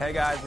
Hey, guys.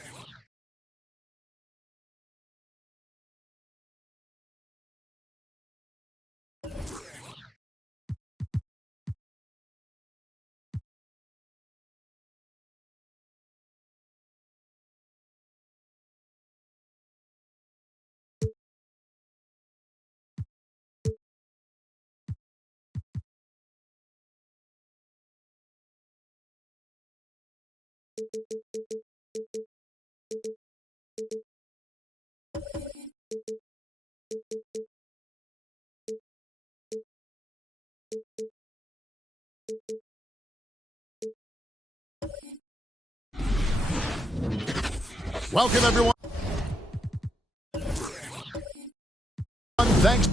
Welcome, everyone. Thanks.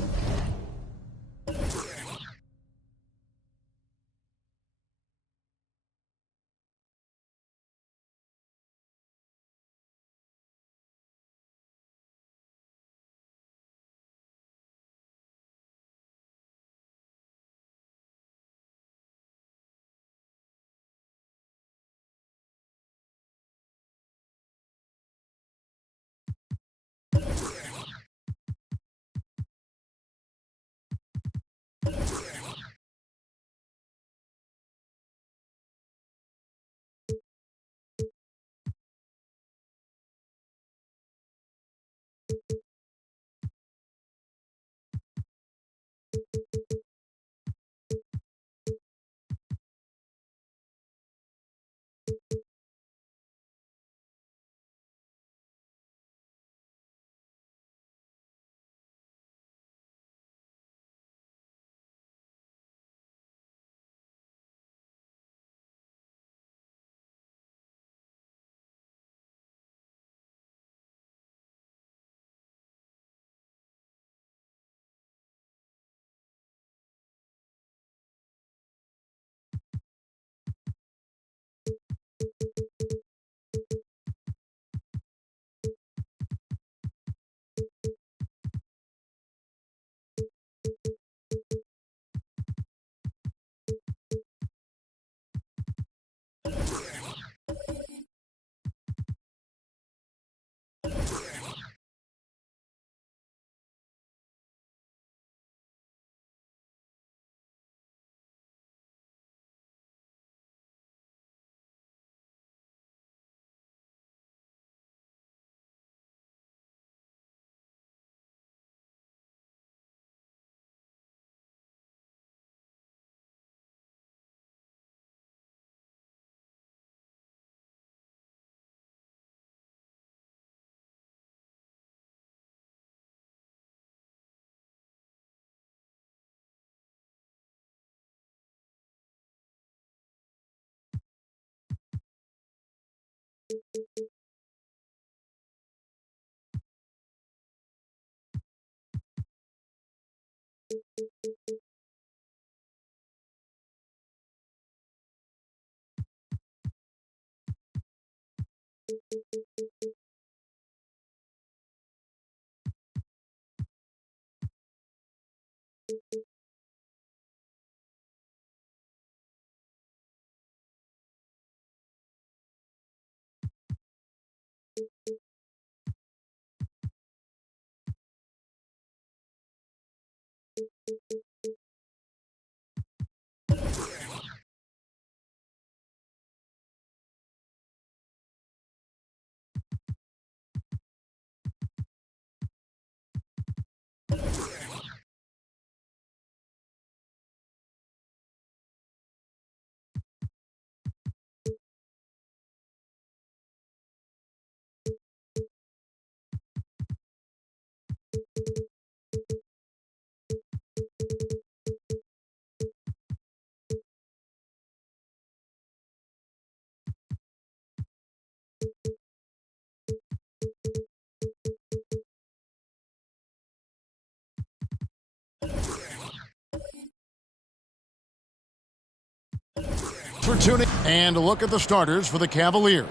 For tuning and a look at the starters for the Cavaliers.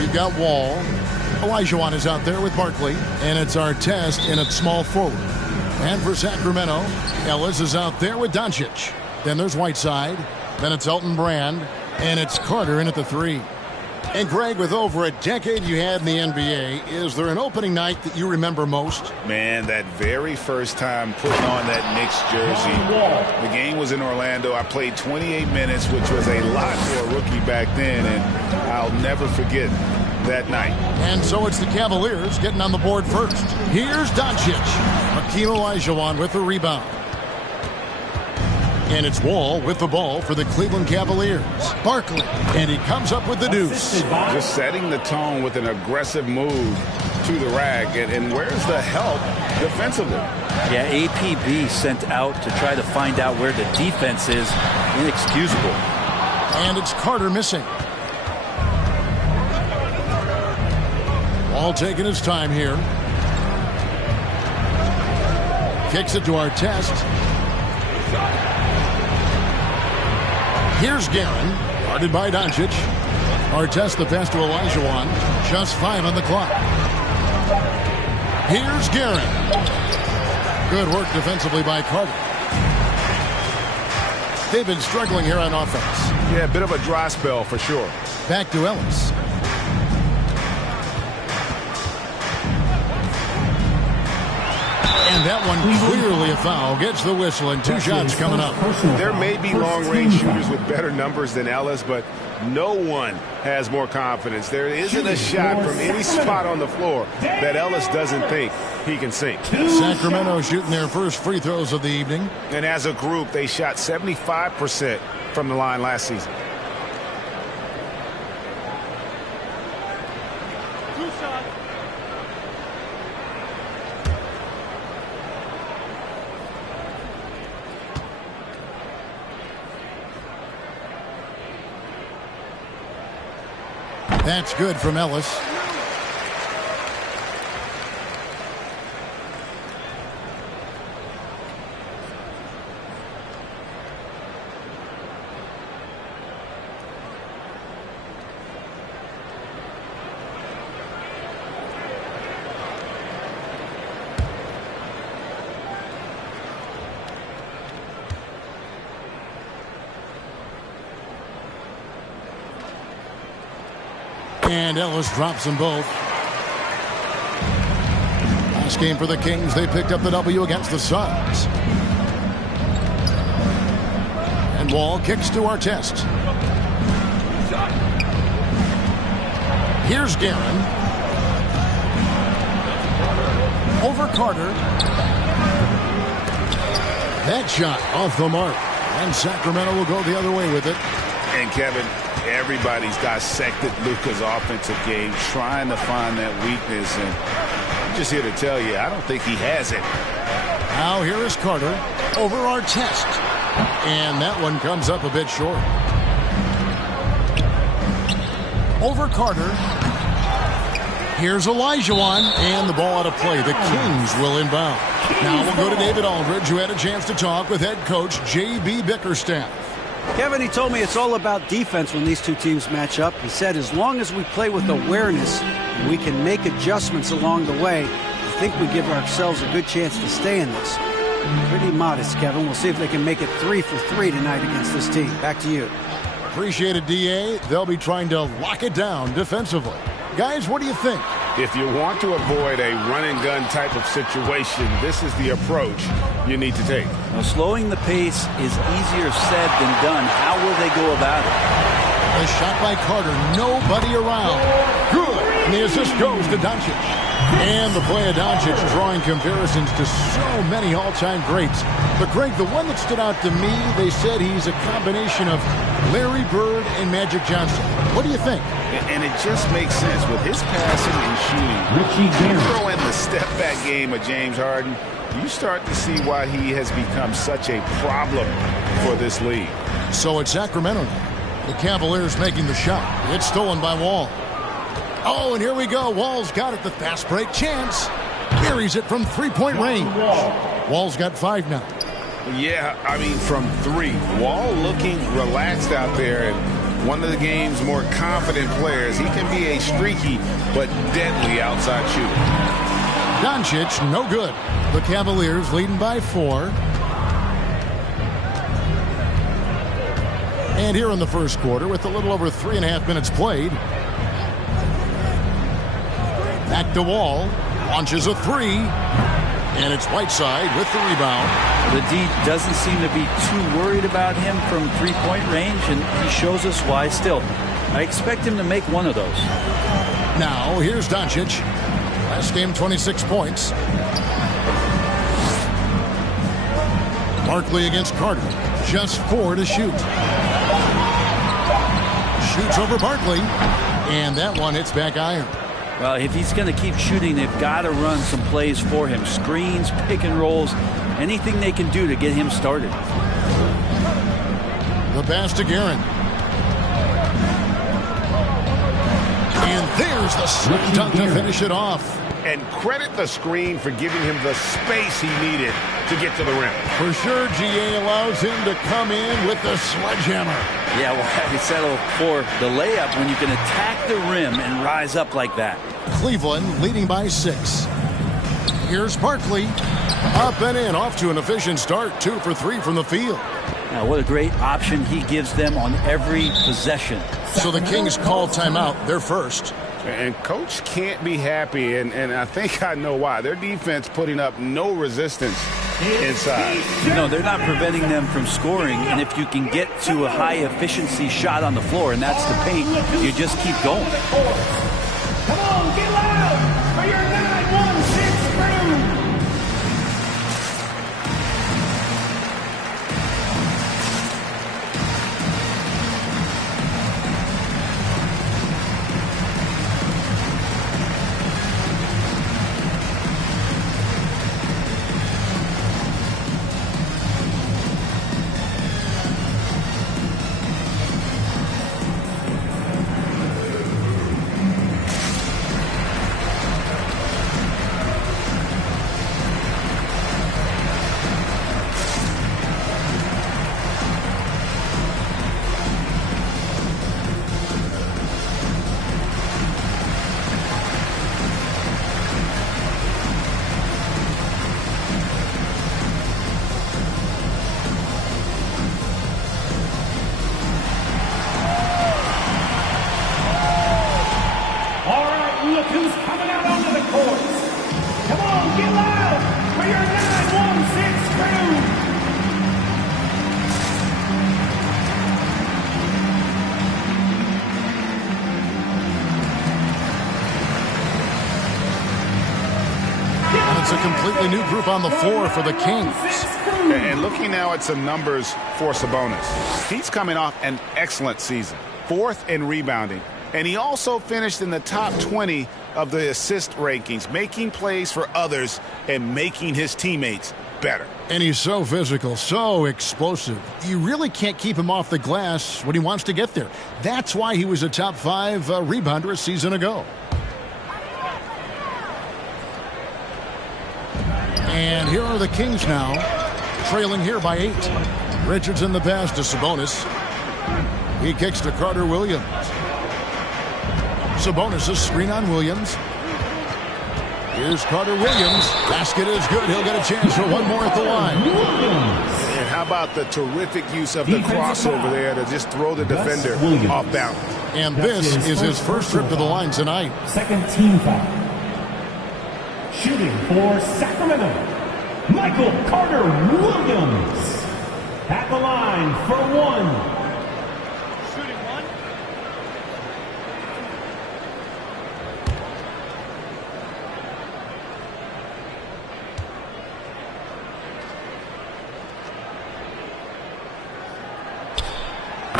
We've got Wall. Olajuwon is out there with Barkley, and it's Artest in at small forward. And for Sacramento, Ellis is out there with Doncic. Then there's Whiteside. Then it's Elton Brand, and it's Carter in at the 3. And Greg, with over a decade you had in the NBA, is there an opening night that you remember most? Man, that very first time putting on that Knicks jersey. The game was in Orlando. I played 28 minutes, which was a lot for a rookie back then, and I'll never forget that night. And so it's the Cavaliers getting on the board first. Here's Doncic. Hakeem Olajuwon with the rebound. And it's Wall with the ball for the Cleveland Cavaliers. Barkley, and he comes up with the deuce. Just setting the tone with an aggressive move to the rack. And where's the help defensively? Yeah, APB sent out to try to find out where the defense is. Inexcusable. And it's Carter missing. Wall taking his time here. Kicks it to Artest. Here's Guerin, guarded by Doncic. Artest the pass to Olajuwon. Just 5 on the clock. Here's Guerin. Good work defensively by Carter. They've been struggling here on offense. Yeah, a bit of a dry spell for sure. Back to Ellis. And that one clearly a foul. Gets the whistle and 2 shots coming up. There may be long-range shooters with better numbers than Ellis, but no one has more confidence. There isn't a shot from any spot on the floor that Ellis doesn't think he can sink. Sacramento shooting their first free throws of the evening. And as a group, they shot 75% from the line last season. That's good from Ellis. And Ellis drops them both. Last game for the Kings, they picked up the W against the Suns. And Wall kicks to Artest. Here's Guerin. Over Carter. That shot off the mark. And Sacramento will go the other way with it. And Kevin, everybody's dissected Luka's offensive game, trying to find that weakness. And I'm just here to tell you, I don't think he has it. Now here is Carter over Artest. And that one comes up a bit short. Over Carter. Here's Olajuwon, and the ball out of play. The Kings will inbound. Now we'll go to David Aldridge, who had a chance to talk with head coach J.B. Bickerstaff. Kevin, he told me it's all about defense when these two teams match up. He said as long as we play with awareness and we can make adjustments along the way, I think we give ourselves a good chance to stay in this. Pretty modest, Kevin. We'll see if they can make it 3 for 3 tonight against this team. Back to you. Appreciate it, D.A. They'll be trying to lock it down defensively. Guys, what do you think? If you want to avoid a run-and-gun type of situation, this is the approach you need to take. Now, slowing the pace is easier said than done. How will they go about it? A shot by Carter. Nobody around. Good. And the assist goes to Doncic. And the play of Doncic drawing comparisons to so many all-time greats. But, Greg, the one that stood out to me, they said he's a combination of Larry Bird and Magic Johnson. What do you think? And it just makes sense. With his passing and shooting, you throw in the step-back game of James Harden, you start to see why he has become such a problem for this league. So it's Sacramento now. The Cavaliers making the shot. It's stolen by Wall. Oh, and here we go. Wall's got it. The fast break chance. Carries it from three-point range. Wall's got 5 now. Yeah, I mean, from 3. Wall looking relaxed out there, and one of the game's more confident players. He can be a streaky but deadly outside shooter. Doncic, no good. The Cavaliers leading by 4. And here in the first quarter, with a little over 3.5 minutes played, Back to Wall. Launches a three. And it's Whiteside with the rebound. The D doesn't seem to be too worried about him from three-point range, and he shows us why still. I expect him to make one of those. Now, here's Doncic. Last game, 26 points. Barkley against Carter. Just 4 to shoot. Shoots over Barkley. And that one hits back iron. Well, if he's going to keep shooting, they've got to run some plays for him. Screens, pick and rolls, anything they can do to get him started. The pass to Guerin. And there's the slam dunk to finish it off. And credit the screen for giving him the space he needed to get to the rim. For sure, GA allows him to come in with the sledgehammer. Yeah, well, I settle for the layup when you can attack the rim and rise up like that. Cleveland leading by 6. Here's Barkley. Up and in, off to an efficient start. 2 for 3 from the field. Now, what a great option he gives them on every possession. So the Kings call timeout. They're first. And Coach can't be happy, and I think I know why. Their defense putting up no resistance inside. No, they're not preventing them from scoring, and if you can get to a high-efficiency shot on the floor, and that's the paint, you just keep going. Come on, get loud for your 9-1-6 crew. It's a completely new group on the floor for the Kings. And looking now at some numbers for Sabonis. He's coming off an excellent season. 4th in rebounding. And he also finished in the top 20 of the assist rankings, making plays for others and making his teammates better. And he's so physical, so explosive. You really can't keep him off the glass when he wants to get there. That's why he was a top 5 rebounder a season ago. And here are the Kings now, trailing here by 8. Richardson the pass to Sabonis. He kicks to Carter Williams. Sabonis a screen on Williams. Here's Carter Williams. Basket is good. He'll get a chance for one more at the line. And how about the terrific use of the crossover there to just throw the defender off balance. And this is his first trip to the line tonight. Second team foul. Shooting for Sacramento, Michael Carter Williams. At the line for 1.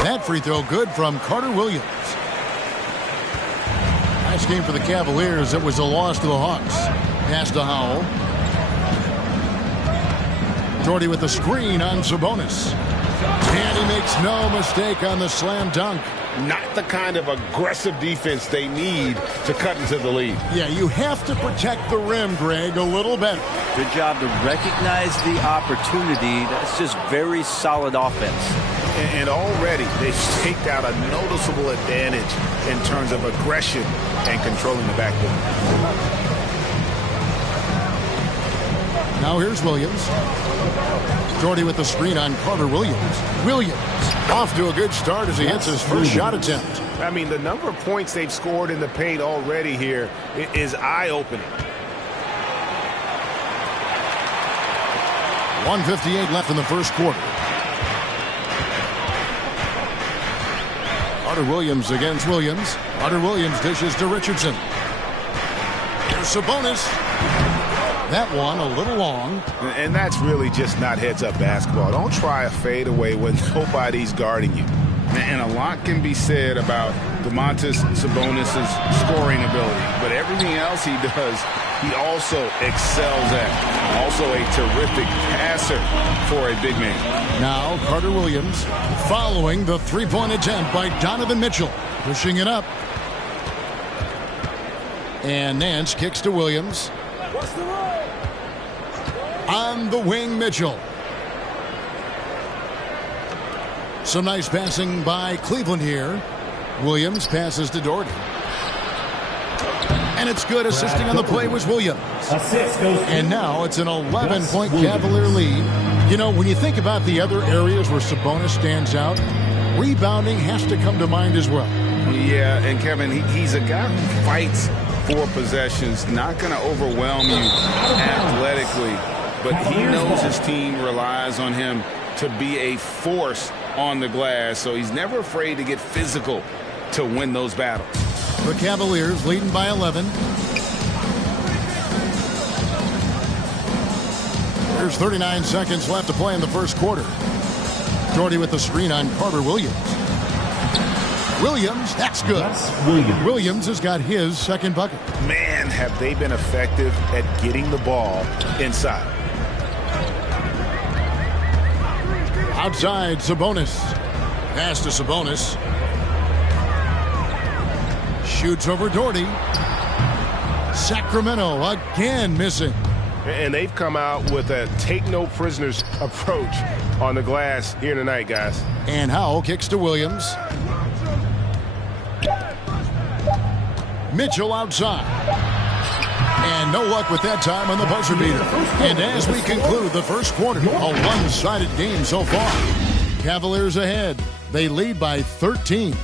That free throw good from Carter Williams. Nice game for the Cavaliers. It was a loss to the Hawks. Pass to Howell. Jordy with the screen on Sabonis. And he makes no mistake on the slam dunk. Not the kind of aggressive defense they need to cut into the lead. Yeah, you have to protect the rim, Greg, a little better. Good job to recognize the opportunity. That's just very solid offense. And already they've staked out a noticeable advantage in terms of aggression and controlling the backcourt. Now Now here's Williams. Jordy with the screen on Carter Williams. Williams off to a good start as he hits his first shot attempt. I mean, the number of points they've scored in the paint already here is eye-opening. 1:58 left in the first quarter. Carter Williams against Williams. Carter Williams dishes to Richardson. Here's Sabonis. That one a little long. And that's really just not heads-up basketball. Don't try a fadeaway when nobody's guarding you. And a lot can be said about Domantas Sabonis' scoring ability. But everything else he does, he also excels at. Also a terrific passer for a big man. Now Carter Williams following the three-point attempt by Donovan Mitchell. Pushing it up. And Nance kicks to Williams. On the wing, Mitchell. Some nice passing by Cleveland here. Williams passes to Doherty. And it's good. Assisting on the play was Williams. And now it's an 11-point Cavalier lead. You know, when you think about the other areas where Sabonis stands out, rebounding has to come to mind as well. Yeah, and Kevin, he's a guy who fights for possessions, not going to overwhelm you athletically, but he knows his team relies on him to be a force on the glass, so he's never afraid to get physical to win those battles. The Cavaliers leading by 11. There's 39 seconds left to play in the first quarter. Jordy with the screen on Carter Williams. Williams, that's good. Williams has got his second bucket. Man, have they been effective at getting the ball inside. Outside, Sabonis. Pass to Sabonis. Shoots over Doherty. Sacramento again missing. And they've come out with a take-no-prisoners approach on the glass here tonight, guys. And Howell kicks to Williams. Mitchell outside. And no luck with that time on the buzzer beater. And as we conclude the first quarter, a one-sided game so far. Cavaliers ahead. They lead by 13.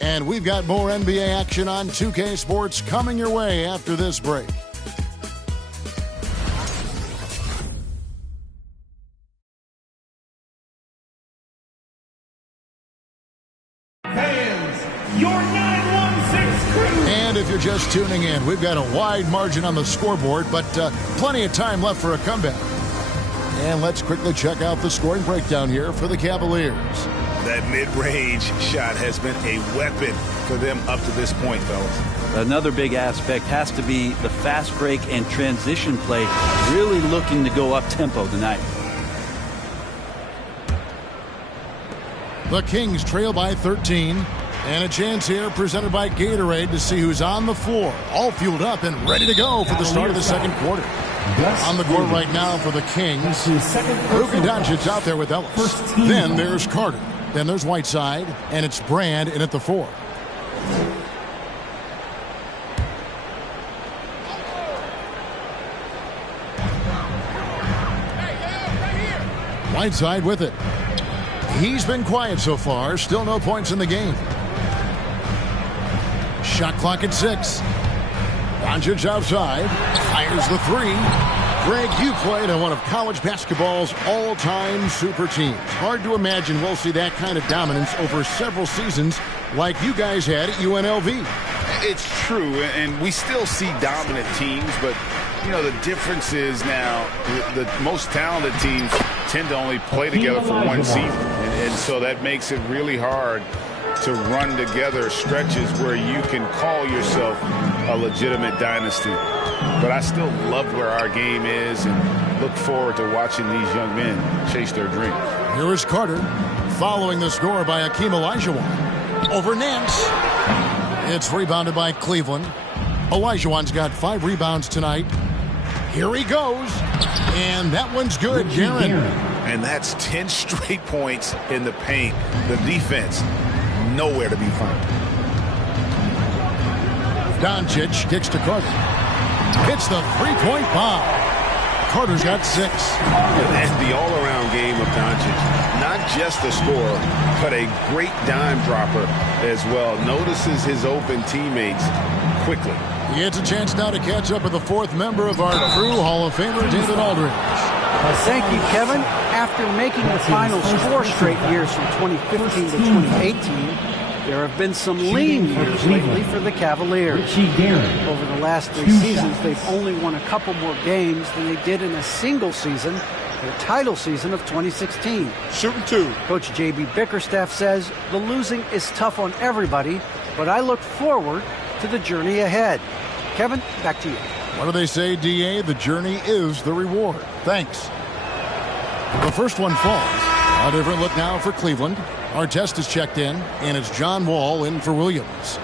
And we've got more NBA action on 2K Sports coming your way after this break. If you're just tuning in, we've got a wide margin on the scoreboard, but plenty of time left for a comeback. And let's quickly check out the scoring breakdown here for the Cavaliers. That mid-range shot has been a weapon for them up to this point, fellas. Another big aspect has to be the fast break and transition play, really looking to go up-tempo tonight. The Kings trail by 13. And a chance here presented by Gatorade to see who's on the floor. All fueled up and ready to go for the start of the second quarter. On the court right now for the Kings. Luka Doncic's out there with Ellis. Then there's Carter. Then there's Whiteside. And it's Brand in at the 4. Whiteside with it. He's been quiet so far. Still no points in the game. Shot clock at 6. Doncic outside. Fires the 3. Greg, you played on one of college basketball's all-time super teams. Hard to imagine we'll see that kind of dominance over several seasons like you guys had at UNLV. It's true, and we still see dominant teams, but, you know, the difference is now the most talented teams tend to only play together for one season, and so that makes it really hard to run together stretches where you can call yourself a legitimate dynasty. But I still love where our game is and look forward to watching these young men chase their dreams. Here is Carter following the score by Hakeem Olajuwon. Over Nance. It's rebounded by Cleveland. Olajuwon's got 5 rebounds tonight. Here he goes. And that one's good, Jaren. And that's 10 straight points in the paint. The defense, nowhere to be found. Doncic kicks to Carter. Hits the three-point bomb. Carter's got 6. And the all-around game of Doncic, not just a scorer, but a great dime dropper as well. Notices his open teammates quickly. He gets a chance now to catch up with the 4th member of our crew, Hall of Famer David Aldridge. Thank you, Kevin. After making the finals 4 straight years from 2015 to 2018, there have been some lean years lately for the Cavaliers. Over the last 3 seasons, they've only won a couple more games than they did in a single season, their title season of 2016. Shooting 2. Coach J.B. Bickerstaff says the losing is tough on everybody, but I look forward to the journey ahead. Kevin, back to you. What do they say, D.A.? The journey is the reward. Thanks. The first one falls. A different look now for Cleveland. Our test is checked in, and it's John Wall in for Williams.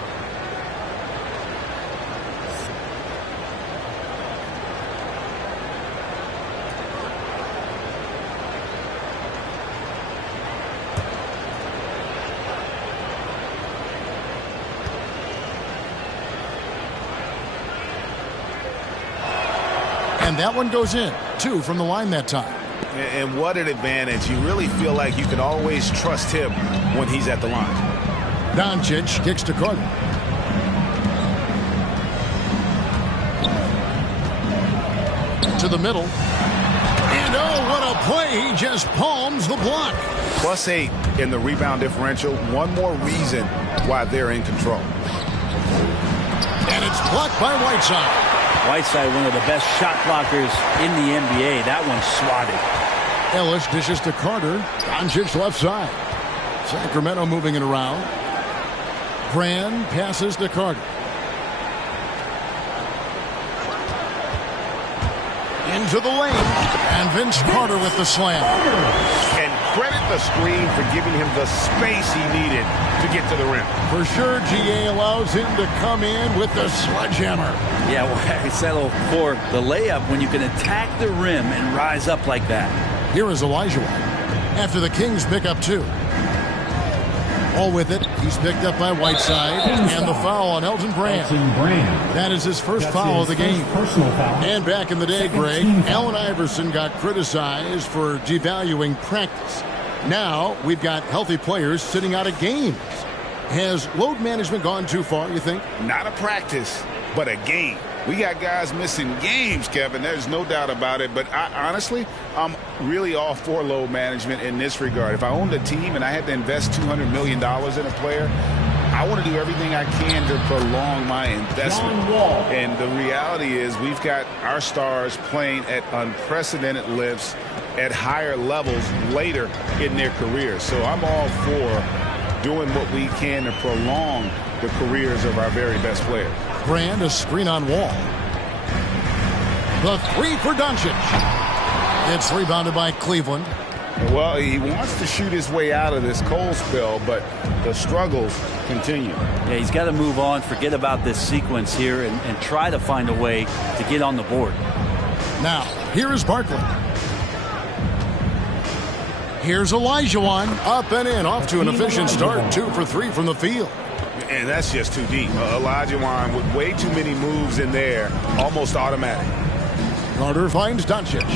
And that one goes in. 2 from the line that time. And what an advantage. You really feel like you can always trust him when he's at the line. Doncic kicks to Carter. To the middle. And oh, what a play. He just palms the block. +8 in the rebound differential. One more reason why they're in control. And it's blocked by Whiteside. Whiteside, one of the best shot blockers in the NBA. That one's swatted. Ellis dishes to Carter. Doncic left side. Sacramento moving it around. Brand passes to Carter. Into the lane. And Vince Carter with the slam. And credit the screen for giving him the space he needed to get to the rim. For sure, GA allows him to come in with the sledgehammer. Yeah, well, I settle for the layup when you can attack the rim and rise up like that. Here is Elijah after the Kings pick up 2. All with it. He's picked up by Whiteside. And the foul on Elton Brand. That is his first foul of the game. And back in the day, Greg, Allen Iverson got criticized for devaluing practice. Now we've got healthy players sitting out of games. Has load management gone too far, you think? Not a practice, but a game. We got guys missing games, Kevin. There's no doubt about it. But honestly, I'm really all for load management in this regard. If I owned a team and I had to invest $200 million in a player, I want to do everything I can to prolong my investment. And the reality is we've got our stars playing at unprecedented lengths at higher levels later in their careers. So I'm all for doing what we can to prolong the careers of our very best players. Brand, a screen on Wall. The 3 for Doncic. It's rebounded by Cleveland. Well, he wants to shoot his way out of this cold spell, but the struggles continue. Yeah, he's got to move on, forget about this sequence here, and try to find a way to get on the board. Now, here is Barkley. Here's Olajuwon, up and in, off to an efficient start. 2 for 3 from the field. And that's just too deep. Olajuwon with way too many moves in there, almost automatic. Carter finds Doncic.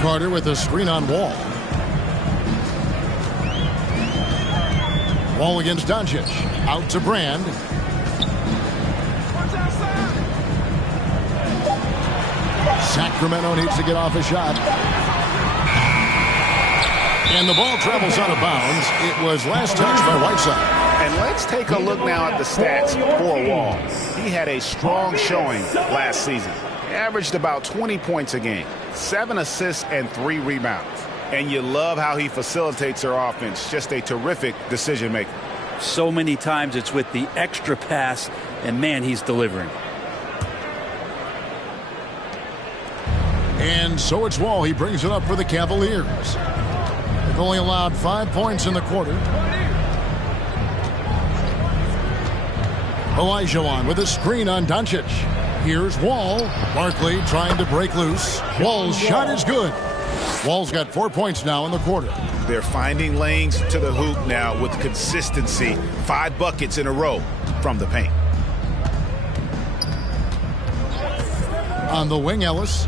Carter with a screen on Wall. Wall against Doncic. Out to Brand. Sacramento needs to get off a shot. And the ball travels out of bounds. It was last touched by Whiteside. And let's take a look now at the stats for Wall. He had a strong showing last season. He averaged about 20 points a game, 7 assists and 3 rebounds. And you love how he facilitates their offense. Just a terrific decision maker. So many times it's with the extra pass, and man, he's delivering. And so it's Wall. He brings it up for the Cavaliers. They've only allowed 5 points in the quarter. Olajuwon with a screen on Doncic. Here's Wall. Barkley trying to break loose. Wall's shot is good. Wall's got 4 points now in the quarter. They're finding lanes to the hoop now with consistency. 5 buckets in a row from the paint. On the wing, Ellis.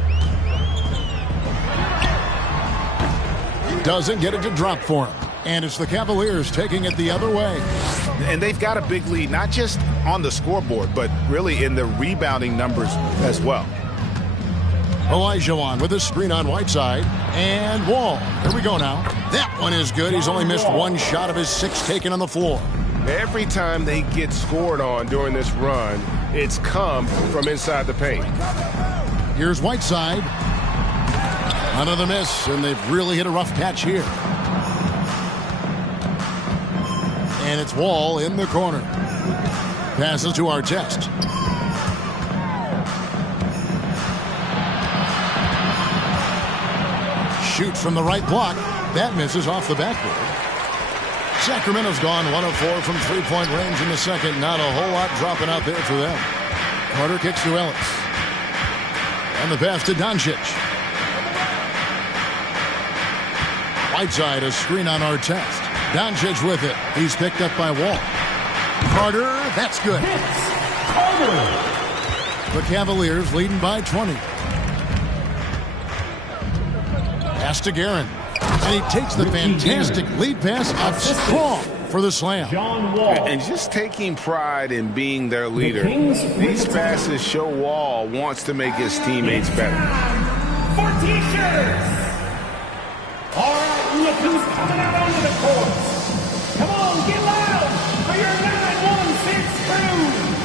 Doesn't get it to drop for him. And it's the Cavaliers taking it the other way. And they've got a big lead, not just on the scoreboard, but really in the rebounding numbers as well. Olajuwon with a screen on Whiteside. And Wall. Here we go now. That one is good. He's only missed one shot of his 6 taken on the floor. Every time they get scored on during this run, it's come from inside the paint. Here's Whiteside. Another miss, and they've really hit a rough patch here. And it's Wall in the corner. Passes to Artest. Shoots from the right block. That misses off the backboard. Sacramento's gone 1 of 4 from three-point range in the second. Not a whole lot dropping out there for them. Carter kicks to Ellis. And the pass to Doncic. Whiteside, a screen on Artest. Doncic with it. He's picked up by Wall. Carter, that's good. Carter. The Cavaliers leading by 20. Pass to Guerin. And he takes the fantastic lead pass up strong for the slam. John Wall. And just taking pride in being their leader. These passes show Wall wants to make his teammates better. For T-shirts. All right, look who's coming out onto the court. Come on, get loud for your 916 crew.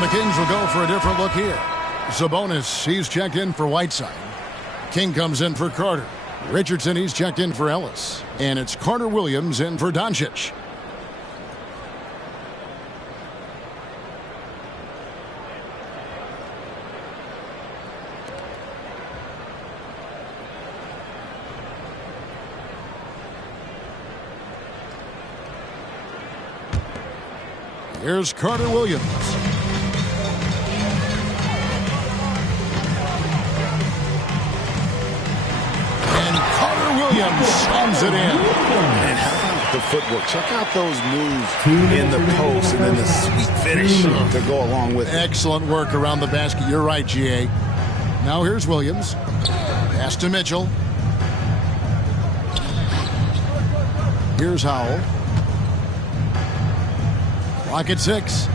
The Kings will go for a different look here. Sabonis, he's checked in for Whiteside. King comes in for Carter. Richardson, he's checked in for Ellis. And it's Carter Williams in for Doncic. Here's Carter Williams. Slams it in. And how about the footwork? Check out those moves in the post and then the sweet finish to go along with it. Excellent work around the basket. You're right, GA. Now here's Williams. Pass to Mitchell. Here's Howell. Clock at 6.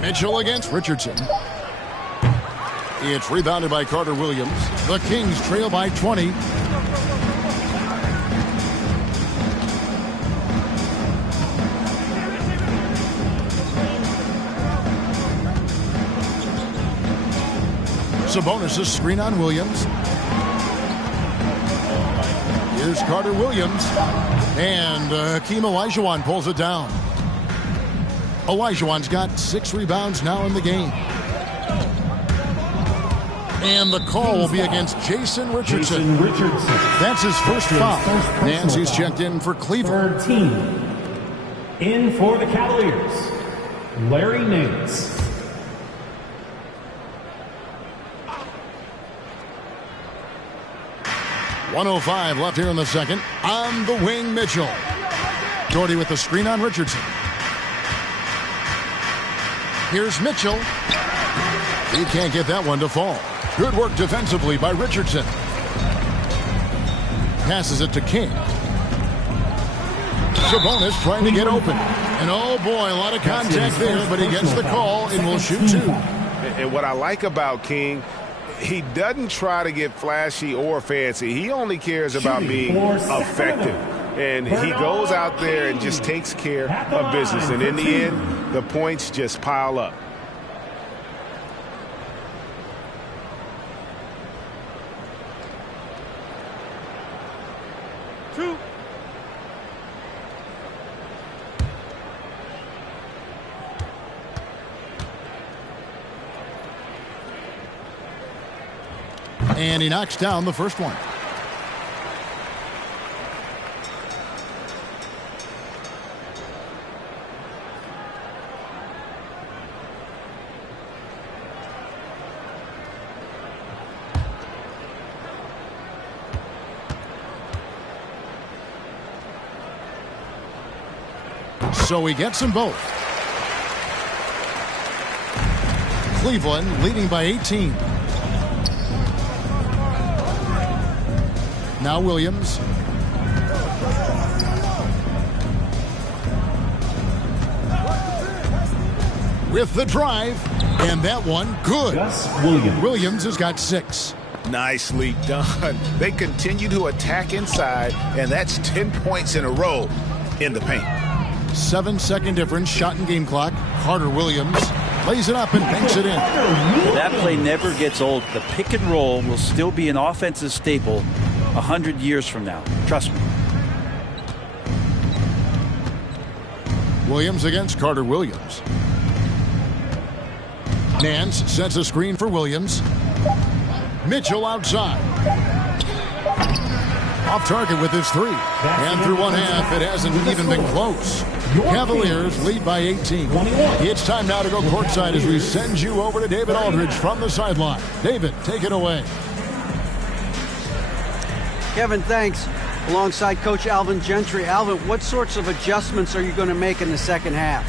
Mitchell against Richardson. It's rebounded by Carter Williams. The Kings trail by 20. Sabonis' screen on Williams. Here's Carter Williams. And Hakeem Olajuwon pulls it down. Olajuwon's got 6 rebounds now in the game. And the call will be against Jason Richardson. That's his first foul. Nancy's checked in for Cleveland. 13. In for the Cavaliers, Larry Nance. .105 left here in the second. On the wing, Mitchell. Doherty with the screen on Richardson. Here's Mitchell. He can't get that one to fall. Good work defensively by Richardson. Passes it to King. Sabonis trying to get open. And oh boy, a lot of contact there, but he gets the call and will shoot 2. And what I like about King, he doesn't try to get flashy or fancy. He only cares about being effective. And he goes out there and just takes care of business. And in the end, the points just pile up. And he knocks down the first one. So he gets them both. Cleveland leading by 18. Now Williams. With the drive. And that one, good. Williams has got 6. Nicely done. They continue to attack inside, and that's 10 points in a row in the paint. 7-second difference, shot and game clock. Carter Williams lays it up and banks it in. That play never gets old. The pick and roll will still be an offensive staple 100 years from now. Trust me. Williams against Carter Williams. Nance sets a screen for Williams. Mitchell outside. Off target with his 3. And through one half, it hasn't even been close. Cavaliers lead by 18. It's time now to go courtside as we send you over to David Aldridge from the sideline. David, take it away. Kevin, thanks. Alongside Coach Alvin Gentry. Alvin, what sorts of adjustments are you going to make in the second half?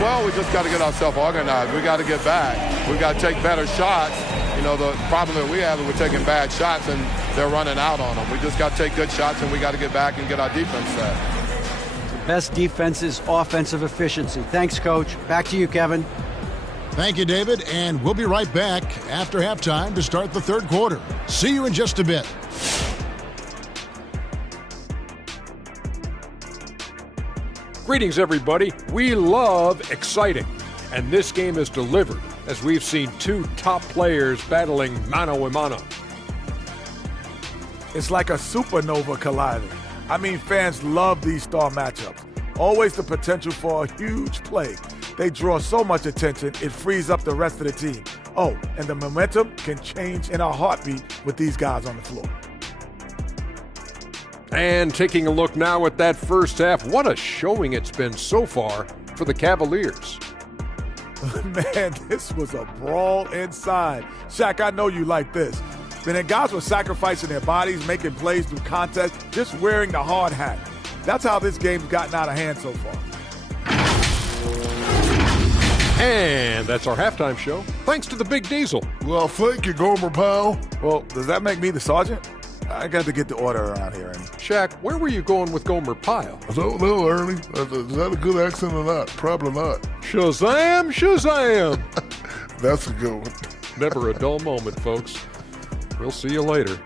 Well, we just got to get ourselves organized. We got to get back. We got to take better shots. You know, the problem that we have is we're taking bad shots and they're running out on them. We just got to take good shots and we got to get back and get our defense set. Best defense is offensive efficiency. Thanks, Coach. Back to you, Kevin. Thank you, David, and we'll be right back after halftime to start the third quarter. See you in just a bit. Greetings, everybody. We love exciting, and this game is delivered as we've seen 2 top players battling mano a mano. It's like a supernova colliding. I mean, fans love these star matchups. Always the potential for a huge play. They draw so much attention, it frees up the rest of the team. Oh, and the momentum can change in a heartbeat with these guys on the floor. And taking a look now at that first half, what a showing it's been so far for the Cavaliers. Man, this was a brawl inside. Shaq, I know you like this. Then guys were sacrificing their bodies, making plays through contests, just wearing the hard hat. That's how this game's gotten out of hand so far. And that's our halftime show. Thanks to the Big Diesel. Well, thank you, Gomer Powell. Well, does that make me the sergeant? I got to get the order around here, Ernie. Shaq, where were you going with Gomer Pyle? I don't know, Ernie. Is that a good accent or not? Probably not. Shazam, Shazam. That's a good one. Never a dull moment, folks. We'll see you later.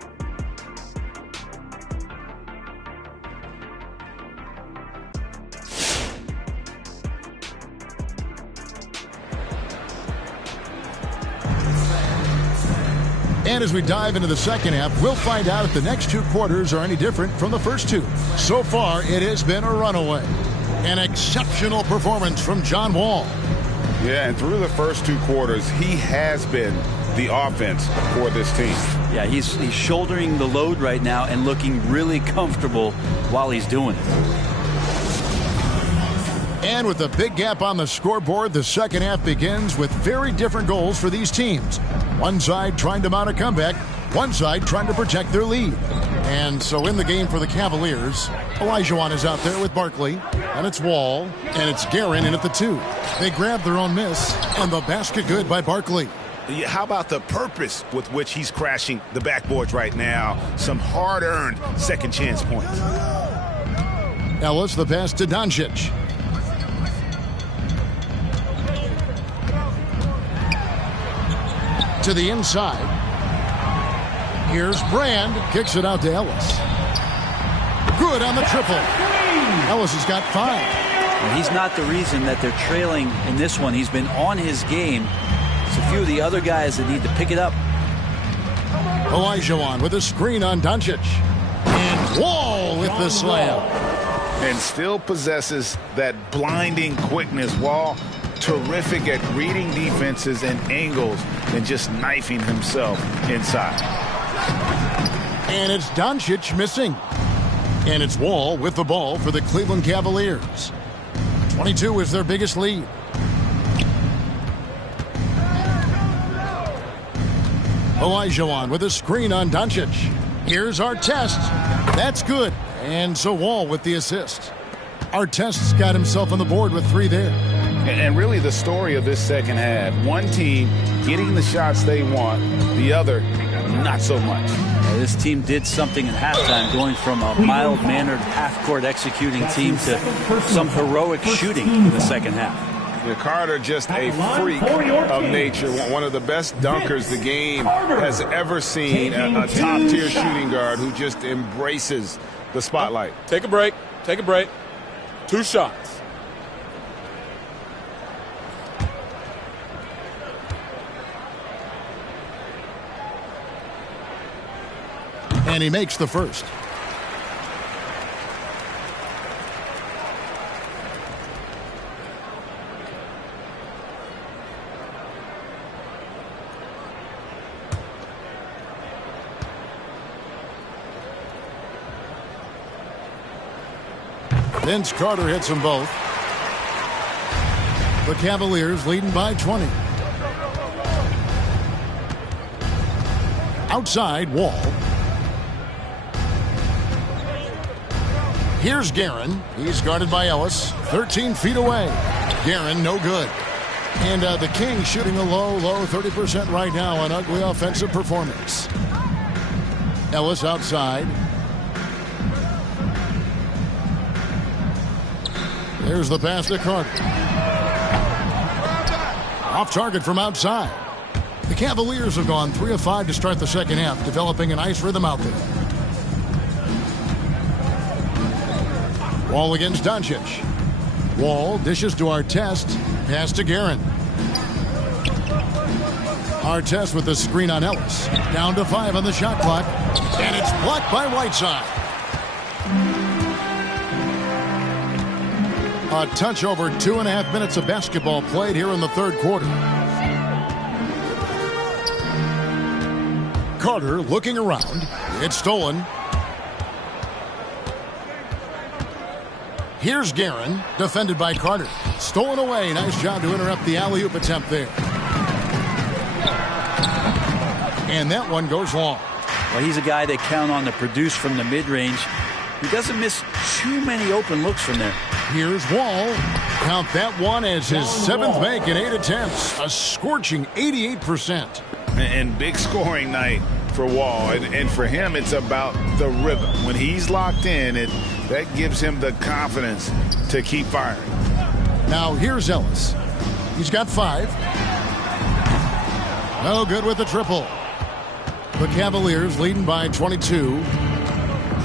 And as we dive into the second half, we'll find out if the next 2 quarters are any different from the first 2. So far, it has been a runaway. An exceptional performance from John Wall. Yeah, and through the first 2 quarters, he has been the offense for this team. Yeah, he's shouldering the load right now and looking really comfortable while he's doing it. And with a big gap on the scoreboard, the second half begins with very different goals for these teams. One side trying to mount a comeback, one side trying to protect their lead. And so in the game for the Cavaliers, Olajuwon is out there with Barkley, and it's Wall, and it's Guerin in at the 2. They grab their own miss, and the basket good by Barkley. How about the purpose with which he's crashing the backboards right now? Some hard-earned second chance points. Ellis, the pass to Doncic. To the inside. Here's Brand. Kicks it out to Ellis. Good on the triple. Ellis has got 5. And he's not the reason that they're trailing in this one. He's been on his game. It's a few of the other guys that need to pick it up. Olajuwon with a screen on Doncic. And Wall with the slam. And still possesses that blinding quickness. Wall, terrific at reading defenses and angles and just knifing himself inside. And it's Doncic missing. And it's Wall with the ball for the Cleveland Cavaliers. 22 is their biggest lead. Olajuwon with a screen on Doncic. Here's Artest. That's good. And so Wall with the assist. Artest's got himself on the board with 3 there. And really the story of this second half, one team getting the shots they want, the other not so much. This team did something at halftime, going from a mild-mannered half-court executing team to some heroic shooting in the second half. Carter just a freak of nature, one of the best dunkers the game has ever seen, a top-tier shooting guard who just embraces the spotlight. Take a break. Take a break. 2 shots. And he makes the first. Vince Carter hits them both. The Cavaliers leading by 20. Outside, Wall. Here's Guerin. He's guarded by Ellis. 13 feet away. Guerin, no good. And the Kings shooting a low 30% right now. An ugly offensive performance. Ellis outside. There's the pass to Carter. Off target from outside. The Cavaliers have gone 3 of 5 to start the second half, developing a nice rhythm out there. Wall against Doncic. Wall dishes to Artest. Pass to Guerin. Artest with the screen on Ellis. Down to 5 on the shot clock. And it's blocked by Whiteside. A touch over 2.5 minutes of basketball played here in the third quarter. Carter looking around. It's stolen. Here's Guerin, defended by Carter. Stolen away. Nice job to interrupt the alley-oop attempt there. And that one goes long. Well, he's a guy they count on to produce from the mid-range. He doesn't miss too many open looks from there. Here's Wall. Count that one as his 7th make in 8 attempts. A scorching 88%. And big scoring night for Wall. And for him, it's about the rhythm. When he's locked in, that gives him the confidence to keep firing. Now here's Ellis. He's got 5. No good with the triple. The Cavaliers leading by 22.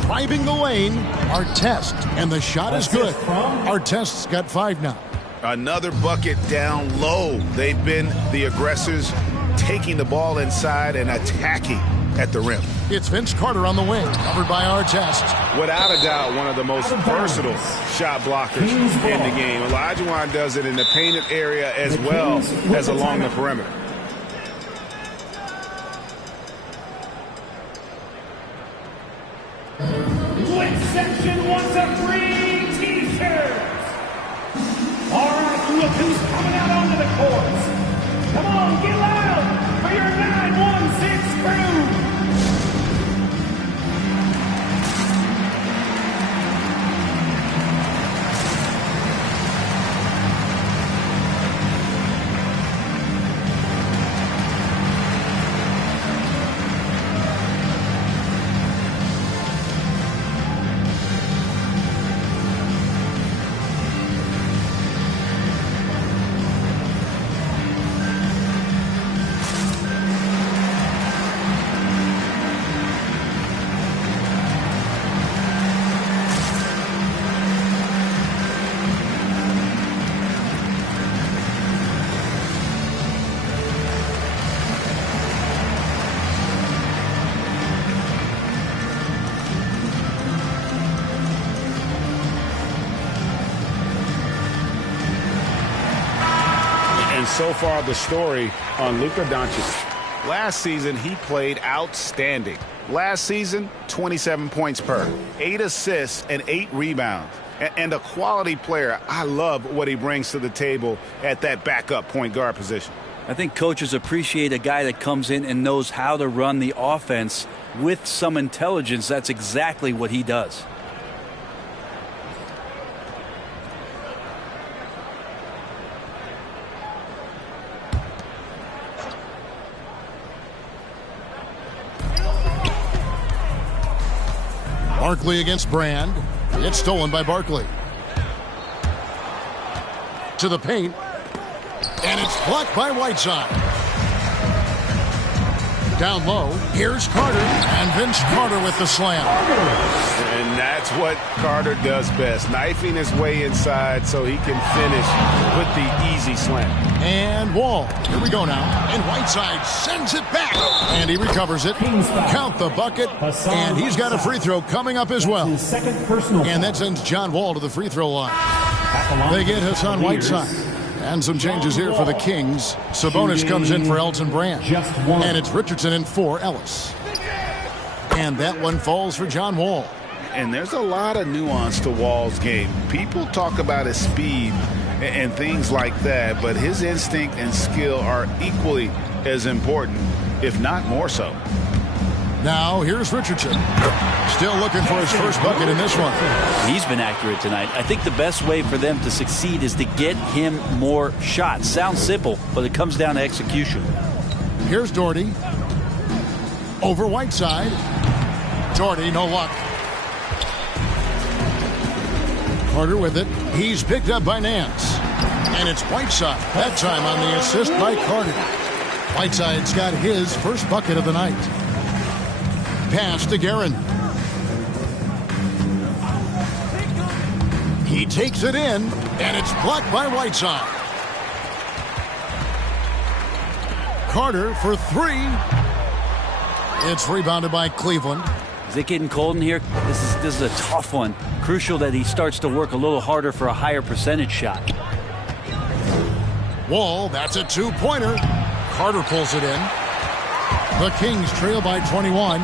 Driving the lane, Artest, and the shot is good. Artest's got 5 now. Another bucket down low. They've been the aggressors, taking the ball inside and attacking at the rim. It's Vince Carter on the wing, covered by Artest. Without a doubt, one of the most versatile shot blockers in the game. Olajuwon does it in the painted area as well as along the perimeter. Section wants a free t-shirts. All right, look who's coming out onto the courts. Come on, get loud for your 916 crew. so far the story on Luka Doncic. Last season, he played outstanding. Last season, 27 points per, 8 assists, and 8 rebounds. And a quality player. I love what he brings to the table at that backup point guard position. I think coaches appreciate a guy that comes in and knows how to run the offense with some intelligence. That's exactly what he does. Barkley against Brand. It's stolen by Barkley. To the paint. And it's blocked by Whiteside. Down low. Here's Carter. And Vince Carter with the slam. And that's what Carter does best. Knifing his way inside so he can finish with the easy slam. And Wall. Here we go now. And Whiteside sends it back. And he recovers it. Count the bucket. And he's got a free throw coming up as well. And that sends John Wall to the free throw line. They get Hassan Whiteside. And some changes here for the Kings. Sabonis comes in for Elton Brand. And it's Richardson in for Ellis. And that one falls for John Wall. And there's a lot of nuance to Wall's game. People talk about his speed and things like that, but his instinct and skill are equally as important, if not more so. Now here's Richardson. Still looking for his first bucket in this one. He's been accurate tonight. I think the best way for them to succeed is to get him more shots. Sounds simple, but it comes down to execution. Here's Doherty. Over Whiteside. Doherty, no luck. Carter with it. He's picked up by Nance. And it's Whiteside. That time on the assist by Carter. Whiteside's got his first bucket of the night. Pass to Guerin. He takes it in, and it's blocked by Whiteside. Carter for three. It's rebounded by Cleveland. Is it getting cold in here? This is a tough one. Crucial that he starts to work a little harder for a higher percentage shot. Wall, that's a two-pointer. Carter pulls it in. The Kings trail by 21.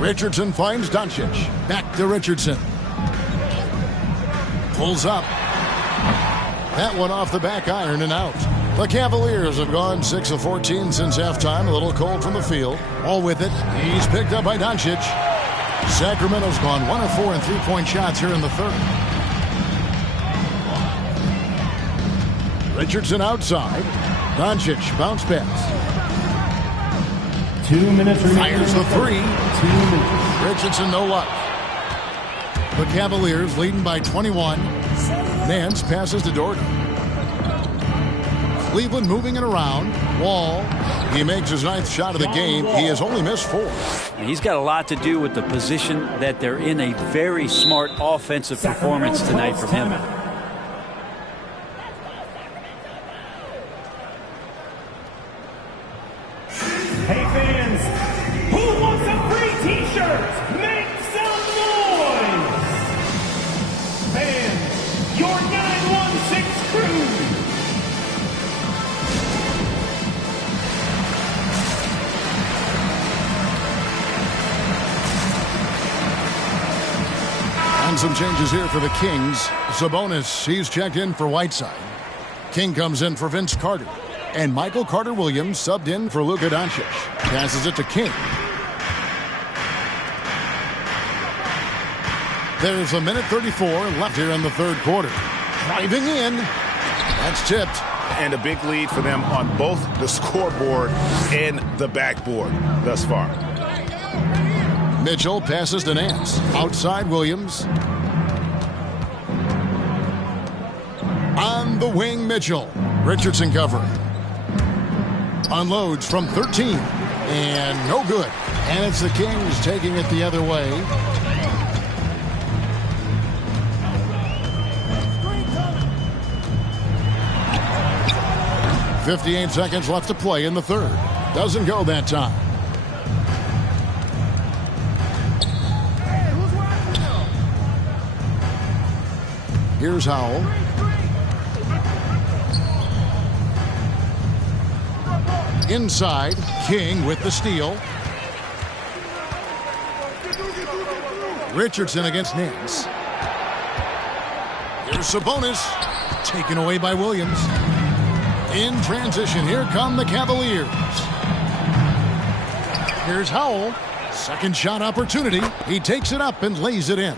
Richardson finds Doncic. Back to Richardson. Pulls up. That one off the back iron and out. The Cavaliers have gone 6 of 14 since halftime. A little cold from the field. All with it. He's picked up by Doncic. Sacramento's gone 1 of 4 in three-point shots here in the third. Richardson outside. Doncic bounce pass. 2 minutes remaining. Fires the three. 2 minutes. Richardson no luck. The Cavaliers leading by 21. Nance passes to Doherty. Cleveland moving it around. Wall. He makes his 9th shot of the game. He has only missed 4. He's got a lot to do with the position that they're in. A very smart offensive performance tonight from him. Hey fans, who wants a free t-shirt? Make some noise! Fans, your 916 crew! And some changes here for the Kings. Sabonis, he's checked in for Whiteside. King comes in for Vince Carter. And Michael Carter-Williams subbed in for Luka Doncic. Passes it to King. There's a minute 34 left here in the third quarter. Driving in. That's tipped. And a big lead for them on both the scoreboard and the backboard thus far. Mitchell passes to Nance. Outside Williams. On the wing, Mitchell. Richardson covering. Unloads from 13. And no good. And it's the Kings taking it the other way. .58 seconds left to play in the third. Doesn't go that time. Here's Howell. Inside, King with the steal. Richardson against Nance. Here's Sabonis. Taken away by Williams. In transition, here come the Cavaliers. Here's Howell. Second shot opportunity. He takes it up and lays it in.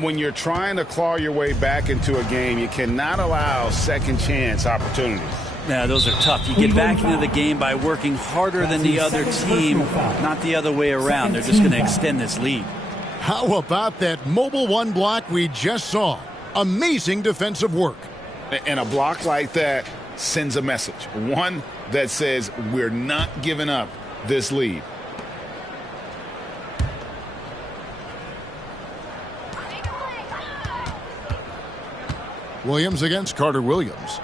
When you're trying to claw your way back into a game, you cannot allow second chance opportunities. Yeah, those are tough. You get back into the game by working harder than the other team, not the other way around. They're just going to extend this lead. How about that mobile one block we just saw? Amazing defensive work. And a block like that sends a message. One that says we're not giving up this lead. Williams against Carter Williams.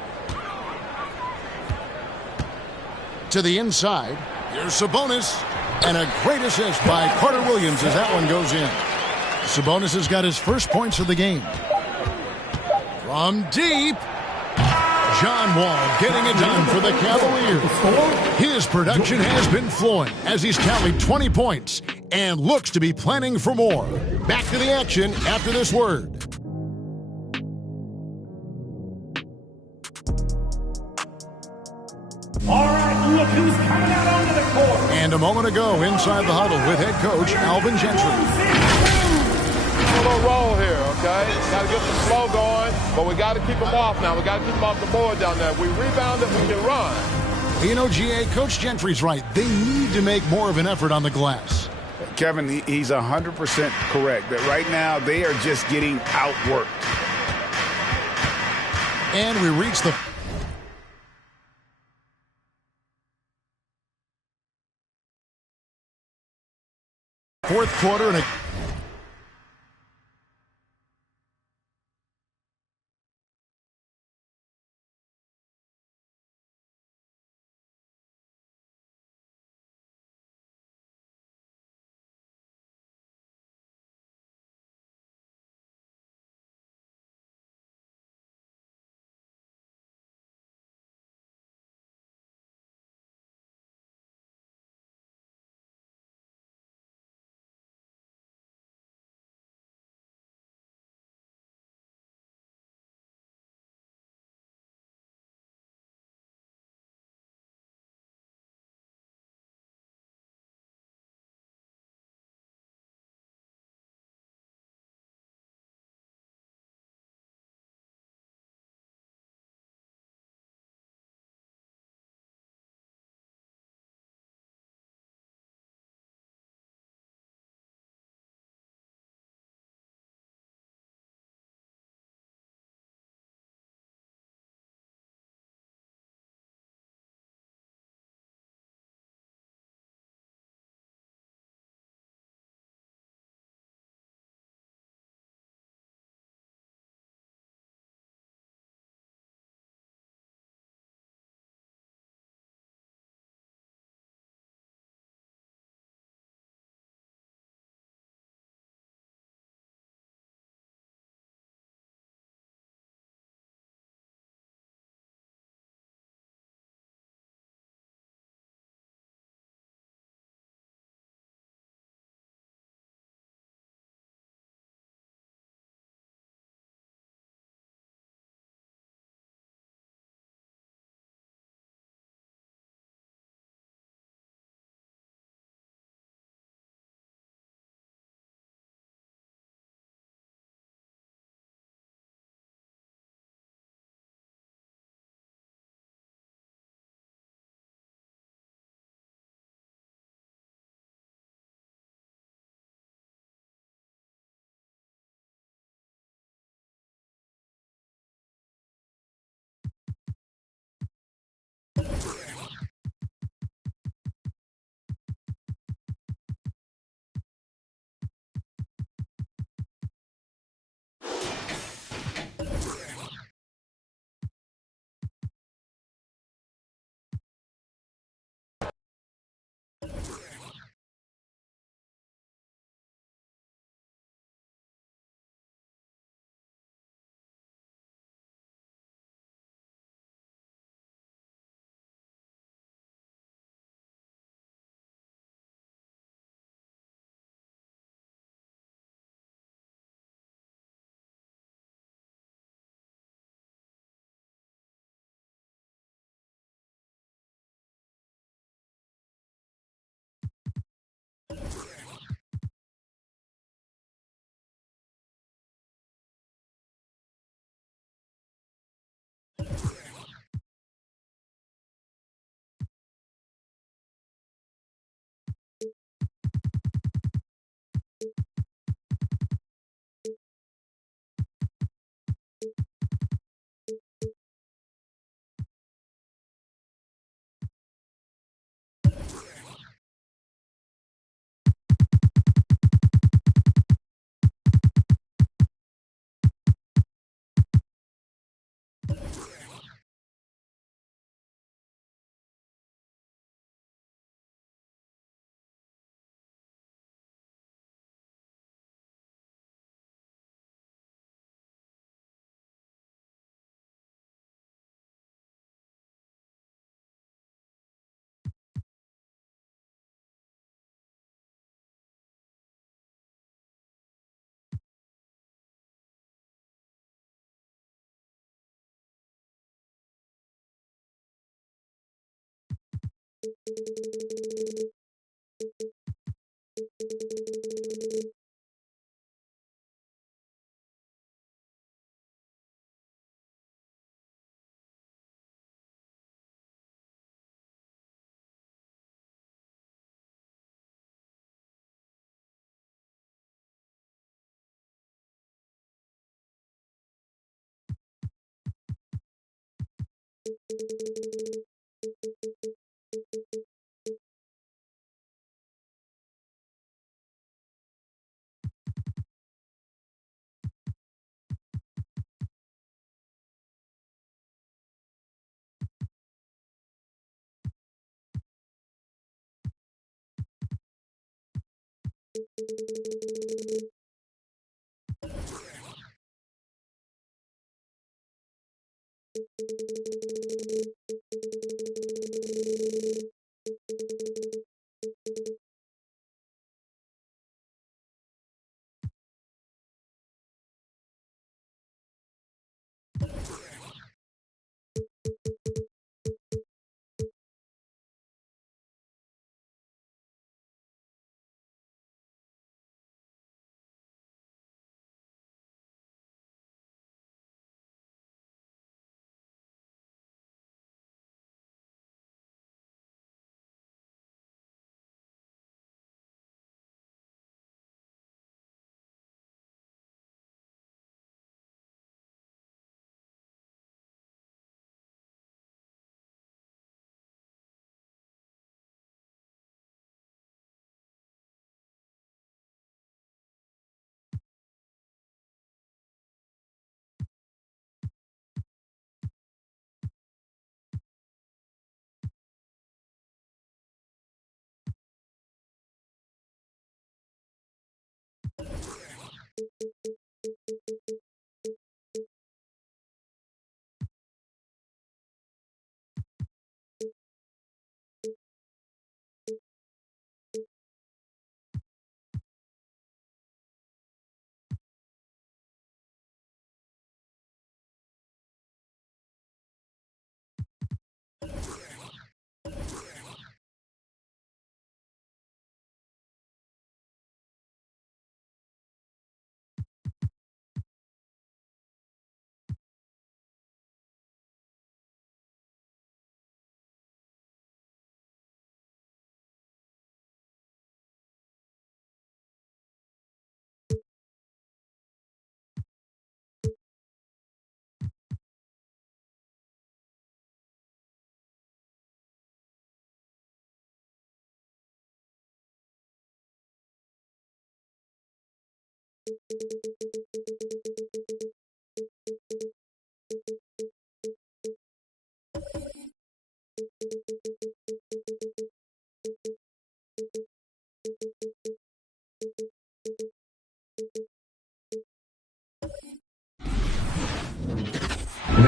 To the inside. Here's Sabonis. And a great assist by Carter Williams as that one goes in. Sabonis has got his first points of the game. From deep. John Wall getting it done for the Cavaliers. His production has been flowing as he's tallied 20 points and looks to be planning for more. Back to the action after this word. All right, look who's coming out onto the court. And a moment ago, inside the huddle with head coach Alvin Gentry. A little roll here, okay? Got to get the flow going, but we got to keep them off now. We got to keep them off the board down there. If we rebound it, we can run. You know, GA, Coach Gentry's right. They need to make more of an effort on the glass. Kevin, he's 100% correct that right now they are just getting outworked. And we reach the fourth quarter and a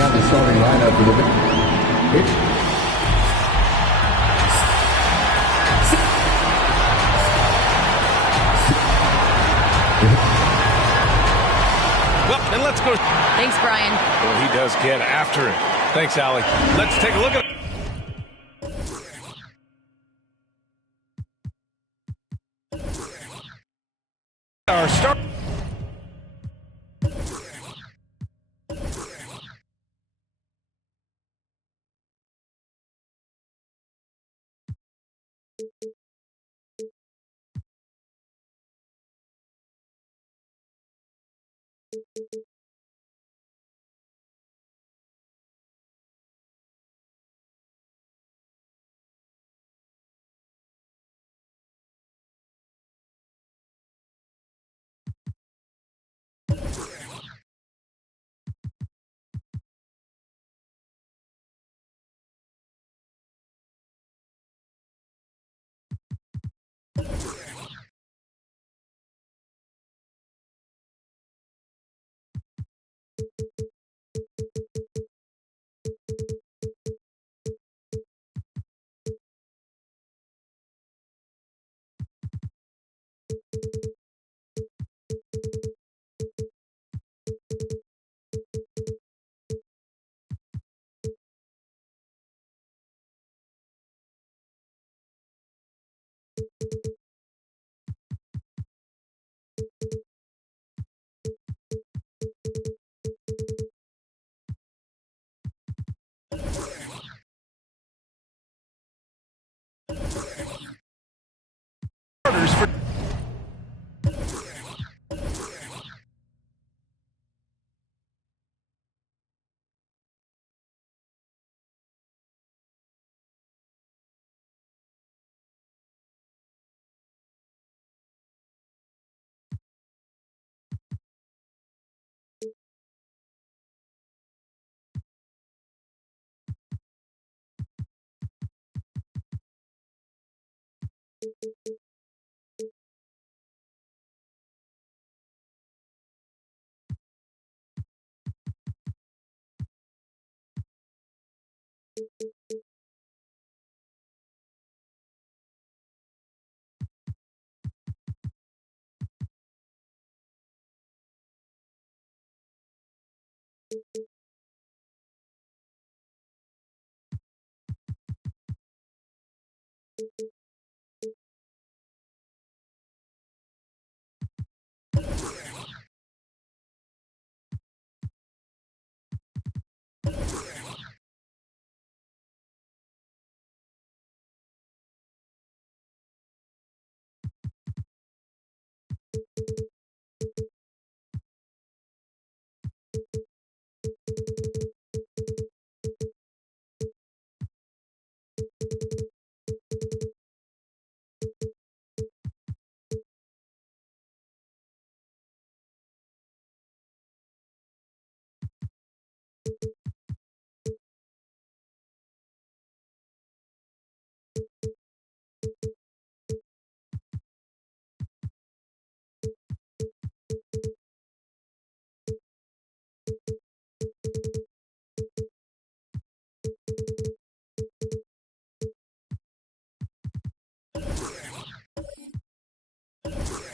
Now the starting lineup for the pitch. Well, and let's go. Thanks, Brian. Well, he does get after it. Thanks, Allie. Let's take a look at it. Our start.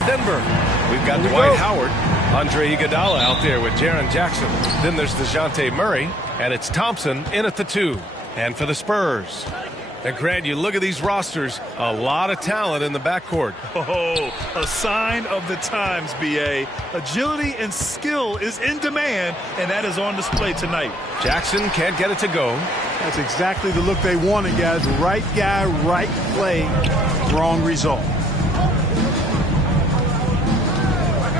Denver. We've got Dwight Howard, Andre Iguodala out there with Jaren Jackson. Then there's DeJounte Murray, and it's Thompson in at the 2. And for the Spurs. And Grant, you look at these rosters, a lot of talent in the backcourt. Oh, a sign of the times, B.A. Agility and skill is in demand, and that is on display tonight. Jackson can't get it to go. That's exactly the look they wanted, guys. Right guy, right play, wrong result.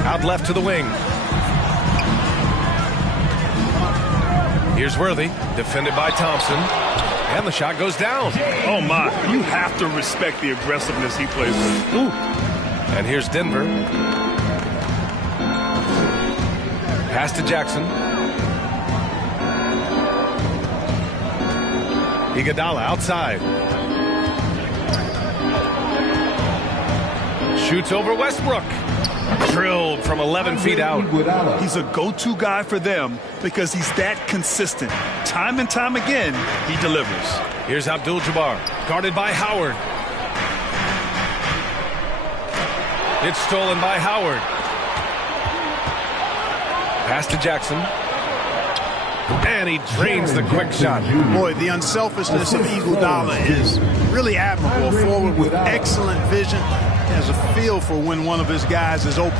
Out left to the wing. Here's Worthy, defended by Thompson. And the shot goes down. Oh, my. You have to respect the aggressiveness he plays with. Ooh. And here's Denver. Pass to Jackson. Iguodala outside. Shoots over Westbrook. Drilled from 11 feet out. He's a go-to guy for them because he's that consistent. Time and time again, he delivers. Here's Abdul-Jabbar, guarded by Howard. It's stolen by Howard. Pass to Jackson. And he drains the quick shot. Boy, the unselfishness of Iguodala is really admirable. Forward with excellent vision. He has a feel for when one of his guys is open.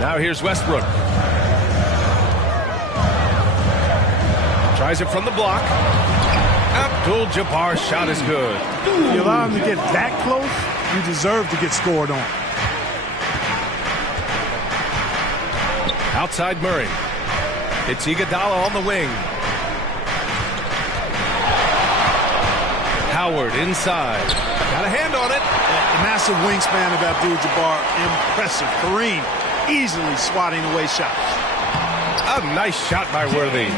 Now here's Westbrook. Tries it from the block. Abdul-Jabbar's shot is good. If you allow him to get that close, you deserve to get scored on. Outside Murray. It's Iguodala on the wing. Howard inside. Got a hand on it. The massive wingspan of Abdul-Jabbar, impressive. Kareem easily swatting away shots. A nice shot by Worthy.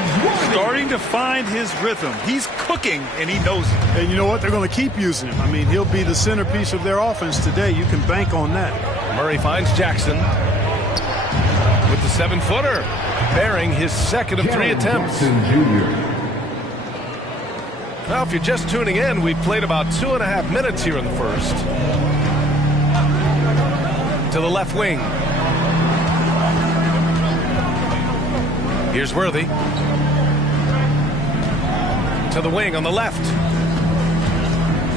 Starting to find his rhythm. He's cooking, and he knows it. And you know what? They're going to keep using him. I mean, he'll be the centerpiece of their offense today. You can bank on that. Murray finds Jackson with the 7-footer, bearing his second of 3 attempts. Now, if you're just tuning in, we've played about 2.5 minutes here in the first. To the left wing. Here's Worthy. To the wing on the left.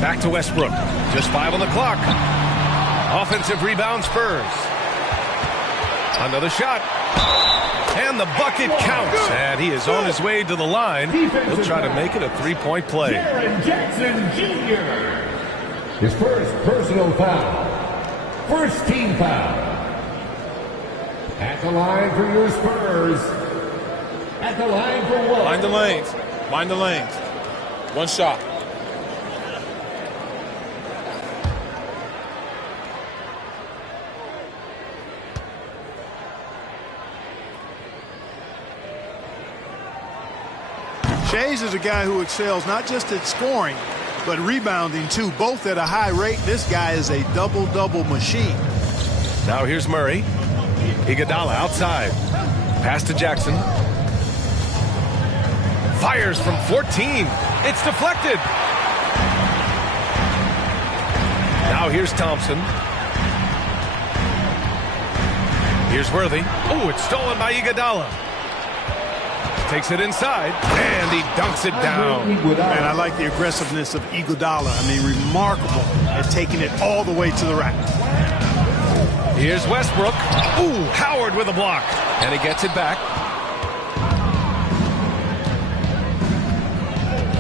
Back to Westbrook. Just 5 on the clock. Offensive rebound Spurs. Another shot. And the bucket counts. And he is on his way to the line. He'll try to make it a 3-point play. Jaren Jackson Jr. His first personal foul. First team foul. At the line for your Spurs. At the line for one. Mind the lanes. Mind the lanes. One shot. Shays is a guy who excels not just at scoring, but rebounding too, both at a high rate. This guy is a double-double machine. Now here's Murray. Iguodala outside. Pass to Jackson. Fires from 14. It's deflected. Now here's Thompson. Here's Worthy. Oh, it's stolen by Iguodala. Takes it inside, and he dunks it down. Man, I like the aggressiveness of Iguodala. I mean, remarkable at taking it all the way to the rack. Here's Westbrook. Ooh, Howard with a block. And he gets it back.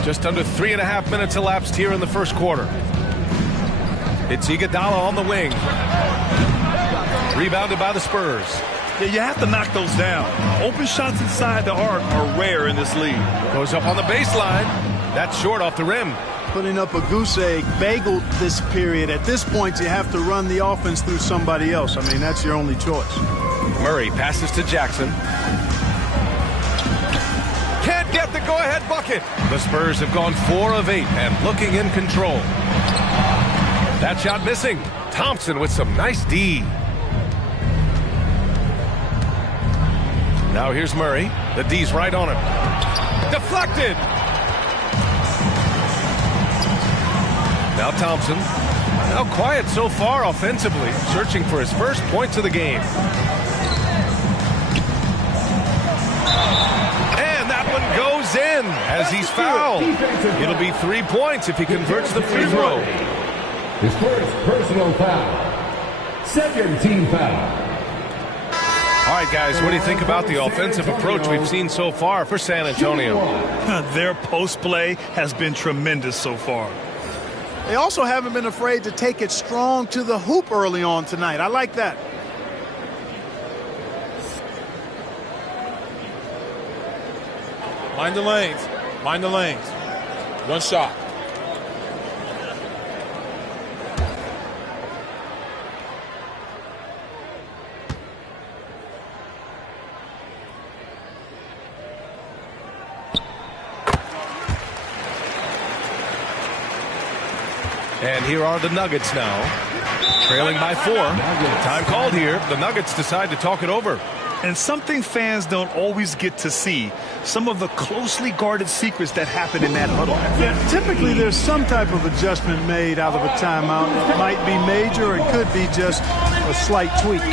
Just under 3.5 minutes elapsed here in the first quarter. It's Iguodala on the wing. Rebounded by the Spurs. Yeah, you have to knock those down. Open shots inside the arc are rare in this league. Goes up on the baseline. That's short off the rim. Putting up a goose egg, bageled this period. At this point, you have to run the offense through somebody else. I mean, that's your only choice. Murray passes to Jackson. Can't get the go-ahead bucket. The Spurs have gone 4 of 8 and looking in control. That shot missing. Thompson with some nice D. Now here's Murray. The D's right on him. Deflected. Now Thompson. Now quiet so far offensively. Searching for his first points of the game. And that one goes in as he's fouled. It'll be 3 points if he converts the free throw. His first personal foul. Second team foul. All right, guys, what do you think about the offensive approach we've seen so far for San Antonio? Their post play has been tremendous so far. They also haven't been afraid to take it strong to the hoop early on tonight. I like that. Mind the lanes. Mind the lanes. One shot. And here are the Nuggets now, trailing by 4. Time called here. The Nuggets decide to talk it over. And something fans don't always get to see, some of the closely guarded secrets that happen in that huddle. Yeah, typically there's some type of adjustment made out of a timeout. It might be major or it could be just a slight tweak.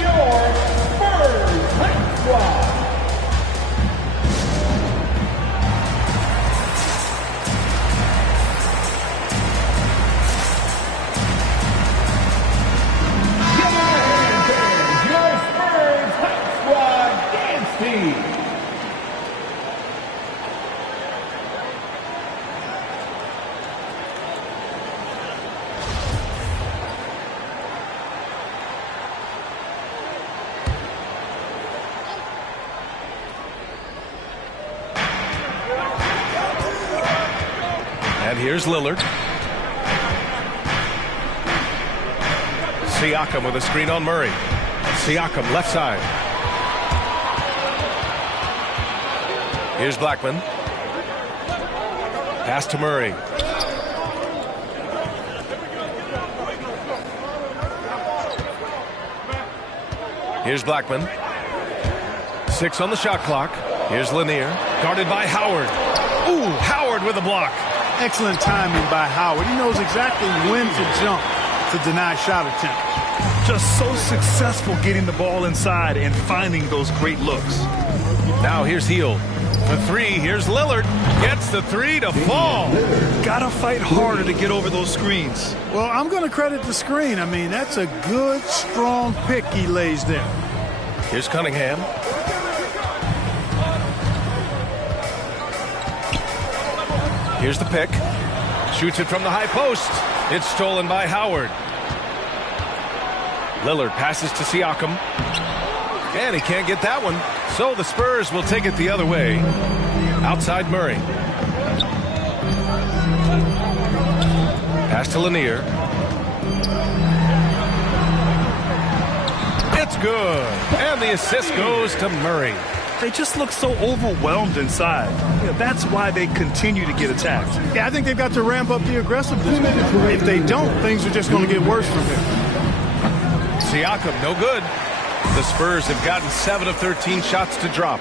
And here's Lillard. Siakam with a screen on Murray. Siakam left side. Here's Blackman. Pass to Murray. Here's Blackman. 6 on the shot clock. Here's Lanier. Guarded by Howard. Ooh, Howard with a block. Excellent timing by Howard. He knows exactly when to jump to deny shot attempt. Just so successful getting the ball inside and finding those great looks. Now here's Hield. The 3, here's Lillard. Gets the 3 to fall. Gotta fight harder to get over those screens. Well, I'm going to credit the screen. I mean, that's a good, strong pick he lays there. Here's Cunningham. Here's the pick. Shoots it from the high post. It's stolen by Howard. Lillard passes to Siakam. And he can't get that one. So the Spurs will take it the other way. Outside Murray. Pass to Lanier. It's good. And the assist goes to Murray. They just look so overwhelmed inside. Yeah, that's why they continue to get attacked. Yeah, I think they've got to ramp up the aggressiveness. If they don't, things are just going to get worse from here. Siakam, no good. The Spurs have gotten 7 of 13 shots to drop.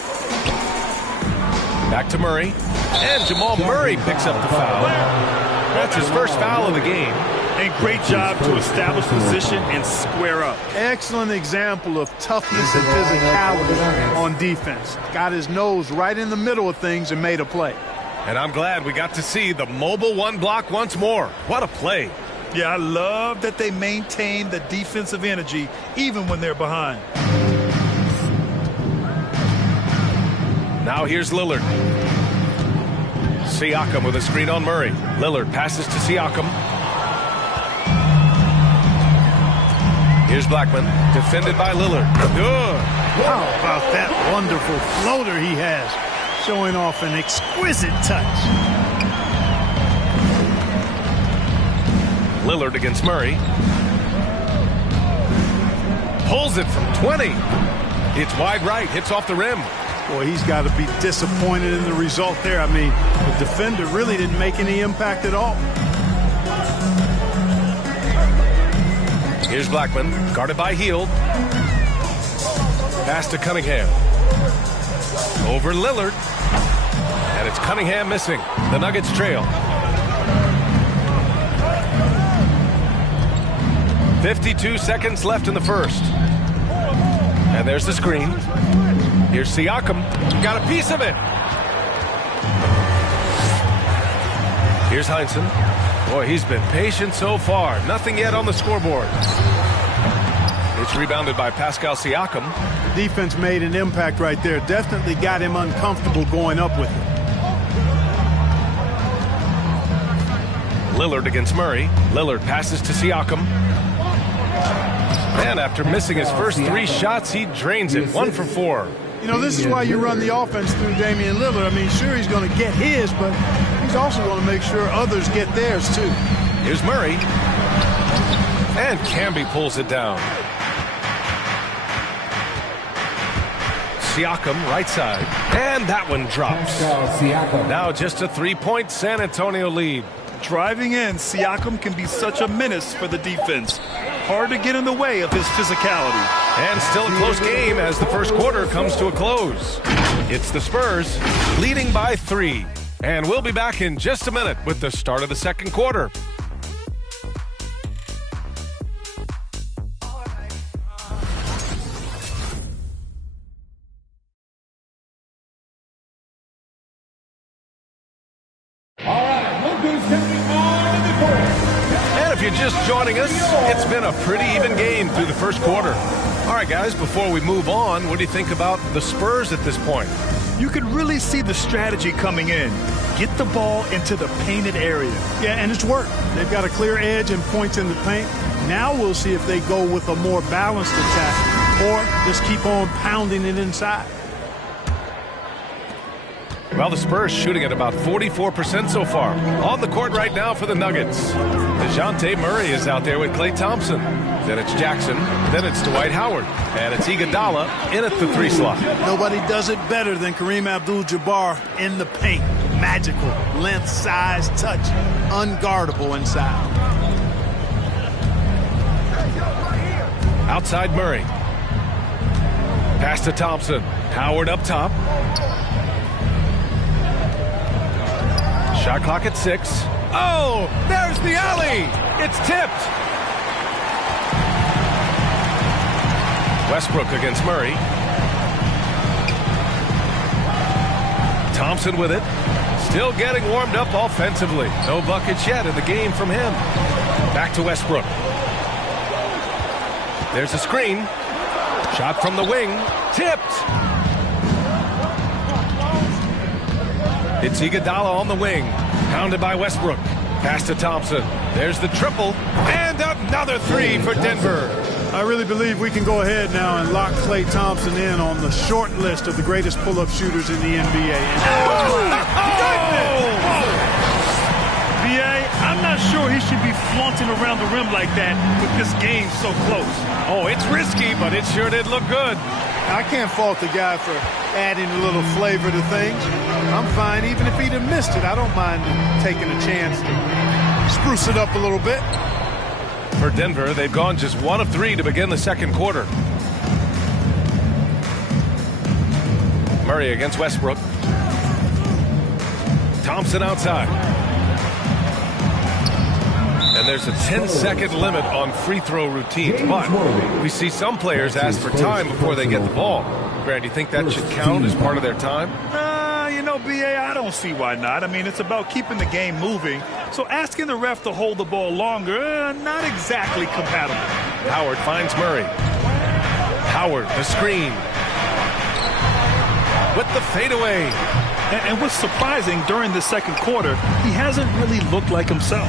Back to Murray. And Jamal Murray picks up the foul. That's his first foul of the game. And great job to establish position and square up. Excellent example of toughness and physicality on defense. Got his nose right in the middle of things and made a play. And I'm glad we got to see the mobile one block once more. What a play. Yeah, I love that they maintain the defensive energy even when they're behind. Now here's Lillard. Siakam with a screen on Murray. Lillard passes to Siakam. Here's Blackman, defended by Lillard. Good. How about that wonderful floater he has, showing off an exquisite touch. Lillard against Murray. Pulls it from 20. It's wide right, hits off the rim. Boy, he's got to be disappointed in the result there. I mean, the defender really didn't make any impact at all. Here's Blackman, guarded by Hield. Pass to Cunningham. Over Lillard. And it's Cunningham missing. The Nuggets trail. 52 seconds left in the first. And there's the screen. Here's Siakam. Got a piece of it. Here's Heinsohn. Boy, he's been patient so far. Nothing yet on the scoreboard. It's rebounded by Pascal Siakam. The defense made an impact right there. Definitely got him uncomfortable going up with it. Lillard against Murray. Lillard passes to Siakam. And after missing his first 3 shots, he drains it. 1 for 4. You know, this is why you run the offense through Damian Lillard. I mean, sure, he's going to get his, but he's also going to make sure others get theirs, too. Here's Murray. And Camby pulls it down. Siakam, right side. And that one drops. Now just a 3-point San Antonio lead. Driving in, Siakam can be such a menace for the defense. Hard to get in the way of his physicality. And still a close game as the first quarter comes to a close. It's the Spurs leading by 3. And we'll be back in just a minute with the start of the second quarter. And if you're just joining us, it's been a pretty even game through the first quarter. All right, guys, before we move on, what do you think about the Spurs at this point? You could really see the strategy coming in. Get the ball into the painted area. Yeah, and it's worked. They've got a clear edge and points in the paint. Now we'll see if they go with a more balanced attack or just keep on pounding it inside. Well, the Spurs shooting at about 44% so far. On the court right now for the Nuggets. DeJounte Murray is out there with Klay Thompson. Then it's Jackson. Then it's Dwight Howard. And it's Iguodala in at the 3 slot. Nobody does it better than Kareem Abdul-Jabbar in the paint. Magical. Length, size, touch. Unguardable inside. Outside Murray. Pass to Thompson. Howard up top. Shot clock at 6. Oh, there's the alley. It's tipped. Westbrook against Murray. Thompson with it. Still getting warmed up offensively. No buckets yet in the game from him. Back to Westbrook. There's a screen. Shot from the wing. Tipped. It's Iguodala on the wing. Pounded by Westbrook. Pass to Thompson. There's the triple. And another 3 for Denver. I really believe we can go ahead now and lock Klay Thompson in on the short list of the greatest pull-up shooters in the NBA. B.A., I'm not sure he should be flaunting around the rim like that with this game so close. Oh, it's risky, but it sure did look good. I can't fault the guy for adding a little flavor to things. I'm fine. Even if he'd have missed it, I don't mind taking a chance to spruce it up a little bit. For Denver, they've gone just 1 of 3 to begin the second quarter. Murray against Westbrook. Thompson outside. And there's a 10-second limit on free throw routines, but we see some players ask for time before they get the ball. Grant, do you think that should count as part of their time? You know, B.A., I don't see why not. I mean, it's about keeping the game moving. So asking the ref to hold the ball longer, not exactly compatible. Howard finds Murray. Howard, the screen. With the fadeaway. And what's surprising, during the second quarter, he hasn't really looked like himself.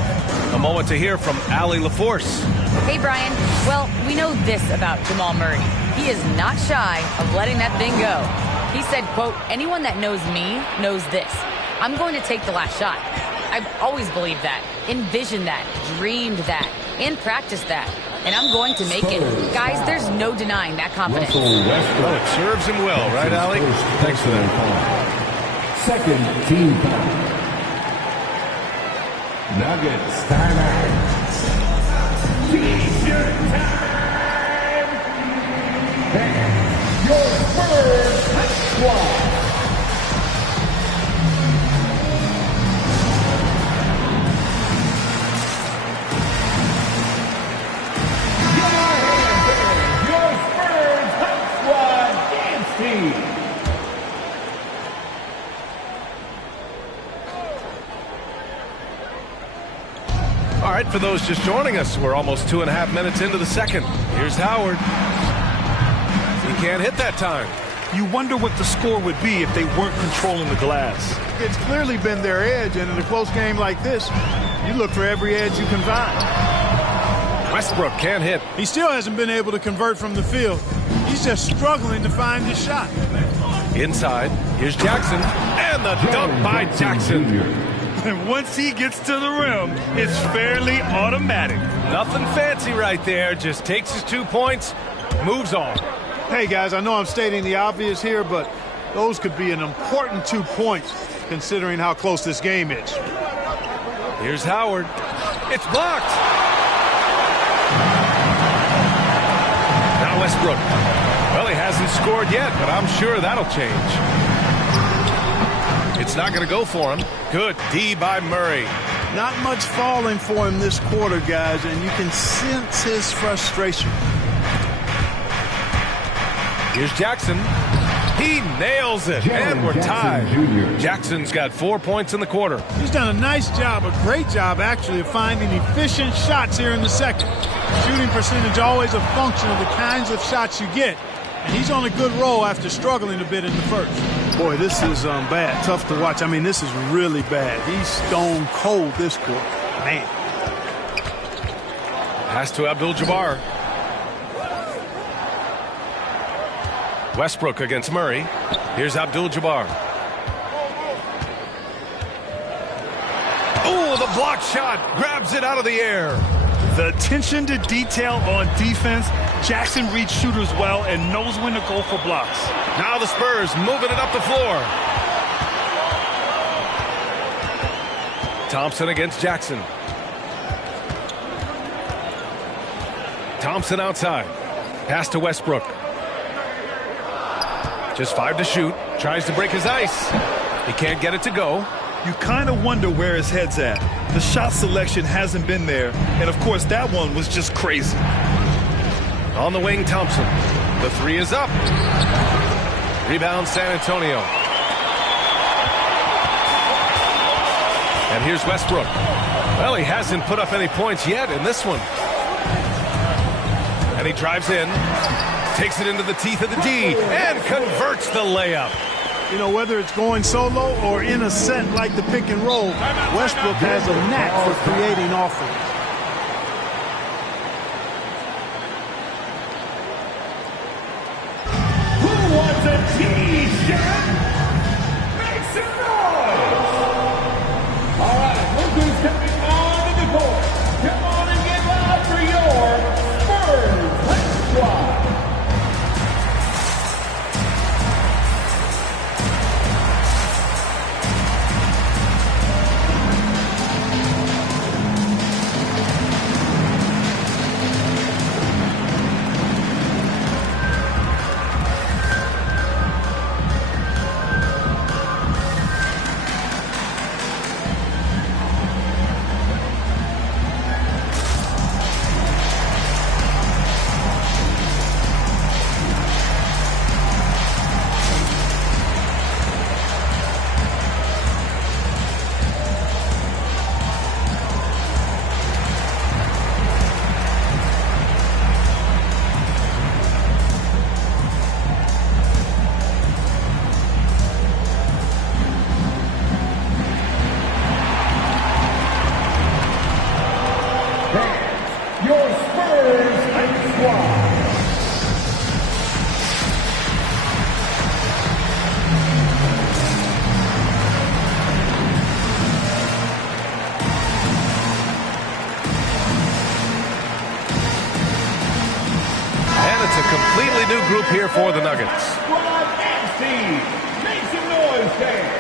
A moment to hear from Allie LaForce. Hey, Brian. Well, we know this about Jamal Murray. He is not shy of letting that thing go. He said, quote, anyone that knows me knows this. I'm going to take the last shot. I've always believed that, envisioned that, dreamed that, and practiced that. And I'm going to make it. Guys, there's no denying that confidence. Well, it serves him well, right, Allie? Thanks for that. Second team foul. Nuggets timeout. T-shirt time. And your first squad. Your Spurs Hot Squad dance team. All right, for those just joining us, we're almost 2.5 minutes into the second. Here's Howard. He can't hit that time. You wonder what the score would be if they weren't controlling the glass. It's clearly been their edge, and in a close game like this, you look for every edge you can find. Westbrook can't hit. He still hasn't been able to convert from the field. He's just struggling to find his shot. Inside, here's Jackson, and the dunk by Jackson. And once he gets to the rim, it's fairly automatic. Nothing fancy right there. Just takes his 2 points, moves on. Hey, guys, I know I'm stating the obvious here, but those could be an important 2 points considering how close this game is. Here's Howard. It's blocked. Now Westbrook. Well, he hasn't scored yet, but I'm sure that'll change. It's not going to go for him. Good D by Murray. Not much falling for him this quarter, guys, and you can sense his frustration. Here's Jackson. He nails it, and we're tied. Jackson's got 4 points in the quarter. He's done a nice job, a great job, actually, of finding efficient shots here in the second. Shooting percentage always a function of the kinds of shots you get, and he's on a good roll after struggling a bit in the first. Boy, this is bad. Tough to watch. I mean, this is really bad. He's stone cold this quarter. Man. Pass to Abdul-Jabbar. Westbrook against Murray. Here's Abdul-Jabbar. Oh, the block shot. Grabs it out of the air. The attention to detail on defense. Jackson reads shooters well and knows when to go for blocks. Now the Spurs moving it up the floor. Thompson against Jackson. Thompson outside. Pass to Westbrook. Just 5 to shoot. Tries to break his ice. He can't get it to go. You kind of wonder where his head's at. The shot selection hasn't been there. And, of course, that one was just crazy. On the wing, Thompson. The 3 is up. Rebound, San Antonio. And here's Westbrook. Well, he hasn't put up any points yet in this one. And he drives in. Takes it into the teeth of the D and converts the layup. You know, whether it's going solo or in a set like the pick and roll, Westbrook has a knack for creating offense. Who wants a T-shirt? Make some noise! All right, look who's coming onto the court. Come on and get loud for your Spurs Hot Squad. And it's a completely new group here for the Nuggets. Squad MC. Make some noise there.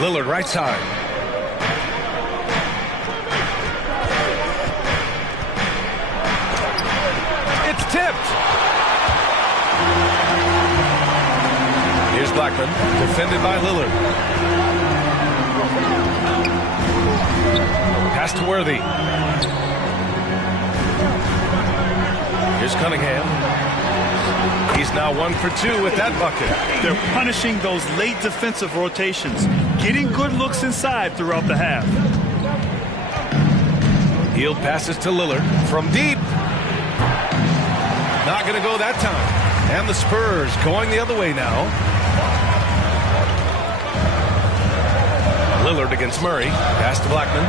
Lillard right side. It's tipped. Here's Blackman, defended by Lillard. Pass to Worthy. Here's Cunningham. He's now 1 for 2 with that bucket. They're punishing those late defensive rotations, getting good looks inside throughout the half. Hield passes to Lillard from deep. Not going to go that time. And the Spurs going the other way now. Lillard against Murray. Pass to Blackman.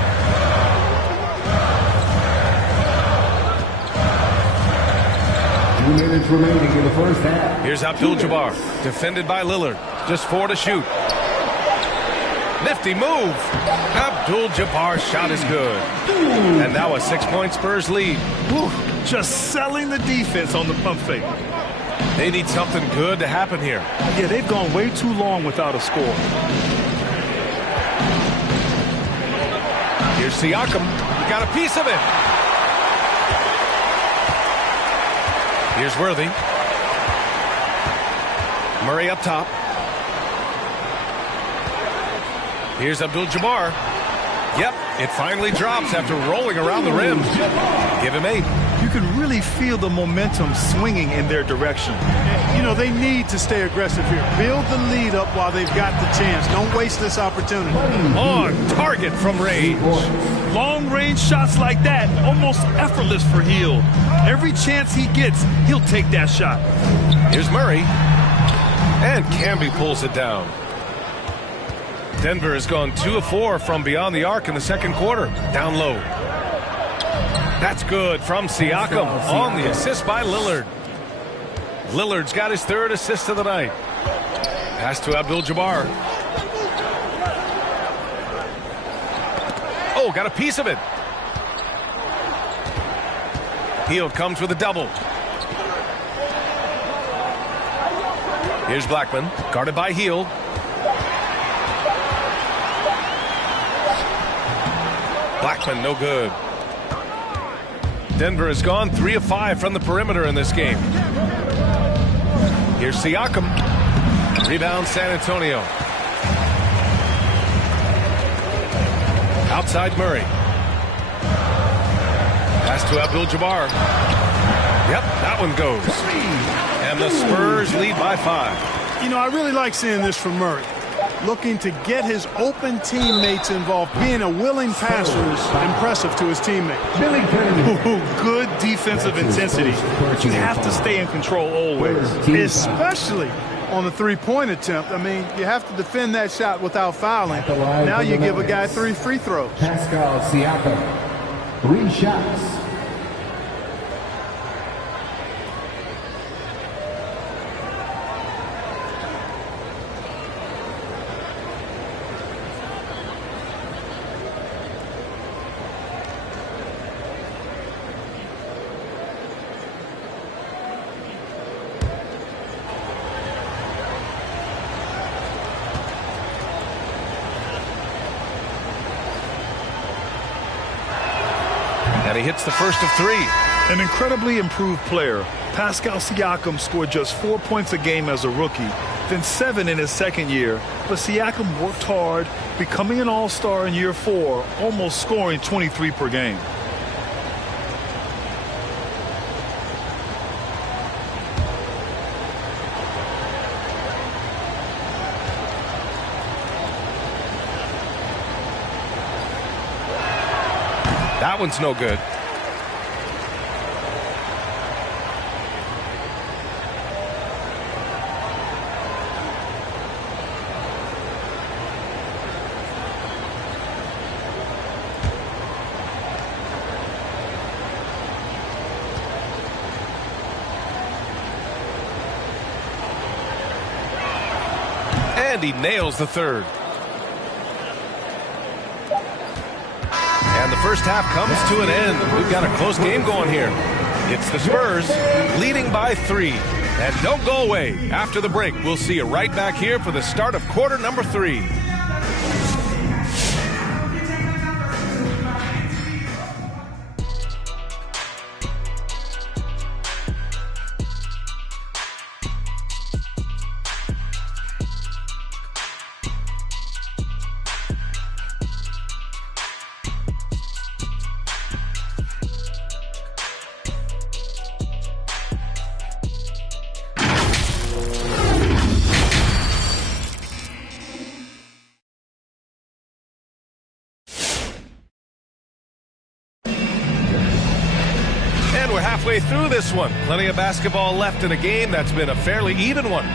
2 minutes remaining in the first half. Here's Abdul-Jabbar, defended by Lillard. Just 4 to shoot. Nifty move. Abdul-Jabbar's shot is good. And now a 6-point Spurs lead. Whew. Just selling the defense on the pump fake. They need something good to happen here. Yeah, they've gone way too long without a score. Here's Siakam. He got a piece of it. Here's Worthy. Murray up top. Here's Abdul-Jabbar. Yep, it finally drops after rolling around the rim. Give him 8. You can really feel the momentum swinging in their direction. You know, they need to stay aggressive here. Build the lead up while they've got the chance. Don't waste this opportunity. On target from range. Long-range shots like that, almost effortless for Hield. Every chance he gets, he'll take that shot. Here's Murray. And Camby pulls it down. Denver has gone 2 of 4 from beyond the arc in the second quarter. Down low. That's good from Siakam on the assist by Lillard. Lillard's got his 3rd assist of the night. Pass to Abdul-Jabbar. Oh, got a piece of it. Hield comes with a double. Here's Blackman, guarded by Hield. Blackman, no good. Denver has gone 3 of 5 from the perimeter in this game. Here's Siakam. Rebound San Antonio. Outside Murray. Pass to Abdul-Jabbar. Yep, that one goes. And the Spurs lead by 5. You know, I really like seeing this from Murray. Looking to get his open teammates involved. Being a willing passer is impressive to his teammates. Good defensive intensity. You have to stay in control always. Especially on the three-point attempt. I mean, you have to defend that shot without fouling. Now you give a guy 3 free throws. Pascal Siakam, 3 shots. And he hits the first of 3. An incredibly improved player. Pascal Siakam scored just 4 points a game as a rookie, then 7 in his second year. But Siakam worked hard, becoming an all-star in year 4, almost scoring 23 per game. That one's no good. And he nails the third. And the first half comes to an end. We've got a close game going here. It's the Spurs leading by 3. And don't go away. After the break, we'll see you right back here for the start of quarter number 3. Halfway through this one. Plenty of basketball left in a game that's been a fairly even one.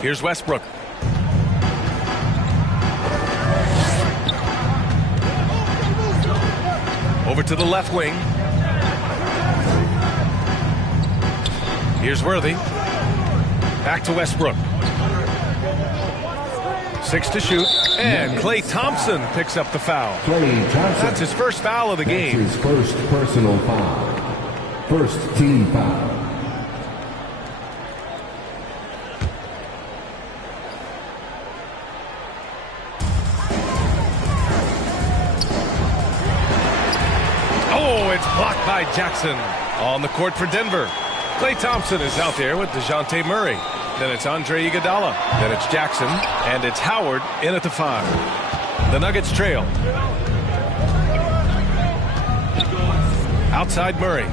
Here's Westbrook. Over to the left wing. Here's Worthy. Back to Westbrook. 6 to shoot. And Klay Thompson picks up the foul. That's his first foul of the game. That's his first personal foul. First team foul. Oh, it's blocked by Jackson. On the court for Denver. Klay Thompson is out there with DeJounte Murray. Then it's Andre Iguodala. Then it's Jackson. And it's Howard in at the 5. The Nuggets trail. Outside Murray.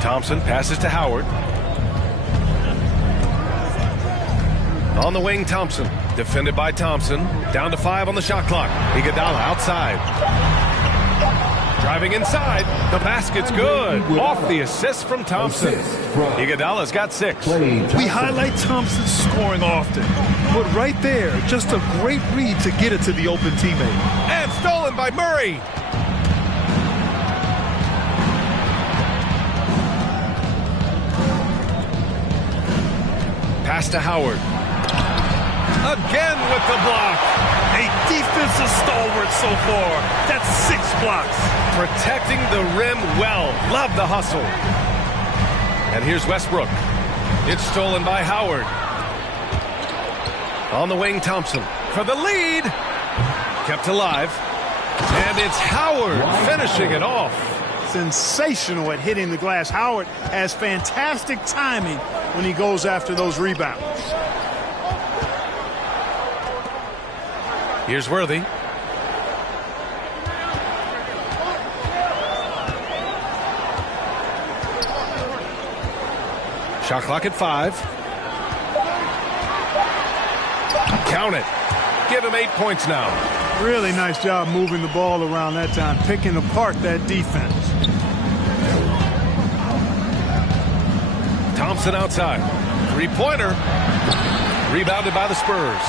Thompson passes to Howard. On the wing, Thompson. Defended by Thompson. Down to 5 on the shot clock. Iguodala outside. Driving inside. The basket's good. Off the assist from Thompson. Iguodala's got 6. We highlight Thompson's scoring often. But right there, just a great read to get it to the open teammate. And stolen by Murray. Pass to Howard. Again with the block. A defensive stalwart so far. That's 6 blocks. Protecting the rim well. Love the hustle. And here's Westbrook. It's stolen by Howard. On the wing, Thompson for the lead. Kept alive. And it's Howard finishing it off. Sensational at hitting the glass. Howard has fantastic timing when he goes after those rebounds. Here's Worthy. Shot clock at 5. Count it. Give him 8 points now. Really nice job moving the ball around that time, picking apart that defense. Thompson outside. 3-pointer. Rebounded by the Spurs.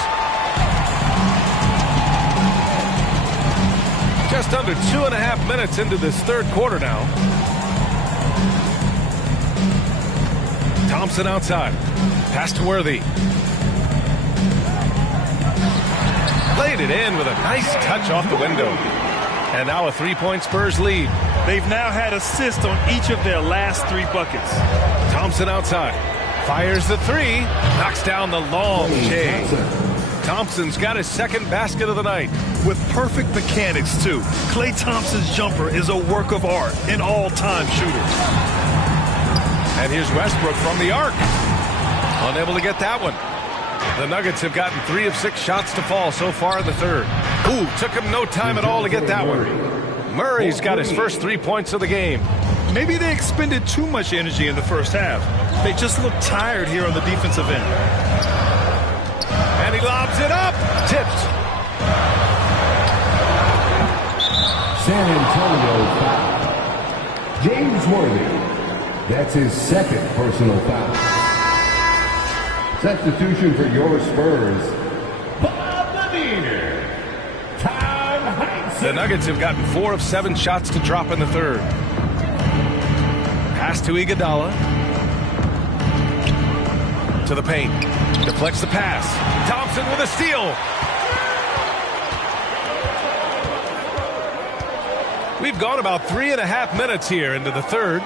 Just under 2.5 minutes into this third quarter now. Thompson outside. Pass to Worthy. Laid it in with a nice touch off the window. And now a 3-point Spurs lead. They've now had assists on each of their last 3 buckets. Thompson outside. Fires the 3. Knocks down the long J. Thompson's got his second basket of the night. With perfect mechanics, too. Klay Thompson's jumper is a work of art, an all-time shooter. And here's Westbrook from the arc. Unable to get that one. The Nuggets have gotten 3 of 6 shots to fall so far in the third. Ooh, took him no time at all to get that one. Murray's got his first 3 points of the game. Maybe they expended too much energy in the first half. They just look tired here on the defensive end. And And he lobs it up. Tipped. San Antonio foul. James Worthy. That's his second personal foul. Substitution for your Spurs. The Nuggets have gotten 4 of 7 shots to drop in the third. Pass to Iguodala. To the paint. Deflects the pass. Thompson with a steal. We've gone about 3.5 minutes here into the third.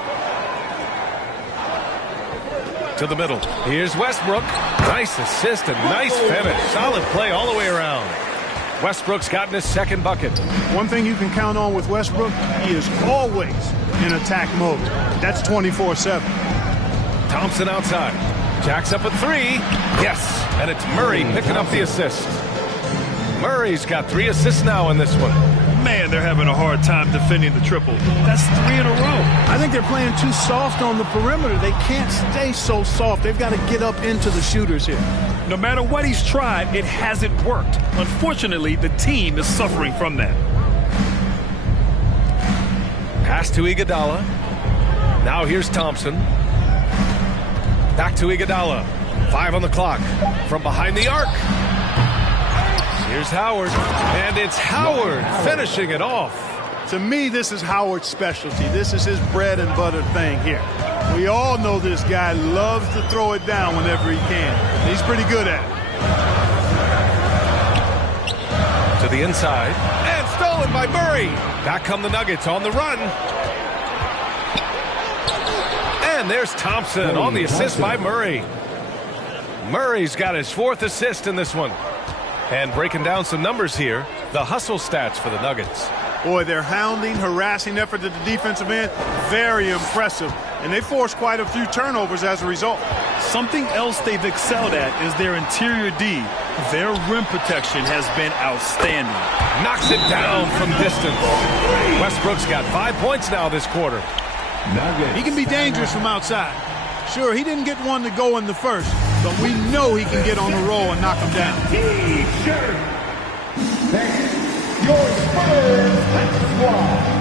To the middle. Here's Westbrook. Nice assist and nice finish. Solid play all the way around. Westbrook's gotten his second bucket. One thing you can count on with Westbrook, he is always in attack mode. That's 24/7. Thompson outside. Jacks up a 3. Yes, and it's Murray picking up the assist. Murray's got 3 assists now in this one. Man, they're having a hard time defending the triple. That's 3 in a row. I think they're playing too soft on the perimeter. They can't stay so soft. They've got to get up into the shooters here. No matter what he's tried, it hasn't worked. Unfortunately, the team is suffering from that. Pass to Iguodala. Now here's Thompson. Back to Iguodala. 5 on the clock. From behind the arc. Here's Howard. And it's Howard finishing it off. To me, this is Howard's specialty. This is his bread and butter thing here. We all know this guy loves to throw it down whenever he can. He's pretty good at it. To the inside. And stolen by Murray. Back come the Nuggets on the run. And there's Thompson on the assist by Murray. Murray's got his 4th assist in this one. And breaking down some numbers here, the hustle stats for the Nuggets. Boy, their hounding, harassing effort at the defensive end, very impressive. And they forced quite a few turnovers as a result. Something else they've excelled at is their interior D. Their rim protection has been outstanding. Knocks it down from distance. Westbrook's got 5 points now this quarter. He can be dangerous from outside. Sure, he didn't get one to go in the first, but we know he can get on the roll and knock him down. T-shirt. That's your Spurs squad.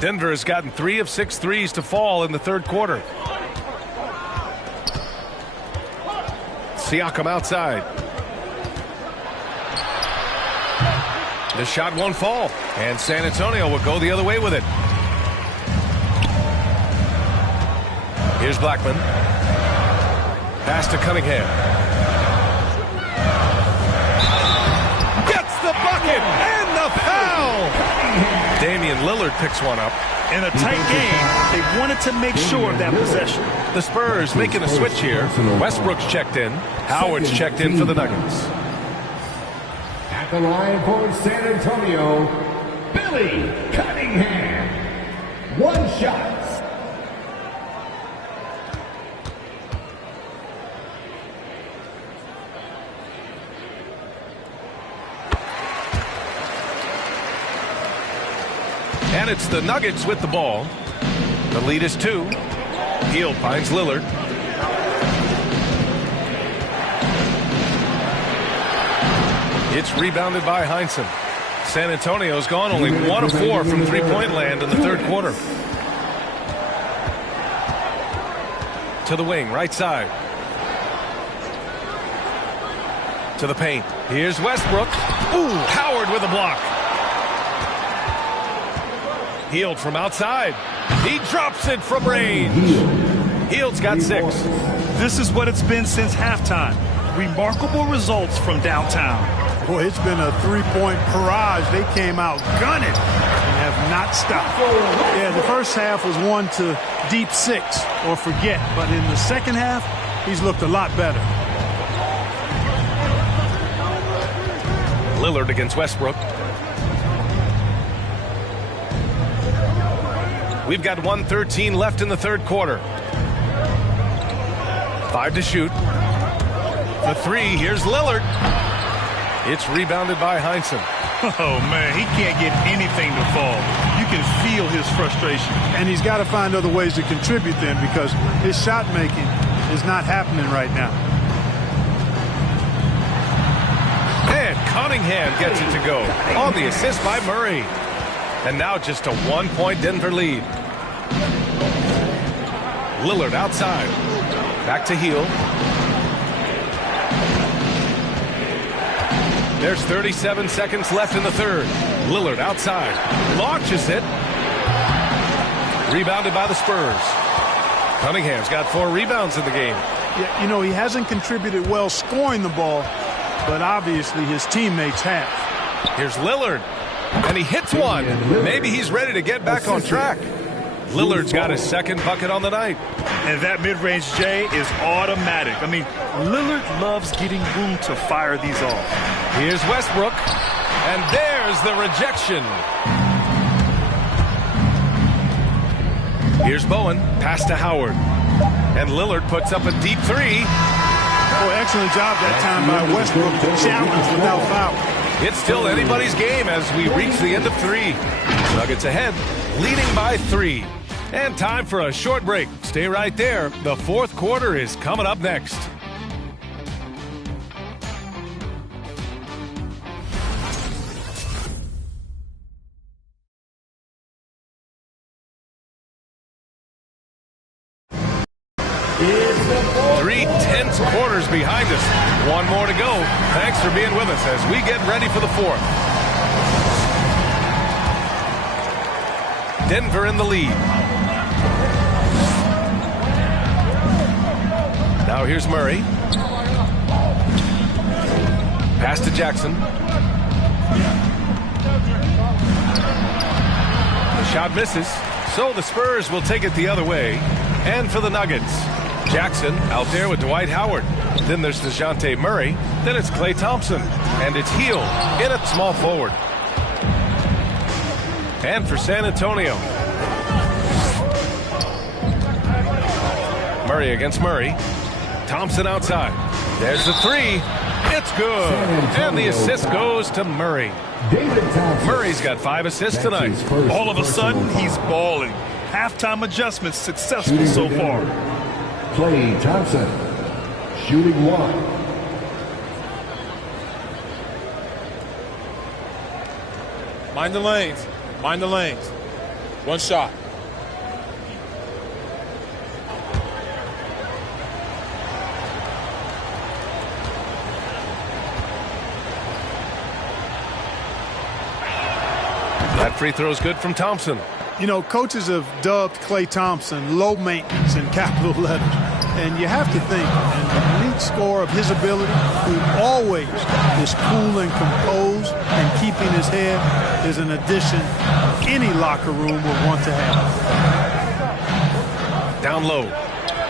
Denver has gotten 3 of 6 threes to fall in the third quarter. Siakam outside. The shot won't fall, and San Antonio will go the other way with it. Here's Blackman. Pass to Cunningham. Gets the bucket and the foul. Damian Lillard picks one up. In a tight game, they wanted to make sure of that possession. The Spurs making a switch here. Westbrook's checked in. Howard's checked in for the Nuggets. the line for San Antonio, Billy Cunningham. 1 shot. And it's the Nuggets with the ball. The lead is 2. Hield finds Lillard. It's rebounded by Heinsohn. San Antonio's gone only 1 of 4 from three-point land in the third quarter. To the wing, right side. To the paint. Here's Westbrook. Ooh, Howard with a block. Hield from outside. He drops it from range. Hield's got 6. This is what it's been since halftime. Remarkable results from downtown. Boy, it's been a three-point barrage. They came out gunning and have not stopped. Yeah, the first half was 1 to deep 6 or forget. But in the second half, he's looked a lot better. Lillard against Westbrook. We've got 1:13 left in the third quarter. 5 to shoot. The 3, here's Lillard. It's rebounded by Heinsohn. Oh, man, he can't get anything to fall. You can feel his frustration. And he's got to find other ways to contribute then, because his shot making is not happening right now. And Cunningham gets it to go on the assist by Murray. And now just a 1-point Denver lead. Lillard outside. Back to Hield. There's 37 seconds left in the third. Lillard outside. Launches it. Rebounded by the Spurs. Cunningham's got 4 rebounds in the game. Yeah, you know, he hasn't contributed well scoring the ball, but obviously his teammates have. Here's Lillard. And he hits one. Maybe he's ready to get back on track. Lillard's got his second bucket on the night. And that mid-range, Jay, is automatic. I mean, Lillard loves getting room to fire these off. Here's Westbrook. And there's the rejection. Here's Bowen. Pass to Howard. And Lillard puts up a deep 3. Boy, excellent job that time by Westbrook to challenge without foul. It's still anybody's game as we reach the end of 3. Nuggets ahead, leading by 3. And time for a short break. Stay right there. The fourth quarter is coming up next. Three tense quarters behind us. One more to go. Thanks for being with us as we get ready for the fourth. Denver in the lead. Now here's Murray. Pass to Jackson. The shot misses, so the Spurs will take it the other way. And for the Nuggets, Jackson out there with Dwight Howard. Then there's DeJounte Murray. Then it's Klay Thompson. And it's Hield in at small forward. And for San Antonio, Murray against Murray. Thompson outside. There's the 3. It's good. And the assist goes to Murray. Murray's got 5 assists tonight. All of a sudden, he's balling. Halftime adjustments successful so far. Klay Thompson, shooting 1. Mind the lanes. Mind the lanes. 1 shot. That free throw is good from Thompson. You know, coaches have dubbed Klay Thompson low maintenance in capital letters. And you have to think, an elite scorer of his ability, who always is cool and composed and keeping his head, is an addition any locker room would want to have. Down low.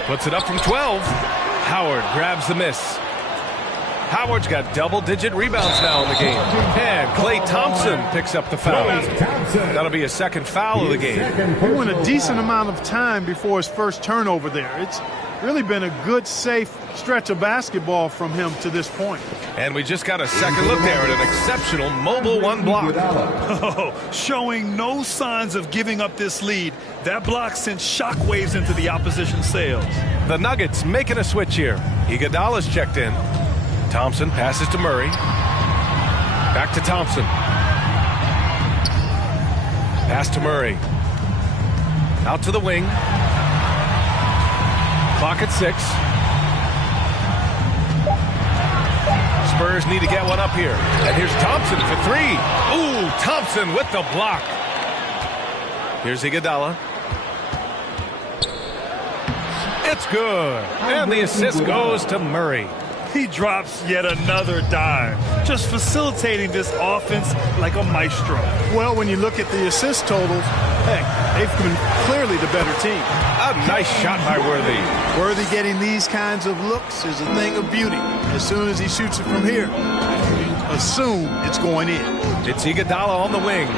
Puts it up from 12. Howard grabs the miss. Howard's got double-digit rebounds now in the game. And Klay Thompson picks up the foul. That'll be a second foul of the game. He went a decent amount of time before his first turnover there. It's really been a good, safe stretch of basketball from him to this point. And we just got a second look there at an exceptional mobile one block. Oh, showing no signs of giving up this lead. That block sent shockwaves into the opposition sails. The Nuggets making a switch here. Iguodala's checked in. Thompson passes to Murray. Back to Thompson. Pass to Murray. Out to the wing. Clock at 6. Spurs need to get one up here. And here's Thompson for 3. Ooh, Thompson with the block. Here's Iguodala. It's good. And the assist goes to Murray. He drops yet another dime, just facilitating this offense like a maestro. Well, when you look at the assist totals, heck, they've been clearly the better team. A nice shot by Worthy. Worthy getting these kinds of looks is a thing of beauty. As soon as he shoots it from here, assume it's going in. It's Iguodala on the wing.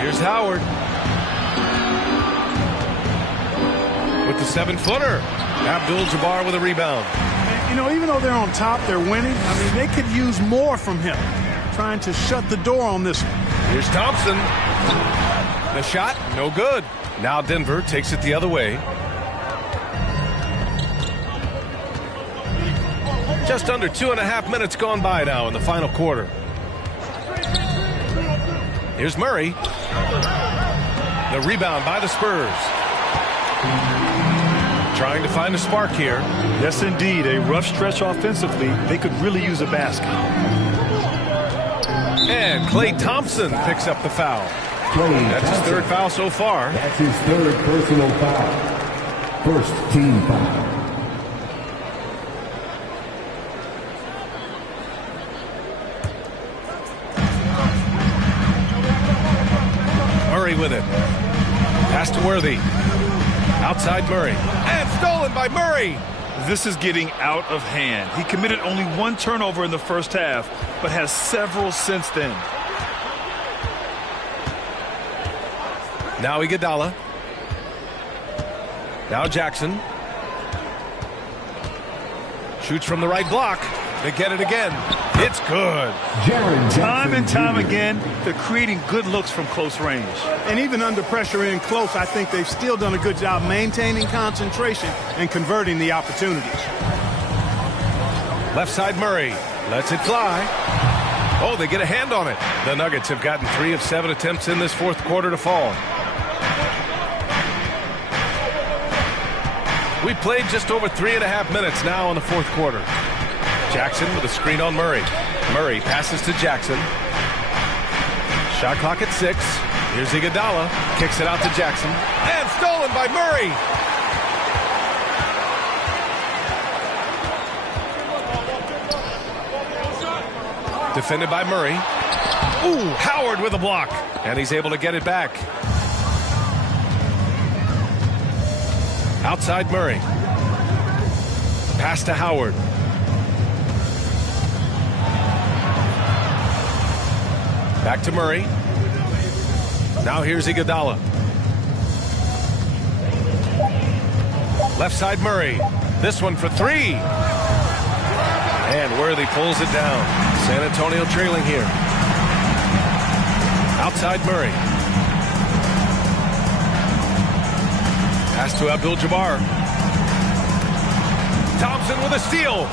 Here's Howard. With the 7-footer. Abdul-Jabbar with a rebound. You know, even though they're on top, they're winning. I mean, they could use more from him. Trying to shut the door on this one. Here's Thompson. The shot, no good. Now Denver takes it the other way. Just under 2.5 minutes gone by now in the final quarter. Here's Murray. The rebound by the Spurs. Trying to find a spark here. Yes, indeed. A rough stretch offensively. They could really use a basket. And Klay Thompson picks up the foul. That's his third foul so far. That's his third personal foul. First team foul. Murray with it. Pass to Worthy. Outside Murray. And stolen by Murray. This is getting out of hand. He committed only one turnover in the first half, but has several since then. Now Iguodala. Now Jackson. Shoots from the right block. They get it again. It's good. Time and time again, they're creating good looks from close range. And even under pressure in close, I think they've still done a good job maintaining concentration and converting the opportunities. Left side Murray. Lets it fly. Oh, they get a hand on it. The Nuggets have gotten 3 of 7 attempts in this fourth quarter to fall. We played just over 3.5 minutes now in the fourth quarter. Jackson with a screen on Murray. Murray passes to Jackson. Shot clock at 6. Here's Iguodala. Kicks it out to Jackson. And stolen by Murray. Defended by Murray. Ooh, Howard with a block. And he's able to get it back. Outside Murray. Pass to Howard. Back to Murray. Now here's Iguodala. Left side Murray. This one for 3. And Worthy pulls it down. San Antonio trailing here. Outside Murray. Pass to Abdul-Jabbar. Thompson with a steal.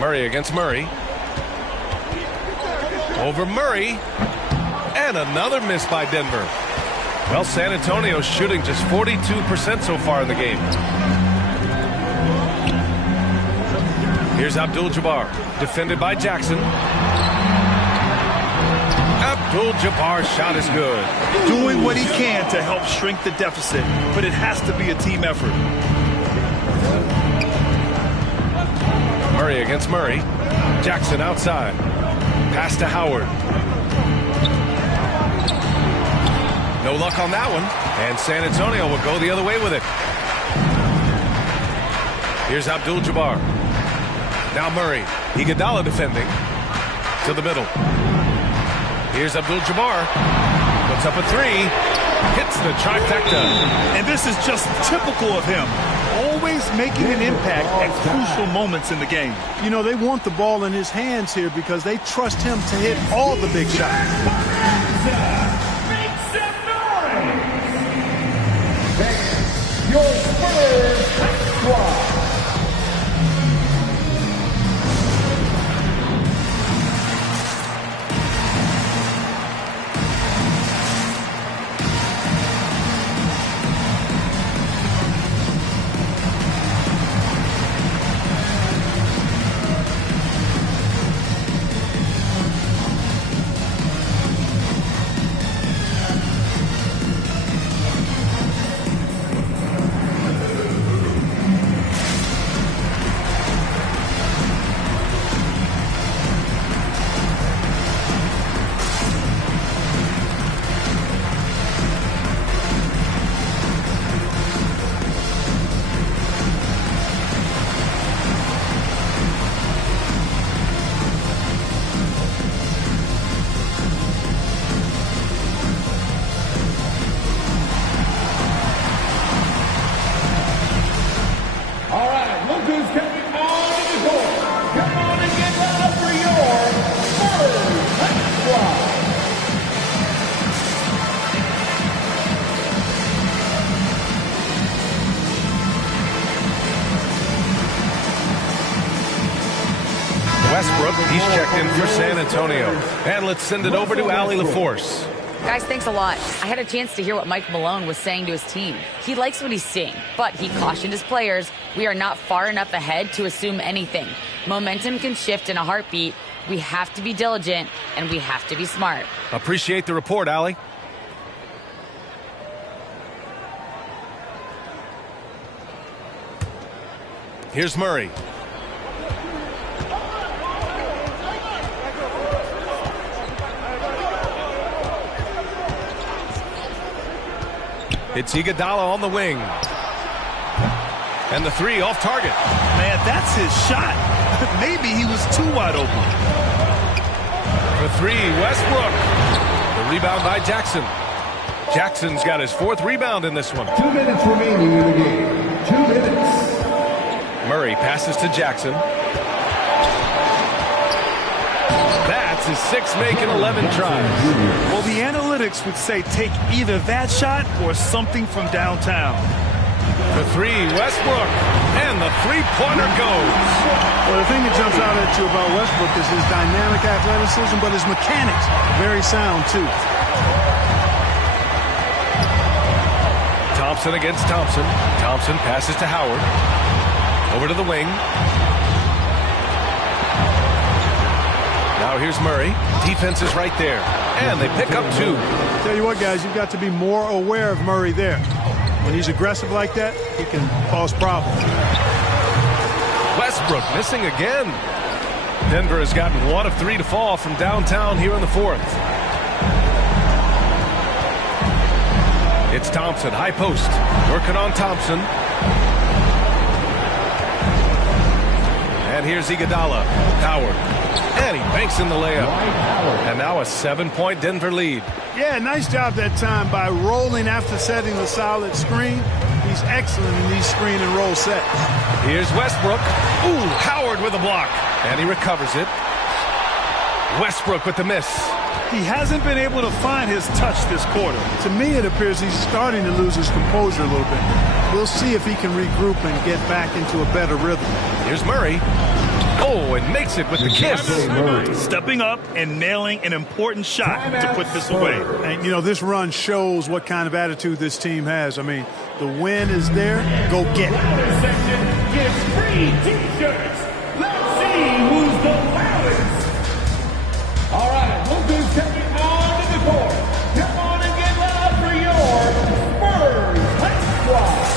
Murray against Murray. Over Murray. And another miss by Denver. Well, San Antonio's shooting just 42% so far in the game. Here's Abdul-Jabbar. Defended by Jackson. Abdul-Jabbar's shot is good. Doing what he can to help shrink the deficit, but it has to be a team effort. Murray against Murray. Jackson outside. Pass to Howard. No luck on that one. And San Antonio will go the other way with it. Here's Abdul-Jabbar. Now Murray. Iguodala defending. To the middle. Here's Abdul-Jabbar. Puts up a three. Hits the trifecta. And this is just typical of him. Always making an impact at crucial moments in the game. You know, they want the ball in his hands here because they trust him to hit all the big shots. Make some noise! Your Spurs squad. Westbrook, he's checked in for San Antonio. And let's send it over to Allie LaForce. Guys, thanks a lot. I had a chance to hear what Mike Malone was saying to his team. He likes what he's seeing, but he cautioned his players, we are not far enough ahead to assume anything. Momentum can shift in a heartbeat. We have to be diligent, and we have to be smart. Appreciate the report, Allie. Here's Murray. It's Iguodala on the wing. And the three off target. Man, that's his shot. Maybe he was too wide open. For three, Westbrook. The rebound by Jackson. Jackson's got his fourth rebound in this one. 2 minutes remaining in the game. 2 minutes. Murray passes to Jackson. That's his sixth make in 11 tries. Well, the analytics would say take either that shot or something from downtown. The three, Westbrook. And the three-pointer goes. Well, the thing that jumps out at you about Westbrook is his dynamic athleticism, but his mechanics, very sound, too. Thompson against Thompson. Thompson passes to Howard. Over to the wing. Now here's Murray. Defense is right there. And they pick up two. Tell you what, guys, you've got to be more aware of Murray there. When he's aggressive like that, he can cause problems. Westbrook missing again. Denver has gotten 1 of 3 to fall from downtown here in the fourth. It's Thompson, high post. Working on Thompson. And here's Iguodala. Howard. And he banks in the layup. And now a 7-point Denver lead. Yeah, nice job that time by rolling after setting the solid screen. He's excellent in these screen and roll sets. Here's Westbrook. Ooh, Howard with a block. And he recovers it. Westbrook with the miss. He hasn't been able to find his touch this quarter. To me, it appears he's starting to lose his composure a little bit. We'll see if he can regroup and get back into a better rhythm. Here's Murray. Oh, and makes it with the kiss. Stepping up and nailing an important shot to put this away. And, you know, this run shows what kind of attitude this team has. I mean, the win is there. Go get it. Other section gets free T-shirts. Let's see who's the loudest. All right, look who's stepping onto the court. Come on and get loud for your Spurs High Squad.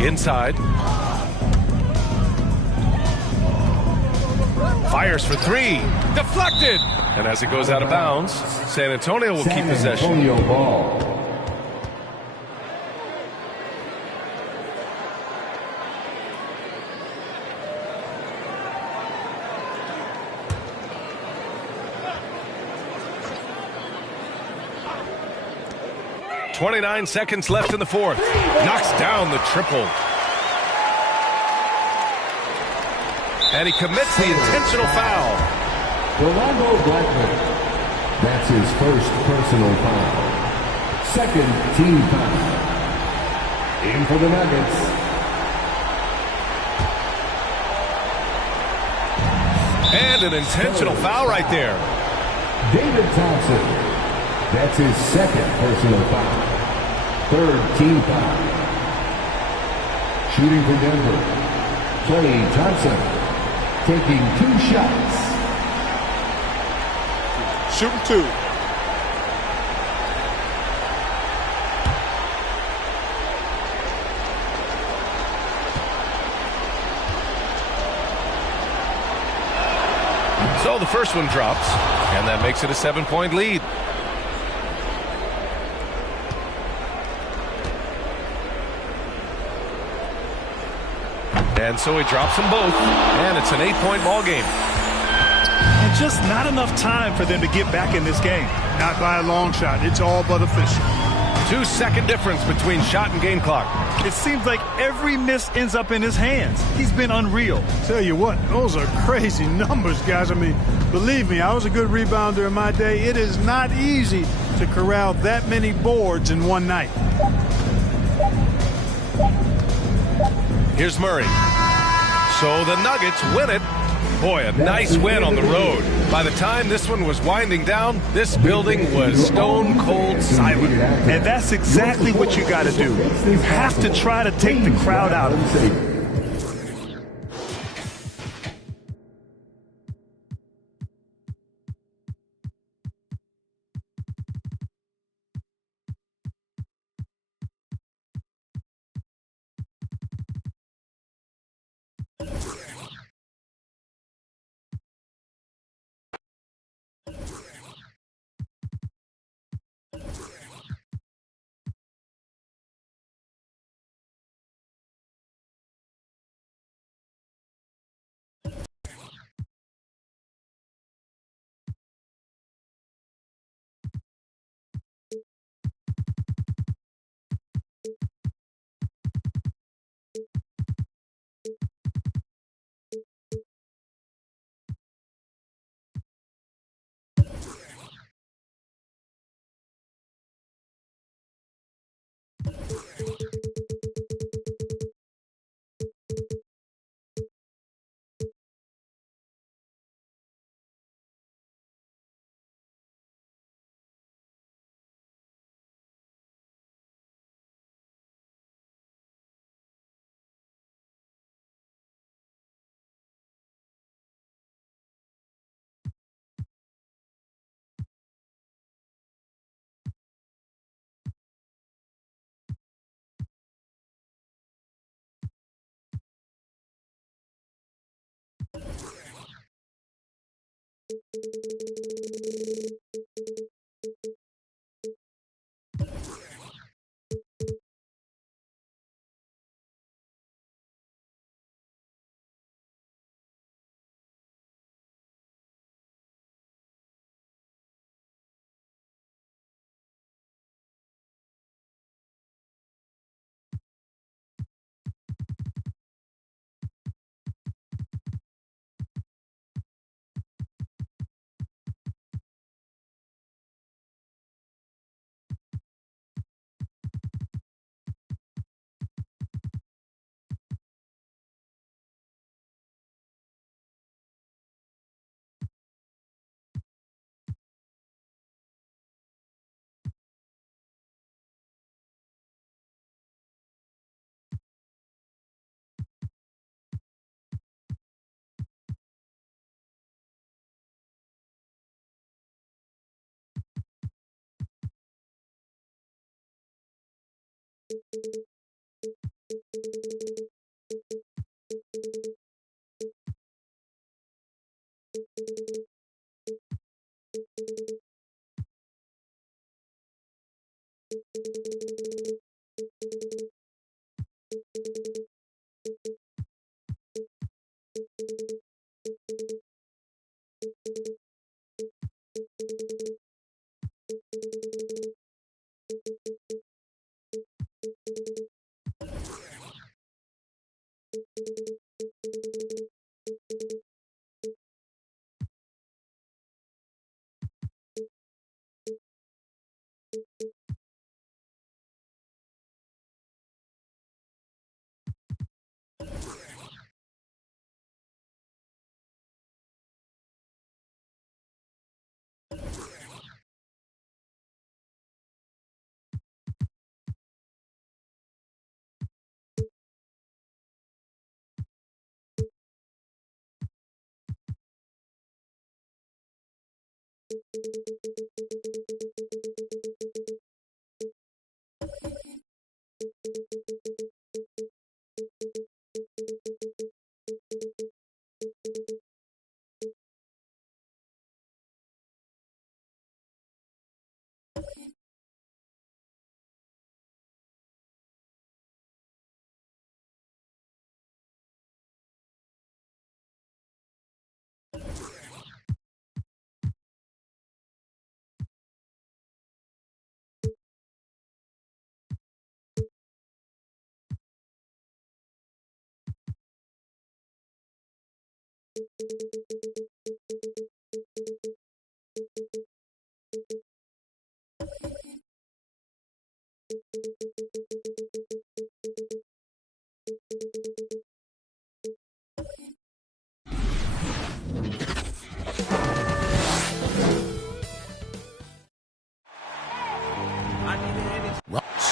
Inside. Fires for three. Deflected. And as it goes out of bounds, San Antonio will keep possession. San Antonio ball. .29 seconds left in the fourth. Knocks down the triple. And he commits the intentional foul. Orlando Blackman. That's his first personal foul. Second team foul. In for the Nuggets. And an intentional foul right there. David Thompson. That's his second personal foul. Third team foul. Shooting for Denver. Klay Thompson taking 2 shots. Shooting 2. So the first one drops, and that makes it a 7-point lead. And so he drops them both, and it's an 8-point ball game. And just not enough time for them to get back in this game. Not by a long shot. It's all but official. 2-second difference between shot and game clock. It seems like every miss ends up in his hands. He's been unreal. Tell you what, those are crazy numbers, guys. I mean, believe me, I was a good rebounder in my day. It is not easy to corral that many boards in one night. Here's Murray. So the Nuggets win it. Boy, a nice win on the road. By the time this one was winding down, this building was stone cold silent. And that's exactly what you got to do. You have to try to take the crowd out of it.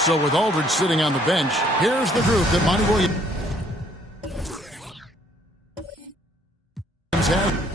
So with Aldridge sitting on the bench, here's the group that Monty Williams has.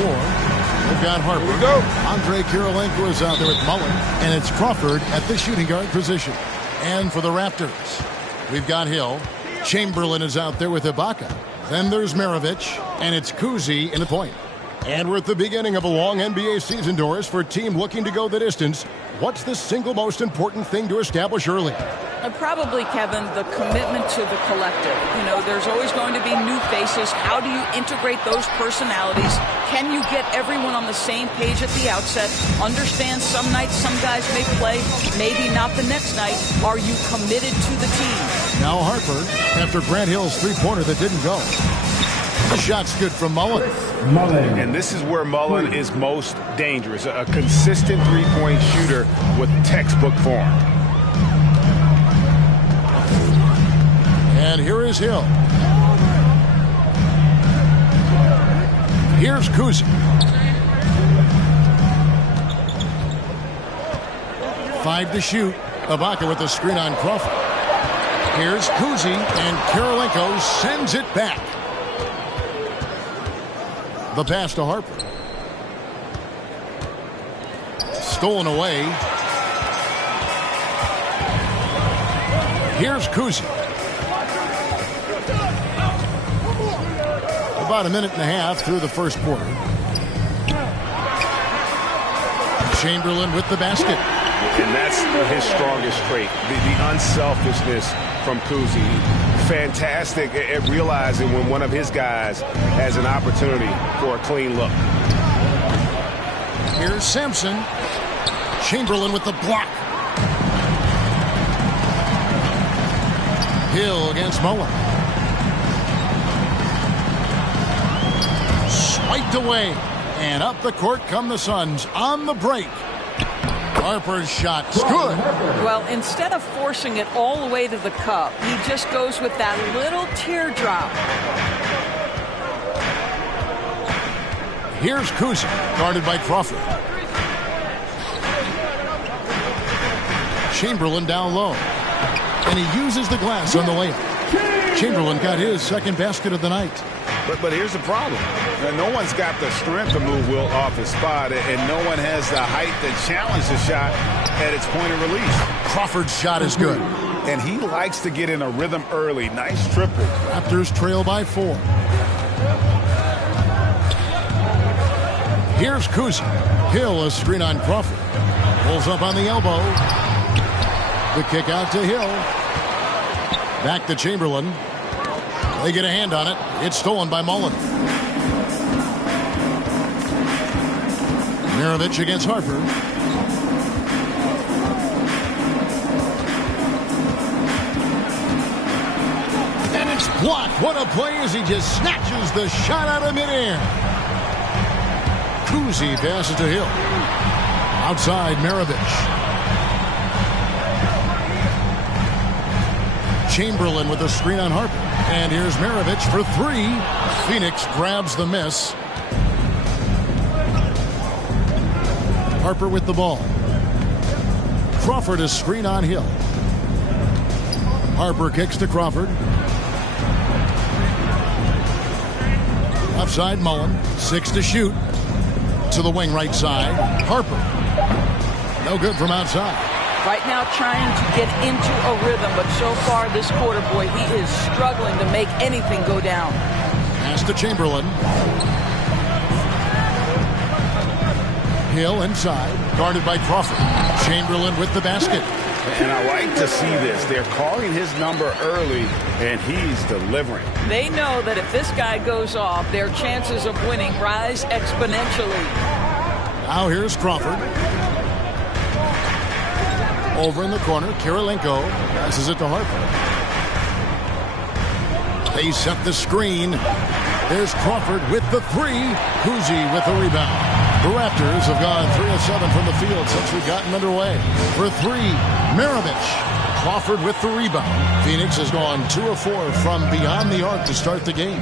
4. We've got Harper. Here we go. Andre Kirilenko is out there with Mullen. And it's Crawford at the shooting guard position. And for the Raptors, we've got Hill. Chamberlain is out there with Ibaka. Then there's Maravich. And it's Kuzi in the point. And we're at the beginning of a long NBA season, Doris, for a team looking to go the distance. What's the single most important thing to establish early? Probably, Kevin, the commitment to the collective. You know, there's always going to be new faces. How do you integrate those personalities? Can you get everyone on the same page at the outset? Understand some nights some guys may play, maybe not the next night. Are you committed to the team? Now Harper, after Grant Hill's three-pointer that didn't go. The shot's good from Mullen. And this is where Mullen is most dangerous. A consistent three-point shooter with textbook form. And here is Hill. Here's Kuzi. 5 to shoot. Ibaka with the screen on Crawford. Here's Kuzi, and Kirilenko sends it back. The pass to Harper. Stolen away. Here's Kuzi. About a minute and a half through the first quarter. Chamberlain with the basket. And that's his strongest trait, the unselfishness from Kuzi. Fantastic at realizing when one of his guys has an opportunity for a clean look. Here's Sampson. Chamberlain with the block. Hill against Mullen. Swiped away. And up the court come the Suns on the break. Harper's shot's good. Well, instead of forcing it all the way to the cup, he just goes with that little teardrop. Here's Kuzi, guarded by Crawford. Chamberlain down low. And he uses the glass on the layup. Chamberlain got his second basket of the night. But here's the problem. No one's got the strength to move Wilt off his spot, and no one has the height to challenge the shot at its point of release. Crawford's shot is good. And he likes to get in a rhythm early. Nice triple. Raptors trail by 4. Here's Kuzi. Hill, a screen on Crawford. Pulls up on the elbow. The kick out to Hill. Back to Chamberlain. They get a hand on it. It's stolen by Mullen. Maravich against Harper. And it's blocked. What a play as he just snatches the shot out of midair. Kuzi passes to Hill. Outside, Maravich. Chamberlain with a screen on Harper. And here's Maravich for 3. Phoenix grabs the miss. Harper with the ball. Crawford a screen on Hill. Harper kicks to Crawford. Outside Mullen. 6 to shoot. To the wing right side. Harper. No good from outside. Right now trying to get into a rhythm, but so far this quarter, boy, he is struggling to make anything go down. Pass to Chamberlain. Hill inside, guarded by Crawford. Chamberlain with the basket. And I like to see this. They're calling his number early, and he's delivering. They know that if this guy goes off, their chances of winning rise exponentially. Now here's Crawford. Over in the corner, Kirilenko passes it to Harper. They set the screen. There's Crawford with the 3. Kuzi with the rebound. The Raptors have gone 3 of 7 from the field since we've gotten underway. For 3, Maravich. Crawford with the rebound. Phoenix has gone 2 of 4 from beyond the arc to start the game.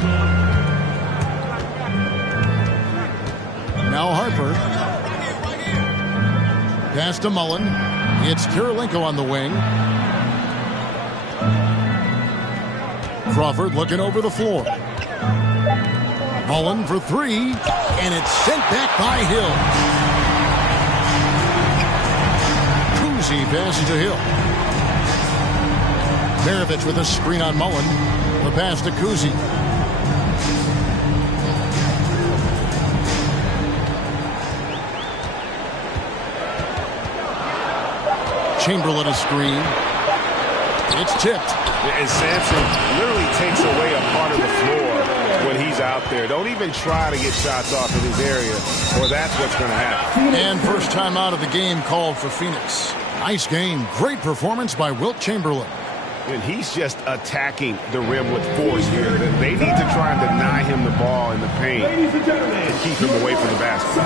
Now Harper. Pass to Mullen. It's Kirilenko on the wing. Crawford looking over the floor. Mullen for three, and it's sent back by Hill. Cousy passes to Hill. Maravich with a screen on Mullen. The pass to Cousy. Chamberlain a screen. It's tipped. And Sampson literally takes away a part of the floor when he's out there. Don't even try to get shots off in his area, or that's what's going to happen. And first time out of the game called for Phoenix. Nice game. Great performance by Wilt Chamberlain. And he's just attacking the rim with force here. They need to try and deny him the ball in the paint and keep him away from the basket.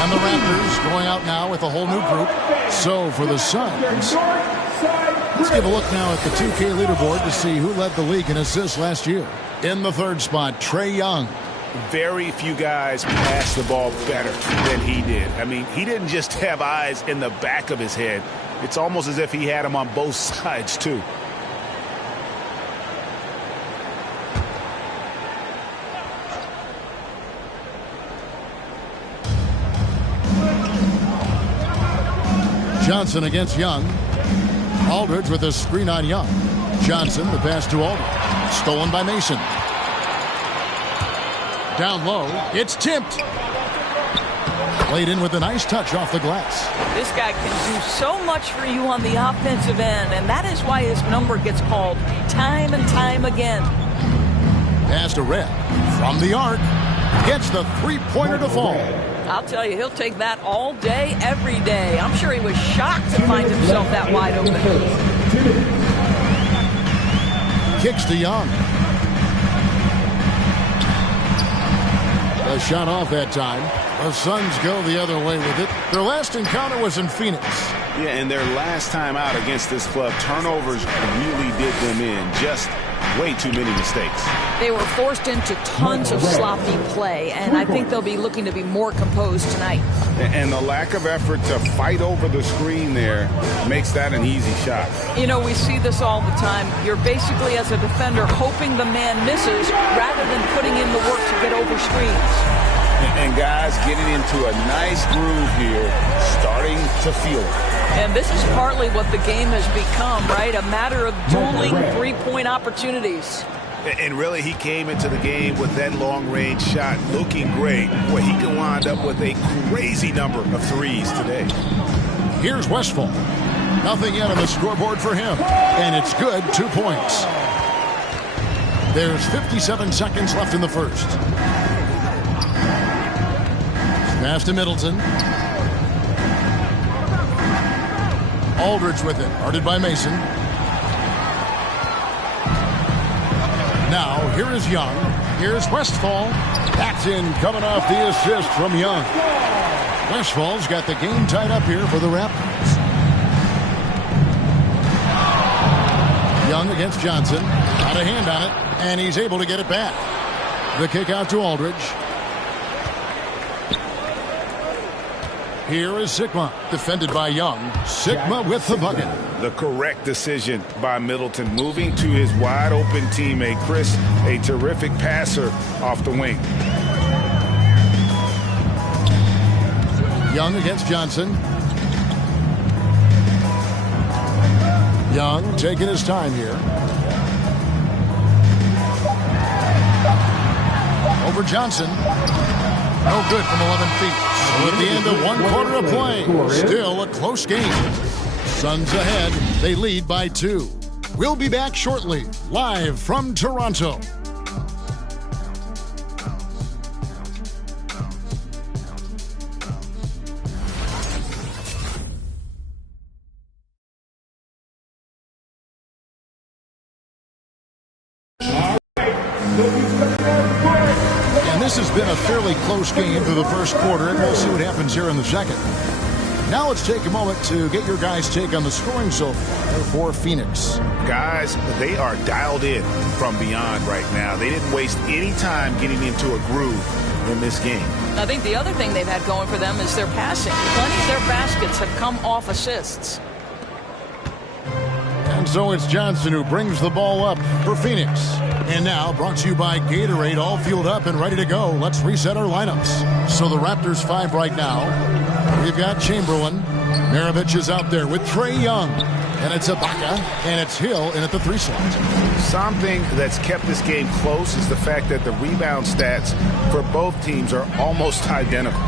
And the Raptors going out now with a whole new group. So for the Suns, let's give a look now at the 2K leaderboard to see who led the league in assists last year. In the third spot, Trae Young. Very few guys pass the ball better than he did. I mean, he didn't just have eyes in the back of his head. It's almost as if he had them on both sides, too. Johnson against Young. Aldridge with a screen on Young. Johnson, the pass to Aldridge. Stolen by Mason. Down low. It's tipped. Played in with a nice touch off the glass. This guy can do so much for you on the offensive end, and that is why his number gets called time and time again. Pass to Red. From the arc. Gets the three-pointer to fall. I'll tell you, he'll take that all day, every day. I'm sure he was shocked to find himself that wide open. Kicks to Young. A shot off that time. The Suns go the other way with it. Their last encounter was in Phoenix. Yeah, and their last time out against this club, turnovers really did them in. Just way too many mistakes. They were forced into tons of sloppy play, and I think they'll be looking to be more composed tonight. And the lack of effort to fight over the screen there makes that an easy shot. You know, we see this all the time. You're basically, as a defender, hoping the man misses rather than putting in the work to get over screens. And guys getting into a nice groove here, starting to feel it. And this is partly what the game has become, right? A matter of dueling three-point opportunities. And really, he came into the game with that long-range shot looking great. Well, he could wind up with a crazy number of threes today. Here's Westfall. Nothing yet on the scoreboard for him. And it's good, 2 points. There's 57 seconds left in the first. Pass to Middleton. Aldridge with it, guarded by Mason. Now, here is Young. Here's Westfall. That's in, coming off the assist from Young. Westfall's got the game tied up here for the Raptors. Young against Johnson. Got a hand on it, and he's able to get it back. The kick out to Aldridge. Here is Sigma, defended by Young. Sigma with the bucket. The correct decision by Middleton, moving to his wide-open teammate, Chris, a terrific passer off the wing. Young against Johnson. Young taking his time here. Over Johnson. No good from 11 feet. So at the end of one quarter of play, still a close game. Suns ahead. They lead by 2. We'll be back shortly, live from Toronto. This has been a fairly close game through the first quarter, and we'll see what happens here in the second. Now let's take a moment to get your guys' take on the scoring so far for Phoenix. Guys, they are dialed in from beyond right now. They didn't waste any time getting into a groove in this game. I think the other thing they've had going for them is their passing. Plenty of their baskets have come off assists. And so it's Johnson who brings the ball up for Phoenix. And now, brought to you by Gatorade, all fueled up and ready to go. Let's reset our lineups. So the Raptors 5 right now. We've got Chamberlain. Maravich is out there with Trae Young. And it's Ibaka, and it's Hill in at the 3 slot. Something that's kept this game close is the fact that the rebound stats for both teams are almost identical.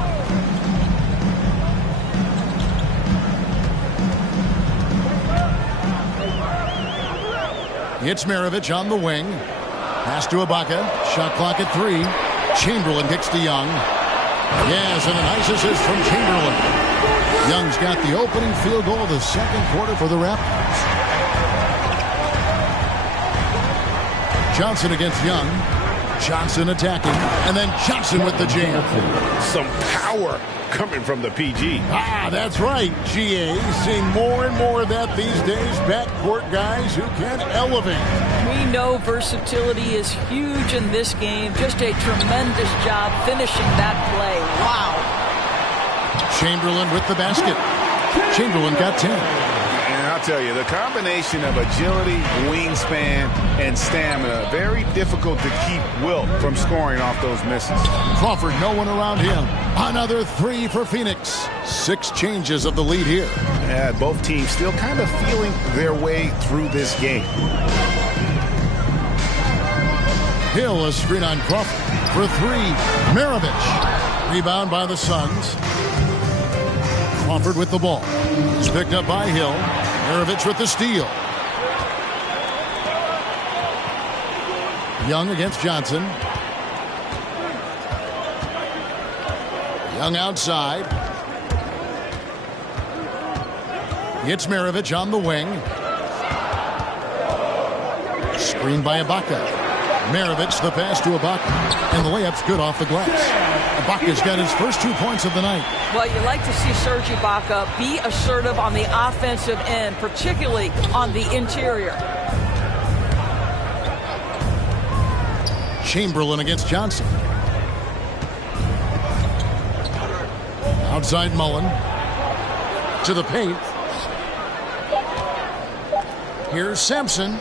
It's Maravich on the wing. Pass to Ibaka. Shot clock at 3. Chamberlain kicks to Young. Yes, and a nice assist from Chamberlain. Young's got the opening field goal of the second quarter for the Raptors. Johnson against Young. Johnson attacking. And then Johnson with the jam. Some power coming from the PG. That's right, GA. Seeing more and more of that these days. Backcourt guys who can elevate. We know versatility is huge in this game. Just a tremendous job finishing that play. Wow. Chamberlain with the basket. Chamberlain got 10. And I'll tell you, the combination of agility, wingspan, and stamina, very difficult to keep Wilt from scoring off those misses. Crawford, no one around him. Another 3 for Phoenix. 6 changes of the lead here. Yeah, both teams still kind of feeling their way through this game. Hill, a screen on Crawford for 3. Maravich. Rebound by the Suns. Crawford with the ball. It's picked up by Hill. Maravich with the steal. Young against Johnson. Young outside. It's Maravich on the wing. Screen by Ibaka. Maravich, the pass to Ibaka. And the layup's good off the glass. Ibaka's got his first 2 points of the night. Well, you like to see Serge Ibaka be assertive on the offensive end, particularly on the interior. Chamberlain against Johnson. Outside Mullen. To the paint. Here's Sampson.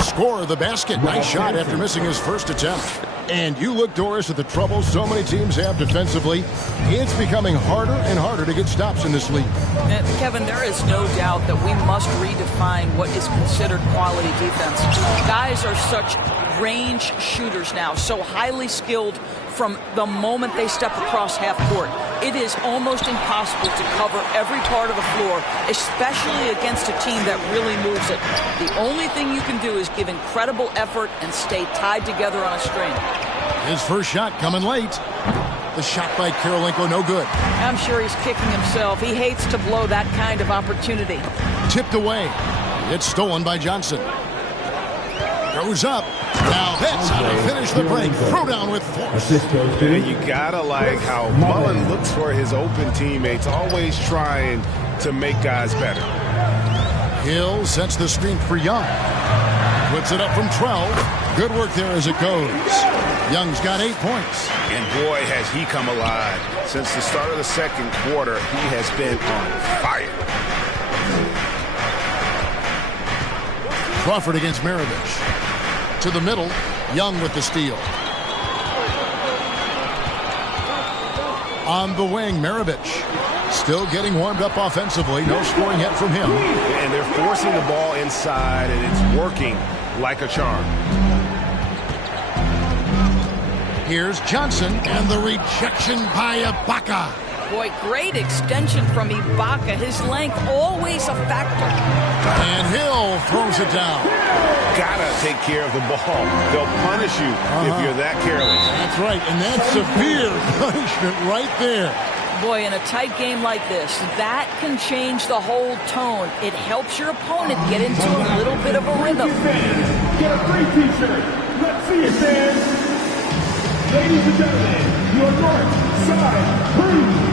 Score the basket. Nice shot after missing his first attempt. And you look, Doris, at the trouble so many teams have defensively. It's becoming harder and harder to get stops in this league. And Kevin, there is no doubt that we must redefine what is considered quality defense. Guys are such range shooters now, so highly skilled from the moment they step across half court. It is almost impossible to cover every part of the floor, especially against a team that really moves it. The only thing you can do is give incredible effort and stay tied together on a string. His first shot coming late. The shot by Karolinko, no good. I'm sure he's kicking himself. He hates to blow that kind of opportunity. Tipped away. It's stolen by Johnson. Goes up. Now that's how to finish the break. Throw down with force. And you gotta like how Mullen looks for his open teammates, always trying to make guys better. Hill sets the screen for Young. Puts it up from 12. Good work there as it goes. Young's got 8 points. And boy, has he come alive. Since the start of the second quarter, he has been on fire. Crawford against Maravich. To the middle, Young with the steal. On the wing, Maravich. Still getting warmed up offensively. No scoring yet from him. And they're forcing the ball inside, and it's working like a charm. Here's Johnson, and the rejection by Ibaka. Boy, great extension from Ibaka. His length always a factor. And Hill throws it down. Gotta take care of the ball. They'll punish you if you're that careless. That's right, and that's severe punishment right there. Boy, in a tight game like this, that can change the whole tone. It helps your opponent get into a little bit of a rhythm. Get a free t-shirt. Let's see it, fans. Ladies and gentlemen, your North Side Crew.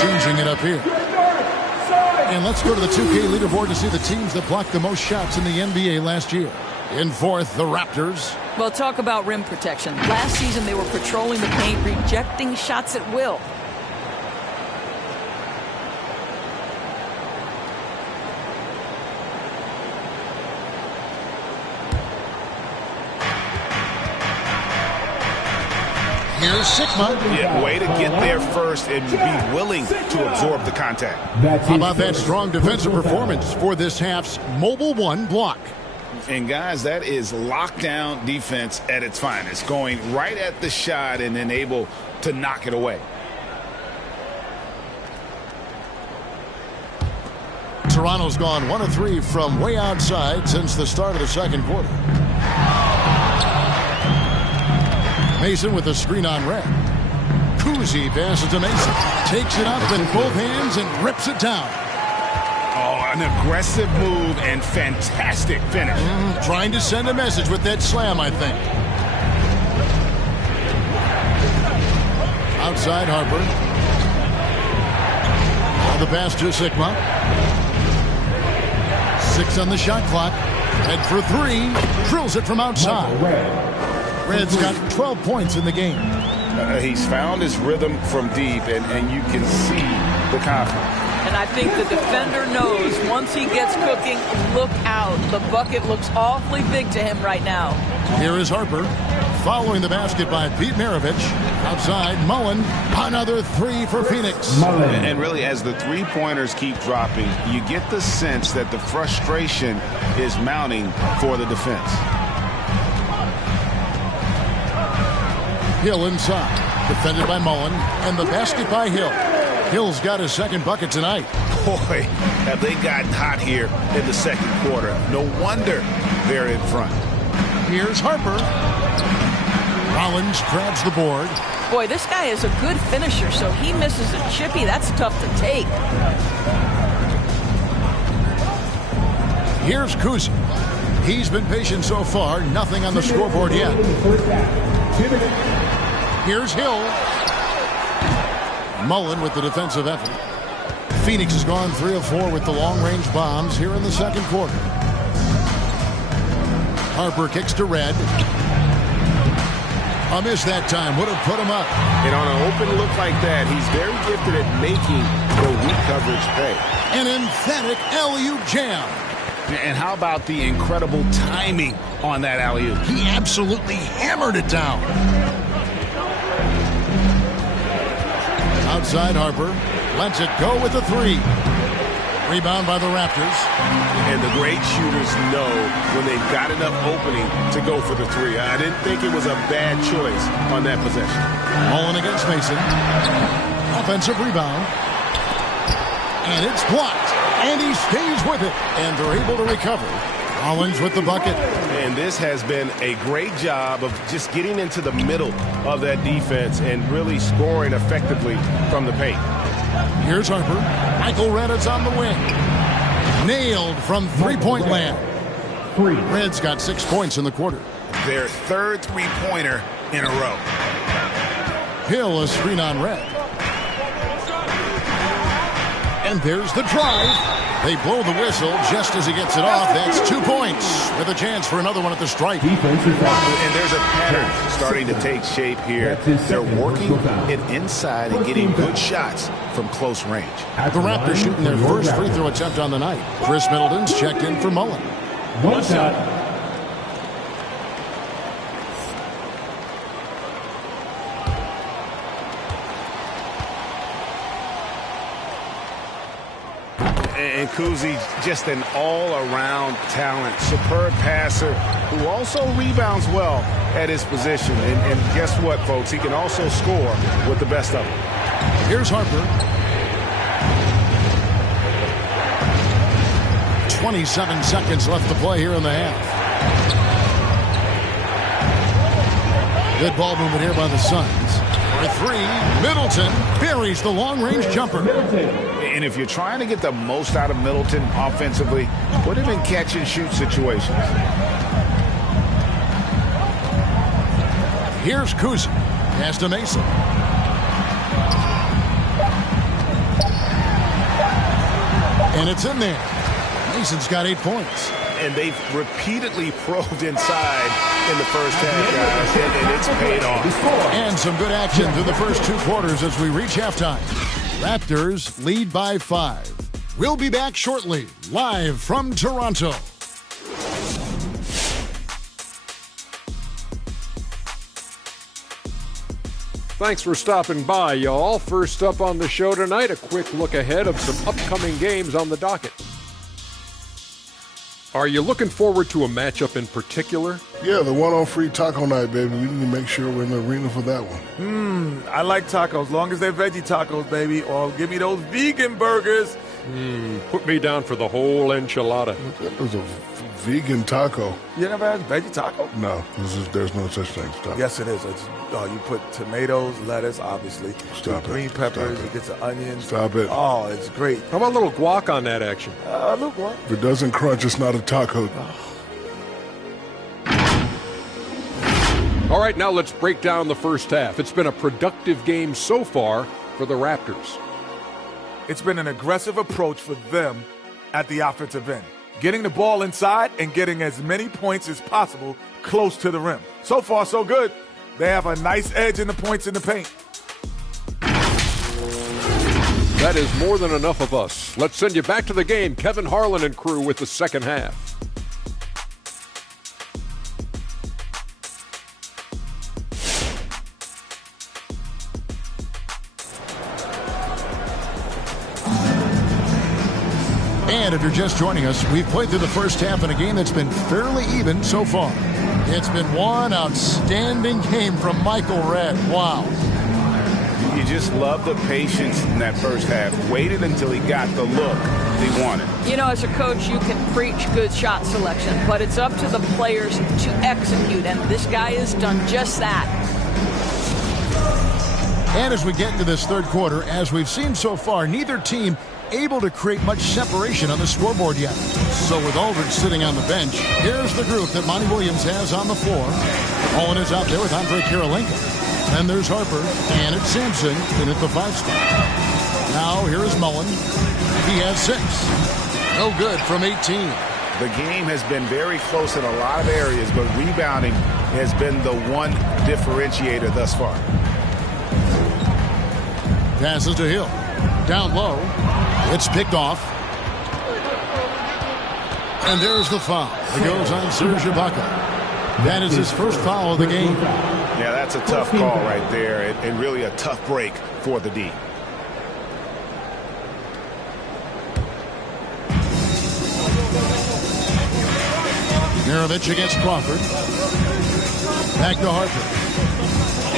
Changing it up here. And let's go to the 2K leaderboard to see the teams that blocked the most shots in the NBA last year. In fourth, the Raptors. Well, talk about rim protection. Last season, they were patrolling the paint, rejecting shots at will. Here's Sigma. Yeah, way to get there first and be willing to absorb the contact. How about that strong defensive performance for this half's Mobile One block? And, guys, that is lockdown defense at its finest, going right at the shot and then able to knock it away. Toronto's gone 1 of 3 from way outside since the start of the second quarter. Mason with a screen on red. Kuzi passes to Mason. Takes it up with both hands and rips it down. Oh, an aggressive move and fantastic finish. Trying to send a message with that slam, I think. Outside Harper. The pass to Sigma. 6 on the shot clock. Head for 3. Drills it from outside. Red's got 12 points in the game. He's found his rhythm from deep, and you can see the confidence. And I think the defender knows once he gets cooking, look out. The bucket looks awfully big to him right now. Here is Harper. Following the basket by Pete Maravich. Outside, Mullen. Another 3 for Phoenix. And really, as the three-pointers keep dropping, you get the sense that the frustration is mounting for the defense. Hill inside. Defended by Mullen. And the basket by Hill. Hill's got his second bucket tonight. Boy, have they gotten hot here in the second quarter. No wonder they're in front. Here's Harper. Rollins grabs the board. Boy, this guy is a good finisher, so he misses a chippy. That's tough to take. Here's Kuzi. He's been patient so far. Nothing on the scoreboard yet. Here's Hill. Mullen with the defensive effort. Phoenix has gone 3 of 4 with the long-range bombs here in the second quarter. Harper kicks to Red. A miss that time. Would have put him up. And on an open look like that, he's very gifted at making the weak coverage pay. An emphatic alley-oop jam. And how about the incredible timing on that alley-oop? He absolutely hammered it down. Outside Harper. Lets it go with a 3. Rebound by the Raptors. And the great shooters know when they've got enough opening to go for the 3. I didn't think it was a bad choice on that possession. Mullen against Mason. Offensive rebound. And it's blocked. And he stays with it. And they're able to recover. Rollins with the bucket. And this has been a great job of just getting into the middle of that defense and really scoring effectively from the paint. Here's Harper. Michael Reddit's on the wing. Nailed from three-point land. Reds got 6 points in the quarter. Their third three-pointer in a row. Hill, a screen on Red. And there's the drive. They blow the whistle just as he gets it off. That's 2 points with a chance for another one at the stripe. And there's a pattern starting to take shape here. They're working it inside and getting good shots from close range. The Raptors shooting their first free throw attempt on the night. Chris Middleton's checked in for Mullen. One shot. And Kuzi, just an all-around talent, superb passer who also rebounds well at his position. And guess what, folks? He can also score with the best of them. Here's Harper. 27 seconds left to play here in the half. Good ball movement here by the Suns. For three, Middleton buries the long-range jumper. And if you're trying to get the most out of Middleton offensively, put him in catch-and-shoot situations. Here's Kuzi. Pass to Mason. And it's in there. Mason's got 8 points. And they've repeatedly probed inside in the first half, guys, and it's paid off. And some good action through the first 2 quarters as we reach halftime. Raptors lead by 5. We'll be back shortly, live from Toronto. Thanks for stopping by, y'all. First up on the show tonight, a quick look ahead of some upcoming games on the docket. Are you looking forward to a matchup in particular? Yeah, the one on free taco night, baby. We need to make sure we're in the arena for that one. I like tacos, long as they're veggie tacos, baby. Or give me those vegan burgers. Put me down for the whole enchilada. That was a vegan taco. You never had veggie taco? No, there's no such thing. Stop. Yes, it is. You put tomatoes, lettuce, obviously. Stop it. Green peppers. Stop it. You get the onions. Stop it. Oh, it's great. How about a little guac on that action? A little guac. If it doesn't crunch, it's not a taco. All right, now let's break down the first half. It's been a productive game so far for the Raptors. It's been an aggressive approach for them at the offensive end. Getting the ball inside and getting as many points as possible close to the rim. So far, so good. They have a nice edge in the points in the paint. That is more than enough of us. Let's send you back to the game. Kevin Harlan and crew with the second half. And if you're just joining us, we've played through the first half in a game that's been fairly even so far. It's been one outstanding game from Michael Redd. Wow. You just love the patience in that first half. Waited until he got the look he wanted. You know, as a coach, you can preach good shot selection, but it's up to the players to execute, and this guy has done just that. And as we get into this third quarter, as we've seen so far, neither team able to create much separation on the scoreboard yet. So with Aldridge sitting on the bench, here's the group that Monty Williams has on the floor. Owen is out there with Andre Kirilenko. Then there's Harper, and it's Sampson in at the 5 spot. Now here is Mullen. He has 6. No good from 18. The game has been very close in a lot of areas, but rebounding has been the one differentiator thus far. Passes to Hill. Down low. It's picked off. And there's the foul. It goes on Serge Ibaka. That is his first foul of the game. Yeah, that's a tough call right there, and really a tough break for the D. Mirovic against Crawford. Back to Harper.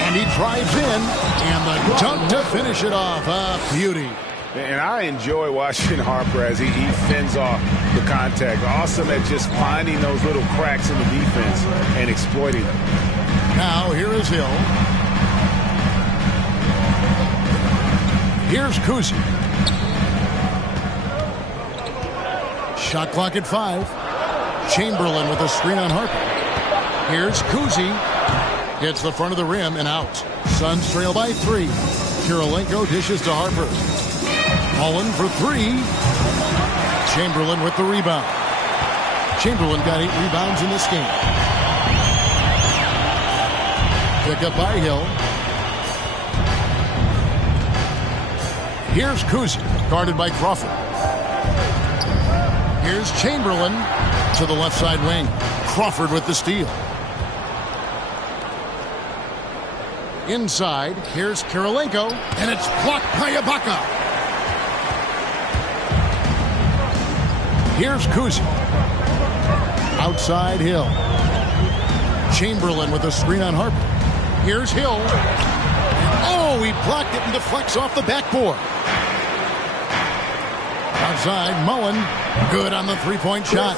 And he drives in, and the dunk to finish it off. A beauty. And I enjoy watching Harper as he fends off the contact. Awesome at just finding those little cracks in the defense and exploiting them. Now here is Hill. Here's Kuzi. Shot clock at 5. Chamberlain with a screen on Harper. Here's Kuzi. Hits the front of the rim and out. Suns trail by 3. Kirilenko dishes to Harper. Mullen for 3. Chamberlain with the rebound. Chamberlain got 8 rebounds in this game. Pick up by Hill. Here's Kuzi, guarded by Crawford. Here's Chamberlain to the left side wing. Crawford with the steal. Inside, here's Kirilenko, and it's blocked by Ibaka. Here's Kuzi. Outside Hill. Chamberlain with a screen on Harper. Here's Hill. Oh, he blocked it and deflects off the backboard. Outside, Mullen. Good on the three-point shot.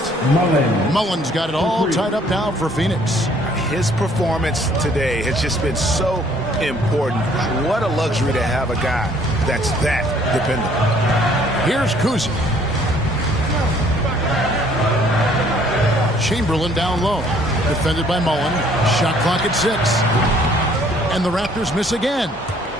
Mullen's got it all tied up now for Phoenix. His performance today has just been so important. What a luxury to have a guy that's that dependable. Here's Kuzi. Chamberlain down low. Defended by Mullen. Shot clock at 6. And the Raptors miss again.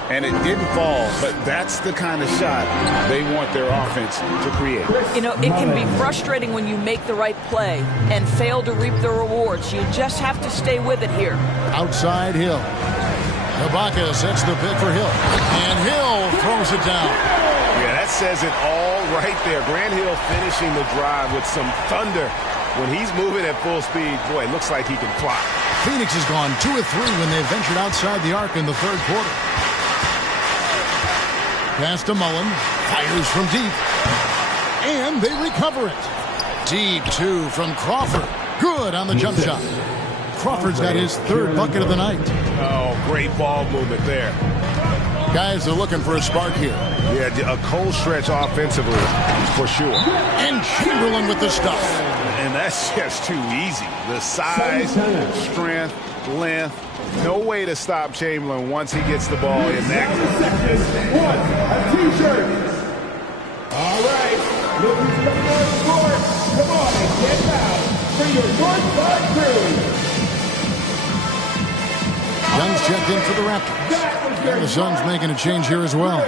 And it didn't fall, but that's the kind of shot they want their offense to create. You know, it can be frustrating when you make the right play and fail to reap the rewards. You just have to stay with it here. Outside Hill. Ibaka sets the pick for Hill. And Hill throws it down. Yeah, that says it all right there. Grant Hill finishing the drive with some thunder. When he's moving at full speed, boy, it looks like he can fly. Phoenix has gone 2 of 3 when they've ventured outside the arc in the third quarter. Pass to Mullen. Fires from deep. And they recover it. Deep 2 from Crawford. Good on the jump shot. Crawford's got his 3rd bucket of the night. Oh, great ball movement there. Guys are looking for a spark here. Yeah, a cold stretch offensively, for sure. And Chamberlain with the stuff. And that's just too easy. The size, strength, length. No way to stop Chamberlain once he gets the ball in that. All right, look who's coming on the court. Come on and get out for your Northside crew. Young's checked in for the Raptors. And the Suns making a change here as well.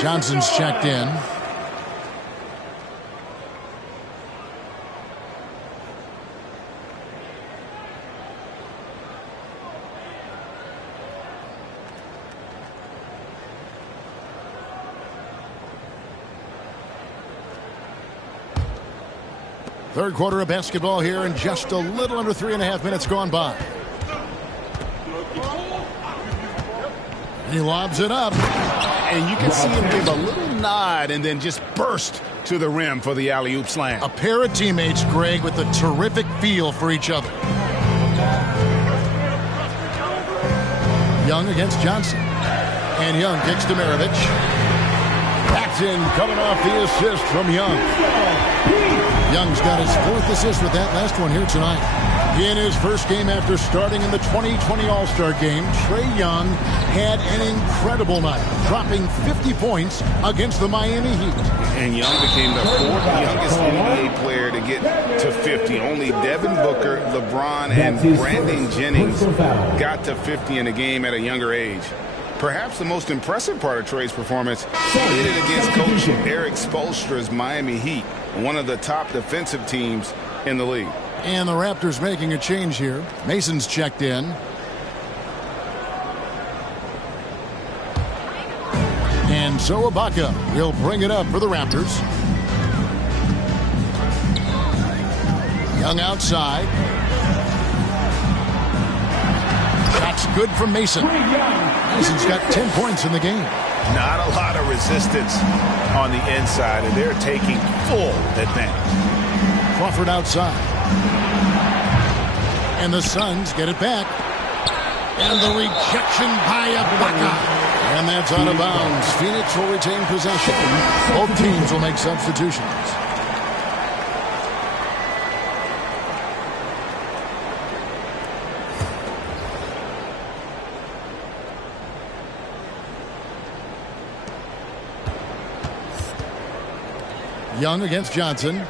Johnson's checked in. Third quarter of basketball here, and just a little under 3.5 minutes gone by. He lobs it up. And you can see him give a little nod and then just burst to the rim for the alley-oop slam. A pair of teammates, Greg, with a terrific feel for each other. Young against Johnson. And Young kicks to Maravich. Paxson coming off the assist from Young. Young's got his 4th assist with that last one here tonight. In his first game after starting in the 2020 All-Star game, Trae Young had an incredible night, dropping 50 points against the Miami Heat. And Young became the 4th youngest NBA player to get to 50. Only Devin Booker, LeBron, and Brandon Jennings got to 50 in a game at a younger age. Perhaps the most impressive part of Trae's performance, he did it against Coach Eric Spoelstra's Miami Heat, one of the top defensive teams in the league. And the Raptors making a change here. Mason's checked in. And so Ibaka will bring it up for the Raptors. Young outside. Shots good from Mason. Mason's got 10 points in the game. Not a lot of resistance on the inside, and they're taking full advantage. Crawford outside. And the Suns get it back. And the rejection by Ibaka. And that's out of bounds. Phoenix will retain possession. Both teams will make substitutions. Young against Johnson.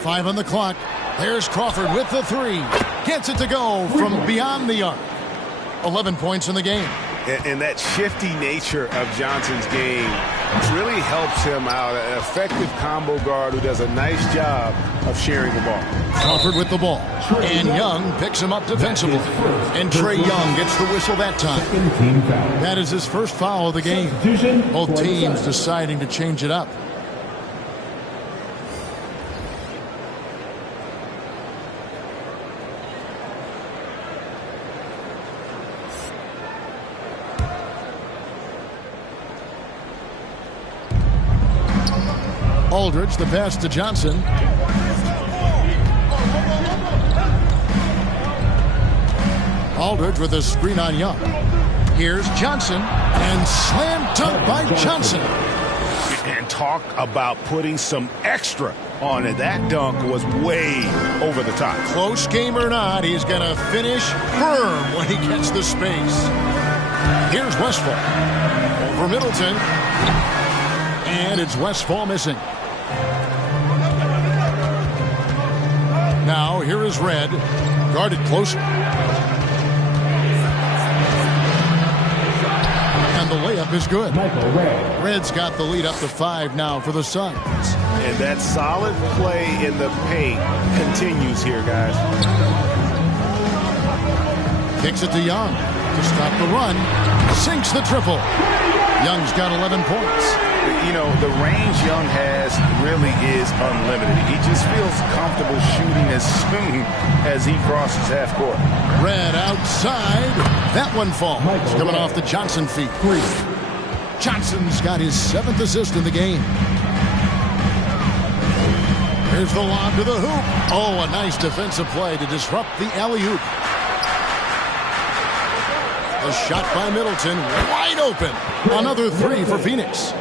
5 on the clock. There's Crawford with the three. Gets it to go from beyond the arc. 11 points in the game. And that shifty nature of Johnson's game really helps him out. An effective combo guard who does a nice job of sharing the ball. Crawford with the ball. And Young picks him up defensively. And Trae Young gets the whistle that time. That is his first foul of the game. Both teams deciding to change it up. Aldridge, the pass to Johnson. Aldridge with a screen on Young. Here's Johnson, and slam dunk by Johnson. And talk about putting some extra on it. That dunk was way over the top. Close game or not, he's going to finish firm when he gets the space. Here's Westfall. Over Middleton. And it's Westfall missing. Now, here is Red. Guarded closer. And the layup is good. Red's got the lead up to 5 now for the Suns. And that solid play in the paint continues here, guys. Kicks it to Young to stop the run. Sinks the triple. Young's got 11 points. You know, the range Young has really is unlimited. He just feels comfortable shooting as soon as he crosses half court. Red outside. That one falls. Coming off the Johnson feet. Johnson's got his 7th assist in the game. Here's the lob to the hoop. Oh, a nice defensive play to disrupt the alley-oop. A shot by Middleton. Wide open. Another 3 for Phoenix.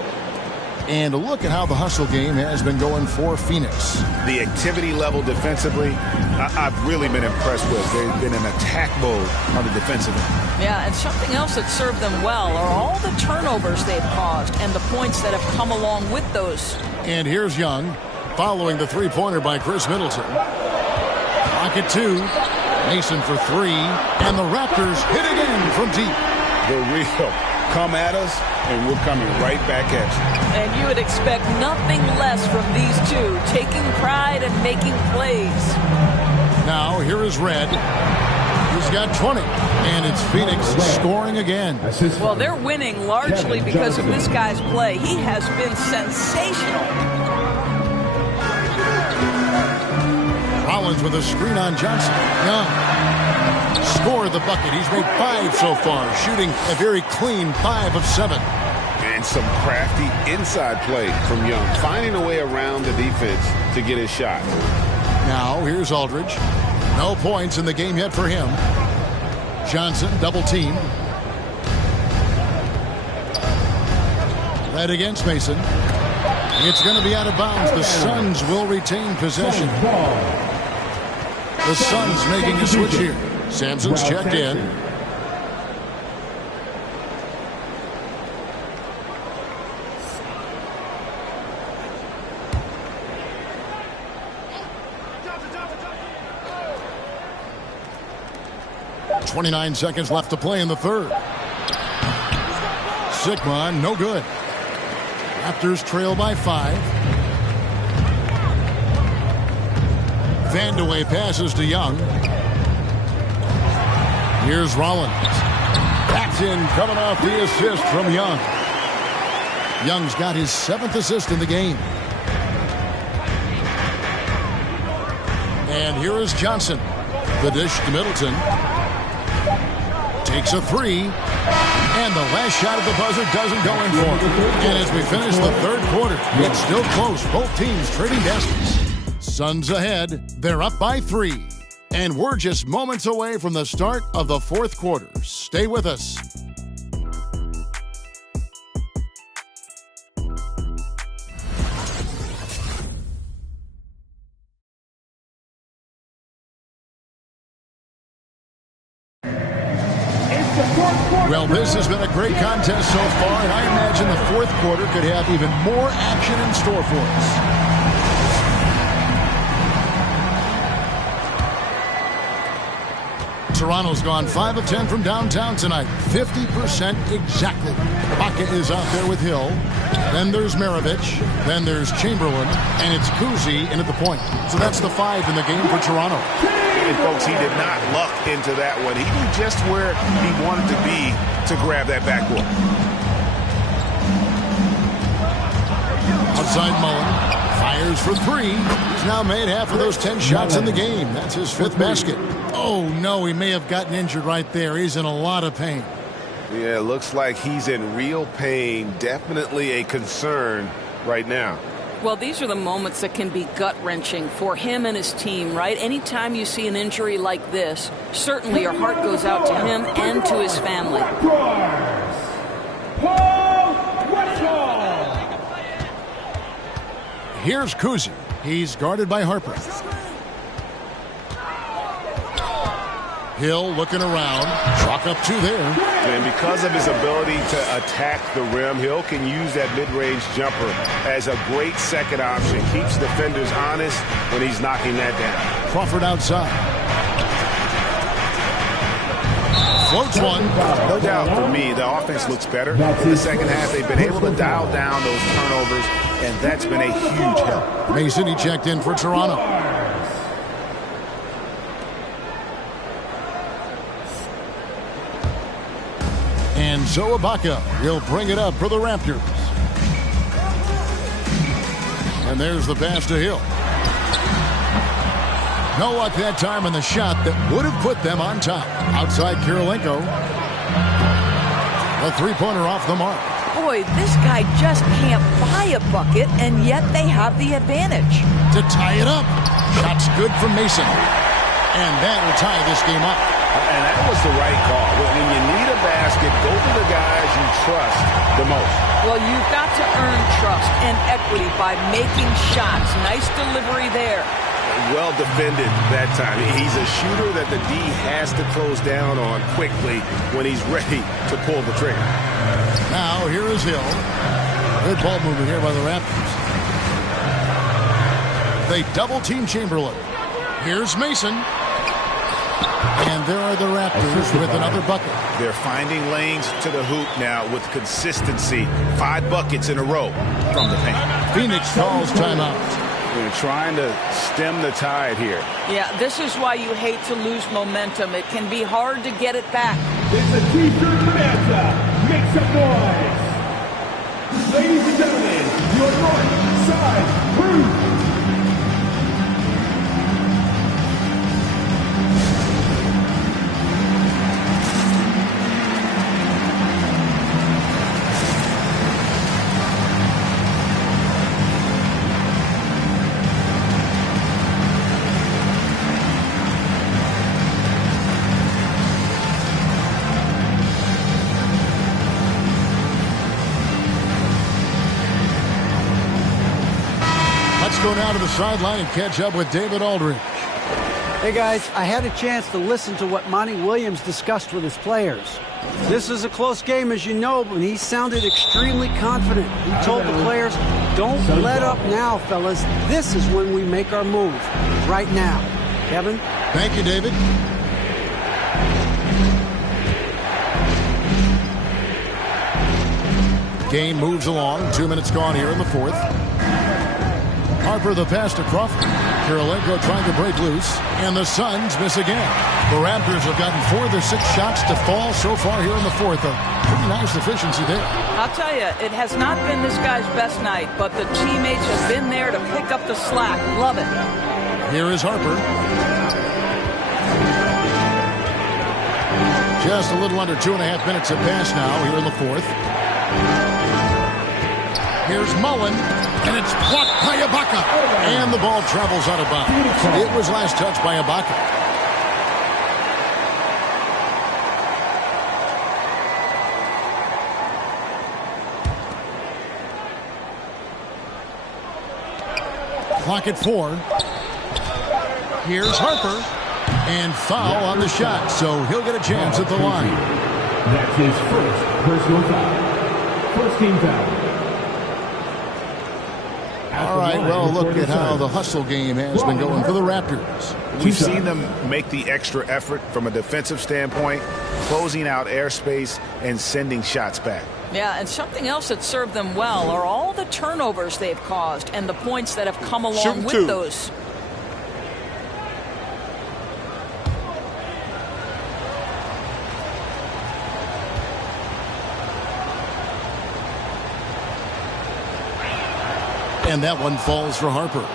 And look at how the hustle game has been going for Phoenix. The activity level defensively, I've really been impressed with. They've been in attack mode on the defensive end. Yeah, and something else that served them well are all the turnovers they've caused and the points that have come along with those. And here's Young, following the three-pointer by Chris Middleton. Pocket 2, Mason for 3, and the Raptors hit again from deep. The real come at us, and we're coming right back at you. And you would expect nothing less from these two, taking pride and making plays. Now, here is Red. He's got 20, and it's Phoenix scoring again. Well, they're winning largely because of this guy's play. He has been sensational. Rollins with a screen on Johnson. Young scored the bucket. He's made 5 so far, shooting a very clean 5 of 7. And some crafty inside play from Young, finding a way around the defense to get his shot. Now, here's Aldridge. No points in the game yet for him. Johnson, double team. Red against Mason. It's going to be out of bounds. The Suns will retain possession. The Suns making a switch here. Sampson's checked in. .29 seconds left to play in the third. Sigma, no good. Raptors trail by 5. Vandeweghe passes to Young. Here's Rollins. That's in, coming off the assist from Young. Young's got his 7th assist in the game. And here is Johnson. The dish to Middleton. Takes a 3. And the last shot at the buzzer doesn't go in for him. And as we finish the third quarter, it's still close. Both teams trading baskets. Suns ahead. They're up by 3. And we're just moments away from the start of the fourth quarter. Stay with us. Well, this has been a great contest so far, and I imagine the fourth quarter could have even more action in store for us. Toronto's gone 5 of 10 from downtown tonight. 50% exactly. Ibaka is out there with Hill. Then there's Maravich. Then there's Chamberlain. And it's Kuzi in at the point. So that's the 5 in the game for Toronto. And folks, he did not luck into that one. He knew just where he wanted to be to grab that backboard. Outside Mullen. Fires for 3. He's now made half of those 10 shots in the game. That's his 5th basket. Oh, no, he may have gotten injured right there. He's in a lot of pain. Yeah, looks like he's in real pain. Definitely a concern right now. Well, these are the moments that can be gut-wrenching for him and his team, right? Anytime you see an injury like this, certainly your heart goes out to him and to his family. Here's Kuzi. He's guarded by Harper. Hill looking around. Chalk up 2 there. And because of his ability to attack the rim, Hill can use that mid-range jumper as a great second option. Keeps defenders honest when he's knocking that down. Crawford outside. Floats one. No doubt for me, the offense looks better. In the second half, they've been able to dial down those turnovers, and that's been a huge help. Mason, he checked in for Toronto. And so Ibaka will bring it up for the Raptors. And there's the pass to Hill. No luck that time on the shot that would have put them on top. Outside Kirilenko. A 3-pointer off the mark. Boy, this guy just can't buy a bucket, and yet they have the advantage. To tie it up. Shot's good from Mason. And that'll tie this game up. And that was the right call. When you need a basket, go to the guys you trust the most. Well, you've got to earn trust and equity by making shots. Nice delivery there. Well defended that time. He's a shooter that the D has to close down on quickly when he's ready to pull the trigger. Now, here is Hill. Good ball movement here by the Raptors. They double-team Chamberlain. Here's Mason. And there are the Raptors with another bucket. They're finding lanes to the hoop now with consistency. 5 buckets in a row from the paint. Phoenix calls timeout. They're trying to stem the tide here. Yeah, this is why you hate to lose momentum. It can be hard to get it back. It's a T-shirt bonanza. Make some noise. Ladies and gentlemen, your North Side Crew. Go now to the sideline and catch up with David Aldridge. Hey guys, I had a chance to listen to what Monty Williams discussed with his players. This is a close game, as you know, but he sounded extremely confident. He told the players, don't let up now, fellas. This is when we make our move. Right now. Kevin? Thank you, David. Game moves along. 2 minutes gone here in the fourth. Harper the pass to Crawford. Kirilenko trying to break loose. And the Suns miss again. The Raptors have gotten 4 of their 6 shots to fall so far here in the fourth. A pretty nice efficiency there. I'll tell you, it has not been this guy's best night, but the teammates have been there to pick up the slack. Love it. Here is Harper. Just a little under 2.5 minutes have passed now here in the fourth. Here's Mullen. And it's blocked by Ibaka. And the ball travels out of bounds. It was last touched by Ibaka. Clock at 4. Here's Harper. And foul on the shot. So he'll get a chance at the line. That's his first personal foul. First team foul. All right, well, look at how the hustle game has been going for the Raptors. We've seen them make the extra effort from a defensive standpoint, closing out airspace and sending shots back. Yeah, and something else that served them well are all the turnovers they've caused and the points that have come along with those. And that one falls for Harper.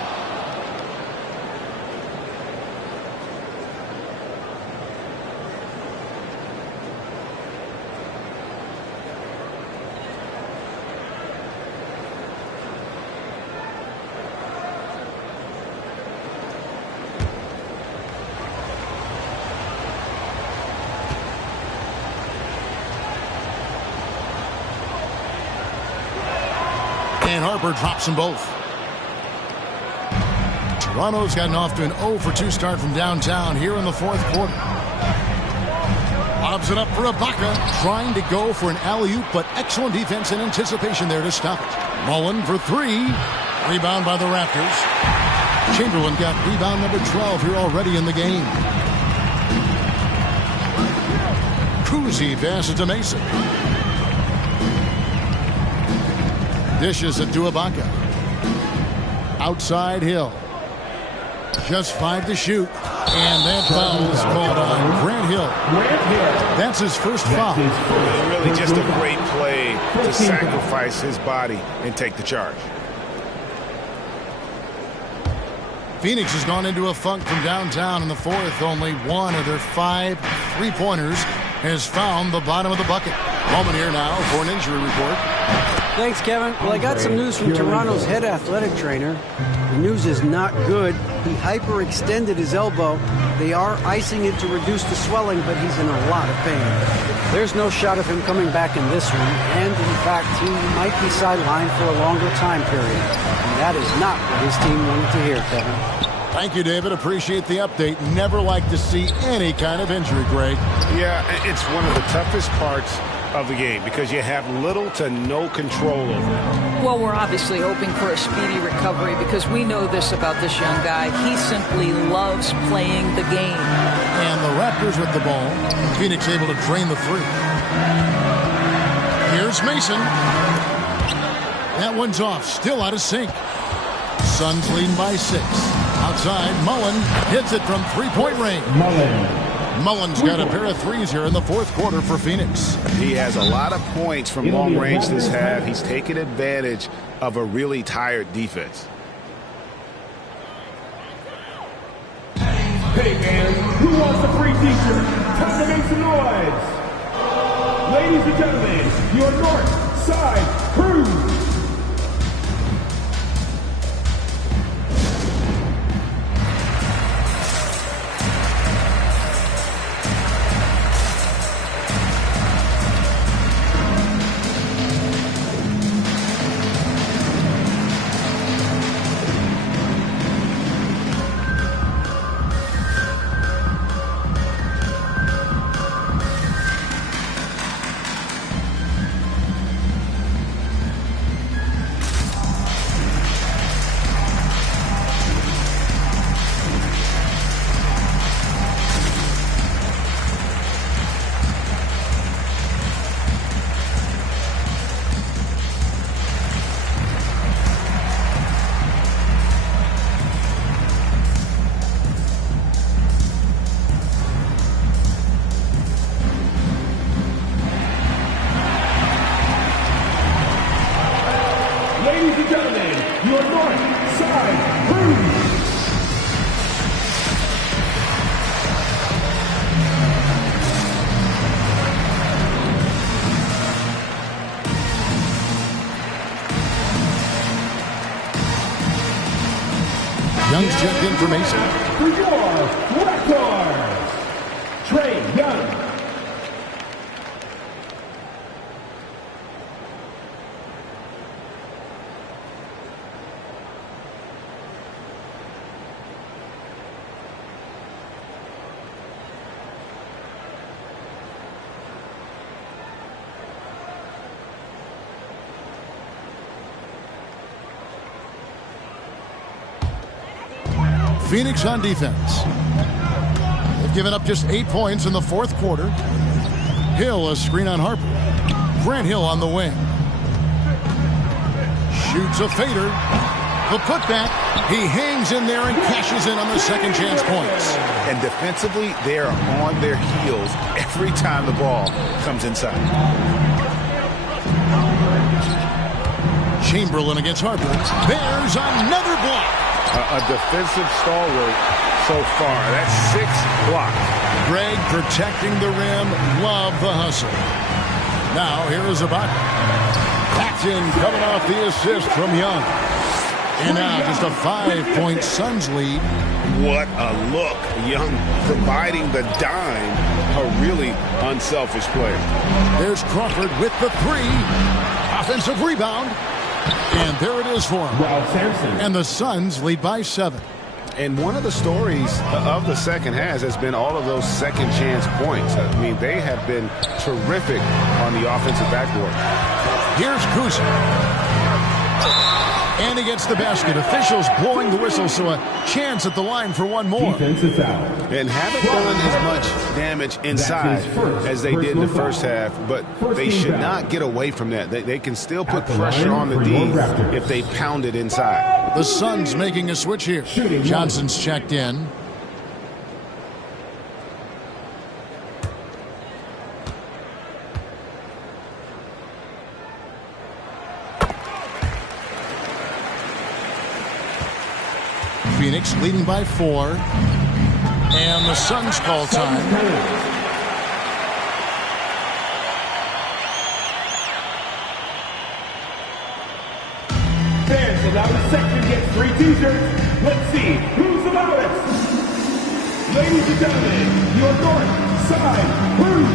And Harper drops them both. Toronto's gotten off to an 0-for-2 start from downtown here in the fourth quarter. Lobs it up for Ibaka, trying to go for an alley-oop, but excellent defense and anticipation there to stop it. Mullen for three. Rebound by the Raptors. Chamberlain got rebound number 12 here already in the game. Kuzi passes to Mason. Dishes it to Ibaka. Outside Hill. Just 5 to shoot. And that foul is called on Grant Hill. That's his first foul. Really just a great play to sacrifice his body and take the charge. Phoenix has gone into a funk from downtown in the fourth. Only one of their 5 3-pointers has found the bottom of the bucket. Moment here now for an injury report. Thanks, Kevin. Well, I got some news from Toronto's head athletic trainer. The news is not good. He hyperextended his elbow. They are icing it to reduce the swelling, but he's in a lot of pain. There's no shot of him coming back in this one, and in fact, he might be sidelined for a longer time period. And that is not what his team wanted to hear, Kevin. Thank you, David. Appreciate the update. Never like to see any kind of injury, Greg. Yeah, it's one of the toughest parts of the game because you have little to no control over it. Well, we're obviously hoping for a speedy recovery because we know this about this young guy. He simply loves playing the game. And the Raptors with the ball. Phoenix able to drain the three. Here's Mason. That one's off. Still out of sync. Suns leading by 6. Outside, Mullen hits it from three-point range. Mullen's got a pair of threes here in the fourth quarter for Phoenix. He has a lot of points from long range this half. He's taken advantage of a really tired defense. Hey, man, who wants a free t-shirt? Time to make some noise. Ladies and gentlemen, your North Side Crew. Ladies and gentlemen, your North Side Crew. Young's checked in for Mason. For your Raptors, Trey Young. Phoenix on defense. They've given up just 8 points in the fourth quarter. Hill, a screen on Harper. Grant Hill on the wing. Shoots a fader. The putback. He hangs in there and cashes in on the second chance points. And defensively, they're on their heels every time the ball comes inside. Chamberlain against Harper. There's another block. A defensive stalwart so far. That's 6 blocks. Greg protecting the rim. Love the hustle. Now here is Ibaka. Captain coming off the assist from Young. And now just a 5-point Suns lead. What a look. Young providing the dime. A really unselfish player. There's Crawford with the 3. Offensive rebound. And there it is for him. And the Suns lead by 7. And one of the stories of the second half has been all of those second chance points. I mean, they have been terrific on the offensive backboard. Here's Kuzma. And he gets the basket. Officials blowing the whistle, so a chance at the line for one more. And haven't done as much damage inside as they did in the first half, but they should not get away from that. They can still put pressure on the D if they pound it inside. The Suns making a switch here. Johnson's checked in. Phoenix leading by 4. And the Suns call time. Fans, the loudest section gets 3 t-shirts. Let's see who's the loudest. Ladies and gentlemen, your North Side Crew.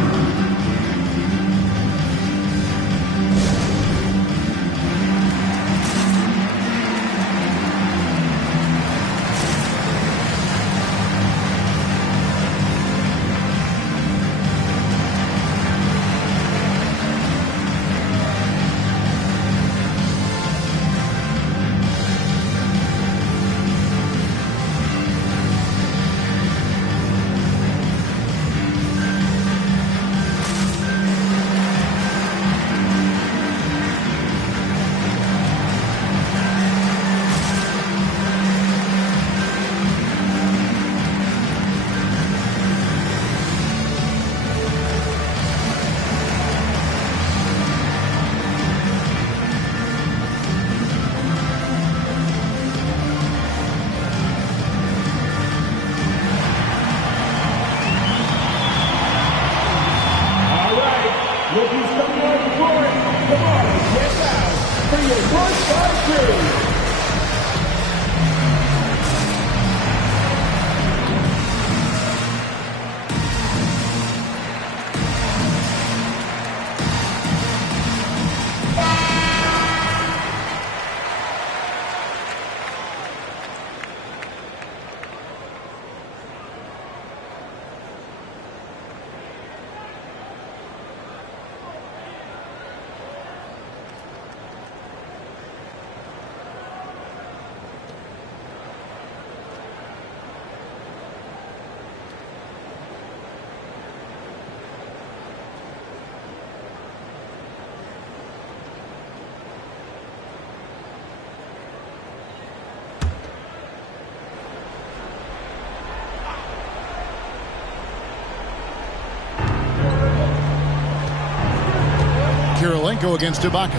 Kirilenko against Ibaka.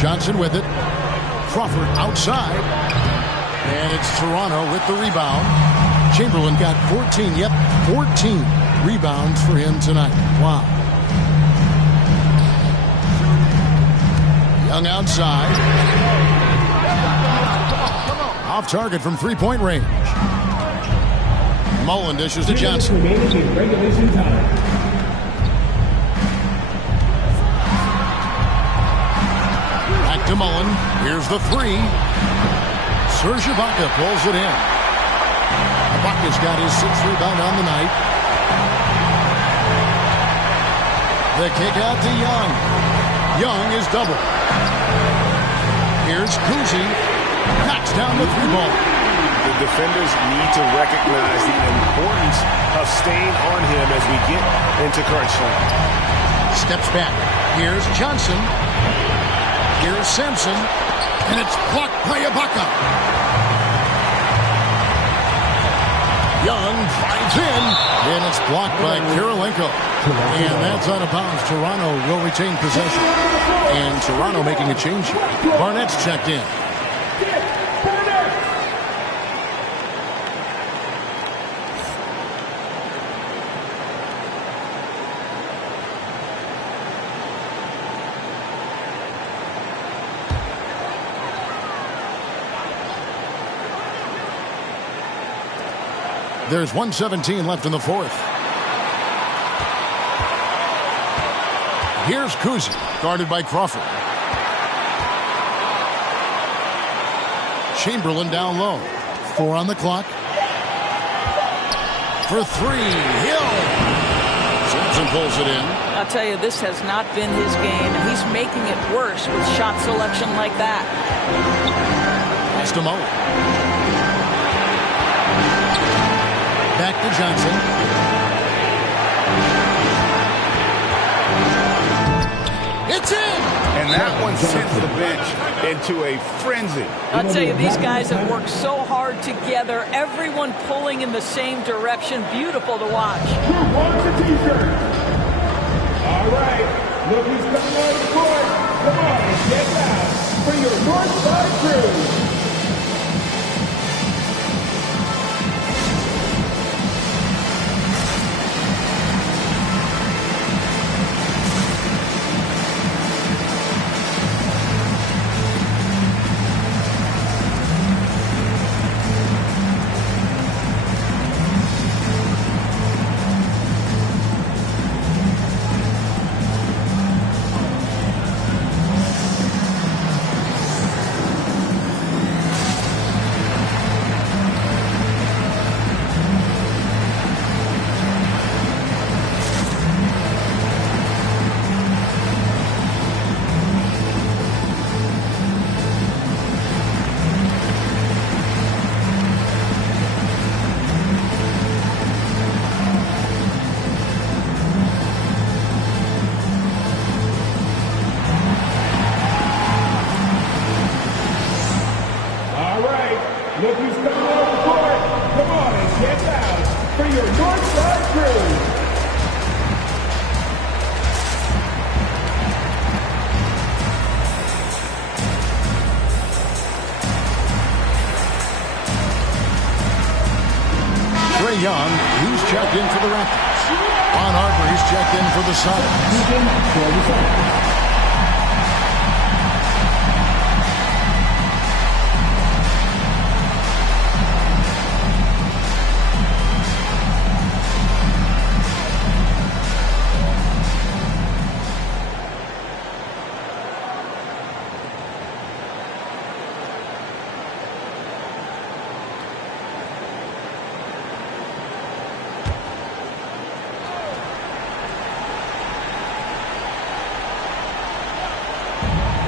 Johnson with it. Crawford outside. And it's Toronto with the rebound. Chamberlain got 14. Yep, 14 rebounds for him tonight. Wow. Young outside. Off target from three-point range. Mullen dishes to Johnson. Back to Mullen. Here's the 3. Serge Ibaka pulls it in. Ibaka's got his 6th rebound on the night. The kick out to Young. Young is double. Here's Kuzi. Knocks down the 3-ball. The defenders need to recognize the importance of staying on him as we get into crunch time. Steps back. Here's Johnson. Here's Sampson. And it's blocked by Ibaka. Young drives in. And it's blocked by Kirilenko. And that's out of bounds. Toronto will retain possession. And Toronto making a change here. Barnett's checked in. There's 1:17 left in the fourth. Here's Kuzi, guarded by Crawford. Chamberlain down low. 4 on the clock. For 3, Hill. Sampson pulls it in. I'll tell you, this has not been his game, and he's making it worse with shot selection like that. Pass to Mullen. Back to Johnson. It's in! And that one sends the bench into a frenzy. I'll tell you, these guys have worked so hard together. Everyone pulling in the same direction. Beautiful to watch. Who wants a t-shirt? All right. Look who's coming on the court. Come on and get out for your Northside crew. Look who's coming on the court. Come on and get out for your Northside crew. Trae Young, he's checked in for the Raptors. Ron Harper, he's checked in for the Suns.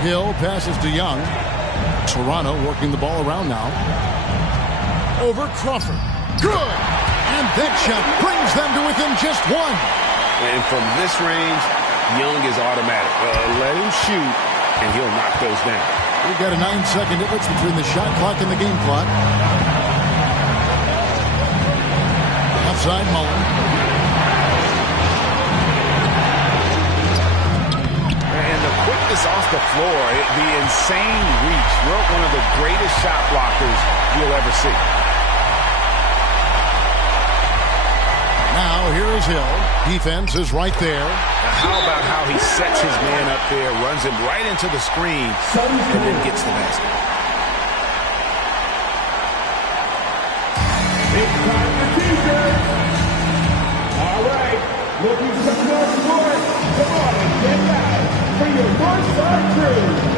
Hill passes to Young. Toronto working the ball around now. Over Crawford. Good! And that shot brings them to within just one. And from this range, Young is automatic. Let him shoot, and he'll knock those down. We've got a 9-second difference between the shot clock and the game clock. Outside Mullen. Off the floor, the insane reach. We're one of the greatest shot blockers you'll ever see. Now here is Hill. Defense is right there. Now how about how he sets his man up there, runs him right into the screen, and then gets the basket. It's time for t-shirts. All right, look who's coming on the court. Come on and get out for your Northside crew.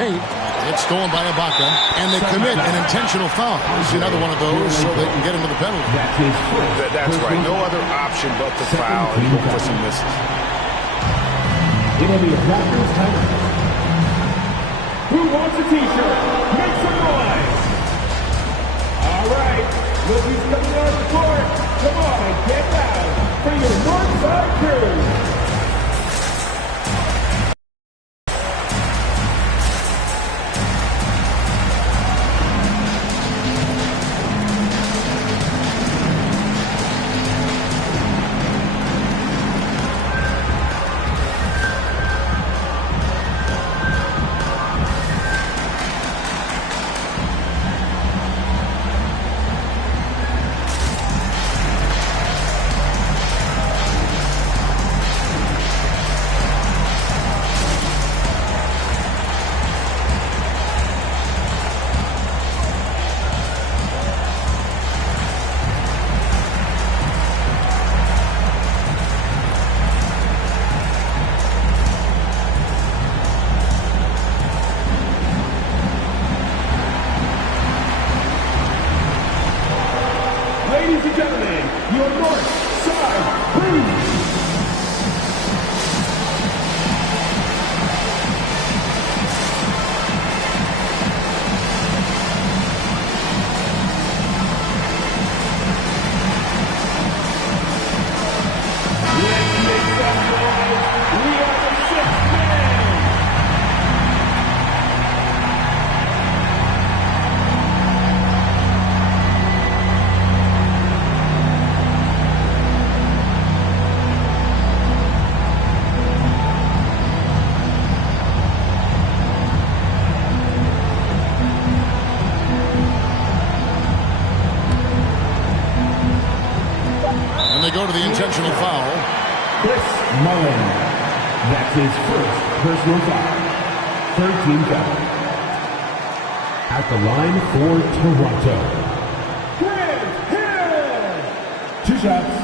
paint. It's stolen by Ibaka, and they commit an intentional foul. There's another one of those so they can get into the penalty. That's right. No other option but the foul and go for some misses. It'll be a Raptors timeout. Who wants a t-shirt? Make some noise! All right, look who's coming on the court. Come on, get down for your Northside crew. Ladies and gentlemen, your North Side Crew. Go to the intentional foul. Chris Mullen. That's his first personal foul. Third team foul. At the line for Toronto. Grant Hill. 2 shots.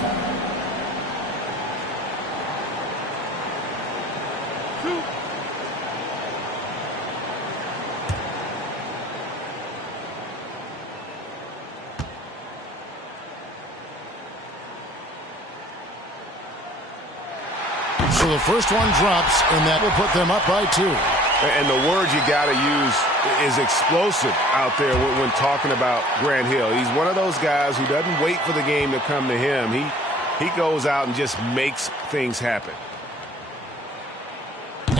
So the first one drops, and that will put them up by 2. And the word you got to use is explosive out there when talking about Grant Hill. He's one of those guys who doesn't wait for the game to come to him. He goes out and just makes things happen.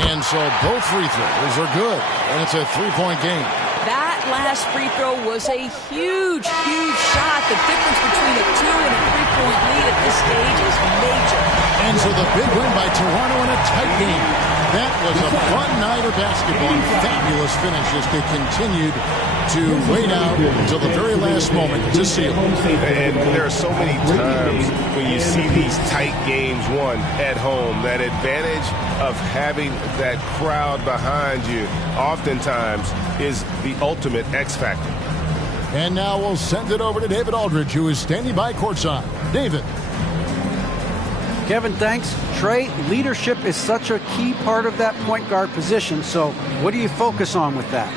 And so both free throws are good, and it's a 3-point game. That last free throw was a huge, huge shot. The difference between a 2 and a 3-point lead at this stage is major. And so the big win by Toronto in a tight game. That was a fun night of basketball and fabulous finish as they continued to wait out until the very last moment to seal. And there are so many times when you see these tight games won at home, that advantage of having that crowd behind you oftentimes is the ultimate X factor. And now we'll send it over to David Aldridge, who is standing by courtside. David. Kevin, thanks. Trey, leadership is such a key part of that point guard position, so what do you focus on with that?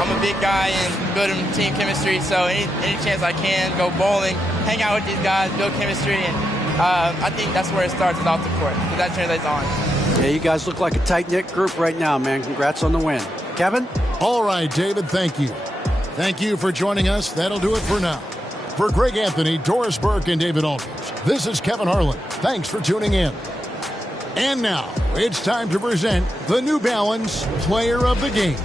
I'm a big guy and building team chemistry, so any chance I can, go bowling, hang out with these guys, build chemistry, and I think that's where it starts, is off the court, because that translates on. Yeah, you guys look like a tight-knit group right now, man. Congrats on the win. Kevin? All right, David, thank you. Thank you for joining us. That'll do it for now. For Greg Anthony, Doris Burke, and David Aldridge, this is Kevin Harlan. Thanks for tuning in. And now, it's time to present the New Balance Player of the Game.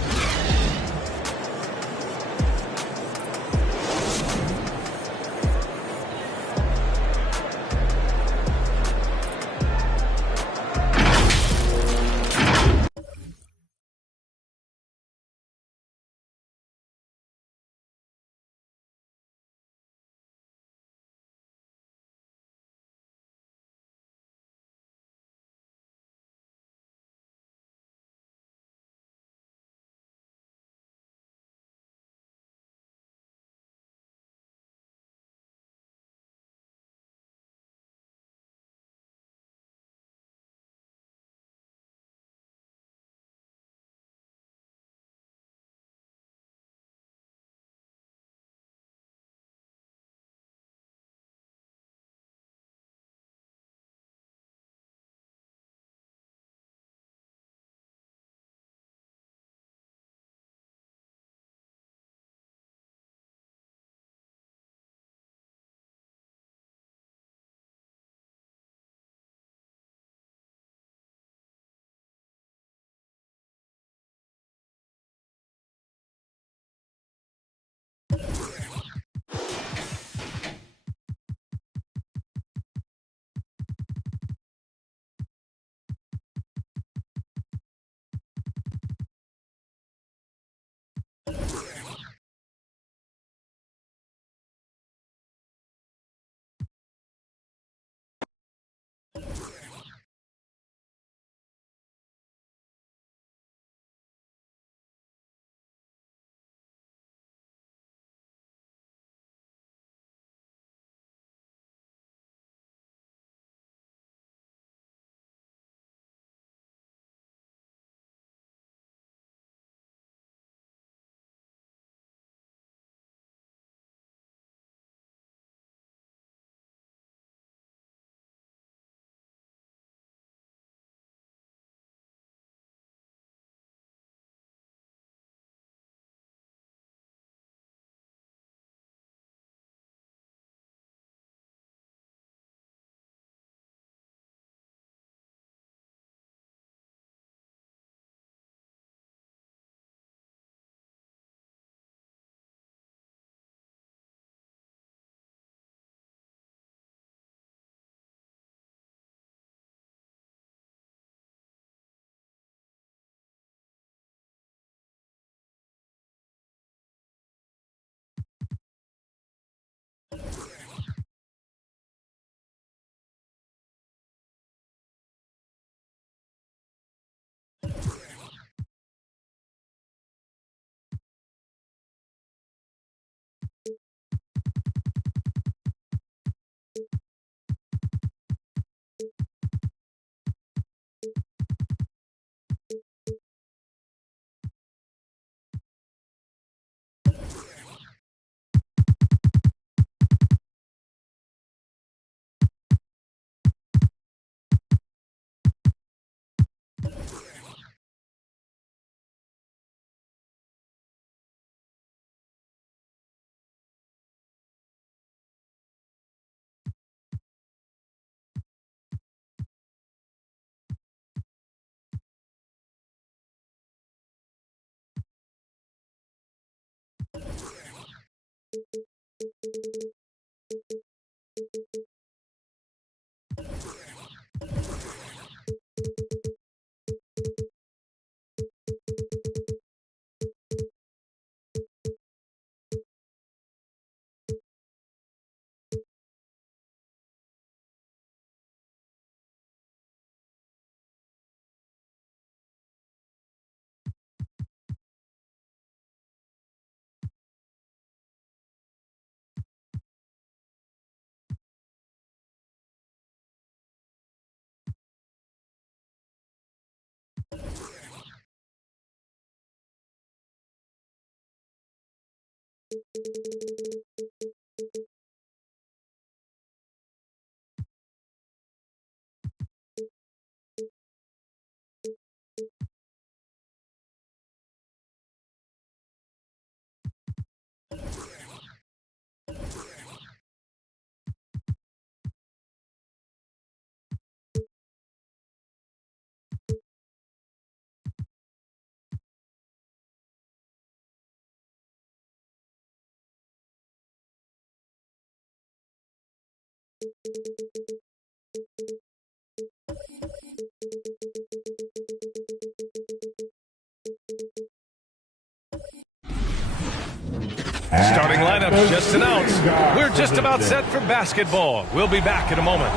Starting lineups just announced. We're just about set for basketball. We'll be back in a moment.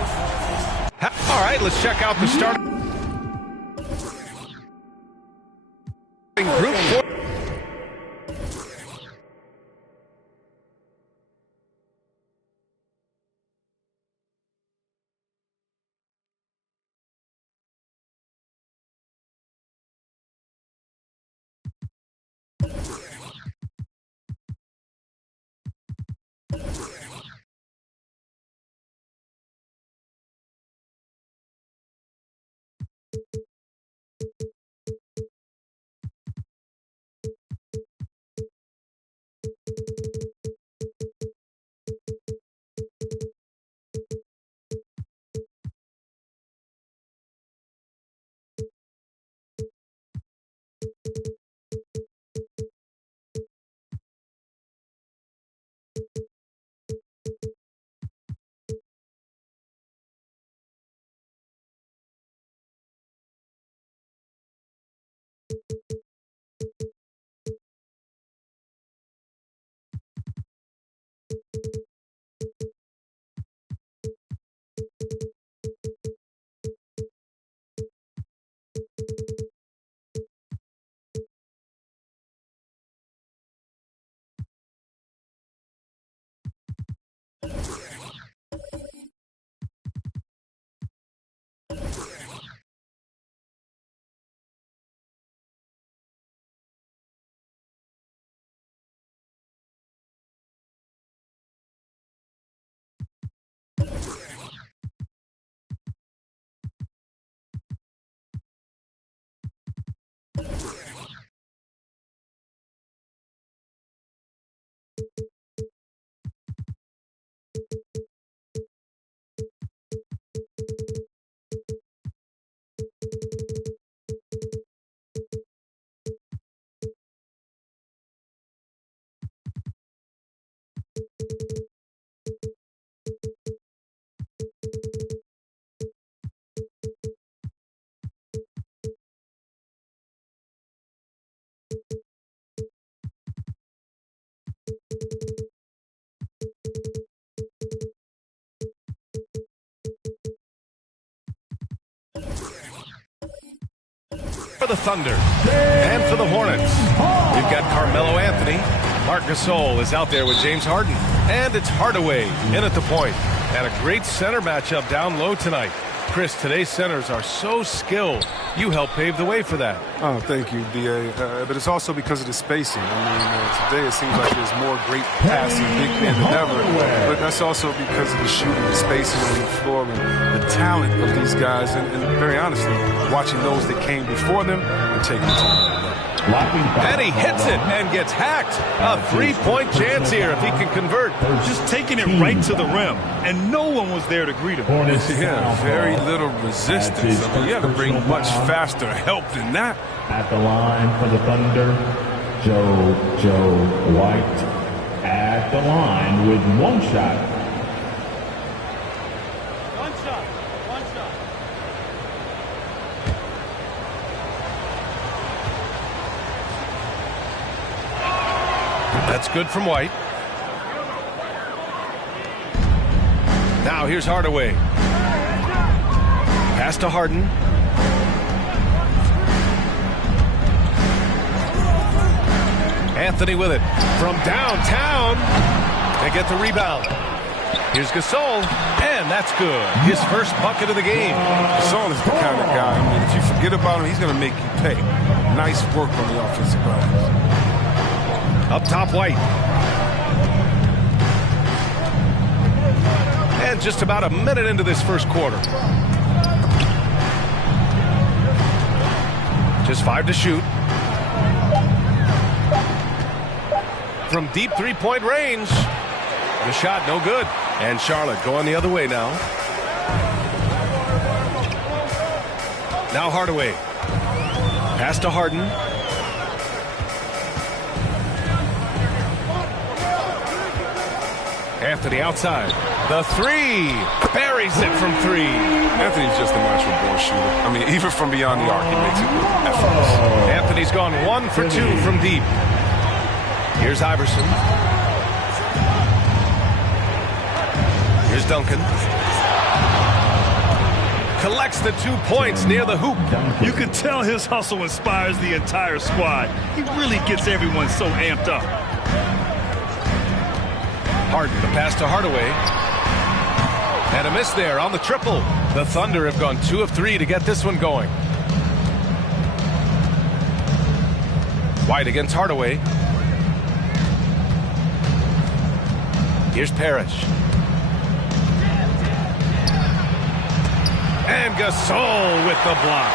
All right, let's check out the start. Group 4. For the Thunder and for the Hornets, we've got Carmelo Anthony. Marc Gasol is out there with James Harden. And it's Hardaway in at the point. And a great center matchup down low tonight. Chris, today's centers are so skilled. You helped pave the way for that. Oh, thank you, D.A. But it's also because of the spacing. I mean, today it seems like there's more great passing big men than ever. But that's also because of the shooting, the spacing on the floor, and the talent of these guys. And very honestly, watching those that came before them and taking the time. And he hits it and gets hacked. A three-point chance here if he can convert. Just taking it right to the rim, and no one was there to greet him. Yeah, very little resistance. I mean, you had to bring much faster help than that. At the line for the Thunder, Joe White. At at the line with one shot. One shot. That's good from White. Now here's Hardaway. Pass to Harden. Anthony with it from downtown. They get the rebound. Here's Gasol, and that's good. His first bucket of the game. Gasol is the kind of guy, I mean, if you forget about him, he's going to make you pay. Nice work on the offensive glass. Up top, White. And just about a minute into this first quarter. Just 5 to shoot. From deep three-point range. The shot no good. And Charlotte going the other way now. Now Hardaway. Pass to Harden. Anthony outside. The three. Buries it from 3. Anthony's just a natural ball shooter. I mean, even from beyond the arc, he makes it look effortless. Anthony's gone 1 for 2 from deep. Here's Iverson. Here's Duncan. Collects the 2 points near the hoop. You can tell his hustle inspires the entire squad. He really gets everyone so amped up. Harden, the pass to Hardaway. And a miss there on the triple. The Thunder have gone 2 of 3 to get this one going. White against Hardaway. Here's Parrish. And Gasol with the block.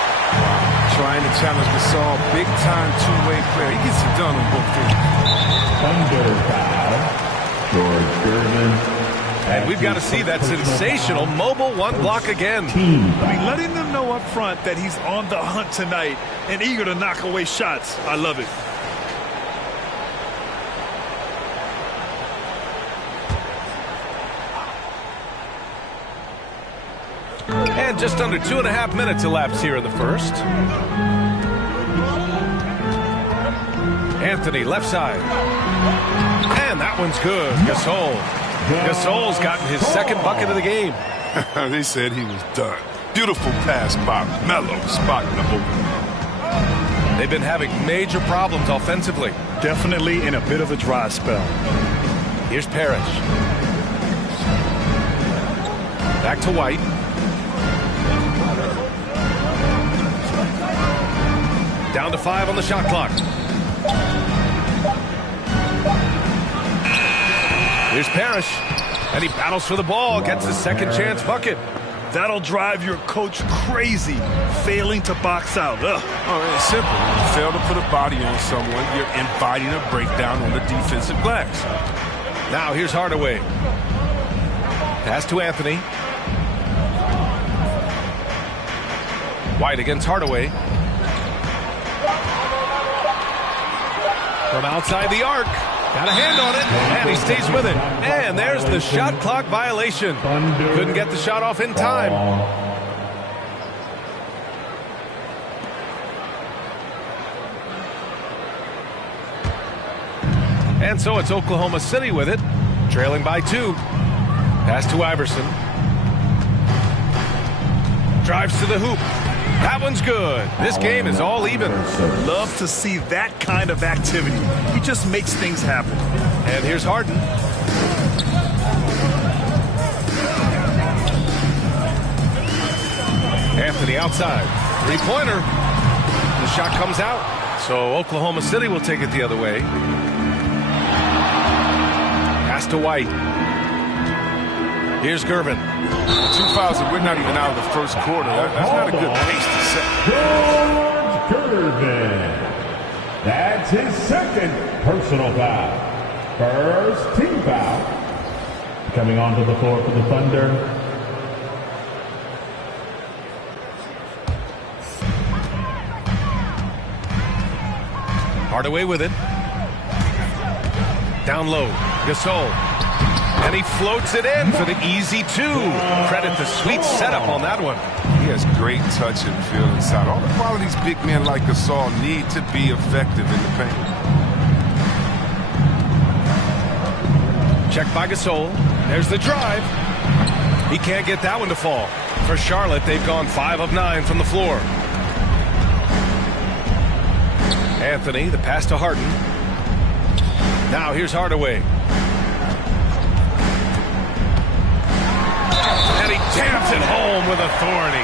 Trying to challenge Gasol. Big-time two-way player. He gets it done on both ends. Thunder foul. George Gervin. And we've got to see that sensational mobile 1 block again. I mean, letting them know up front that he's on the hunt tonight and eager to knock away shots. I love it. And just under 2.5 minutes elapsed here in the first. Anthony left side. And that one's good. Gasol's gotten his second bucket of the game. They said he was done. Beautiful pass by Melo, spotting the opening. They've been having major problems offensively. Definitely in a bit of a dry spell. Here's Parrish. Back to White. Down to 5 on the shot clock. Here's Parrish. And he battles for the ball. Gets his second chance bucket. That'll drive your coach crazy, failing to box out. Ugh. Oh, it's simple. When you fail to put a body on someone, you're inviting a breakdown on the defensive glass. Now here's Hardaway. Pass to Anthony. White against Hardaway. From outside the arc. Got a hand on it, and he stays with it. And there's the shot clock violation. Couldn't get the shot off in time. And so it's Oklahoma City with it, trailing by 2. Pass to Iverson. Drives to the hoop. That one's good. This game is all even. Love to see that kind of activity. He just makes things happen. And here's Harden. Anthony outside. 3-pointer. The shot comes out. So Oklahoma City will take it the other way. Pass to White. Here's Gervin. 2 fouls, and we're not even out of the first quarter. That's not a good pace to set. George Gervin. That's his second personal foul. First team foul. Coming onto the floor for the Thunder. Hardaway with it. Down low. Gasol. And he floats it in for the easy two. Credit the sweet setup on that one. He has great touch and feel inside. All the qualities big men like Gasol need to be effective in the paint. Check by Gasol. There's the drive. He can't get that one to fall. For Charlotte, they've gone 5 of 9 from the floor. Anthony, the pass to Harden. Now here's Hardaway. And he jams it home with authority.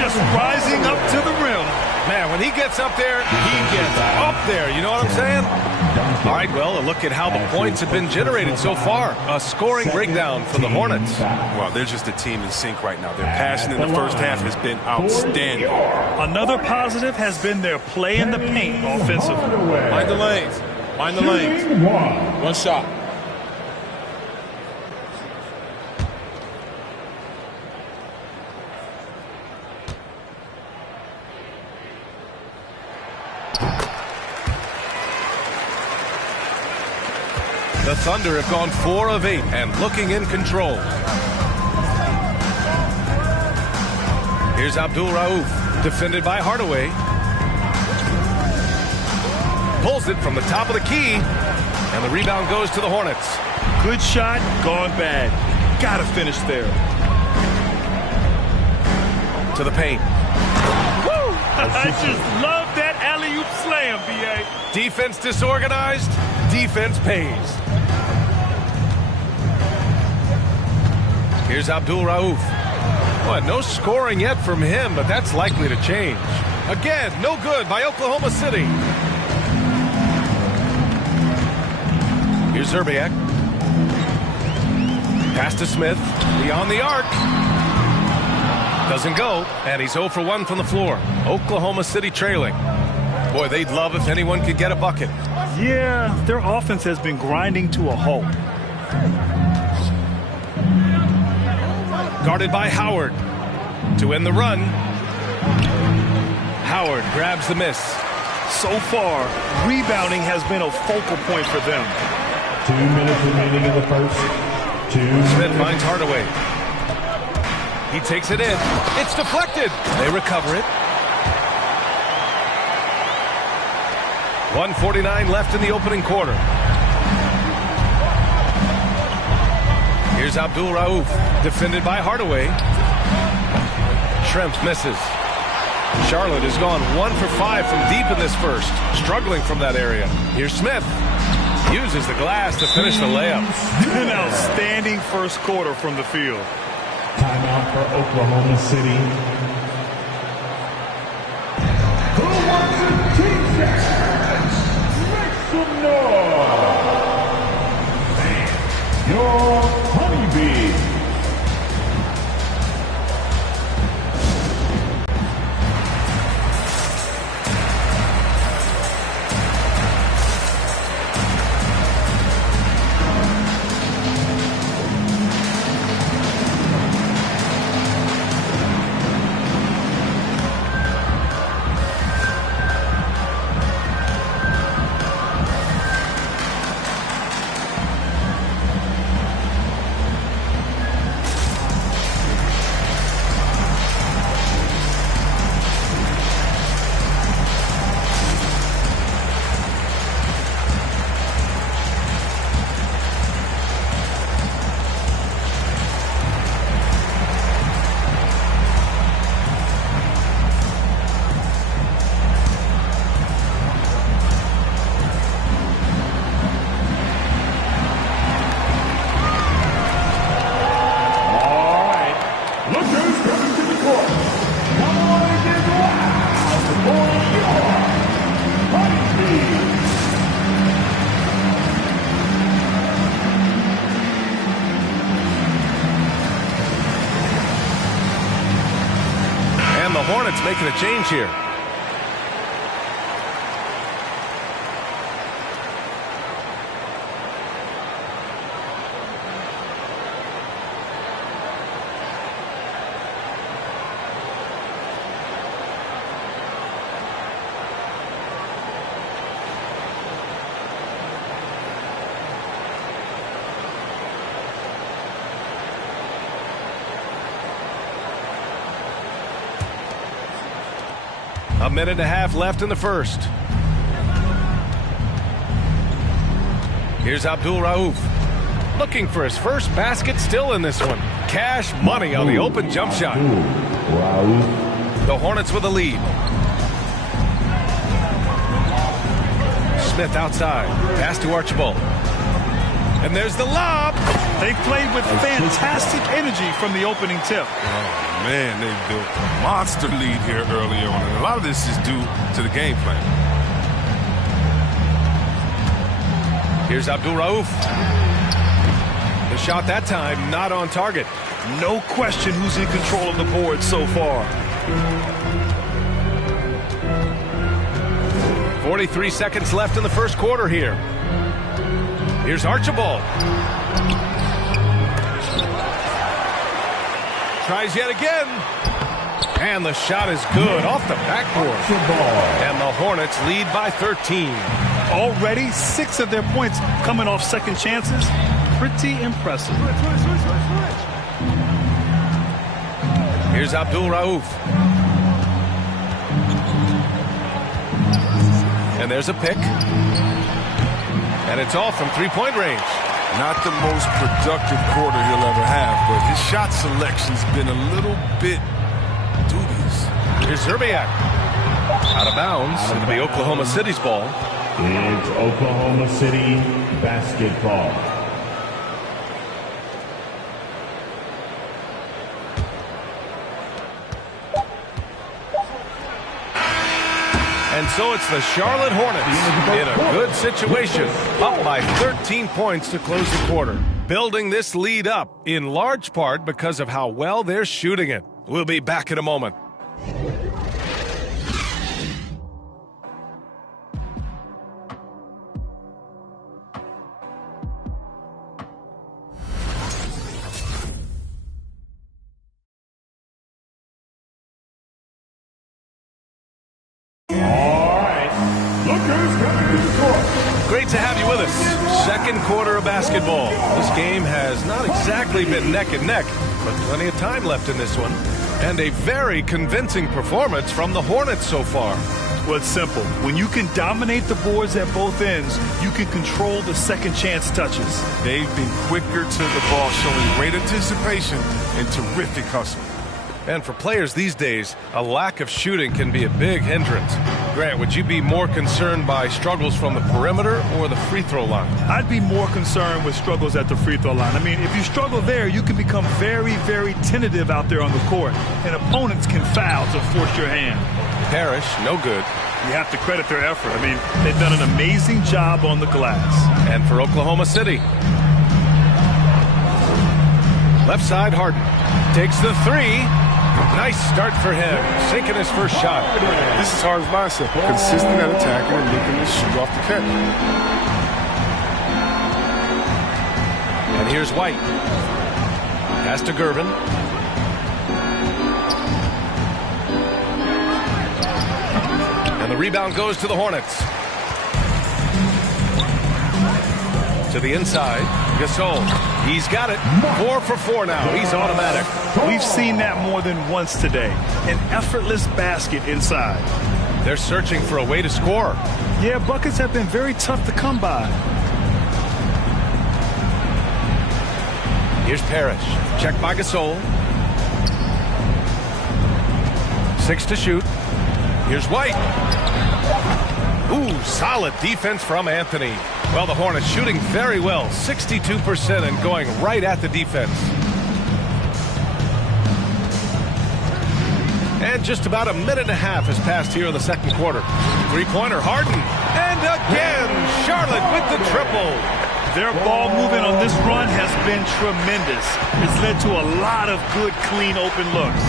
Just rising up to the rim. Man, when he gets up there, he gets up there. You know what I'm saying? All right, well, a look at how the points have been generated so far. A scoring breakdown for the Hornets. Well, they're just a team in sync right now. Their passing in the first half has been outstanding. Another positive has been their play in the paint offensively. Mind the lanes. Mind the lanes. One shot. The Thunder have gone 4 of 8 and looking in control. Here's Abdul Rauf, defended by Hardaway. Pulls it from the top of the key, and the rebound goes to the Hornets. Good shot, gone bad. Gotta finish there. To the paint. Woo! I just love that alley-oop slam, B.A. Defense disorganized, defense pays. Here's Abdul Rauf. Well, no scoring yet from him, but that's likely to change. Again, no good by Oklahoma City. Here's Zerbiak. Pass to Smith. Beyond the arc. Doesn't go, and he's 0 for 1 from the floor. Oklahoma City trailing. Boy, they'd love if anyone could get a bucket. Yeah, their offense has been grinding to a halt. Guarded by Howard. To end the run. Howard grabs the miss. So far, rebounding has been a focal point for them. 2 minutes remaining in the first. Smith finds Hardaway. He takes it in. It's deflected. They recover it. 1:49 left in the opening quarter. Here's Abdul Rauf, defended by Hardaway. Schrempf misses. Charlotte has gone 1 for 5 from deep in this first, struggling from that area. Here's Smith. Uses the glass to finish the layup. An outstanding first quarter from the field. Timeout for Oklahoma City. Who wants a t-shirt? Make some noise. Your honeybee. Hornets making a change here. A minute and a half left in the first. Here's Abdul Rauf. Looking for his first basket, still in this one. Cash money on the open jump shot. The Hornets with a lead. Smith outside. Pass to Archibald. And there's the lob. They played with fantastic energy from the opening tip. Oh, man, they built a monster lead here early on. And a lot of this is due to the game plan. Here's Abdul Rauf. The shot that time not on target. No question who's in control of the board so far. 43 seconds left in the first quarter here. Here's Archibald. Tries yet again. And the shot is good off the backboard. And the Hornets lead by 13. Already 6 of their points coming off second chances. Pretty impressive. Here's Abdul Rauf. And there's a pick. And it's off from three-point range. Not the most productive quarter he'll ever have, but his shot selection's been a little bit dubious. Here's Zerbiak. Out of bounds into the Oklahoma City's ball. It's Oklahoma City basketball. And so it's the Charlotte Hornets in a good situation, up by 13 points to close the quarter, building this lead up in large part because of how well they're shooting it. We'll be back in a moment. Great to have you with us. Second quarter of basketball. This game has not exactly been neck and neck, but plenty of time left in this one. And a very convincing performance from the Hornets so far. Well, it's simple. When you can dominate the boards at both ends, you can control the second chance touches. They've been quicker to the ball, showing great anticipation and terrific hustle. And for players these days, a lack of shooting can be a big hindrance. Grant, would you be more concerned by struggles from the perimeter or the free throw line? I'd be more concerned with struggles at the free throw line. I mean, if you struggle there, you can become very, very tentative out there on the court, and opponents can foul to force your hand. Parrish, no good. You have to credit their effort. I mean, they've done an amazing job on the glass. And for Oklahoma City, left side, Harden takes the three. Nice start for him, sinking his first shot. This is Harden's mindset, consistent at attacking and looking to shoot off the catch. And here's White. Pass to Gervin. And the rebound goes to the Hornets. To the inside, Gasol. He's got it. 4 for 4 now. He's automatic. We've seen that more than once today. An effortless basket inside. They're searching for a way to score. Yeah, buckets have been very tough to come by. Here's Parrish. Checked by Gasol. 6 to shoot. Here's White. Ooh, solid defense from Anthony. Well, the Hornets shooting very well, 62% and going right at the defense. And just about a minute and a half has passed here in the second quarter. Three-pointer, Harden. And again, Charlotte with the triple. Their ball movement on this run has been tremendous. It's led to a lot of good, clean, open looks.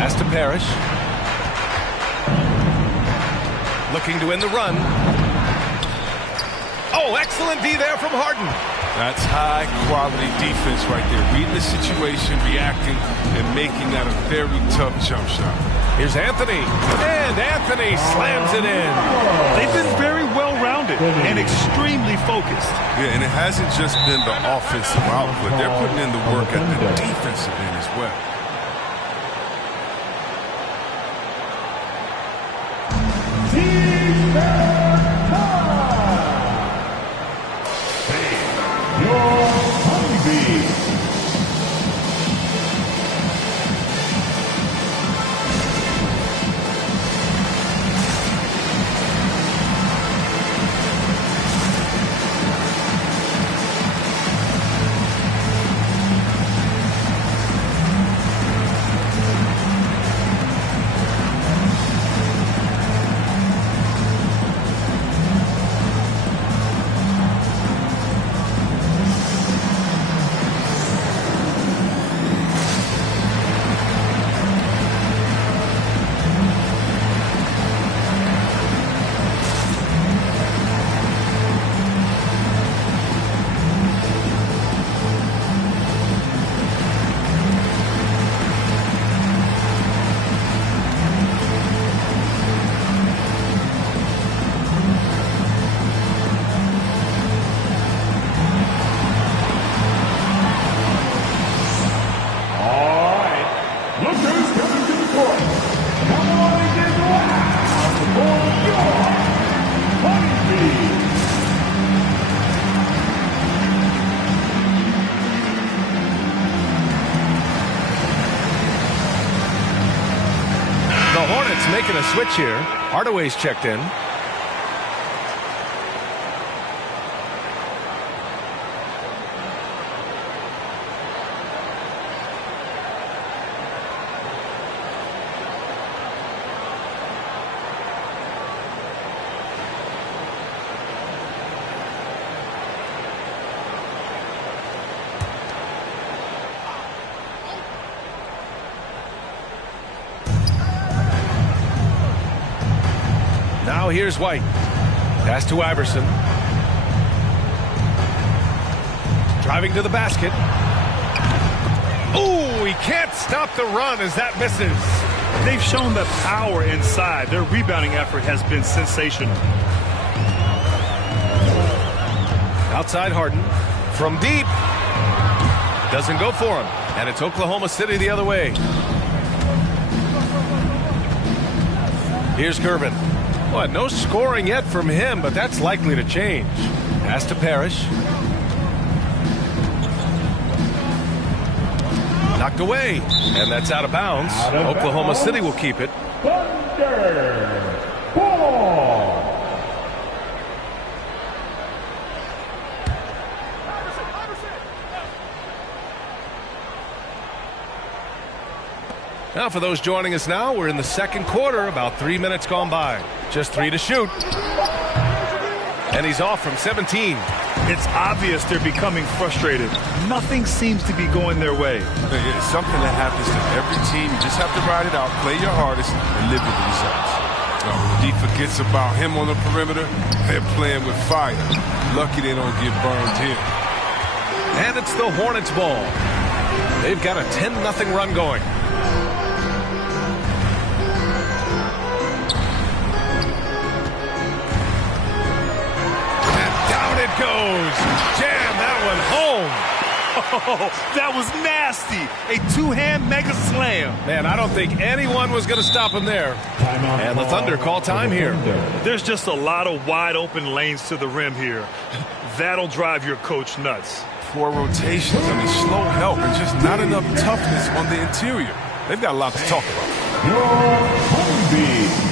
Pass to Parrish. Looking to win the run. Oh, excellent D there from Harden. That's high-quality defense right there. Reading the situation, reacting, and making that a very tough jump shot. Here's Anthony. And Anthony slams it in. They've been very well-rounded and extremely focused. Yeah, and it hasn't just been the offensive output. They're putting in the work at the defensive end as well. Hornets making a switch here. Hardaway's checked in. Now here's White. Pass to Iverson. Driving to the basket. Ooh, he can't stop the run as that misses. They've shown the power inside. Their rebounding effort has been sensational. Outside Harden. From deep. Doesn't go for him. And it's Oklahoma City the other way. Here's Gervin. Well, no scoring yet from him, but that's likely to change. Pass to Parrish. Knocked away, and that's out of bounds. Oklahoma City will keep it. Thunder ball. Now for those joining us now, we're in the second quarter, about 3 minutes gone by. Just 3 to shoot. And he's off from 17. It's obvious they're becoming frustrated. Nothing seems to be going their way. It's something that happens to every team. You just have to ride it out, play your hardest, and live with the results. He forgets about him on the perimeter. They're playing with fire. Lucky they don't get burned here. And it's the Hornets ball. They've got a 10-0 run going. Goes. Jam that one home. Oh, that was nasty. A two-hand mega slam. Man, I don't think anyone was going to stop him there. And the Thunder call time here. There's just a lot of wide open lanes to the rim here. That'll drive your coach nuts. Poor rotations. I mean, slow help and just not enough toughness on the interior. They've got a lot to talk about. Your Honeybee.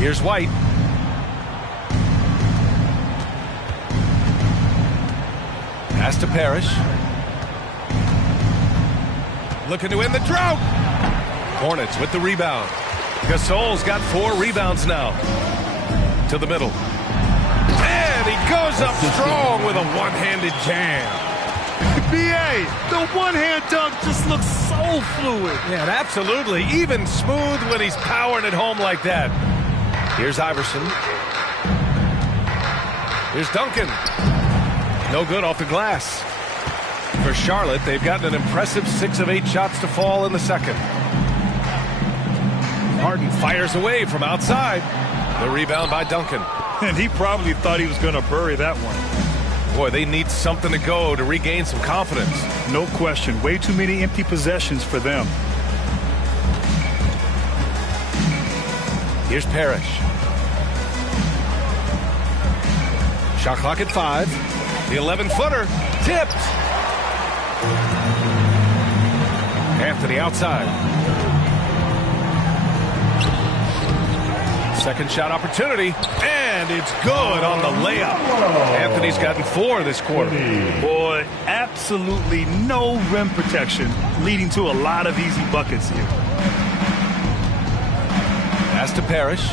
Here's White. Pass to Parrish. Looking to end the drought. Hornets with the rebound. Gasol's got 4 rebounds now. To the middle. And he goes up strong with a one-handed jam. B.A., the one-hand dunk just looks so fluid. Yeah, absolutely. Even smooth when he's powering it home like that. Here's Iverson. Here's Duncan. No good off the glass. For For Charlotte, they've gotten an impressive 6 of 8 shots to fall in the second. Harden fires away from outside. The rebound by Duncan. And he probably thought he was going to bury that one. Boy, they need something to go to regain some confidence. No question. Way too many empty possessions for them. Here's Parrish. Shot clock at 5. The 11-footer tipped. Anthony outside. Second shot opportunity, and it's good on the layup. Anthony's gotten 4 this quarter. Boy, absolutely no rim protection, leading to a lot of easy buckets here. Pass to Parrish.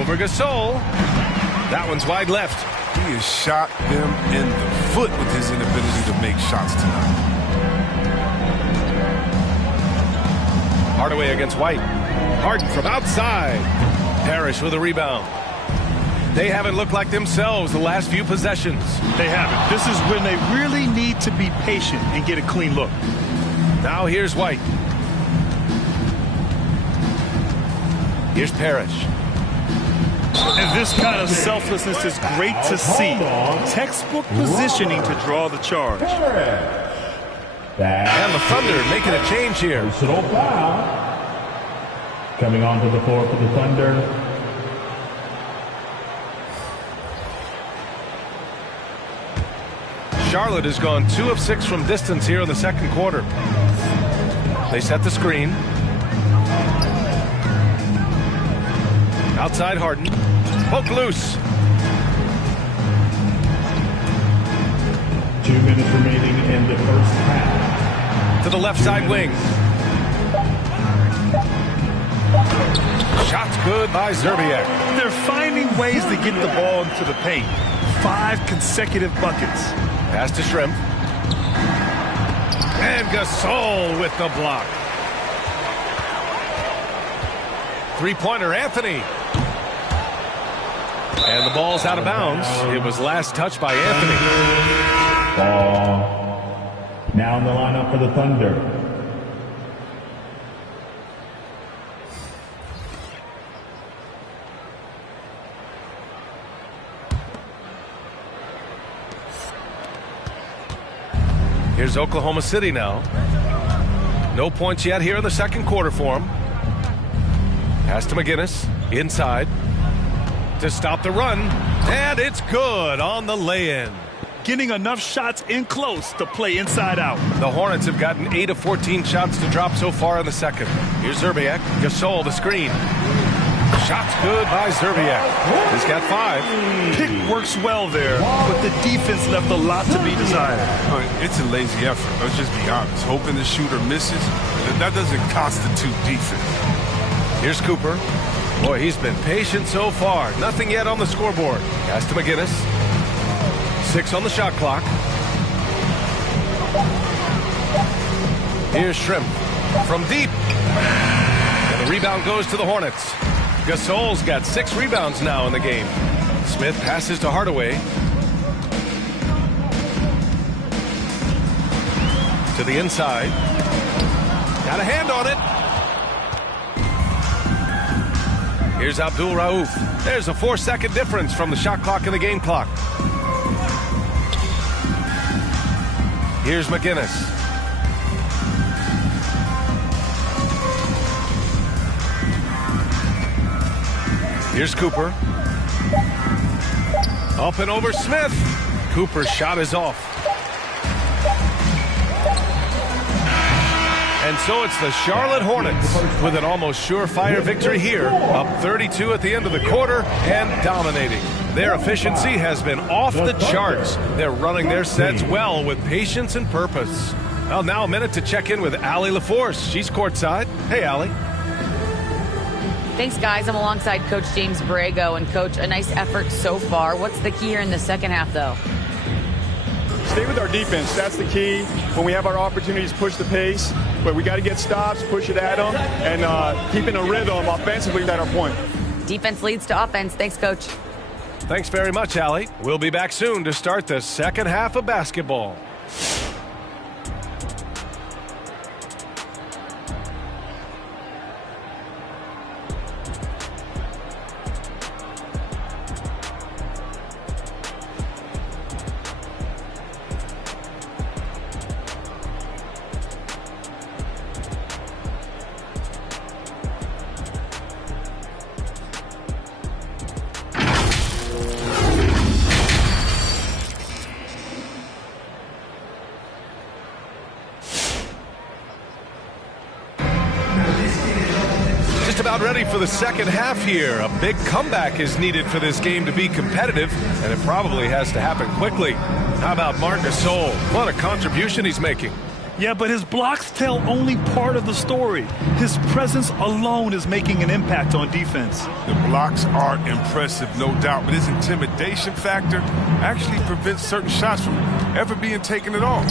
Over Gasol. That one's wide left. He has shot them in the foot with his inability to make shots tonight. Hardaway against White. Harden from outside. Parrish with a rebound. They haven't looked like themselves the last few possessions. They haven't. This is when they really need to be patient and get a clean look. Now here's White. Here's Parrish. And this kind of selflessness is great to see. Textbook positioning to draw the charge. And the Thunder making a change here. Personal foul. Coming onto the floor for the Thunder. Charlotte has gone 2 of 6 from distance here in the second quarter. They set the screen. Outside Harden. Poke loose. 2 minutes remaining in the first half. To the left side wing. Shots good by Zerbiak. They're finding ways to get the ball into the paint. 5 consecutive buckets. Pass to Shrimp. And Gasol with the block. Three-pointer, Anthony. And the ball's out of bounds. It was last touched by Anthony. Ball. Now in the lineup for the Thunder. Here's Oklahoma City now. No points yet here in the second quarter for them. Pass to McGinnis. Inside. To stop the run. And it's good on the lay-in. Getting enough shots in close to play inside out. The Hornets have gotten 8 of 14 shots to drop so far in the second. Here's Zerbiak. Gasol, the screen. Shots good by Zerbiak. He's got 5. Pick works well there, but the defense left a lot to be desired. It's a lazy effort. Let's just be honest. Hoping the shooter misses, that doesn't constitute defense. Here's Cooper. Boy, he's been patient so far. Nothing yet on the scoreboard. Pass to McGinnis. 6 on the shot clock. Here's Shrimp from deep. And the rebound goes to the Hornets. Gasol's got 6 rebounds now in the game. Smith passes to Hardaway. To the inside. Got a hand on it. Here's Abdul Rauf. There's a 4-second difference from the shot clock and the game clock. Here's McGinnis. Here's Cooper. Up and over Smith. Cooper's shot is off. And so it's the Charlotte Hornets with an almost surefire victory here. Up 32 at the end of the quarter and dominating. Their efficiency has been off the charts. They're running their sets well with patience and purpose. Well, now a minute to check in with Allie LaForce. She's courtside. Hey, Allie. Thanks, guys. I'm alongside Coach James Borrego. And, Coach, a nice effort so far. What's the key here in the second half, though? Stay with our defense. That's the key. When we have our opportunities, push the pace. But we got to get stops, push it at them, and keeping a rhythm offensively at our point. Defense leads to offense. Thanks, Coach. Thanks very much, Allie. We'll be back soon to start the second half of basketball. About ready for the second half here. A big comeback is needed for this game to be competitive, and it probably has to happen quickly. How about Marc Gasol? What a contribution he's making. Yeah, but his blocks tell only part of the story. His presence alone is making an impact on defense. The blocks are impressive, no doubt, but his intimidation factor actually prevents certain shots from ever being taken at all.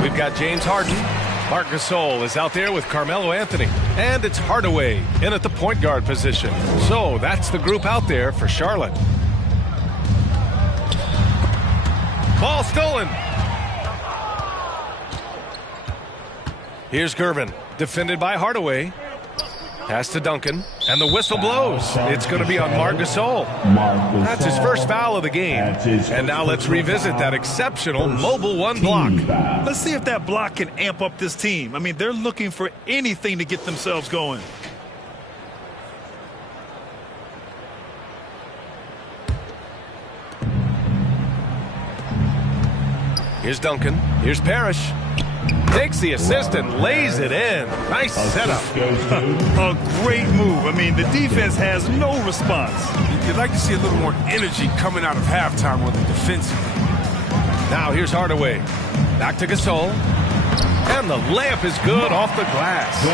We've got James Harden. Marc Gasol is out there with Carmelo Anthony. And it's Hardaway in at the point guard position. So that's the group out there for Charlotte. Ball stolen. Here's Gervin, defended by Hardaway. Pass to Duncan, and the whistle blows. It's going to be on Marc Gasol. That's his first foul of the game. And now let's revisit that exceptional mobile one block. Let's see if that block can amp up this team. I mean, they're looking for anything to get themselves going. Here's Duncan. Here's Parrish. Takes the assist and lays it in. Nice setup. A great move. I mean, the defense has no response. You'd like to see a little more energy coming out of halftime on the defensive. Now here's Hardaway. Back to Gasol. And the layup is good off the glass.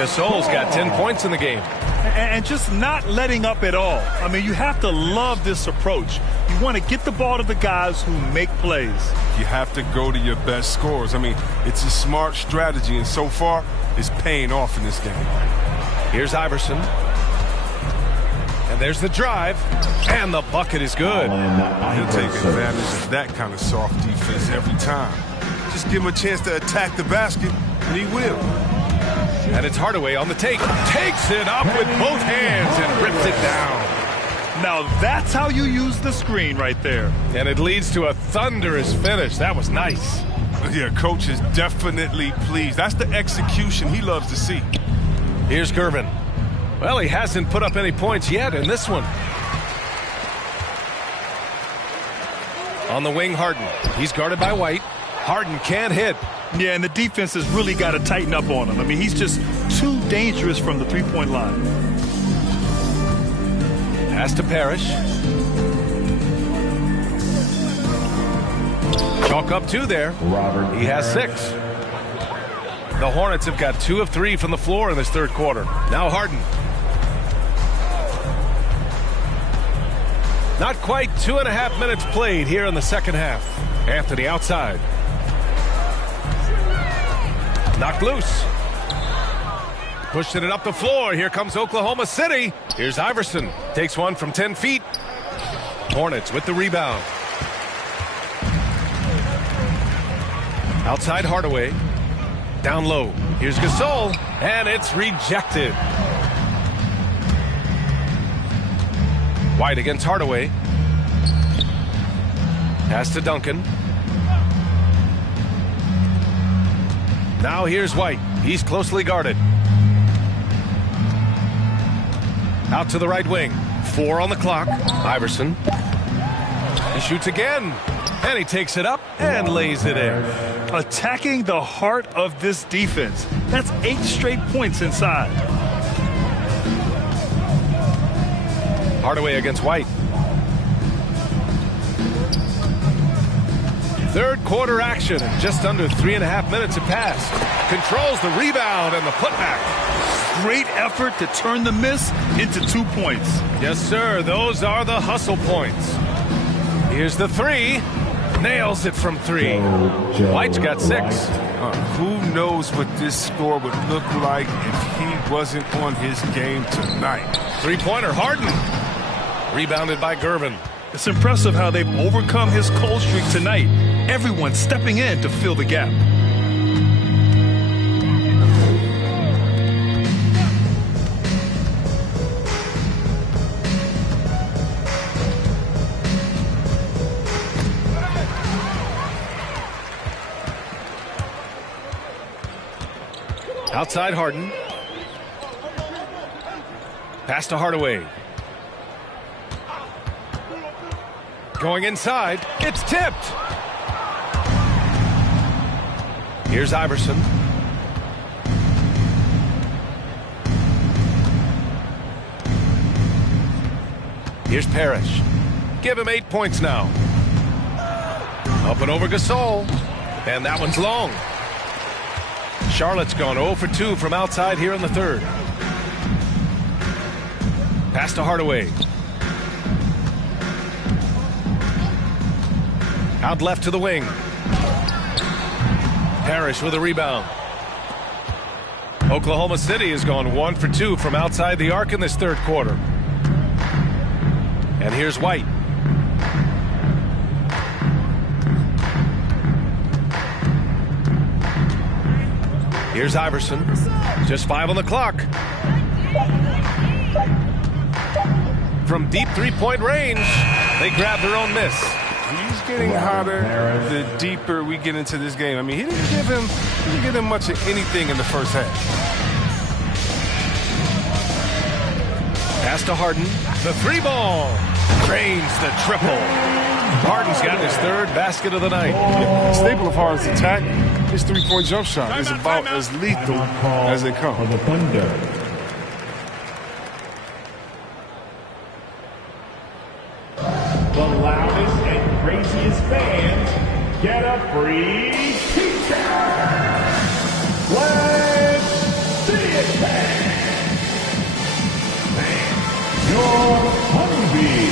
Gasol's got 10 points in the game. And just not letting up at all. I mean, you have to love this approach. You want to get the ball to the guys who make plays. You have to go to your best scorers. I mean, it's a smart strategy, and so far, it's paying off in this game. Here's Iverson. And there's the drive. And the bucket is good. He'll take advantage of that kind of soft defense every time. Just give him a chance to attack the basket, and he will. And it's Hardaway on the take. Takes it up with both hands and rips it down. Now that's how you use the screen right there. And it leads to a thunderous finish. That was nice. Yeah, coach is definitely pleased. That's the execution he loves to see. Here's Gervin. Well, he hasn't put up any points yet in this one. On the wing, Harden. He's guarded by White. Harden can't hit. Yeah, and the defense has really got to tighten up on him. I mean, he's just too dangerous from the three-point line. Pass to Parrish. Chalk up 2 there. He has 6. The Hornets have got 2 of 3 from the floor in this third quarter. Now Harden. Not quite 2.5 minutes played here in the second half. Anthony outside. Knocked loose. Pushing it up the floor. Here comes Oklahoma City. Here's Iverson. Takes one from 10 feet. Hornets with the rebound. Outside Hardaway. Down low. Here's Gasol. And it's rejected. White against Hardaway. Pass to Duncan. Now here's White. He's closely guarded. Out to the right wing. 4 on the clock. Iverson. He shoots again. And he takes it up and lays it in. Attacking the heart of this defense. That's 8 straight points inside. Hardaway against White. Third quarter action. Just under 3.5 minutes have passed. Controls the rebound and the putback. Great effort to turn the miss into 2 points. Yes, sir. Those are the hustle points. Here's the 3. Nails it from 3. White's got 6. Who knows what this score would look like if he wasn't on his game tonight. 3-pointer Harden. Rebounded by Gervin. It's impressive how they've overcome his cold streak tonight. Everyone stepping in to fill the gap. Outside Harden. Pass to Hardaway. Going inside. It's tipped. Here's Iverson. Here's Parrish. Give him 8 points now. Up and over Gasol. And that one's long. Charlotte's gone 0 for 2 from outside here in the third. Pass to Hardaway. Out left to the wing. Parrish with a rebound. Oklahoma City has gone 1 for 2 from outside the arc in this third quarter. And here's White. Here's Iverson. Just 5 on the clock. From deep three-point range, they grab their own miss. He's getting hotter the deeper we get into this game. I mean, he didn't give him much of anything in the first half. Pass to Harden. The three ball. Drains the triple. Harden's got his third basket of the night. The staple of Harden's attack, his three-point jump shot is about as lethal as they come. The loudest and craziest fans get a free t-shirt. Let's see it, fans. Fans, you're hungry.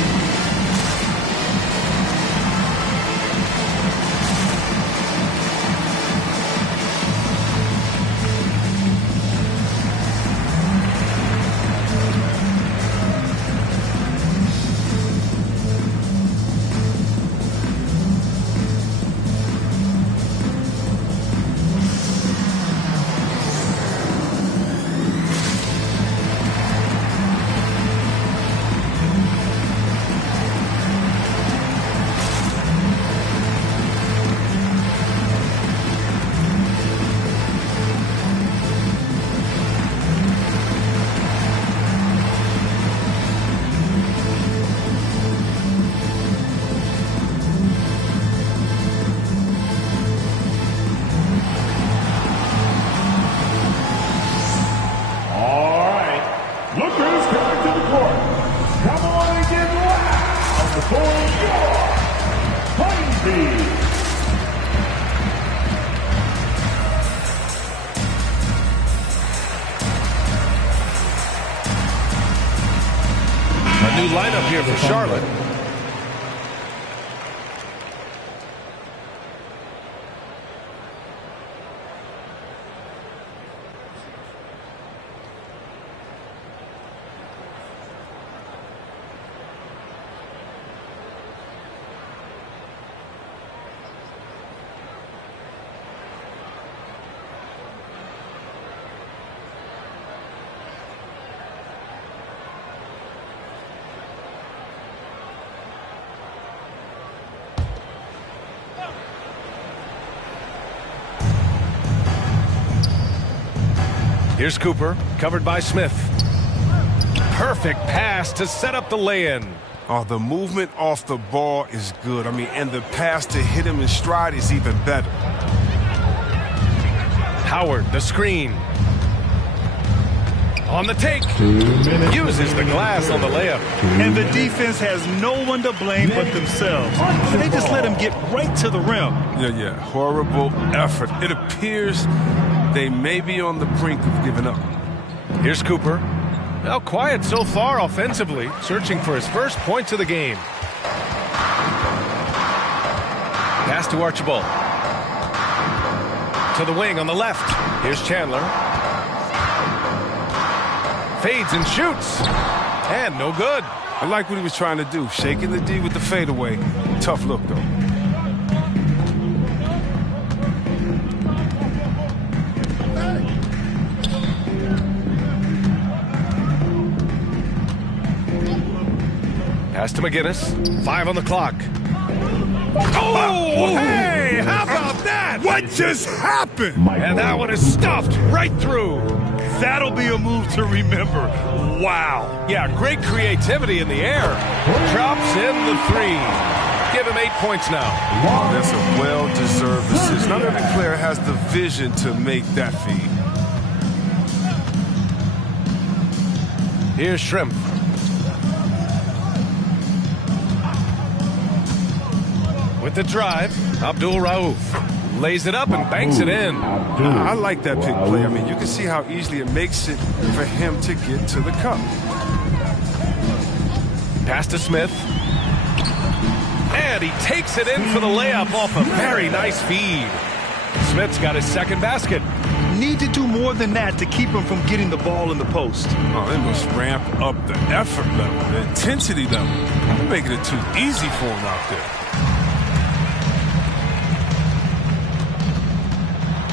A new lineup here for Charlotte. Here's Cooper, covered by Smith. Perfect pass to set up the lay-in. Oh, the movement off the ball is good. I mean, and the pass to hit him in stride is even better. Howard, the screen. On the take. Uses the glass on the layup. And the defense has no one to blame but themselves. They just let him get right to the rim. Yeah. Horrible effort. It appears they may be on the brink of giving up. Here's Cooper. Now quiet so far offensively, searching for his first points of the game. Pass to Archibald. To the wing on the left. Here's Chandler. Fades and shoots. And no good. I like what he was trying to do, shaking the D with the fadeaway. Tough look, though. Pass to McGinnis. 5 on the clock. Oh, hey, how about that? What just happened? And that one is stuffed right through. That'll be a move to remember. Wow. Yeah, great creativity in the air. Drops in the 3. Give him 8 points now. That's a well-deserved assist. Not every player has the vision to make that feed. Here's Shrimp. With the drive, Abdul Rauf lays it up and banks it in. I like that pick play. I mean, you can see how easily it makes it for him to get to the cup. Pass to Smith. And he takes it in for the layup off a very nice feed. Smith's got his second basket. Need to do more than that to keep him from getting the ball in the post. Oh, they must ramp up the effort level, the intensity level. They're making it too easy for him out there.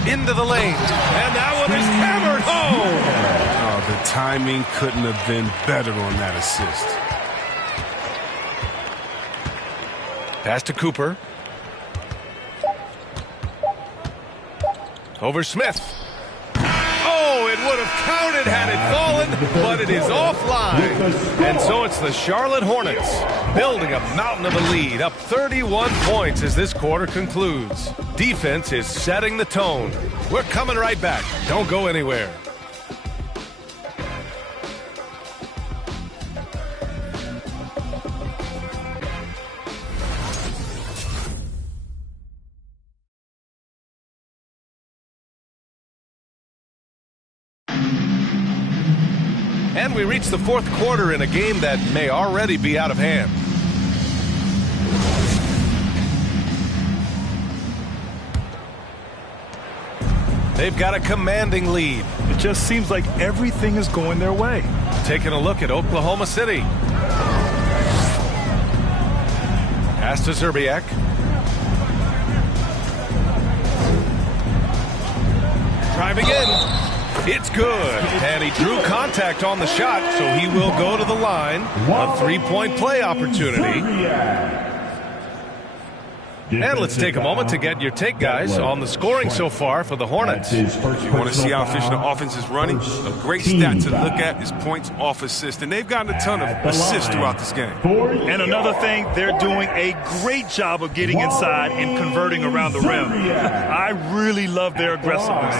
Into the lane, and that one is hammered home. Oh, the timing couldn't have been better on that assist. Pass to Cooper. Over Smith. Oh, it would have counted had it fallen, but it is offline. And so it's the Charlotte Hornets building a mountain of a lead, up 31 points as this quarter concludes. Defense is setting the tone. We're coming right back. Don't go anywhere. And we reach the fourth quarter in a game that may already be out of hand. They've got a commanding lead. It just seems like everything is going their way. Taking a look at Oklahoma City. Pass to Zerbiak. Driving in. It's good. And he drew contact on the shot, so he will go to the line. A three-point play opportunity. And let's take a moment to get your take, guys, on the scoring so far for the Hornets. You want to see how efficient the offense is running? A great stat to look at is points off assist. And they've gotten a ton of assists throughout this game. And another thing, they're doing a great job of getting inside and converting around the rim. I really love their aggressiveness.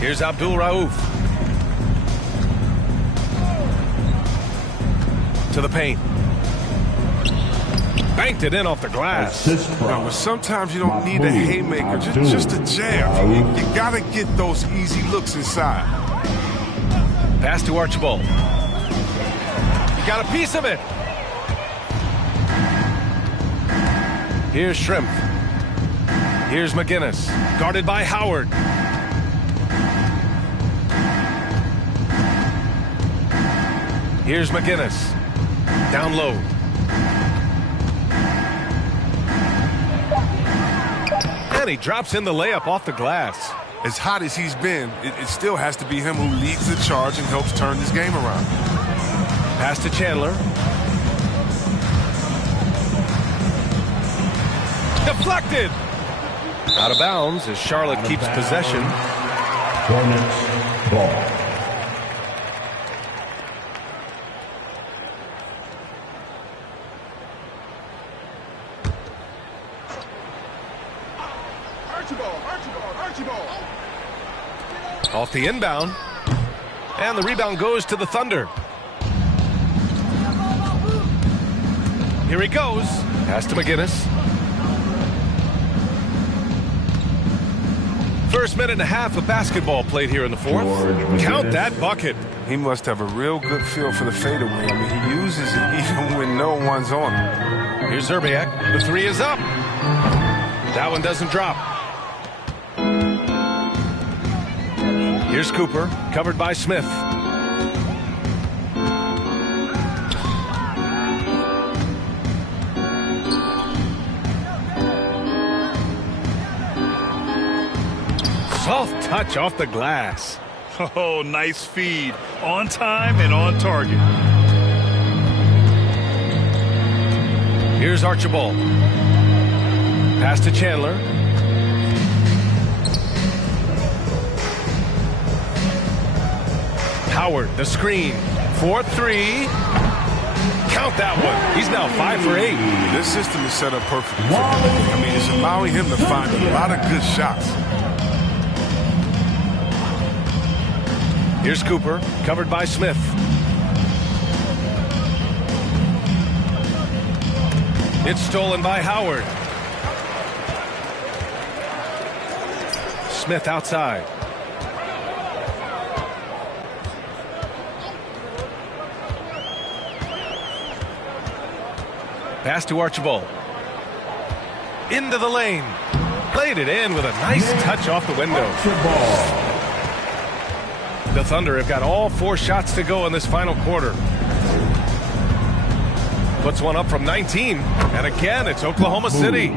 Here's Abdul Rauf. To the paint. Banked it in off the glass. But sometimes you don't need a haymaker, just a jam. You got to get those easy looks inside. Pass to Archibald. He got a piece of it. Here's Shrimp. Here's McGinnis. Guarded by Howard. Here's McGinnis. Down low. And he drops in the layup off the glass. As hot as he's been, it still has to be him who leads the charge and helps turn this game around. Pass to Chandler. Deflected. Out of bounds as Charlotte keeps possession. Hornets ball. Off the inbound. And the rebound goes to the Thunder. Here he goes. Pass to McGinnis. First minute and a half of basketball played here in the fourth. Count that bucket. He must have a real good feel for the fadeaway. I mean, he uses it even when no one's on him. Here's Zerbiak. The three is up. That one doesn't drop. Here's Cooper, covered by Smith. Soft touch off the glass. Oh, nice feed. On time and on target. Here's Archibald. Pass to Chandler. Howard, the screen. 4-3. Count that one. He's now 5 for 8. This system is set up perfectly for him. I mean, it's allowing him to find a lot of good shots. Here's Cooper, covered by Smith. It's stolen by Howard. Smith outside. Pass to Archibald. Into the lane. Played it in with a nice touch off the window. The Thunder have got all 4 shots to go in this final quarter. Puts one up from 19. And again, it's Oklahoma City.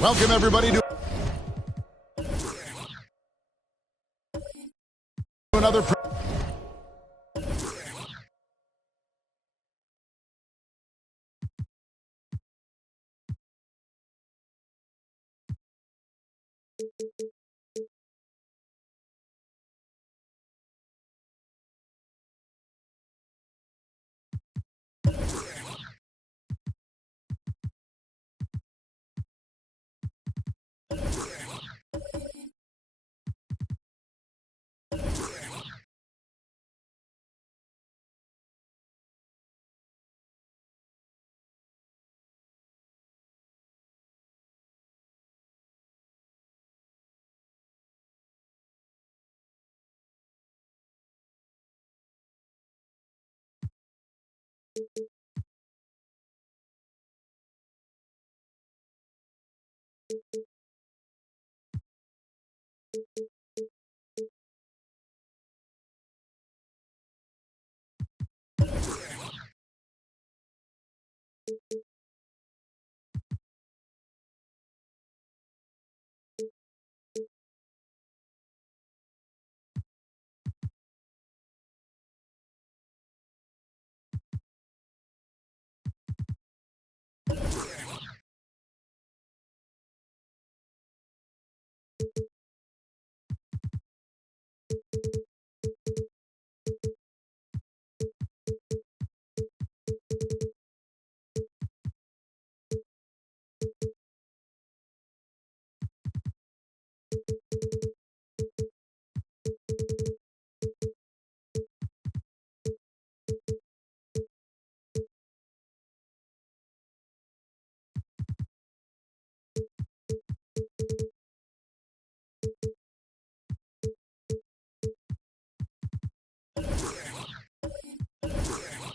Welcome, everybody, to another.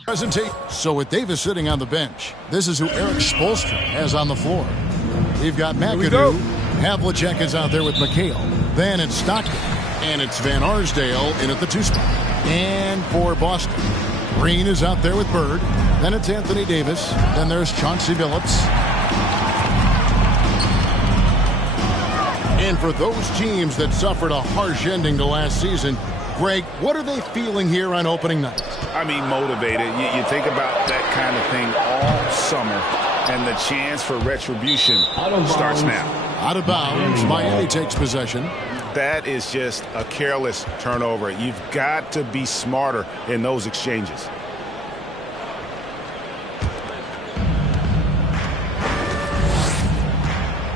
Presentation. So with Davis sitting on the bench, this is who Eric Spoelstra has on the floor. We've got McAdoo. Havlicek is out there with McHale. Then it's Stockton. And it's Van Arsdale in at the 2 spot. And for Boston, Green is out there with Bird. Then it's Anthony Davis. Then there's Chauncey Billups. And for those teams that suffered a harsh ending to last season, Greg, what are they feeling here on opening night? I mean, motivated. You think about that kind of thing all summer, and the chance for retribution starts now. Out of bounds, Miami takes possession. That is just a careless turnover. You've got to be smarter in those exchanges.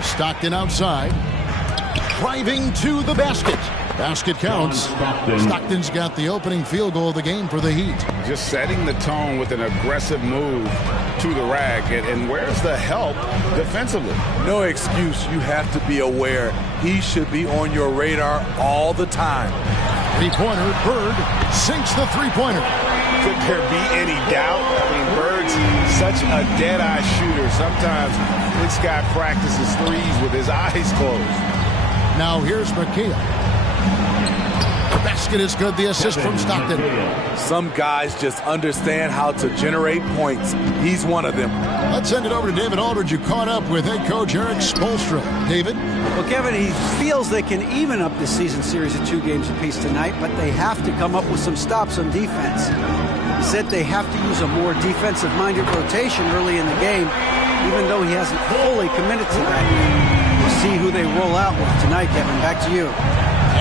Stockton outside. Driving to the basket. Basket counts. Stockton's got the opening field goal of the game for the Heat. Just setting the tone with an aggressive move to the rack. And where's the help defensively? No excuse. You have to be aware. He should be on your radar all the time. Three-pointer. Bird sinks the three-pointer. Could there be any doubt? I mean, Bird's such a dead-eye shooter. Sometimes this guy practices threes with his eyes closed. Now here's McHale. The basket is good. The assist from Stockton. Some guys just understand how to generate points. He's one of them. Let's send it over to David Aldridge, who caught up with head coach Eric Spoelstra. David? Well, Kevin, he feels they can even up the season series of 2 games apiece tonight, but they have to come up with some stops on defense. He said they have to use a more defensive-minded rotation early in the game, even though he hasn't fully committed to that. We'll see who they roll out with tonight, Kevin. Back to you.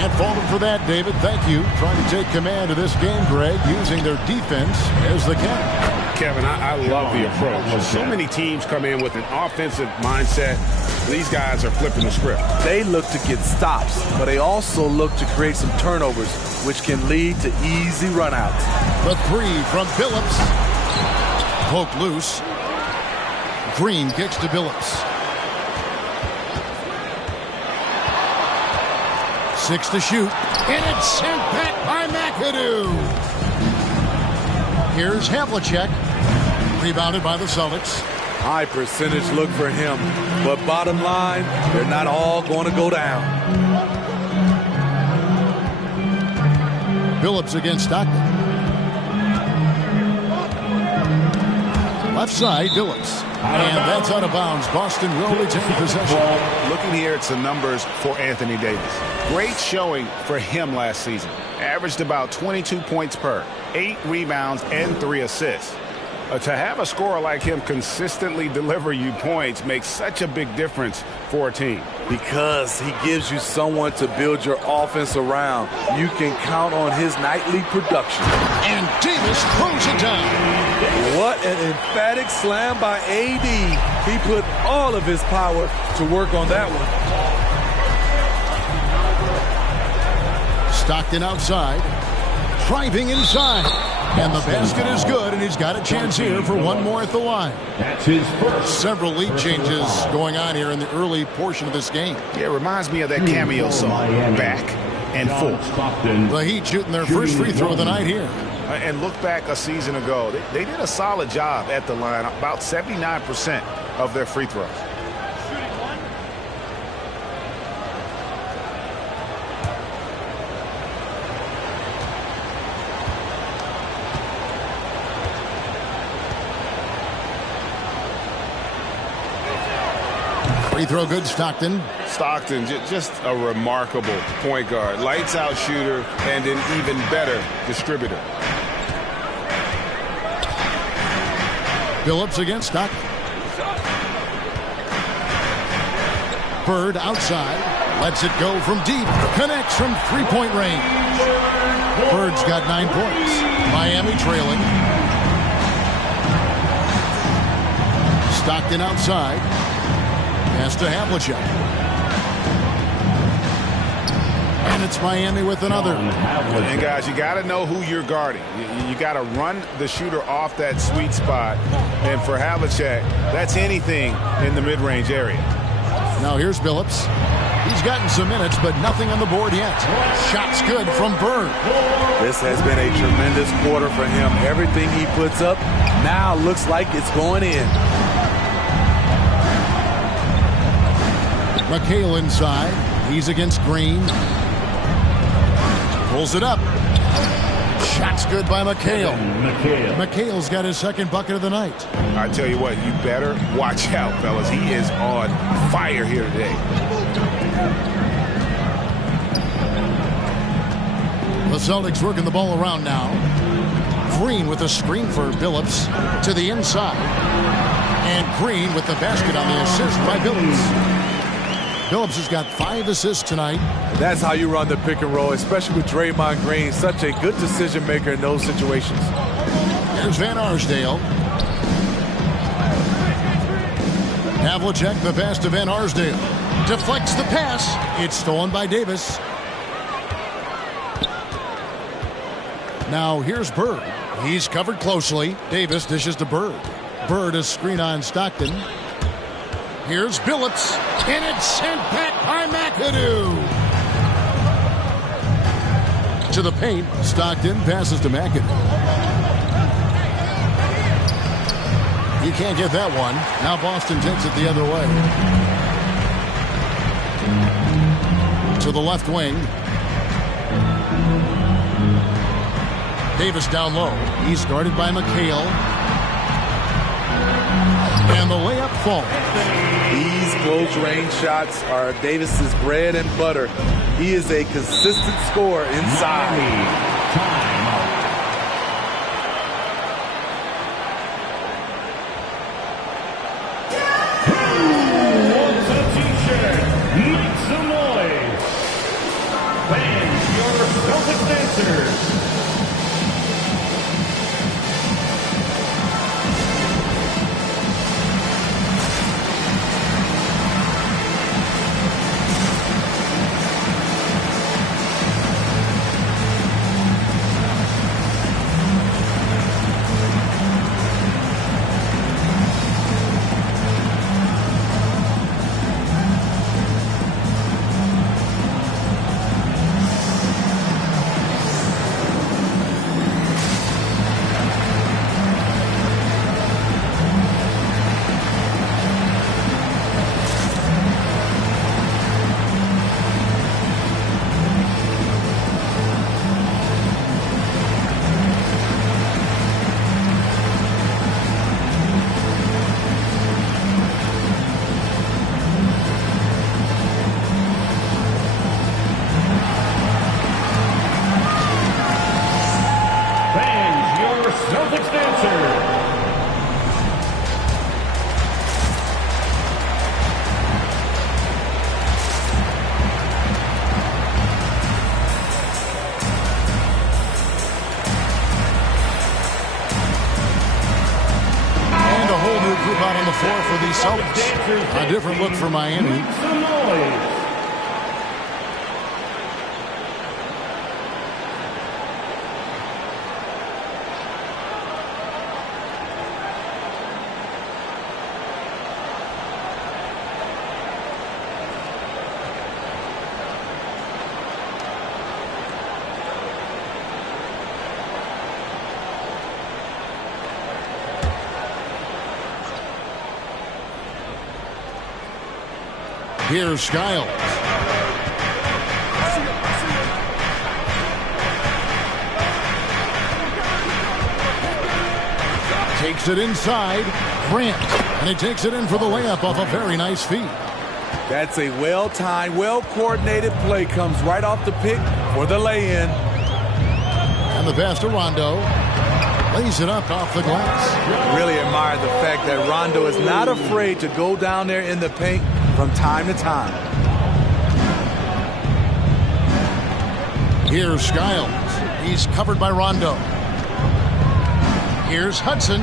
Can't fault him for that, David. Thank you. Trying to take command of this game, Greg, using their defense as the counter. Kevin, I love the approach. So many teams come in with an offensive mindset. These guys are flipping the script. They look to get stops, but they also look to create some turnovers, which can lead to easy runouts. The three from Billups. Poked loose. Green kicks to Billups. 6 to shoot. And it's sent back by McAdoo. Here's Havlicek. Rebounded by the Celtics. High percentage look for him. But bottom line, they're not all going to go down. Billups against Stockton. Left side, Billups. And that's out of bounds. Boston will retain possession. Looking here at some numbers for Anthony Davis. Great showing for him last season. Averaged about 22 points per, 8 rebounds, and 3 assists. To have a scorer like him consistently deliver you points makes such a big difference for a team. Because he gives you someone to build your offense around. You can count on his nightly production. And Davis throws it down. What an emphatic slam by AD. He put all of his power to work on that one. Stockton outside. Driving inside. And the basket is good, and he's got a chance here for one more at the line. That's his first. Several lead changes going on here in the early portion of this game. Yeah, it reminds me of that cameo song, Back and Forth. The Heat shooting their first free throw of the night here. And look back a season ago. They did a solid job at the line, about 79% of their free throws. Free throw good, Stockton. Stockton, just a remarkable point guard. Lights out shooter and an even better distributor. Billups against Stockton. Bird outside. Lets it go from deep. Connects from three-point range. Bird's got 9 points. Miami trailing. Stockton outside. Pass to Havlicek. And it's Miami with another. And guys, you got to know who you're guarding. You got to run the shooter off that sweet spot. And for Havlicek, that's anything in the mid-range area. Now here's Billups. He's gotten some minutes, but nothing on the board yet. Shot's good from Bird. This has been a tremendous quarter for him. Everything he puts up now looks like it's going in. McHale inside. He's against Green. Pulls it up. Shot's good by McHale. McHale's got his second bucket of the night. I tell you what, you better watch out, fellas. He is on fire here today. The Celtics working the ball around now. Green with a screen for Billups to the inside. And Green with the basket on the assist by Billups. Billups has got 5 assists tonight. That's how you run the pick and roll, especially with Draymond Green. Such a good decision maker in those situations. Here's Van Arsdale. Havlicek, the pass to Van Arsdale. Deflects the pass. It's stolen by Davis. Now here's Bird. He's covered closely. Davis dishes to Bird. Bird is screen on Stockton. Here's Billups, and it's sent back by McAdoo. To the paint, Stockton passes to McAdoo. You can't get that one. Now Boston takes it the other way. To the left wing. Davis down low. He's guarded by McHale. And the layup falls. These close-range shots are Davis's bread and butter. He is a consistent scorer inside. A different look for Miami. Make some noise. Here's Skiles. Takes it inside. Grant. And he takes it in for the layup off a very nice feed. That's a well-timed, well-coordinated play. Comes right off the pick for the lay-in. And the pass to Rondo. Lays it up off the glass. Really admire the fact that Rondo is not afraid to go down there in the paint from time to time. Here's Skiles. He's covered by Rondo. Here's Hudson.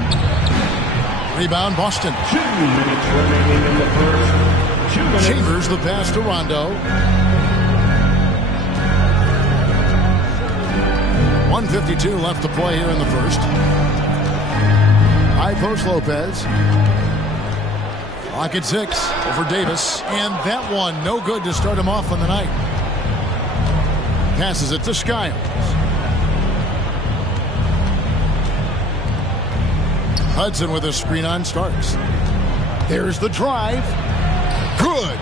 Rebound Boston. 2 minutes remaining in the first. 2 minutes. Chambers the pass to Rondo. 1:52 left to play here in the first. High post Lopez. Lock at 6 over Davis. And that one no good to start him off on the night. Passes it to Skiles. Hudson with a screen on starts. There's the drive. Good.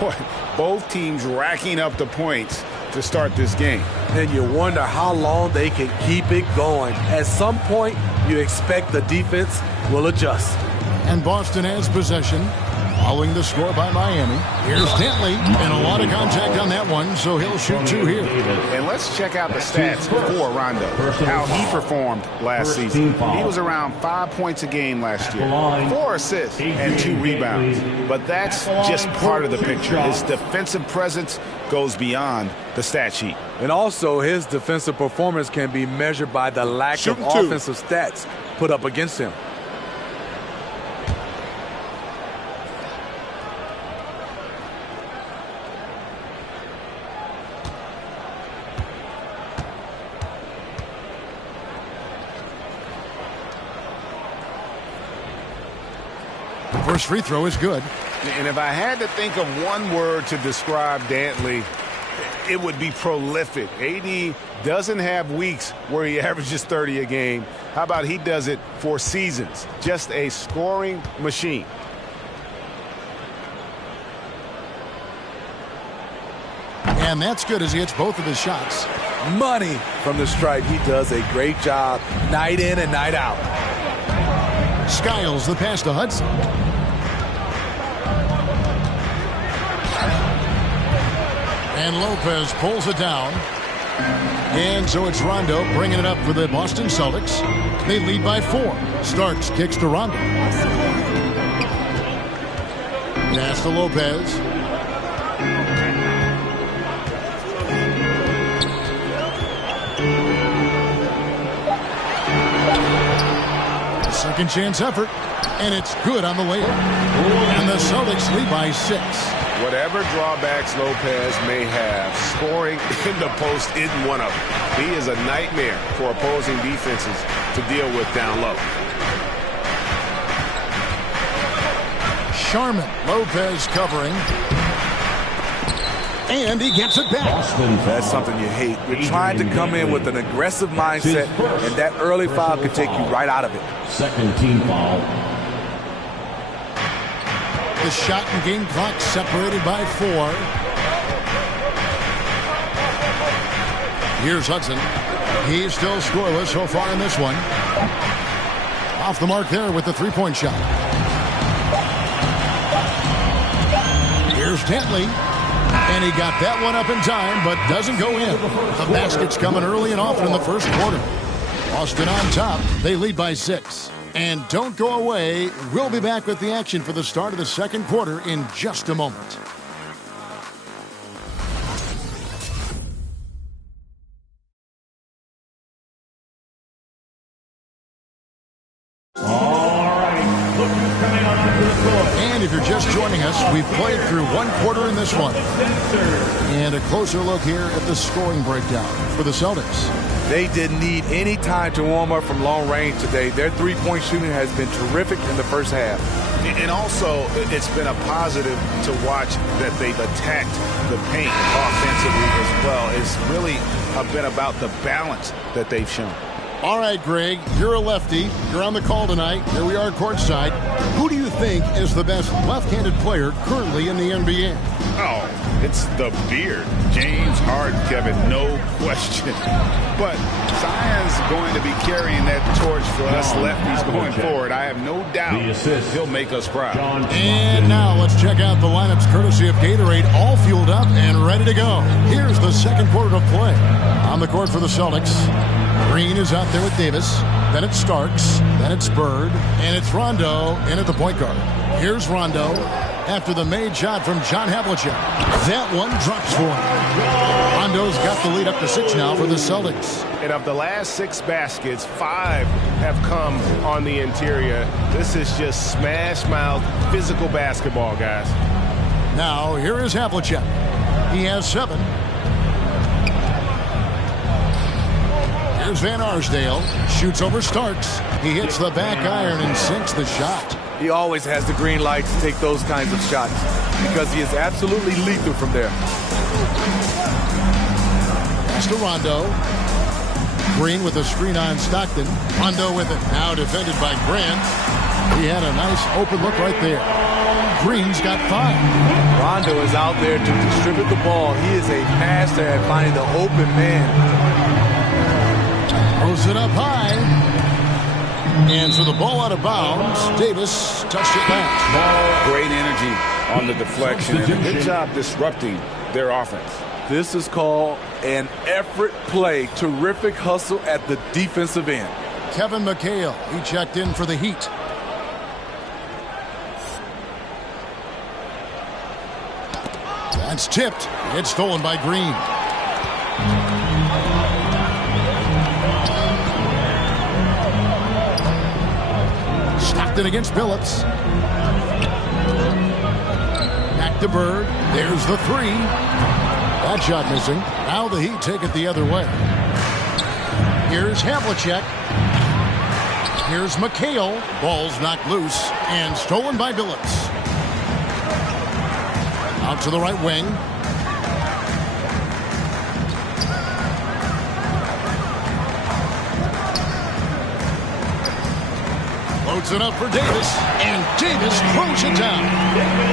Boy, both teams racking up the points to start this game. And you wonder how long they can keep it going. At some point, you expect the defense will adjust. And Boston has possession. Following the score by Miami. Here's Stanley. And a lot of contact on that one, so he'll shoot 2 here. And let's check out the stats before Rondo. How he performed last season. He was around 5 points a game last year. 4 assists and 2 rebounds. But that's just part of the picture. His defensive presence goes beyond the stat sheet. And also, his defensive performance can be measured by the lack of offensive stats put up against him. First free throw is good. And if I had to think of one word to describe Dantley, it would be prolific. AD doesn't have weeks where he averages 30 a game. How about he does it for seasons? Just a scoring machine. And that's good as he hits both of his shots. Money from the stripe. He does a great job night in and night out. Skiles the pass to Hudson. And Lopez pulls it down. And so it's Rondo bringing it up for the Boston Celtics. They lead by 4. Starks kicks to Rondo. Pass to Lopez. Second chance effort. And it's good on the layup. And the Celtics lead by 6. Whatever drawbacks Lopez may have, scoring in the post isn't one of them. He is a nightmare for opposing defenses to deal with down low. Sharman. Lopez covering. And he gets it back. That's something you hate. You're trying to come in with an aggressive mindset, and that early foul could take you right out of it. Second team foul. The shot and game clock separated by 4. Here's Hudson. He's still scoreless so far in this one. Off the mark there with the three-point shot. Here's Dantley. And he got that one up in time, but doesn't go in. The basket's coming early and often in the first quarter. Boston on top. They lead by 6. And don't go away. We'll be back with the action for the start of the second quarter in just a moment. And if you're just joining us, we've played through one quarter in this one. And a closer look here at the scoring breakdown for the Celtics. They didn't need any time to warm up from long range today. Their three-point shooting has been terrific in the first half. And also, it's been a positive to watch that they've attacked the paint offensively as well. It's really been about the balance that they've shown. All right, Greg, you're a lefty. You're on the call tonight. Here we are courtside. Who do you think is the best left-handed player currently in the NBA? Oh, it's the beard. James Harden, Kevin, no question. But Zion's going to be carrying that torch for us lefties going forward. I have no doubt he'll make us proud. And now let's check out the lineups courtesy of Gatorade, all fueled up and ready to go. Here's the second quarter of play. On the court for the Celtics, Green is out there with Davis. Then it's Starks. Then it's Bird. And it's Rondo in at the point guard. Here's Rondo after the made shot from John Havlicek. That one drops for him. Rondo's got the lead up to 6 now for the Celtics. And of the last 6 baskets, 5 have come on the interior. This is just smash mouth physical basketball, guys. Now here is Havlicek. He has 7. Here's Van Arsdale. Shoots over Starks. He hits the back iron and sinks the shot. He always has the green light to take those kinds of shots because he is absolutely lethal from there. Pass to Rondo. Green with a screen on Stockton. Rondo with it. Now defended by Grant. He had a nice open look right there. Green's got 5. Rondo is out there to distribute the ball. He is a master at finding the open man. Throws it up high. And so the ball out of bounds. Davis touched it last. Great energy on the deflection. And a good job disrupting their offense. This is called an effort play. Terrific hustle at the defensive end. Kevin McHale, he checked in for the Heat. That's tipped. It's stolen by Green. Stockton against Billups. Back to Bird. There's the 3. That shot missing. Now the Heat take it the other way. Here's Havlicek. Here's McHale. Ball's knocked loose and stolen by Billups. Out to the right wing. Loads it up for Davis, and Davis throws it down.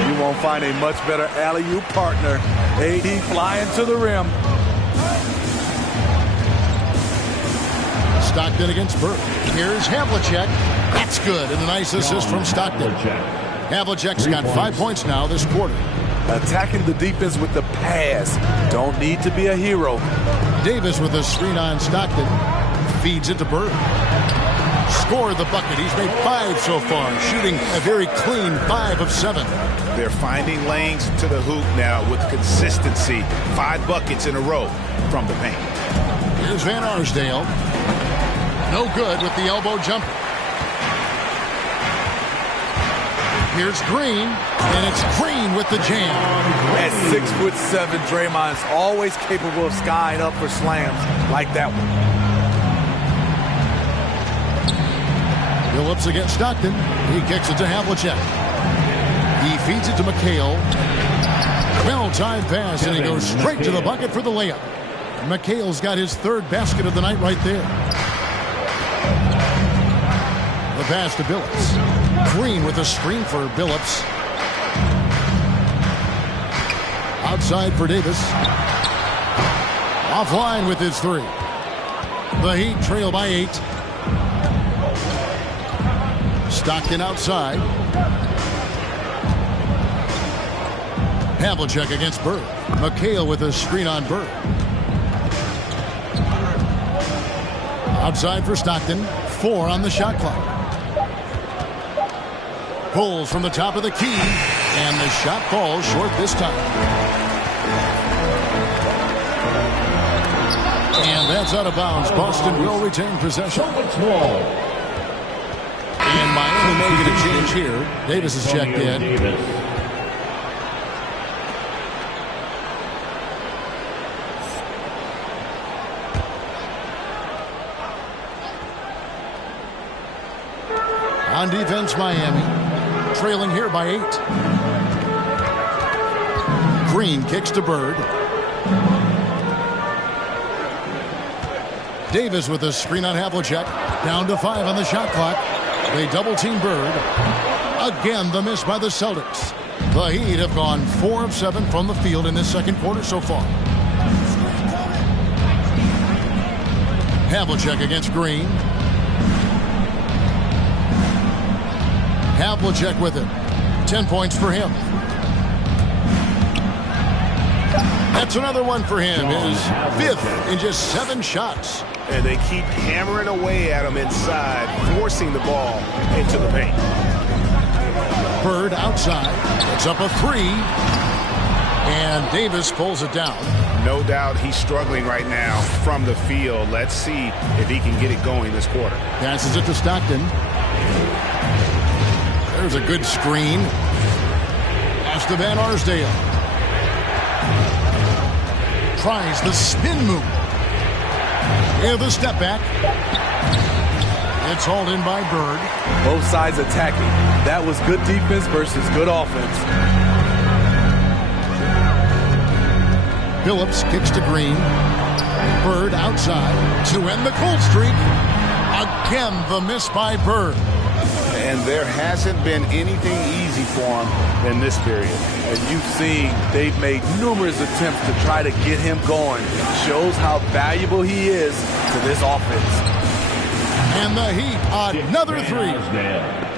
You won't find a much better alley-oop partner. AD flying to the rim. Stockton against Burke. Here's Havlicek. That's good, and a nice assist from Stockton. Havlicek's got 5 points now this quarter. Attacking the defense with the pass. Don't need to be a hero. Davis with a screen on Stockton. Feeds it to Bird. Scored the bucket. He's made 5 so far, shooting a very clean 5 of 7. They're finding lanes to the hoop now with consistency. 5 buckets in a row from the paint. Here's Van Arsdale. No good with the elbow jumper. Here's Green, and it's Green with the jam. At 6'7", Draymond's always capable of skying up for slams like that one. Billups against Stockton. He kicks it to Havlicek. He feeds it to McHale. Well-timed pass, and he goes straight to the bucket for the layup. McHale's got his 3rd basket of the night right there. The pass to Billups. Green with a screen for Billups. Outside for Davis. Offline with his 3. The Heat trail by 8. Stockton outside. Havlicek against Bird. McHale with a screen on Bird. Outside for Stockton. 4 on the shot clock. Pulls from the top of the key, and the shot falls short this time. And that's out of bounds. Boston will retain possession. And Miami Making a change here. Davis is checked in. On defense, Miami. Trailing here by 8. Green kicks to Bird. Davis with a screen on Havlicek. Down to 5 on the shot clock. They double-team Bird. Again, the miss by the Celtics. The Heat have gone 4 of 7 from the field in this second quarter so far. Havlicek against Green. Havlicek with it. 10 points for him. That's another one for him. His 5th in just 7 shots. And they keep hammering away at him inside, forcing the ball into the paint. Bird outside. It's up a 3. And Davis pulls it down. No doubt he's struggling right now from the field. Let's see if he can get it going this quarter. Passes it to Stockton. There's a good screen. Pass to Van Arsdale. Tries the spin move. And the step back. It's hauled in by Bird. Both sides attacking. That was good defense versus good offense. Phillips kicks to Green. Bird outside to end the cold streak. Again, the miss by Bird. And there hasn't been anything easy for him in this period. And you've seen they've made numerous attempts to try to get him going. Shows how valuable he is to this offense. And the Heat, another 3.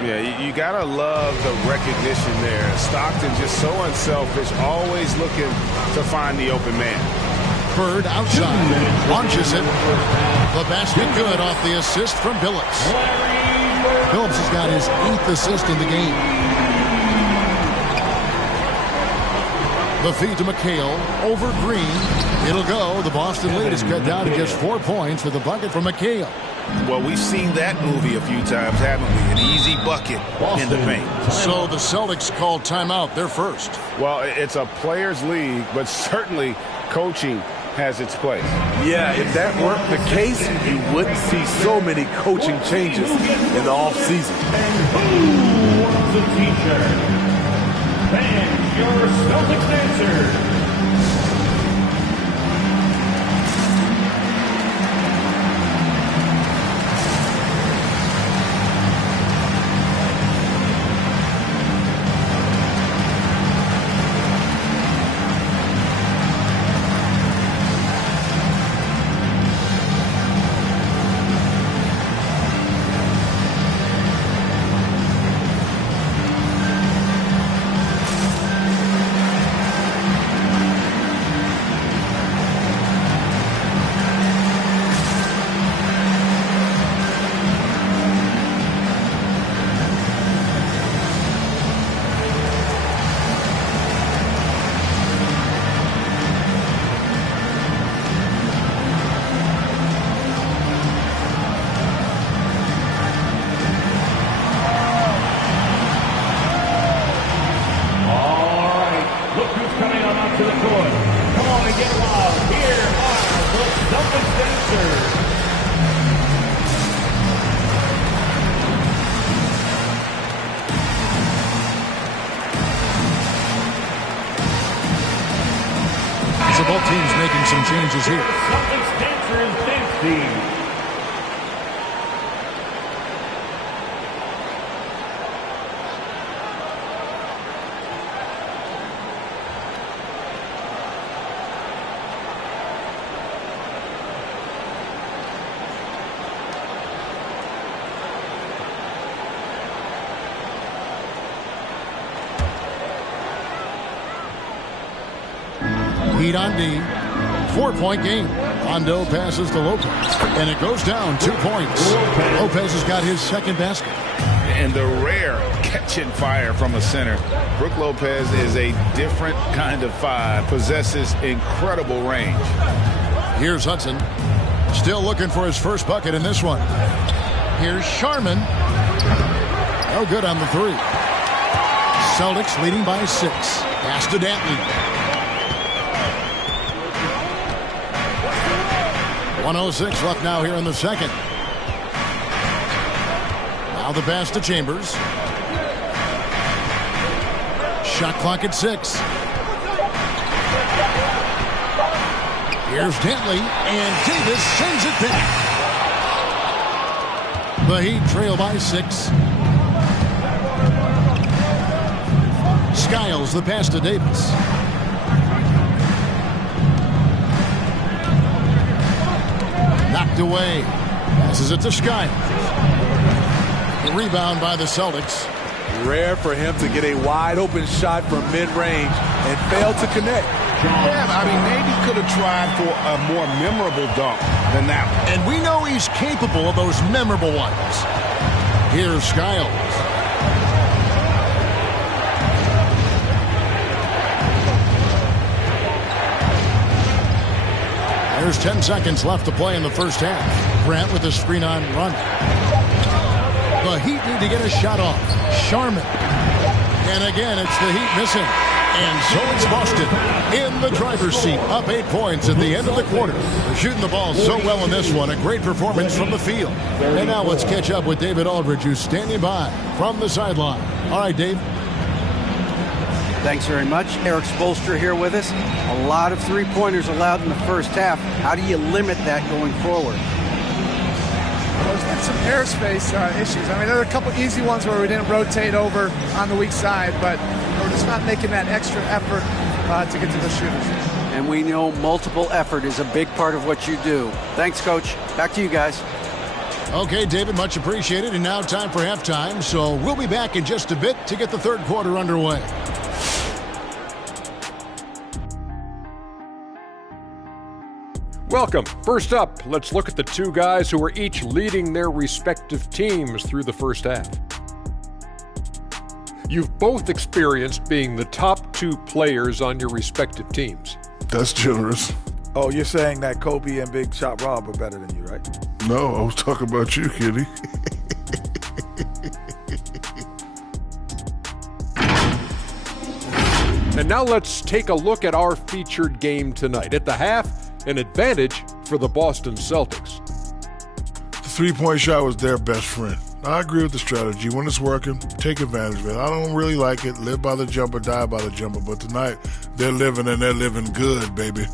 Yeah, you got to love the recognition there. Stockton just so unselfish, always looking to find the open man. Bird outside, launches it. The basket good off the assist from Phillips. Phillips has got his 8th assist in the game. The feed to McHale over Green. It'll go. The Boston lead is cut down to just 4 points with a bucket from McHale. Well, we've seen that movie a few times, haven't we? An easy bucket in the paint. So the Celtics called timeout. They're first. Well, it's a players' league, but certainly coaching has its place. Yeah, if that weren't the case, you wouldn't see so many coaching changes in the offseason. And who wants a t-shirt? And your Celtics answer. Both teams making some changes here. Celtics dancer is Dempsey. Heat on D. 4-point game. Hondo passes to Lopez. And it goes down 2 points. Lopez has got his 2nd basket. And the rare catching fire from a center. Brook Lopez is a different kind of 5. Possesses incredible range. Here's Hudson. Still looking for his first bucket in this one. Here's Sharman. No good on the three. Celtics leading by 6. Pass to Dantley. 1:06 left now here in the second. Now the pass to Chambers. Shot clock at 6. Here's Dantley, and Davis sends it back. The Heat trail by 6. Skiles the pass to Davis. Knocked away. Passes it to Skiles. The rebound by the Celtics. Rare for him to get a wide open shot from mid-range and fail to connect. Yeah, I mean, maybe could have tried for a more memorable dunk than that one. And we know he's capable of those memorable ones. Here's Skiles. There's 10 seconds left to play in the first half. Grant with a screen on run. The Heat need to get a shot off. Sharman. And again, it's the Heat missing. And so it's Boston in the driver's seat, up 8 points at the end of the quarter. They're shooting the ball so well in this one. A great performance from the field. And now let's catch up with David Aldridge, who's standing by from the sideline. All right, Dave. Thanks very much. Eric Spoelstra here with us. A lot of three-pointers allowed in the first half. How do you limit that going forward? Well, there's been some airspace issues. I mean, there are a couple easy ones where we didn't rotate over on the weak side, but we're just not making that extra effort to get to the shooters. And we know multiple effort is a big part of what you do. Thanks, Coach. Back to you guys. Okay, David, much appreciated. And now time for halftime. So we'll be back in just a bit to get the third quarter underway. Welcome. First up, let's look at the two guys who are each leading their respective teams through the first half. You've both experienced being the top 2 players on your respective teams. That's generous. Oh, you're saying that Kobe and Big Shot Rob are better than you, right? No, I was talking about you, Kitty. And now let's take a look at our featured game tonight. At the half, an advantage for the Boston Celtics. The three-point shot was their best friend. I agree with the strategy. When it's working, take advantage of it. I don't really like it. Live by the jumper, die by the jumper. But tonight, they're living and they're living good, baby.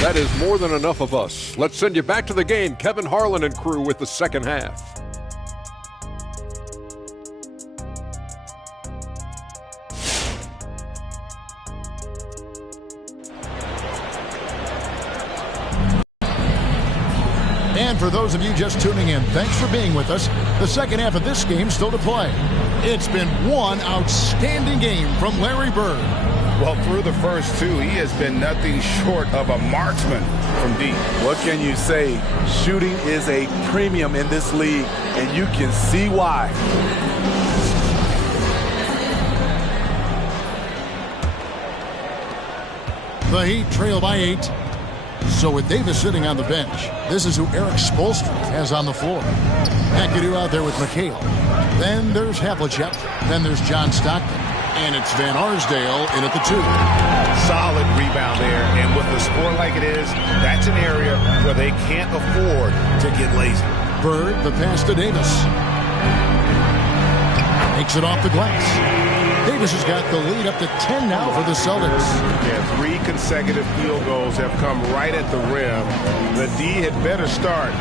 That is more than enough of us. Let's send you back to the game. Kevin Harlan and crew with the second half. And for those of you just tuning in, thanks for being with us. The second half of this game still to play. It's been one outstanding game from Larry Bird. Well, through the first 2, he has been nothing short of a marksman from deep. What can you say? Shooting is a premium in this league, and you can see why. The Heat trail by 8. So with Davis sitting on the bench, this is who Eric Spoelstra has on the floor. McAdoo out there with McHale. Then there's Havlicek. Then there's John Stockton. And it's Van Arsdale in at the 2. Solid rebound there. And with a score like it is, that's an area where they can't afford to get lazy. Bird, the pass to Davis. Makes it off the glass. Davis has got the lead up to 10 now for the Celtics. Yeah, 3 consecutive field goals have come right at the rim. The D had better start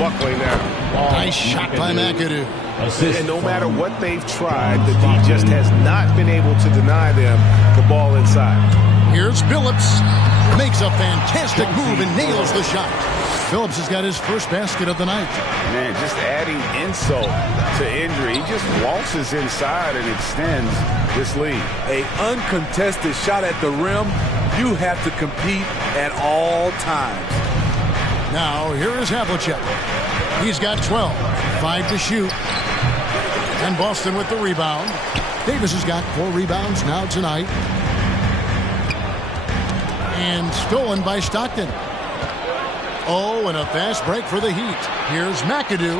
buckling now. Nice shot by McAdoo. And no matter what they've tried, the D just has not been able to deny them the ball inside. Here's Phillips. Makes a fantastic move and nails the shot. Phillips has got his first basket of the night. Man, just adding insult to injury. He just waltzes inside and extends this lead. An uncontested shot at the rim, you have to compete at all times. Now, here is Havlicek. He's got 12. 5 to shoot. And Boston with the rebound. Davis has got 4 rebounds now tonight. And stolen by Stockton. Oh, and a fast break for the Heat. Here's McAdoo.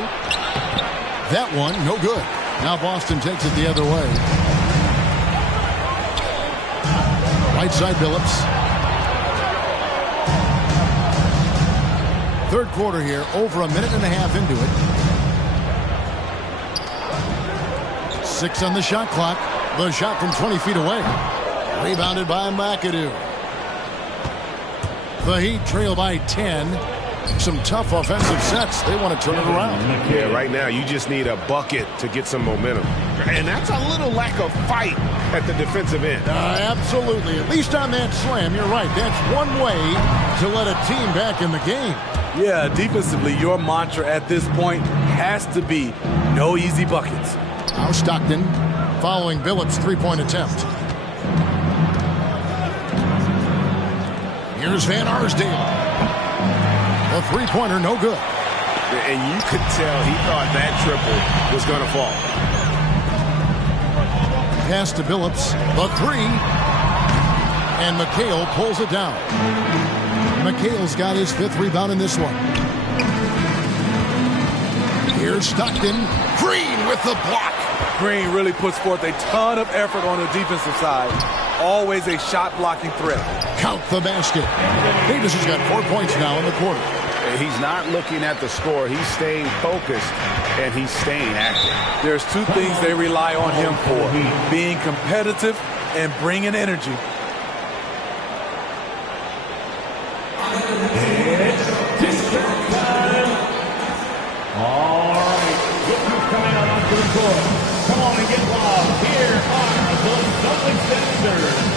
That one, no good. Now Boston takes it the other way. Right side, Billups. Third quarter here, over a minute and a half into it. 6 on the shot clock. The shot from 20 feet away. Rebounded by McAdoo. The Heat trail by 10. Some tough offensive sets. They want to turn it around. Yeah, right now you just need a bucket to get some momentum. And that's a little lack of fight at the defensive end. Absolutely. At least on that slam, you're right. That's one way to let a team back in the game. Yeah, defensively, your mantra at this point has to be no easy buckets. Now Stockton following Billups' three-point attempt. Here's Van Arsdale. A three-pointer, no good. And you could tell he thought that triple was going to fall. Pass to Billups. The three. And McHale pulls it down. McHale's got his 5th rebound in this one. Here's Stockton. Green with the block. Green really puts forth a ton of effort on the defensive side. Always a shot-blocking threat. Count the basket. Davis has got 4 points now in the quarter. He's not looking at the score. He's staying focused, and he's staying active. There's 2 things they rely on him for. Being competitive and bringing energy. It's district time. All right. Look who's coming out onto the court. Come on and get loud. Here are the Celtics defenders.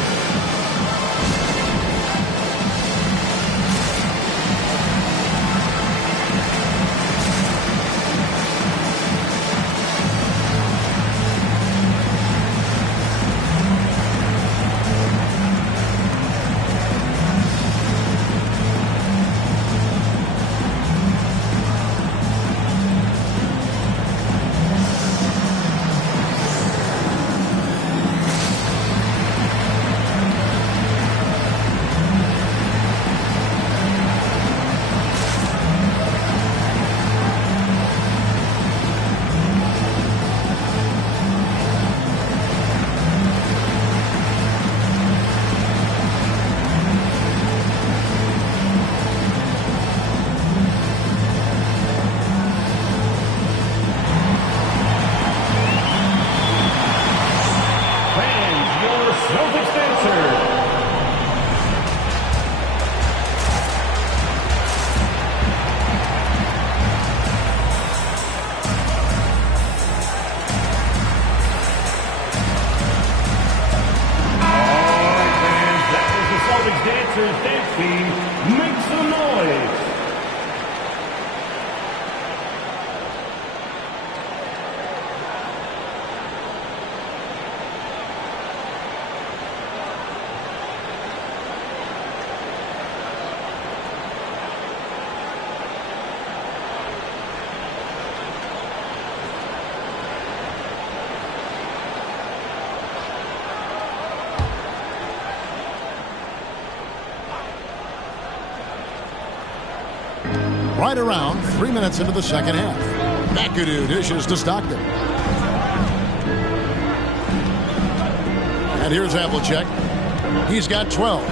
Right around 3 minutes into the second half. McAdoo dishes to Stockton. And here's Havlicek. He's got 12.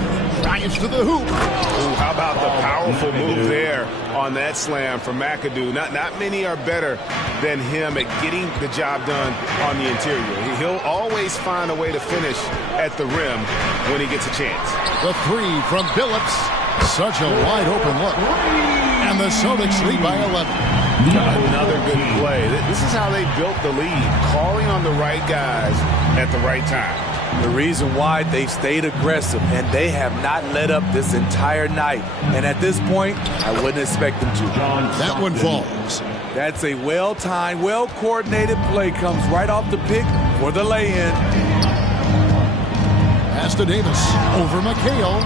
Drives to the hoop. Ooh, how about the powerful move there on that slam from McAdoo? Not many are better than him at getting the job done on the interior. He'll always find a way to finish at the rim when he gets a chance. The three from Billups. Such a wide open look. And the Celtics lead by 11. Another good play. This is how they built the lead, calling on the right guys at the right time. The reason why they've stayed aggressive, and they have not let up this entire night. And at this point, I wouldn't expect them to. That one falls. That's a well-timed, well-coordinated play. Comes right off the pick for the lay-in. Pass to Davis. Over McHale.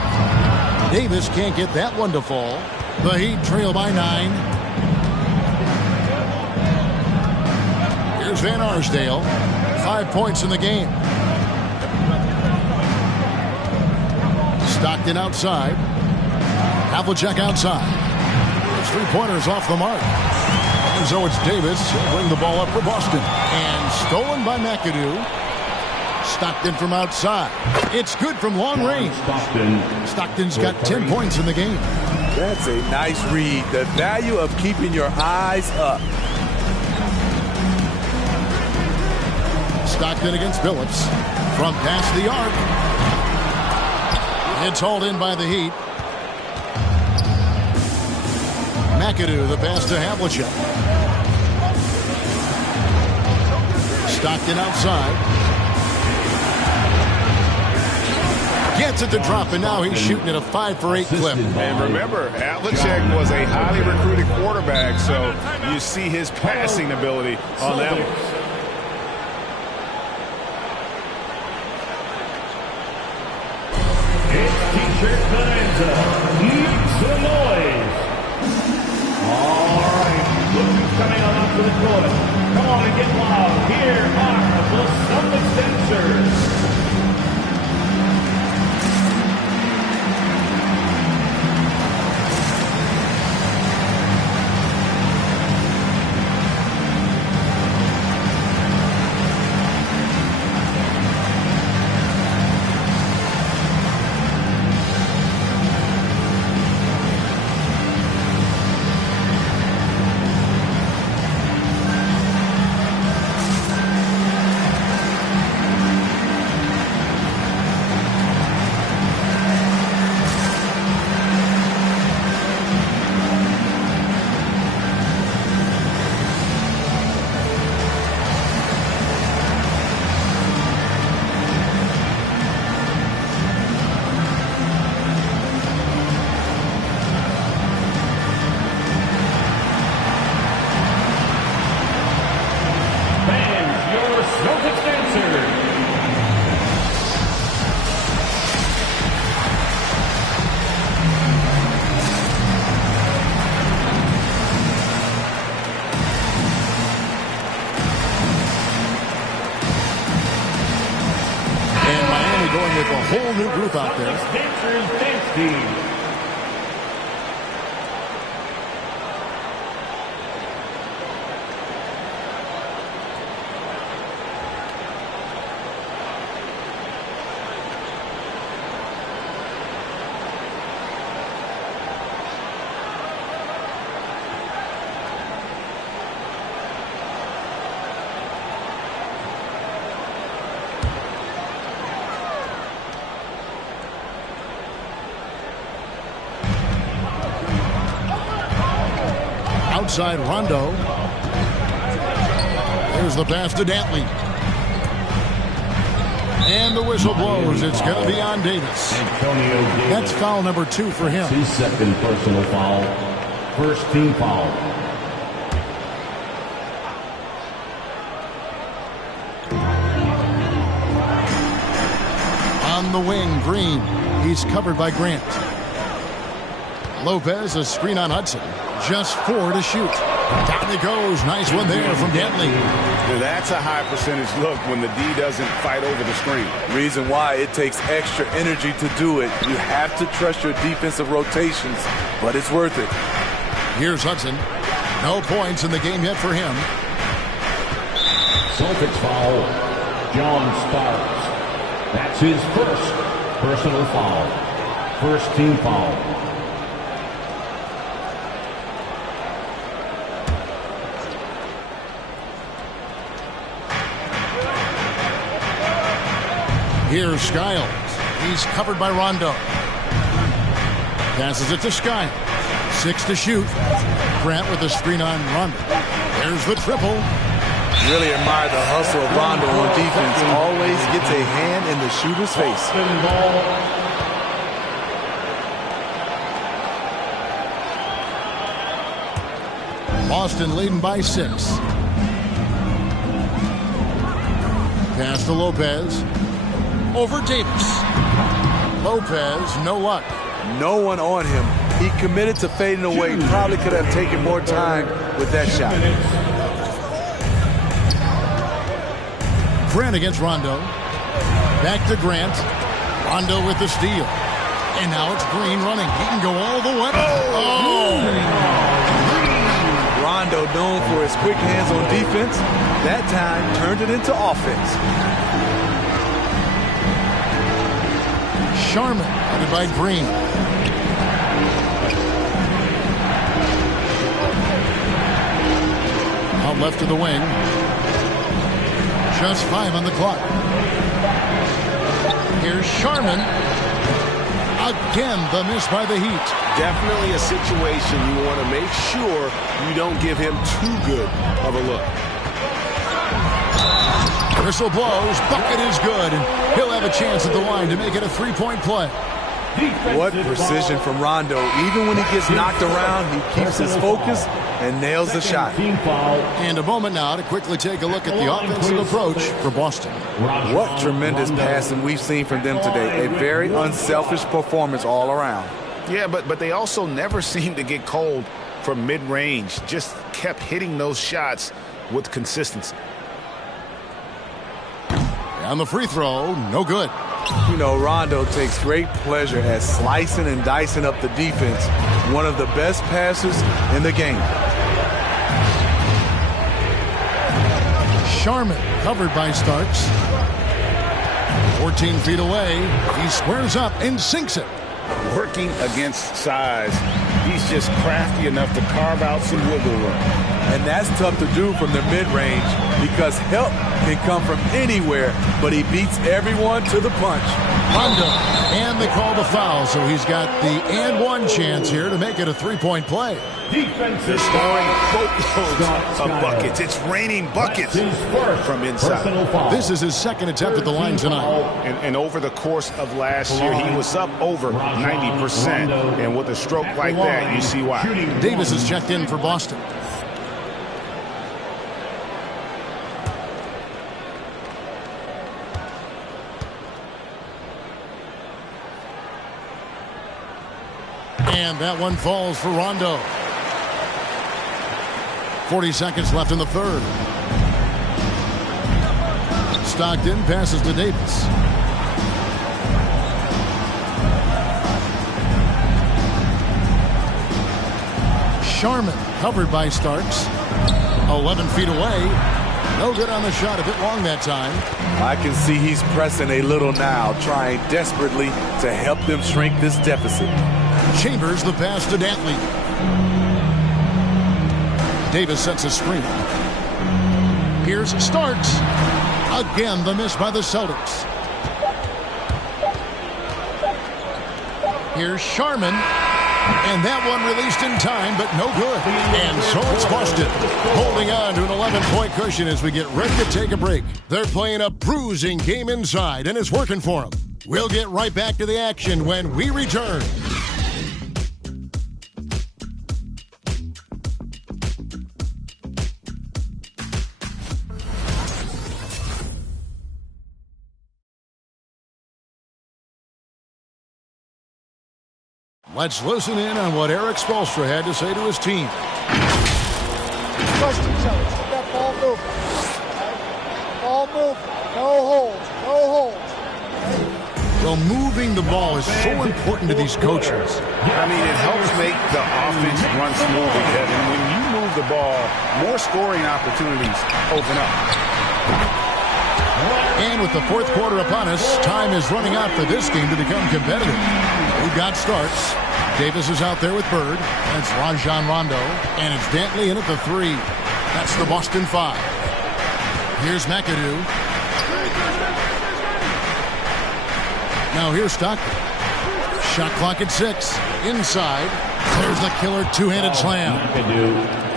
Davis can't get that one to fall. The Heat trail by 9. Here's Van Arsdale. 5 points in the game. Stockton outside. Havlicek outside. three-pointers off the mark. And so it's Davis. He'll bring the ball up for Boston. And stolen by McAdoo. Stockton from outside. It's good from long range. Stockton's got 10 points in the game. That's a nice read. The value of keeping your eyes up. Stockton against Phillips. From past the arc. It's hauled in by the Heat. McAdoo, the pass to Havlicek. Stockton outside. Gets it to drop, and now he's shooting at a 5-for-8 clip. And remember, Havlicek was a highly recruited quarterback, so you see his passing ability on that one. It's T-shirt bonanza. Make some noise. All right, look who's coming on up to the court. Come on and get loud. Here are the Celtics dancers. With a whole new group out there. Dancers dance team. Outside Rondo. There's the pass to Dantley. And the whistle blows. It's going to be on Davis. That's foul number 2 for him. His second personal foul. First team foul. On the wing, Green. He's covered by Grant. Lopez, a screen on Hudson. Just 4 to shoot. Down he goes. Nice one there from Dantley. That's a high percentage look when the D doesn't fight over the screen. Reason why it takes extra energy to do it. You have to trust your defensive rotations, but it's worth it. Here's Hudson. No points in the game yet for him. Celtics foul. John Starks. That's his first personal foul. First team foul. Here's Skiles. He's covered by Rondo. Passes it to Skiles. 6 to shoot. Grant with the screen on Rondo. There's the triple. Really admire the hustle of Rondo on defense. Always gets a hand in the shooter's face. Boston leading by 6. Pass to Lopez. Over Davis. Lopez, no luck. No one on him. He committed to fading away. Probably could have taken more time with that shot. Grant against Rondo. Back to Grant. Rondo with the steal. And now it's Green running. He can go all the way. Oh! Rondo, known for his quick hands on defense, that time turned it into offense. Sharman, headed by Green. Out left to the wing. Just 5 on the clock. Here's Sharman. Again, the miss by the Heat. Definitely a situation you want to make sure you don't give him too good of a look. Whistle blows. Bucket is good. And he'll have a chance at the line to make it a 3-point play. What precision from Rondo. Even when he gets knocked around, he keeps his focus and nails the shot. And a moment now to quickly take a look at the offensive approach for Boston. What tremendous passing we've seen from them today. A very unselfish performance all around. Yeah, but they also never seem to get cold from mid-range. Just kept hitting those shots with consistency. On the free throw, no good. You know, Rondo takes great pleasure at slicing and dicing up the defense. One of the best passers in the game. Sharman covered by Starks. 14 feet away. He squares up and sinks it. Working against size, he's just crafty enough to carve out some wiggle room. And that's tough to do from the mid-range because help can come from anywhere, but he beats everyone to the punch. Rondo, and they call the foul, so he's got the and one chance here to make it a 3-point play. They're scoring boatloads of buckets. It's raining buckets from inside. This is his second attempt at the line tonight. And over the course of last year, he was up over 90%. And with a stroke like that, you see why. Davis is checked in for Boston. And that one falls for Rondo. 40 seconds left in the third. Stockton passes to Davis. Sharman covered by Starks. 11 feet away. No good on the shot, a bit long that time. I can see he's pressing a little now, trying desperately to help them shrink this deficit. Chambers the pass to Dantley. Davis sets a screen. Here's Starks. Again, the miss by the Celtics. Here's Sharman. And that one released in time, but no good. And so it's Boston, holding on to an 11-point cushion as we get ready to take a break. They're playing a bruising game inside, and it's working for them. We'll get right back to the action when we return. Let's listen in on what Eric Spoelstra had to say to his team. Trust each other. Keep that ball moving. Ball moving. No holds. No holds. Well, moving the ball is so important to these coaches. I mean, it helps make the offense run smoothly, Kevin. When you move the ball, more scoring opportunities open up. And with the fourth quarter upon us, time is running out for this game to become competitive. We've got Starks. Davis is out there with Bird. That's Rajon Rondo. And it's Dantley in at the 3. That's the Boston 5. Here's McAdoo. Now here's Stockton. Shot clock at 6. Inside. There's the killer two-handed slam.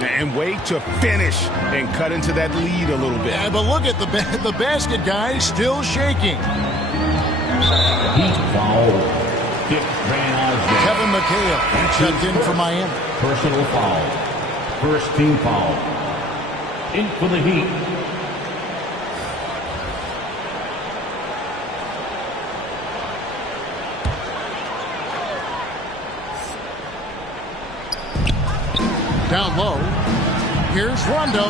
And wait to finish and cut into that lead a little bit. Yeah, but look at the basket guy still shaking. Kevin McHale checked in for Miami. Personal foul. First team foul. In for the Heat. Down low. Here's Rondo.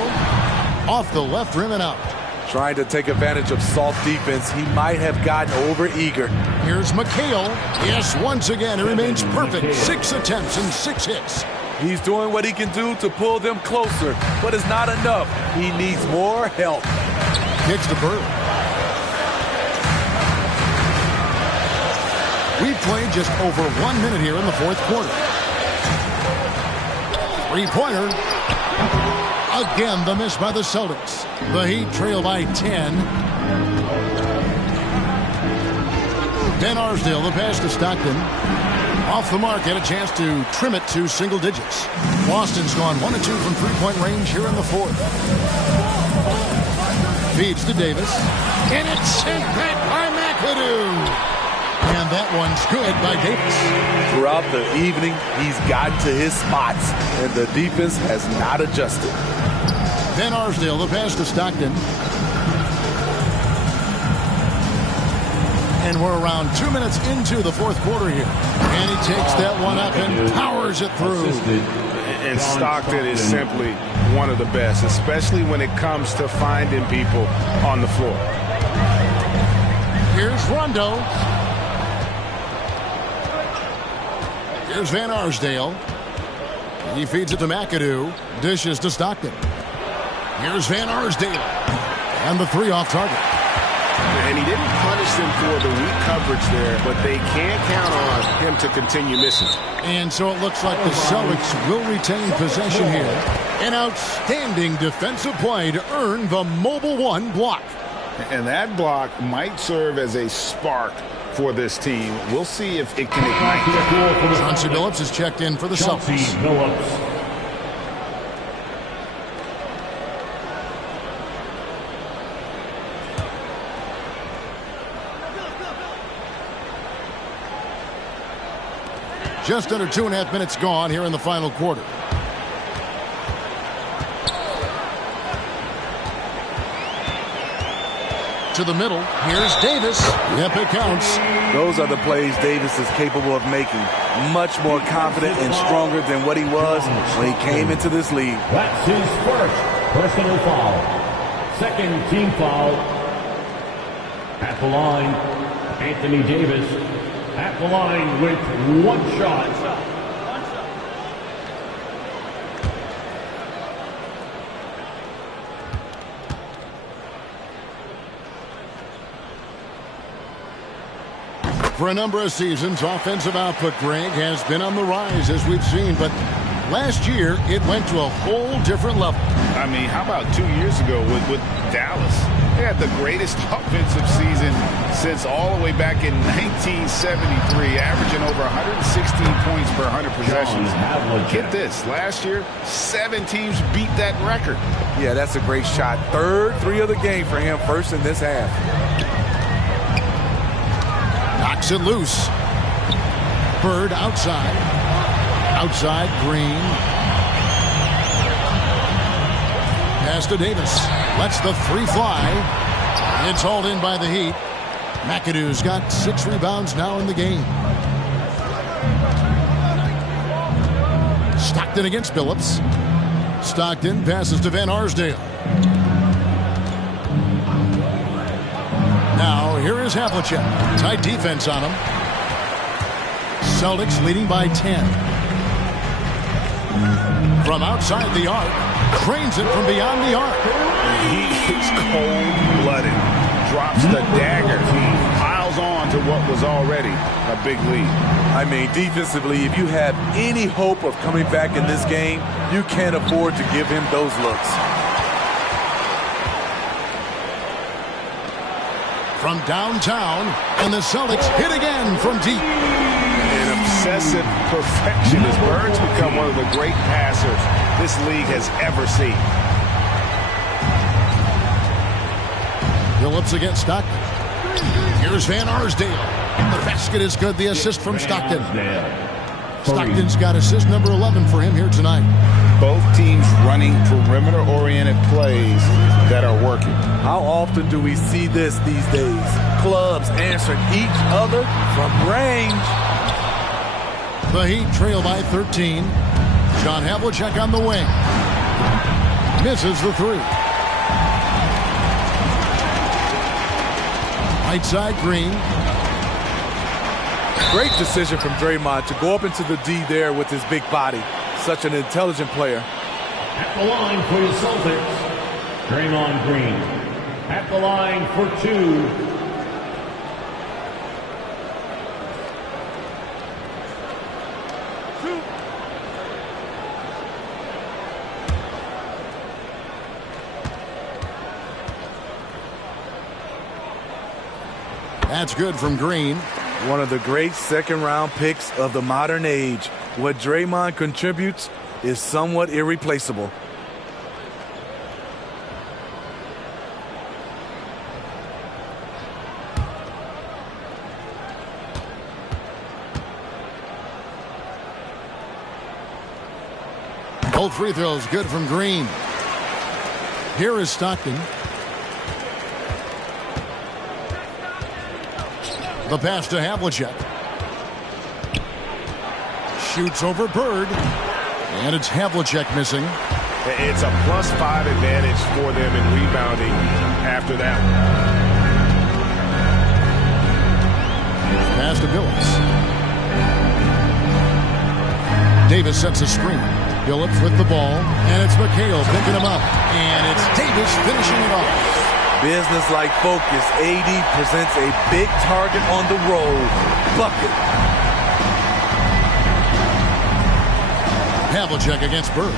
Off the left rim and out. Trying to take advantage of soft defense. He might have gotten over-eager. Here's McHale. Yes, once again, it remains perfect. 6 attempts and 6 hits. He's doing what he can do to pull them closer, but it's not enough. He needs more help. Kicks to Bird. We've played just over 1 minute here in the fourth quarter. Three-pointer. Again, the miss by the Celtics. The Heat trail by 10. Ben Arsdale, the pass to Stockton. Off the mark, had a chance to trim it to single digits. Boston's gone 1 of 2 from three-point range here in the fourth. Feeds to Davis. And it's sent back by McAdoo. And that one's good by Davis. Throughout the evening, he's gotten to his spots, and the defense has not adjusted. Ben Arsdale, the pass to Stockton. And we're around 2 minutes into the fourth quarter here. And he takes that one up and powers it through. And Stockton is simply one of the best, especially when it comes to finding people on the floor. Here's Rondo. Here's Van Arsdale. He feeds it to McAdoo. Dishes to Stockton. Here's Van Arsdale. And the three off target. And he didn't punish them for the weak coverage there, but they can't count on him to continue missing. And so it looks like the Celtics will retain possession here. An outstanding defensive play to earn the Mobile One block. And that block might serve as a spark for this team. We'll see if it can ignite. Chauncey Billups is checked in for the Celtics. Just under 2.5 minutes gone here in the final quarter. To the middle. Here's Davis. Yep, it counts. Those are the plays Davis is capable of making. Much more confident and stronger than what he was when he came into this league. That's his first personal foul. Second team foul. At the line, Anthony Davis. At the line with one shot. For a number of seasons, offensive output, Greg, has been on the rise, as we've seen. But last year, it went to a whole different level. I mean, how about 2 years ago with Dallas? They had the greatest offensive season since all the way back in 1973, averaging over 116 points per 100 possessions. Get this, last year, 7 teams beat that record. Yeah, that's a great shot. Third three of the game for him, first in this half. Knocks it loose. Bird outside. Outside, Green. Pass to Davis. Lets the three fly. It's hauled in by the Heat. McAdoo's got 6 rebounds now in the game. Stockton against Billups. Stockton passes to Van Arsdale. Now, here is Havlicek. Tight defense on him. Celtics leading by 10. From outside the arc. Cranes it from beyond the arc. He is cold-blooded. Drops the dagger. Piles on to what was already a big lead. I mean, defensively, if you have any hope of coming back in this game, you can't afford to give him those looks. From downtown, and the Celtics hit again from deep. An obsessive perfection as Bird's become one of the great passers this league has ever seen. Billups against Stockton. Here's Van Arsdale. The basket is good. The assist from Stockton. Stockton's got assist number 11 for him here tonight. Both teams running perimeter-oriented plays that are working. How often do we see this these days? Clubs answering each other from range. The Heat trail by 13. John Havlicek on the wing. Misses the three. Right side, Green. Great decision from Draymond to go up into the D there with his big body. Such an intelligent player. At the line for the Celtics, Draymond Green. At the line for 2. That's good from Green. One of the great second-round picks of the modern age. What Draymond contributes is somewhat irreplaceable. Both free throws good from Green. Here is Stockton. The pass to Havlicek. Shoots over Bird. And it's Havlicek missing. It's a +5 advantage for them in rebounding after that one. Pass to Billups. Davis sets a screen. Billups with the ball. And it's McHale picking him up. And it's Davis finishing it off. Business-like focus. AD presents a big target on the roll. Bucket. Havlicek against Bird.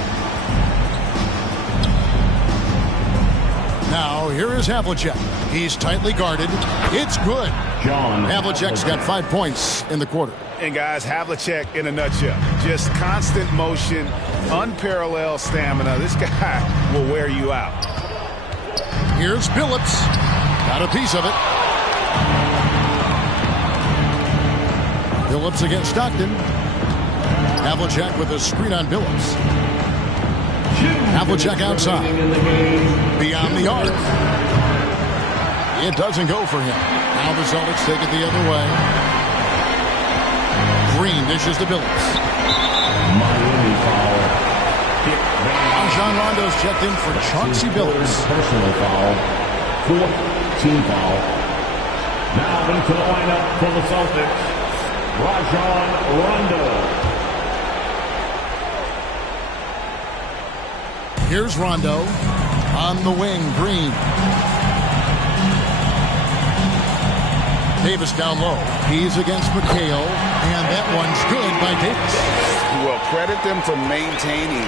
Now, here is Havlicek. He's tightly guarded. It's good. Havlicek's got 5 points in the quarter. And, guys, Havlicek in a nutshell. Just constant motion, unparalleled stamina. This guy will wear you out. Here's Billups. Got a piece of it. Billups against Stockton. Havlicek with a screen on Billups. Havlicek outside. Beyond the arc. It doesn't go for him. Now the Celtics take it the other way. Green dishes to Billups. Miami foul. John Rondo's checked in for Chauncey Billups. Personal foul. 4th team foul. Now into the lineup for the Celtics, Rajon Rondo. Here's Rondo. On the wing, Green. Davis down low. He's against McHale. And that one's good by Davis. Well, credit them for maintaining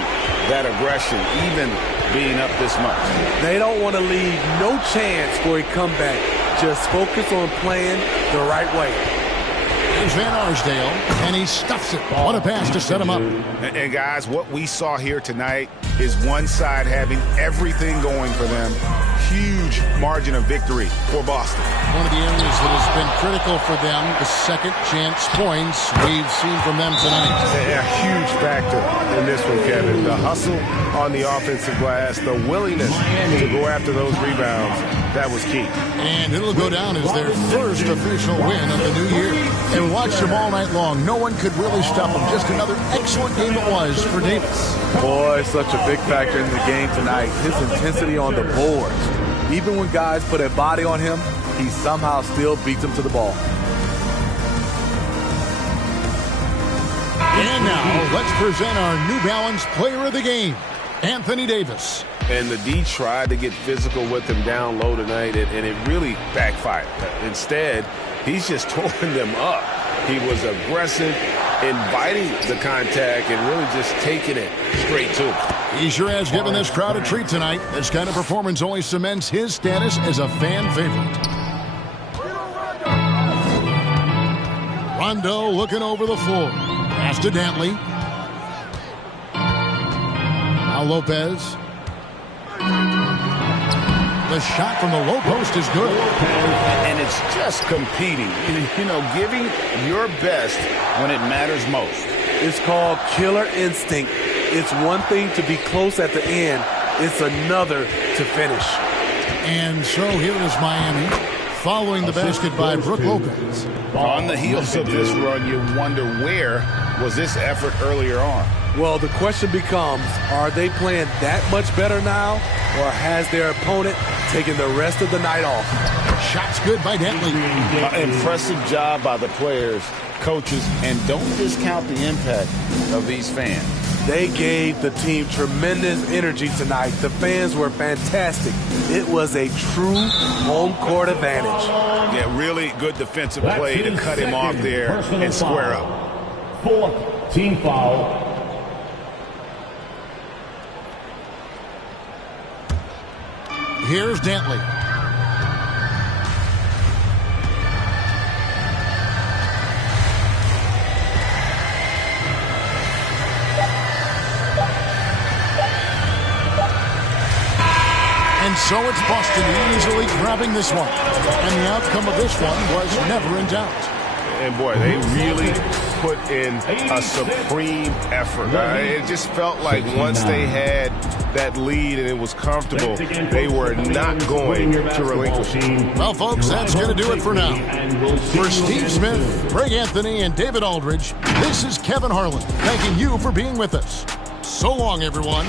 that aggression, even being up this much. They don't want to leave no chance for a comeback. Just focus on playing the right way. Here's Van Arsdale, and he stuffs it. What a pass to set him up. And guys, what we saw here tonight is one side having everything going for them. Huge margin of victory for Boston. One of the areas that has been critical for them, the second chance points we've seen from them tonight. A huge factor in this one, Kevin. The hustle on the offensive glass, the willingness to go after those rebounds, that was key. And it'll go down as their first official win of the new year. And watched them all night long. No one could really stop them. Just another excellent game it was for Davis. Boy, such a big factor in the game tonight. His intensity on the boards. Even when guys put a body on him, he somehow still beats them to the ball. And now, let's present our New Balance Player of the Game, Anthony Davis. And the D tried to get physical with him down low tonight, and it really backfired. Instead, he's just tore them up. He was aggressive, inviting the contact, and really just taking it straight to him. He sure has given this crowd a treat tonight. This kind of performance only cements his status as a fan favorite. Rondo looking over the floor. Pass to Dantley. Now Lopez. The shot from the low post is good. And it's just competing. You know, giving your best when it matters most. It's called killer instinct. It's one thing to be close at the end. It's another to finish. And so here is Miami following the basket by Brook Lopez. On the heels of this run, you wonder where was this effort earlier on? Well, the question becomes, are they playing that much better now, or has their opponent taken the rest of the night off? Shots good by Dantley. Impressive job by the players, coaches, and don't discount the impact of these fans. They gave the team tremendous energy tonight. The fans were fantastic. It was a true home court advantage. Yeah, really good defensive play to cut him off there and square up. Fourth team foul. Here's Dantley. And so it's Boston easily grabbing this one. And the outcome of this one was never in doubt. And boy, they really put in a supreme effort. It just felt like once they had that lead and it was comfortable, they were not going to relinquish. Well, folks, that's going to do it for now. For Steve Smith, Greg Anthony, and David Aldridge, this is Kevin Harlan thanking you for being with us. So long, everyone.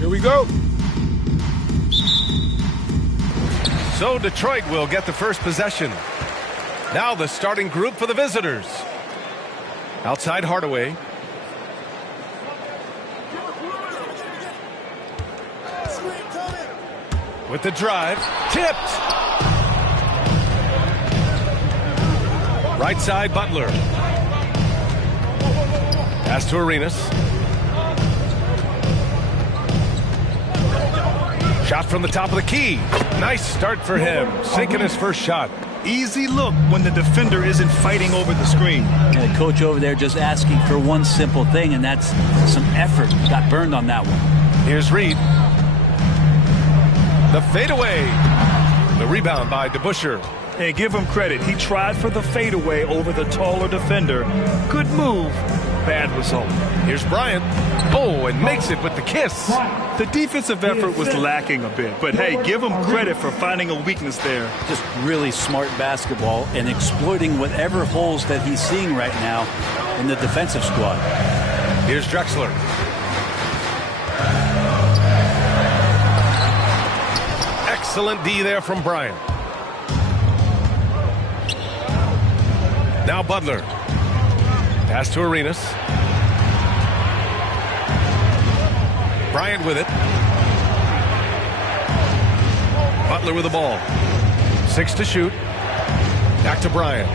Here we go. So Detroit will get the first possession. Now the starting group for the visitors. Outside Hardaway. With the drive. Tipped. Right side Butler. Pass to Arenas. Shot from the top of the key. Nice start for him. Sinking his first shot. Easy look when the defender isn't fighting over the screen. And the coach over there just asking for one simple thing, and that's some effort. Got burned on that one. Here's Reed. The fadeaway. The rebound by DeBusschere. Hey, give him credit. He tried for the fadeaway over the taller defender. Good move. Bad result. Here's Bryant. Oh, and makes it with the kiss. The defensive effort was lacking a bit, but hey, give him credit for finding a weakness there. Just really smart basketball and exploiting whatever holes that he's seeing right now in the defensive squad. Here's Drexler. Excellent D there from Bryant. Now Butler. Pass to Arenas. Bryant with it. Butler with the ball. 6 to shoot. Back to Bryant.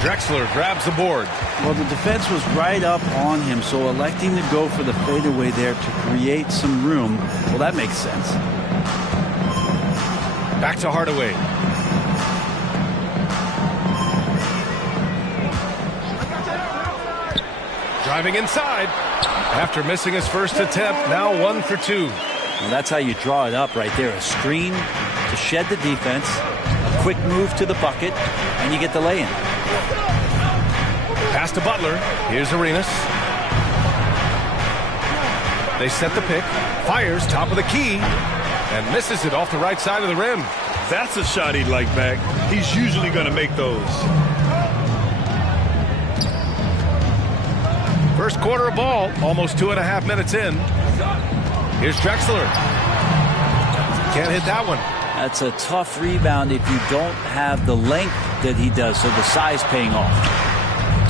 Drexler grabs the board. Well, the defense was right up on him, so electing to go for the fadeaway there to create some room, well, that makes sense. Back to Hardaway. Driving inside. After missing his first attempt, now 1 for 2. Well, that's how you draw it up right there. A screen to shed the defense, a quick move to the bucket, and you get the lay-in. Pass to Butler. Here's Arenas. They set the pick. Fires top of the key and misses it off the right side of the rim. That's a shot he'd like back. He's usually going to make those. First quarter of ball, almost 2.5 minutes in. Here's Drexler. Can't hit that one. That's a tough rebound if you don't have the length that he does, so the size paying off.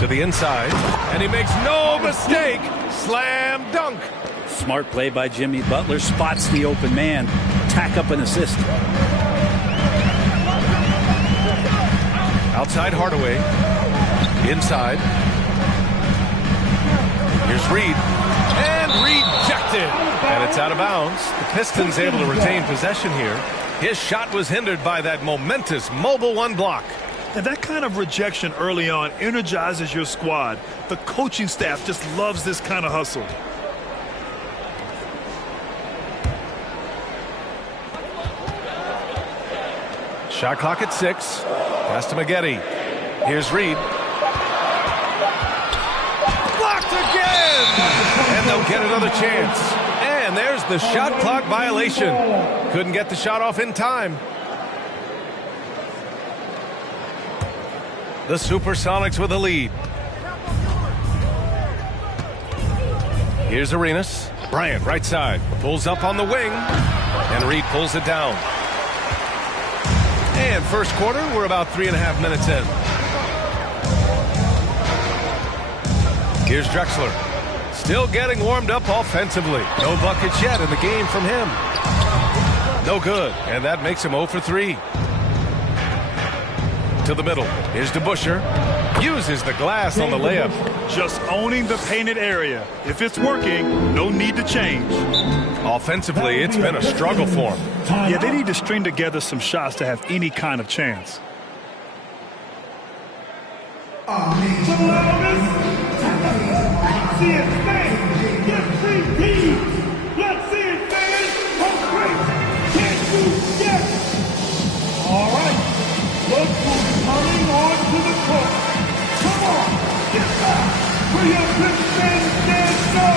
To the inside, and he makes no mistake. Slam dunk. Smart play by Jimmy Butler. Spots the open man. Tack up an assist. Outside Hardaway. Inside. Here's Reed. And rejected. And it's out of bounds. The Pistons able to retain possession here. His shot was hindered by that momentous mobile one block. And that kind of rejection early on energizes your squad. The coaching staff just loves this kind of hustle. Shot clock at 6. Pass to Maggette. Here's Reed. Blocked again! And they'll get another chance. And there's the shot clock violation. Couldn't get the shot off in time. The Supersonics with a lead. Here's Arenas. Bryant right side. Pulls up on the wing. And Reed pulls it down. And first quarter, we're about 3.5 minutes in. Here's Drexler. Still getting warmed up offensively. No buckets yet in the game from him. No good. And that makes him 0 for 3. To the middle. Here's DeBusschere. Uses the glass on the layup. Just owning the painted area. If it's working, no need to change. Offensively, it's been a struggle for him. Yeah, they need to string together some shots to have any kind of chance. Let's see it, fans. How great can you get? All right. Look who's coming onto the court. Come on, get back for your Pistons dancer.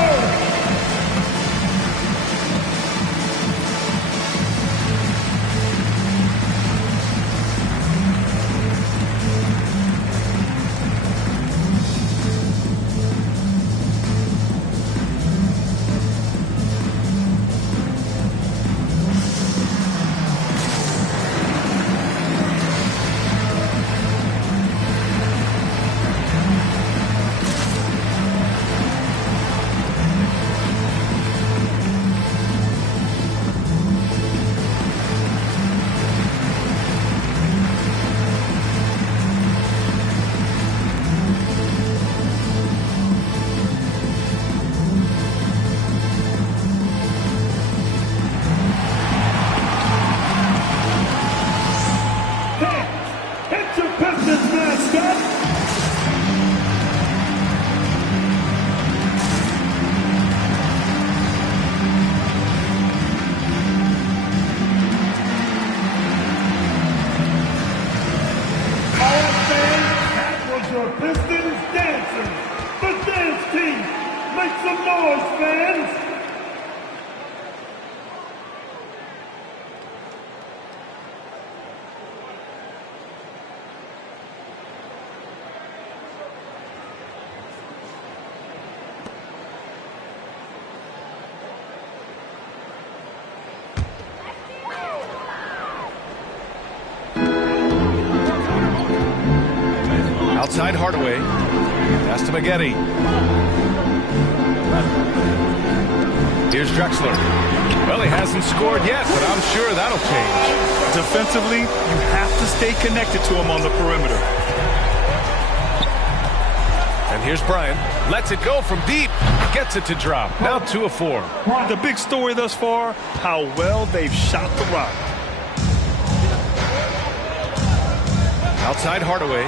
Outside Hardaway. Pass to Maggette. Here's Drexler. Well, he hasn't scored yet, but I'm sure that'll change. Defensively, you have to stay connected to him on the perimeter. And here's Bryant. Lets it go from deep. Gets it to drop. Now 2 of 4. The big story thus far, how well they've shot the rock. Outside Hardaway.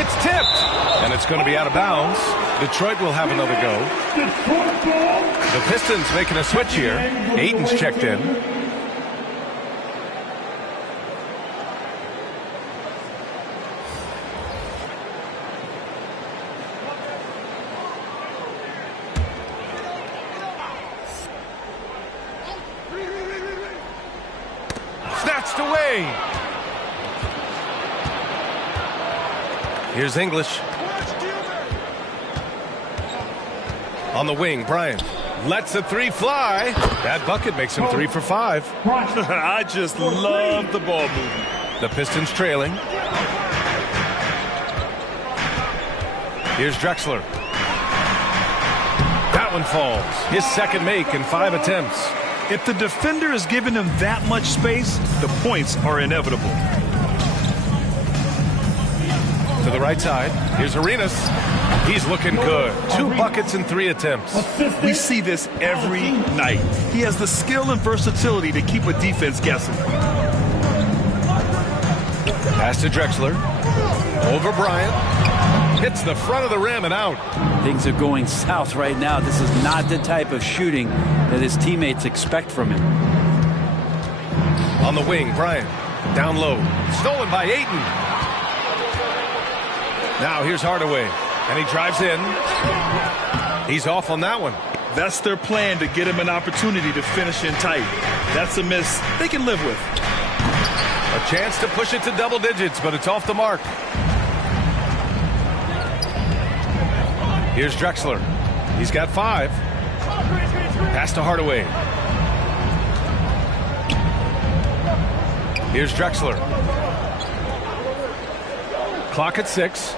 It's tipped. And it's going to be out of bounds. Detroit will have another go. The Pistons making a switch here. Ayton's checked in. Snatched away. Here's English. On the wing, Bryant lets the 3 fly. That bucket makes him 3 for 5. I just love the ball movement. The Pistons trailing. Here's Drexler. That one falls. His second make in 5 attempts. If the defender is giving him that much space, the points are inevitable. To the right side. Here's Arenas. He's looking good. 2 buckets in 3 attempts. We see this every night. He has the skill and versatility to keep a defense guessing. Pass to Drexler. Over Bryant. Hits the front of the rim and out. Things are going south right now. This is not the type of shooting that his teammates expect from him. On the wing, Bryant. Down low. Stolen by Ayton. Now here's Hardaway, and he drives in. He's off on that one. That's their plan, to get him an opportunity to finish in tight. That's a miss they can live with. A chance to push it to double digits, but it's off the mark. Here's Drexler. He's got 5. Pass to Hardaway. Here's Drexler. Clock at 6.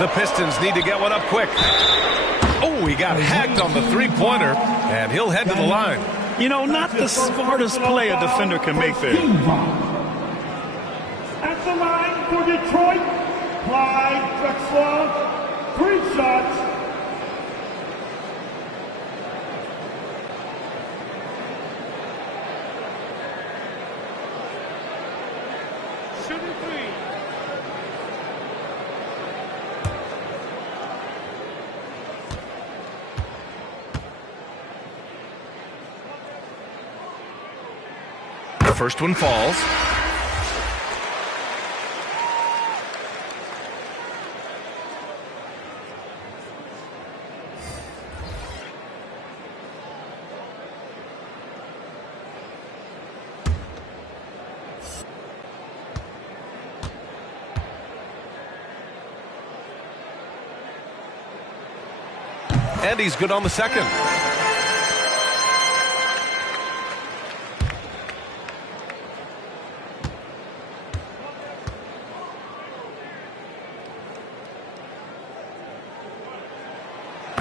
The Pistons need to get one up quick. Oh, he got hacked on the 3-pointer, and he'll head to the line. You know, not the smartest play a defender can make there. At the line for Detroit, Clyde Drexler, 3 shots. Shooting 3. The first one falls. And he's good on the second.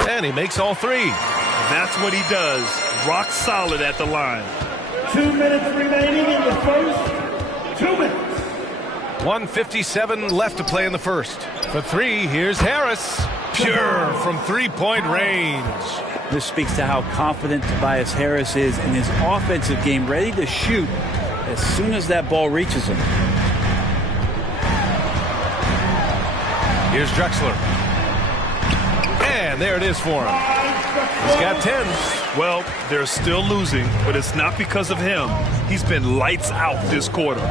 And he makes all 3. That's what he does. Rock solid at the line. 2 minutes remaining in the first. 2 minutes. 1:57 left to play in the first. For 3, here's Harris. Pure from 3-point range. This speaks to how confident Tobias Harris is in his offensive game, ready to shoot as soon as that ball reaches him. Here's Drexler. And there it is for him. He's got 10. Well, they're still losing, but it's not because of him. He's been lights out this quarter.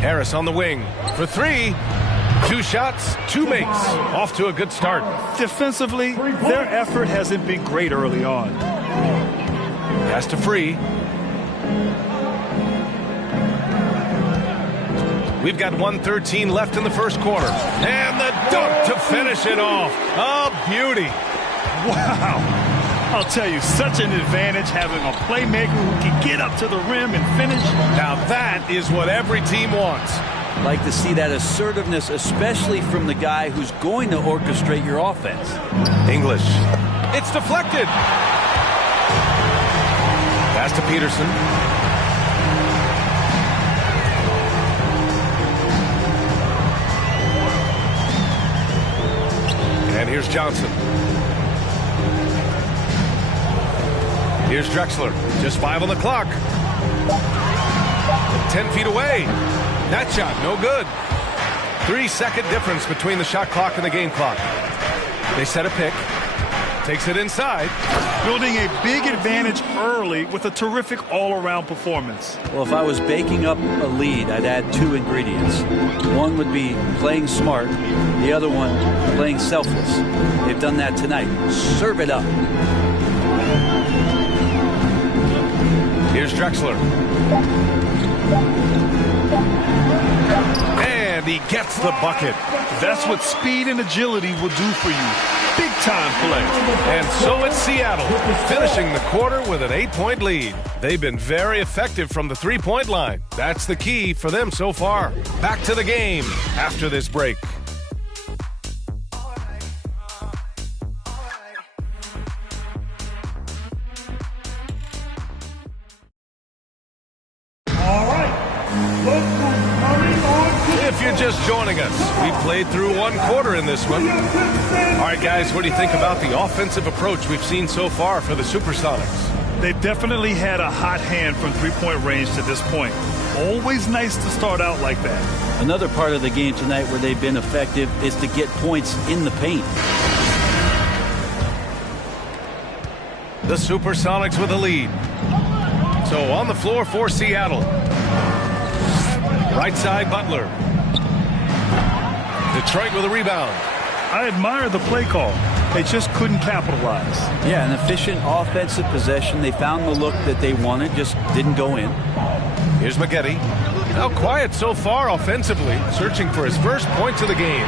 Harris on the wing for 3. 2 shots, 2 makes. Off to a good start. Defensively, their effort hasn't been great early on. Pass to Free. We've got 1:13 left in the first quarter. And the dunk to finish it off. A beauty. Wow. I'll tell you, such an advantage having a playmaker who can get up to the rim and finish. Now that is what every team wants. Like to see that assertiveness, especially from the guy who's going to orchestrate your offense. English. It's deflected. to Peterson. And here's Johnson. Here's Drexler. Just 5 on the clock. 10 feet away. That shot, no good. 3-second difference between the shot clock and the game clock. They set a pick. Takes it inside. Building a big advantage early with a terrific all-around performance. Well, if I was baking up a lead, I'd add 2 ingredients. One would be playing smart. The other one, playing selfless. They've done that tonight. Serve it up. Here's Drexler. And he gets the bucket. That's what speed and agility will do for you. Big-time play. And so it's Seattle, finishing the quarter with an 8-point lead. They've been very effective from the three-point line. That's the key for them so far. Back to the game after this break. If you're just joining us, we played through one quarter in this one. All right, guys, what do you think about the offensive approach we've seen so far for the Supersonics? They've definitely had a hot hand from three-point range to this point. Always nice to start out like that. Another part of the game tonight where they've been effective is to get points in the paint. The Supersonics with a lead. So on the floor for Seattle. Right side, Butler. Detroit with a rebound. I admire the play call. They just couldn't capitalize. Yeah, an efficient offensive possession. They found the look that they wanted, just didn't go in. Here's Maggette. Now quiet so far offensively, searching for his first points of the game.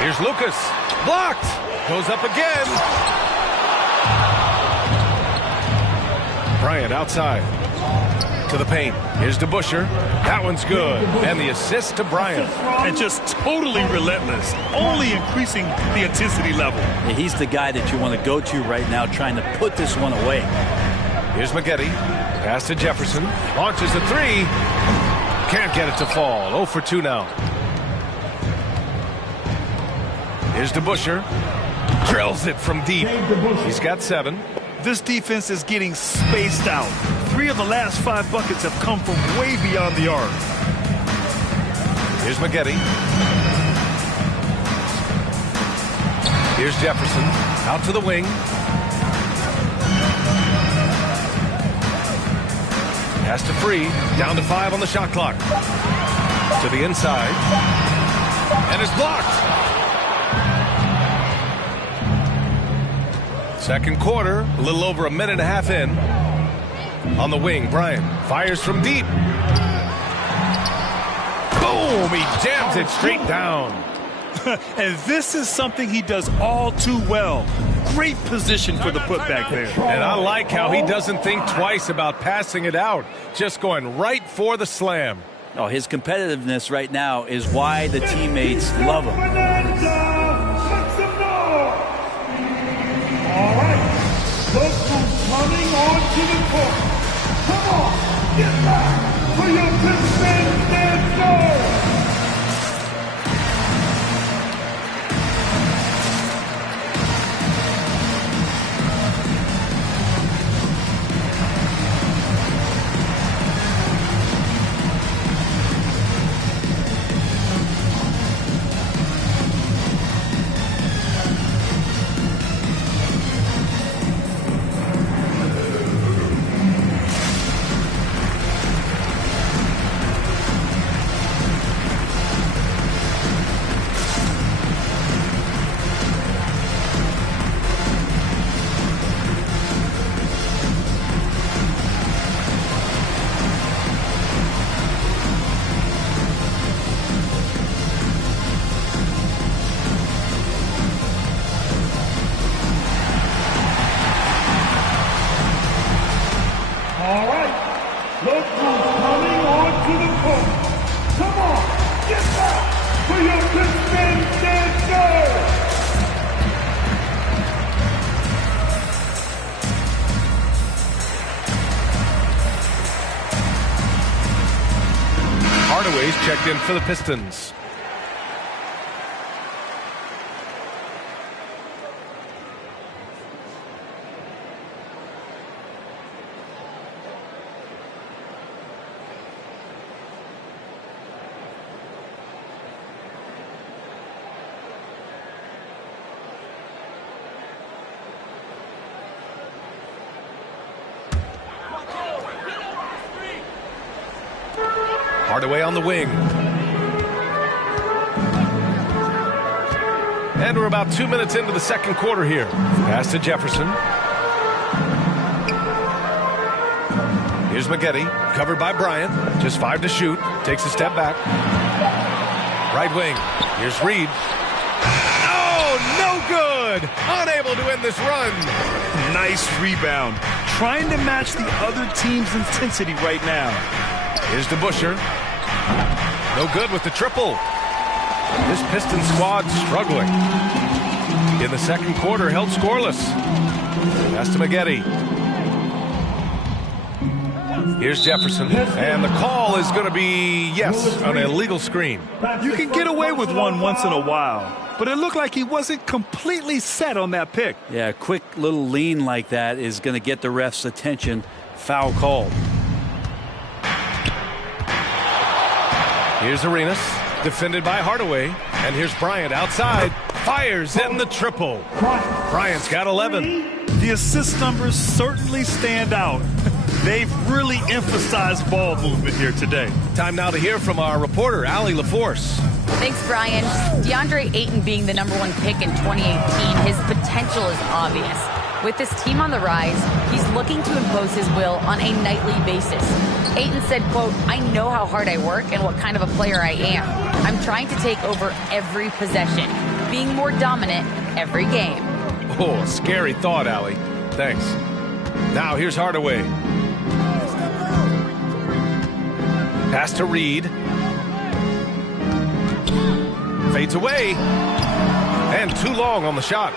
Here's Lucas. Blocked. Goes up again. Bryant outside. To the paint. Here's DeBusschere. That one's good. And the assist to Bryant. And just totally relentless. Only increasing the intensity level. Yeah, he's the guy that you want to go to right now, trying to put this one away. Here's Maggette. Pass to Jefferson. Launches a three. Can't get it to fall. 0 for 2 now. Here's DeBusschere. Drills it from deep. He's got 7. This defense is getting spaced out. 3 of the last 5 buckets have come from way beyond the arc. Here's Maggette. Here's Jefferson. Out to the wing. Pass to Free. Down to 5 on the shot clock. To the inside. And is blocked. Second quarter, a little over a minute and a half in. On the wing, Bryant fires from deep. Boom! He jams it straight down. And this is something he does all too well. Great position for the putback there. And I like how he doesn't think twice about passing it out. Just going right for the slam. Oh, his competitiveness right now is why the teammates love him. All right, look who's coming onto the court. Come on, get back for your defense and goal. Hardaway's checked in for the Pistons. Hardaway on the wing. And we're about 2 minutes into the second quarter here. Pass to Jefferson. Here's Maggette, covered by Bryant. Just 5 to shoot. Takes a step back. Right wing. Here's Reed. Oh, no good! Unable to end this run. Nice rebound. Trying to match the other team's intensity right now. Here's DeBusschere. No good with the triple. This Pistons squad struggling. In the second quarter, held scoreless. Pass to Maggette. Here's Jefferson. And the call is going to be, yes, an illegal screen. You can get away with one once in a while, but it looked like he wasn't completely set on that pick. Yeah, a quick little lean like that is going to get the ref's attention. Foul called. Here's Arenas, defended by Hardaway. And here's Bryant outside. Fires in the triple. Bryant's got 11. The assist numbers certainly stand out. They've really emphasized ball movement here today. Time now to hear from our reporter, Allie LaForce. Thanks, Brian. DeAndre Ayton being the #1 pick in 2018, his potential is obvious. With this team on the rise, he's looking to impose his will on a nightly basis. Ayton said, quote, "I know how hard I work and what kind of a player I am. I'm trying to take over every possession, being more dominant every game." Oh, scary thought, Allie. Thanks. Now here's Hardaway. Pass to Reed. Fades away. And too long on the shot.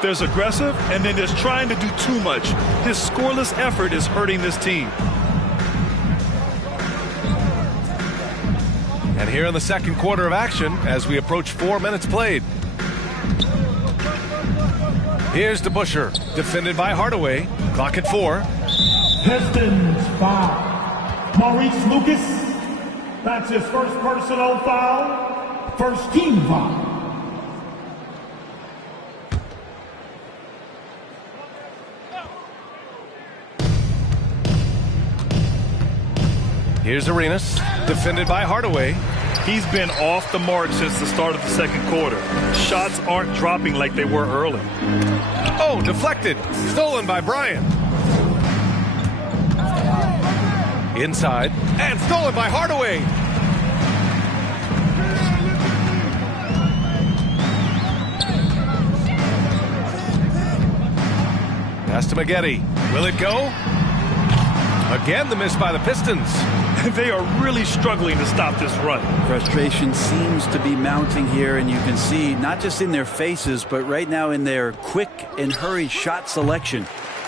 There's aggressive, and then there's trying to do too much. His scoreless effort is hurting this team. And here in the second quarter of action, as we approach 4 minutes played. Here's DeBusschere, defended by Hardaway. Clock at 4. Pistons foul. Maurice Lucas. That's his first personal foul. First team foul. Here's Arenas, defended by Hardaway. He's been off the mark since the start of the second quarter. Shots aren't dropping like they were early. Oh, deflected. Stolen by Bryant. Inside. And stolen by Hardaway. Pass to Maggette. Will it go? Again, the miss by the Pistons. They are really struggling to stop this run. Frustration seems to be mounting here, and you can see not just in their faces, but right now in their quick and hurried shot selection.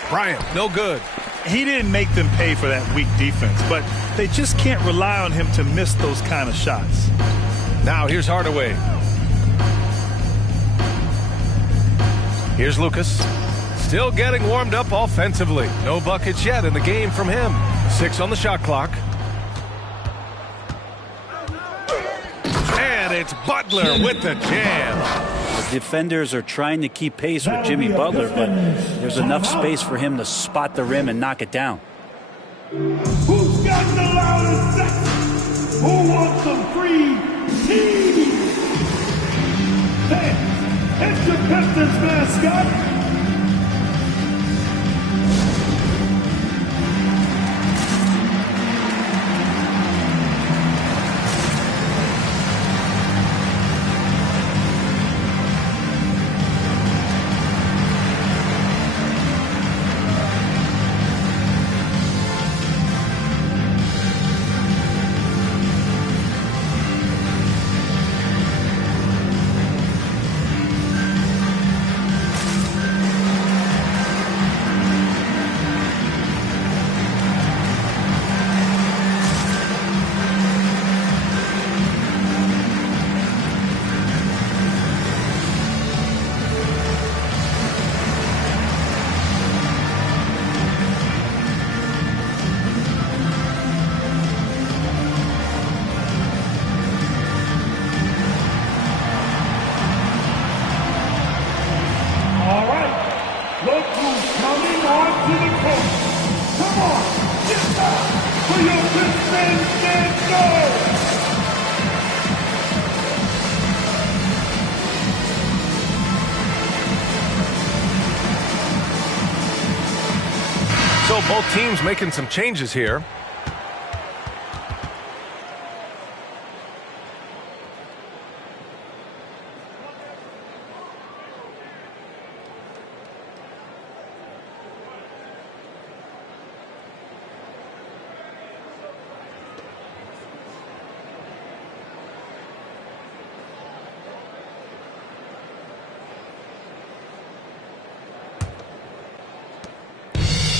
Bryant, no good. He didn't make them pay for that weak defense, but they just can't rely on him to miss those kind of shots. Now here's Hardaway. Here's Lucas. Still getting warmed up offensively. No buckets yet in the game from him. 6 on the shot clock. And it's Butler with the jam. The defenders are trying to keep pace with Jimmy Butler, but there's enough space for him to spot the rim and knock it down. Who's got the loudest sex? Who wants some free tea? Hey, it's your Pistons mascot. Come on, get back for your defense goal. So both teams making some changes here.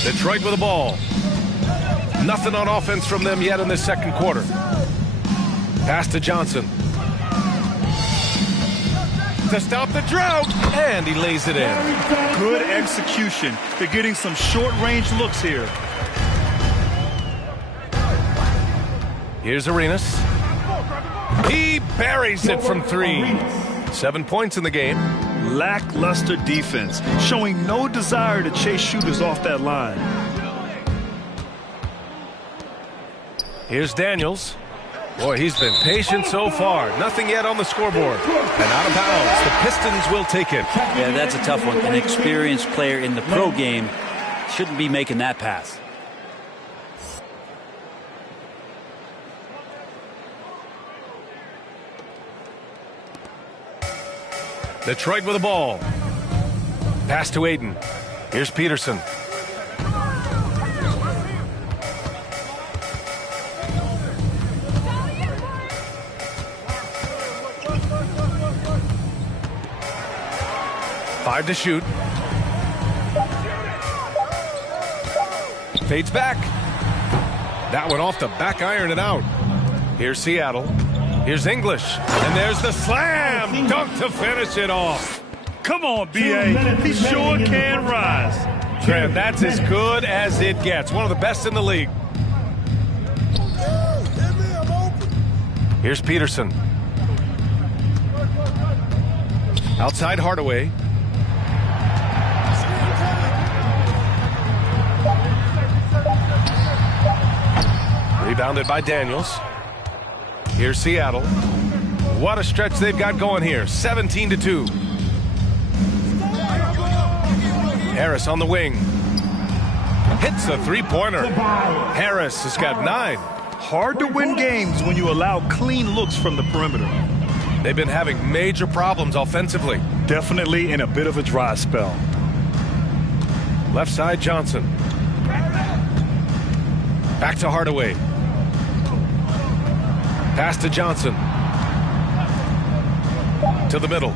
Detroit with the ball. Nothing on offense from them yet in this second quarter. Pass to Johnson. To stop the drought, and he lays it in. Good execution. They're getting some short-range looks here. Here's Arenas. He buries it from 3. 7 points in the game. Lackluster defense, showing no desire to chase shooters off that line. Here's Daniels. Boy, he's been patient so far. Nothing yet on the scoreboard. And out of bounds. The Pistons will take it. Yeah, that's a tough one. An experienced player in the pro game shouldn't be making that pass. Detroit with the ball. Pass to Aiden. Here's Peterson. Five to shoot. Fades back. That one off the back iron and out. Here's Seattle. Here's English. And there's the slam dunk to finish it off. Come on, B.A. He sure can rise. Trent, that's as good as it gets. One of the best in the league. Here's Peterson. Outside Hardaway. Rebounded by Daniels. Here's Seattle. What a stretch they've got going here. 17-2. Harris on the wing. Hits a three-pointer. Harris has got 9. Hard to win games when you allow clean looks from the perimeter. They've been having major problems offensively. Definitely in a bit of a dry spell. Left side, Johnson. Back to Hardaway. Pass to Johnson. To the middle.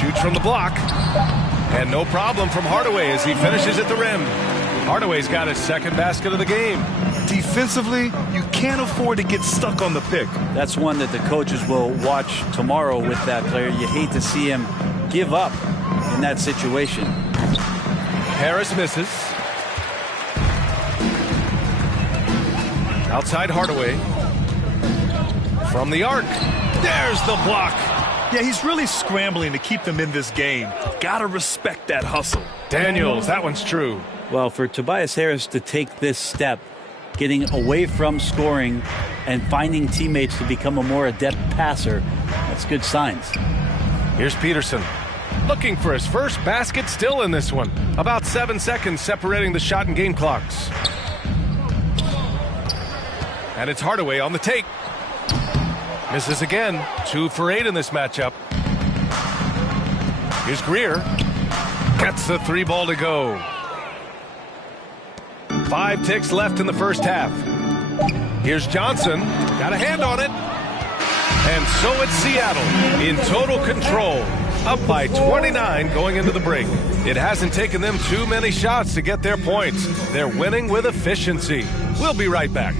Shoots from the block. And no problem from Hardaway as he finishes at the rim. Hardaway's got his second basket of the game. Defensively, you can't afford to get stuck on the pick. That's one that the coaches will watch tomorrow with that player. You hate to see him give up in that situation. Harris misses. Outside Hardaway. From the arc. There's the block. Yeah, he's really scrambling to keep them in this game. Gotta respect that hustle. Daniels, that one's true. Well, for Tobias Harris to take this step, getting away from scoring and finding teammates to become a more adept passer, that's good signs. Here's Peterson. Looking for his first basket, still in this one. About 7 seconds separating the shot and game clocks. And it's Hardaway on the take. Misses again. 2 for 8 in this matchup. Here's Greer. Gets the 3 ball to go. 5 ticks left in the first half. Here's Johnson. Got a hand on it. And so it's Seattle in total control. Up by 29 going into the break. It hasn't taken them too many shots to get their points. They're winning with efficiency. We'll be right back.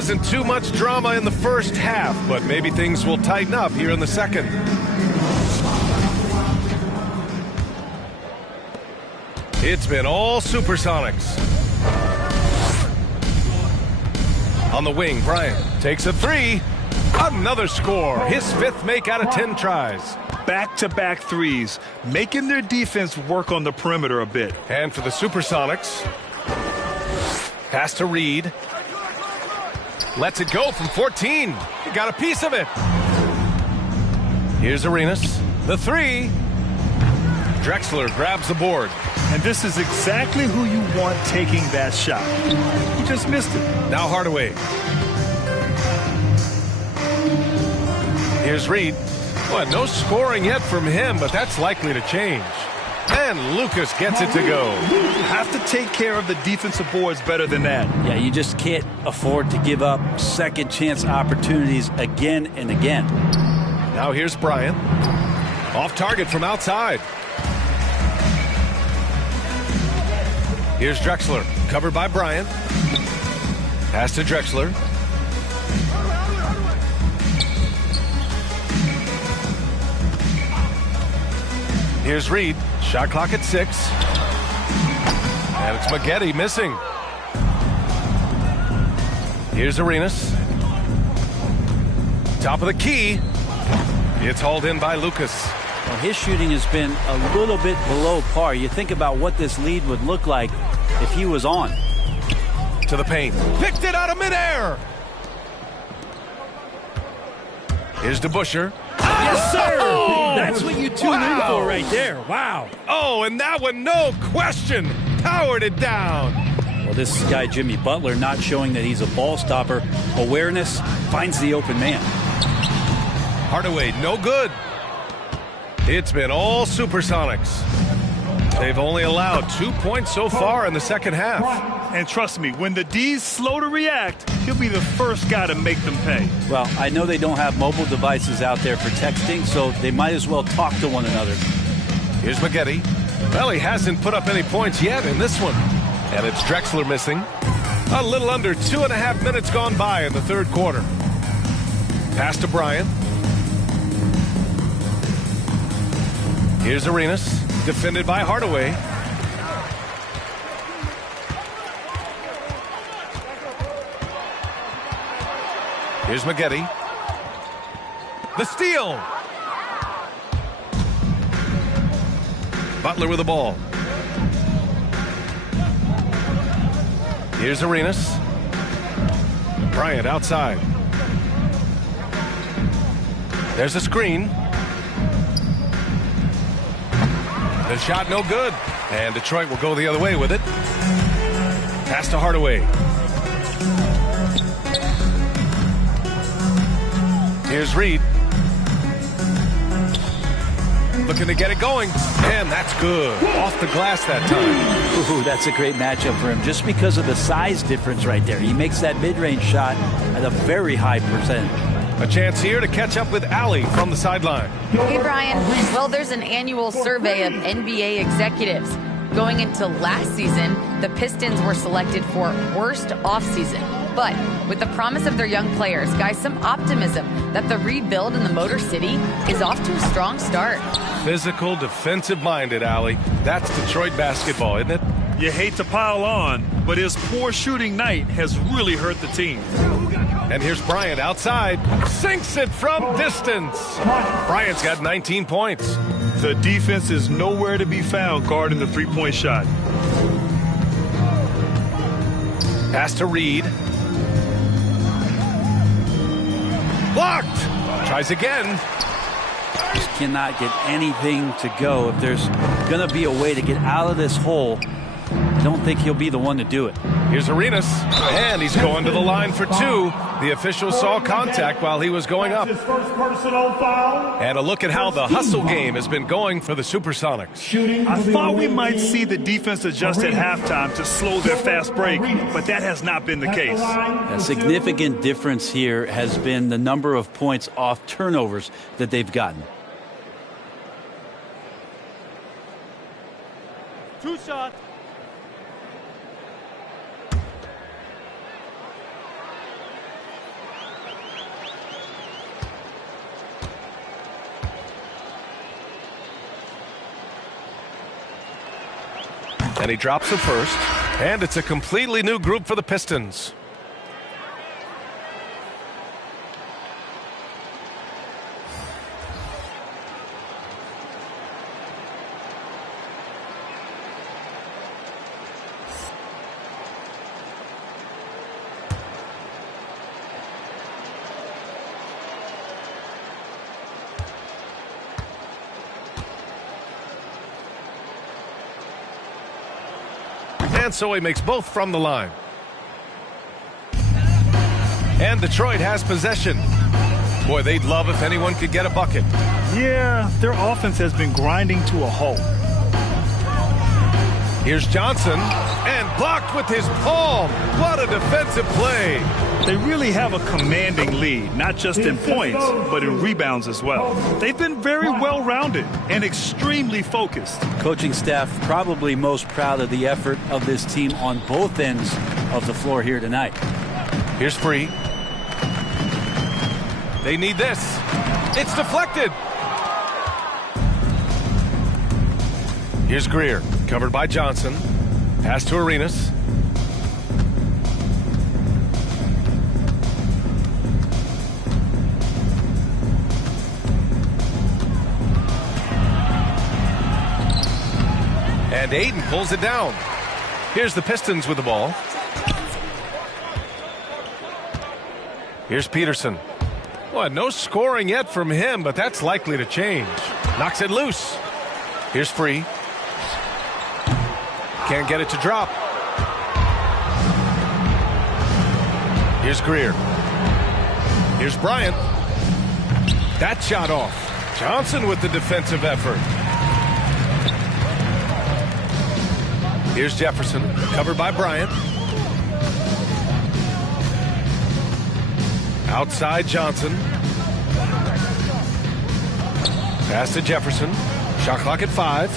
Wasn't too much drama in the first half, but maybe things will tighten up here in the second. It's been all Supersonics. On the wing, Bryant takes a three. Another score. His 5th make out of 10 tries. Back-to-back threes, making their defense work on the perimeter a bit. And for the Supersonics, pass to Reed. Lets it go from 14. He got a piece of it. Here's Arenas. The three. Drexler grabs the board. And this is exactly who you want taking that shot. He just missed it. Now Hardaway. Here's Reed. Well, no scoring yet from him, but that's likely to change. And Lucas gets it to go. You have to take care of the defensive boards better than that. Yeah, you just can't afford to give up second chance opportunities again and again. Now here's Bryant. Off target from outside. Here's Drexler, covered by Bryant. Pass to Drexler. Here's Reed. Shot clock at 6. And it's Maggette missing. Here's Arenas. Top of the key. It's hauled in by Lucas. Well, his shooting has been a little bit below par. You think about what this lead would look like if he was on. To the paint. Picked it out of midair. Here's DeBuscher. Yes, sir. Oh, that's what you tune in for right there. Wow. Oh, and that one, no question, powered it down. Well, this guy, Jimmy Butler, not showing that he's a ball stopper. Awareness finds the open man. Hardaway, no good. It's been all Supersonics. They've only allowed 2 points so far in the second half. And trust me, when the D's slow to react, he'll be the first guy to make them pay. Well, I know they don't have mobile devices out there for texting, so they might as well talk to one another. Here's Maggette. Well, he hasn't put up any points yet in this one. And it's Drexler missing. A little under 2.5 minutes gone by in the third quarter. Pass to Bryant. Here's Arenas, defended by Hardaway. Here's Maggette. The steal. Butler with the ball. Here's Arenas. Bryant outside. There's a screen. The shot no good. And Detroit will go the other way with it. Pass to Hardaway. Here's Reed. Looking to get it going. And that's good. Off the glass that time. Ooh, that's a great matchup for him just because of the size difference right there. He makes that mid-range shot at a very high percentage. A chance here to catch up with Allie from the sideline. Hey, Brian. Well, there's an annual survey of NBA executives. Going into last season, the Pistons were selected for worst offseason. But with the promise of their young players, guys, some optimism that the rebuild in the Motor City is off to a strong start. Physical, defensive-minded, Allie. That's Detroit basketball, isn't it? You hate to pile on, but his poor shooting night has really hurt the team. And here's Bryant outside. Sinks it from distance. Bryant's got 19 points. The defense is nowhere to be found guarding the three-point shot. Pass to Reed. Blocked. Tries again. Just cannot get anything to go. If there's going to be a way to get out of this hole, I don't think he'll be the one to do it. Here's Arenas, and he's going to the line for two. The official saw contact while he was going up. And a look at how the hustle game has been going for the Supersonics. I thought we might see the defense adjust at halftime to slow their fast break, but that has not been the case. A significant difference here has been the number of points off turnovers that they've gotten. Two shots. And he drops the first. And it's a completely new group for the Pistons. And so he makes both from the line. And Detroit has possession. Boy, they'd love if anyone could get a bucket. Yeah, their offense has been grinding to a halt. Here's Johnson, and blocked with his palm. What a defensive play. They really have a commanding lead, not just in points, but in rebounds as well. They've been very well-rounded and extremely focused. Coaching staff probably most proud of the effort of this team on both ends of the floor here tonight. Here's Free. They need this. It's deflected. Here's Greer, covered by Johnson. Pass to Arenas. And Aiden pulls it down. Here's the Pistons with the ball. Here's Peterson. Well, no scoring yet from him, but that's likely to change. Knocks it loose. Here's Free. Can't get it to drop. Here's Greer. Here's Bryant. That shot off. Johnson with the defensive effort. Here's Jefferson, covered by Bryant. Outside Johnson. Pass to Jefferson. Shot clock at 5.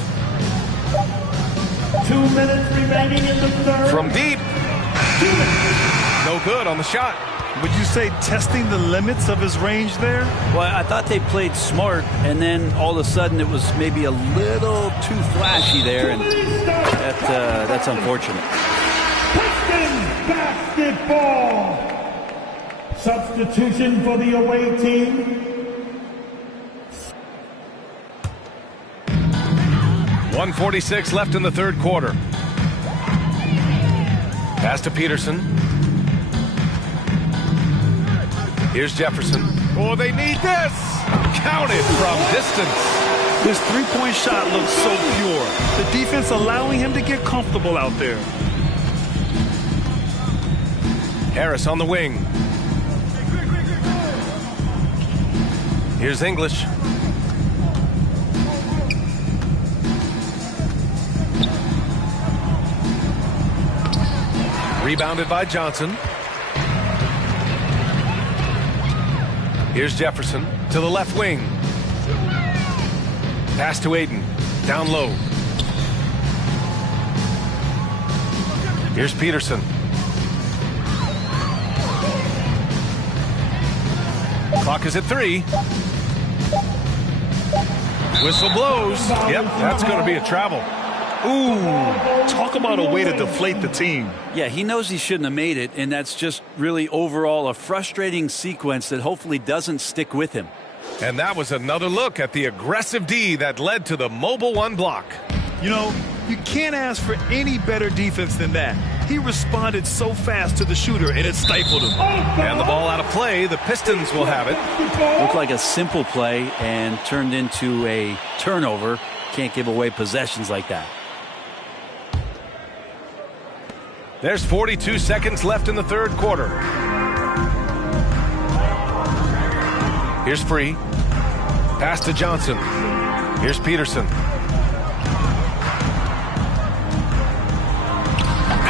2 minutes remaining in the third. From deep. No good on the shot. Would you say testing the limits of his range there? Well, I thought they played smart, and then all of a sudden it was maybe a little too flashy there, and that's unfortunate. Pistons basketball. Substitution for the away team. 1:46 left in the third quarter. Pass to Peterson. Here's Jefferson. Oh, they need this. Counted from distance. His three-point shot looks so pure. The defense allowing him to get comfortable out there. Harris on the wing. Here's English. Rebounded by Johnson. Here's Jefferson to the left wing. Pass to Aiden. Down low. Here's Peterson. Clock is at 3. Whistle blows. Yep, that's going to be a travel. Ooh, talk about a way to deflate the team. Yeah, he knows he shouldn't have made it, and that's just really overall a frustrating sequence that hopefully doesn't stick with him. And that was another look at the aggressive D that led to the mobile one block. You know, you can't ask for any better defense than that. He responded so fast to the shooter, and it stifled him. And the ball out of play. The Pistons will have it. Looked like a simple play and turned into a turnover. Can't give away possessions like that. There's 42 seconds left in the third quarter. Here's Free. Pass to Johnson. Here's Peterson.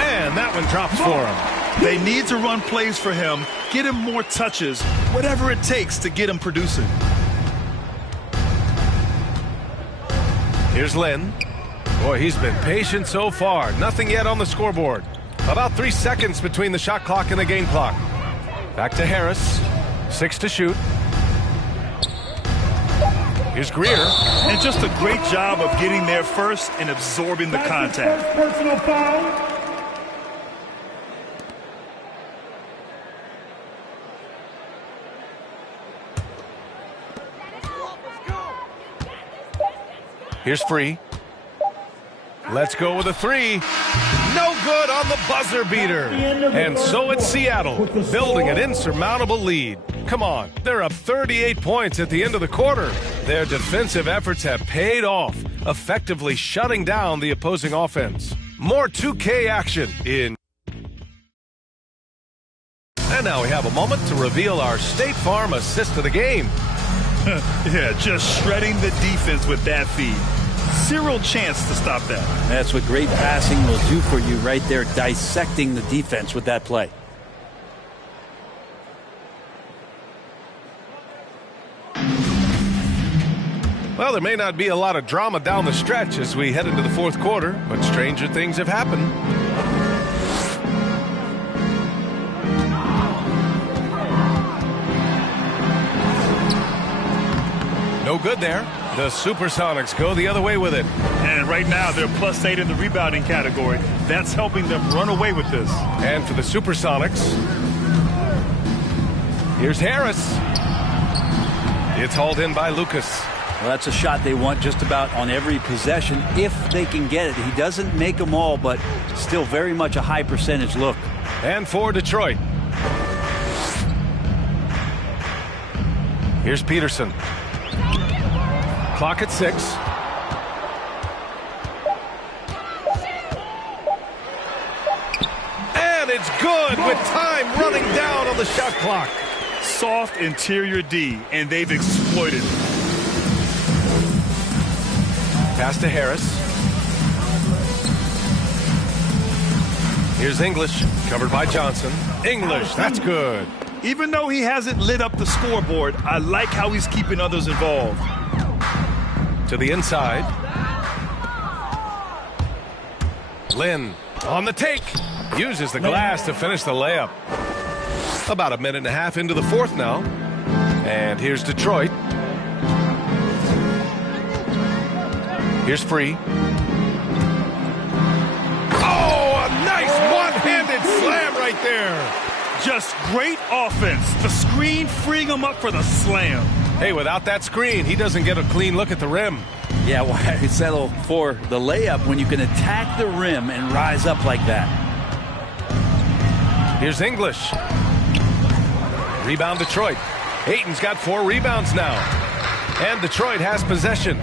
And that one drops for him. They need to run plays for him, get him more touches, whatever it takes to get him producing. Here's Lynn. Boy, he's been patient so far. Nothing yet on the scoreboard. About 3 seconds between the shot clock and the game clock. Back to Harris. 6 to shoot. Here's Greer. And just a great job of getting there first and absorbing the contact. Personal foul. Here's Free. Let's go with a three. No good on the buzzer beater. And so it's Seattle, building an insurmountable lead. Come on, they're up 38 points at the end of the quarter. Their defensive efforts have paid off, effectively shutting down the opposing offense. More 2K action in. And now we have a moment to reveal our State Farm assist of the game. Yeah, just shredding the defense with that feed. Zero chance to stop that. That's what great passing will do for you right there, dissecting the defense with that play. Well, there may not be a lot of drama down the stretch as we head into the fourth quarter, but stranger things have happened. No good there. The Supersonics go the other way with it. And right now, they're +8 in the rebounding category. That's helping them run away with this. And for the Supersonics, here's Harris. It's hauled in by Lucas. Well, that's a shot they want just about on every possession if they can get it. He doesn't make them all, but still very much a high percentage look. And for Detroit, here's Peterson. Clock at 6. And it's good with time running down on the shot clock. Soft interior D, and they've exploited it. Pass to Harris. Here's English, covered by Johnson. English, that's good. Even though he hasn't lit up the scoreboard, I like how he's keeping others involved. To the inside. Lynn on the take. Uses the glass to finish the layup. About a minute and a half into the fourth now. And here's Detroit. Here's Free. Oh, a nice one-handed slam right there. Just great offense. The screen freeing him up for the slam. Hey, without that screen, he doesn't get a clean look at the rim. Yeah, why settle for the layup when you can attack the rim and rise up like that? Here's English. Rebound Detroit. Ayton's got 4 rebounds now. And Detroit has possession.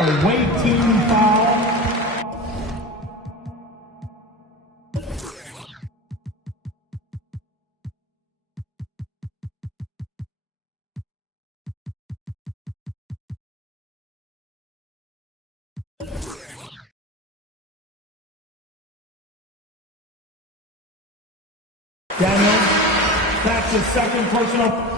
Away team foul. Daniel, that's his second personal.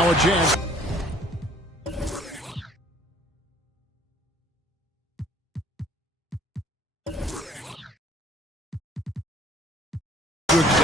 Now a chance. Good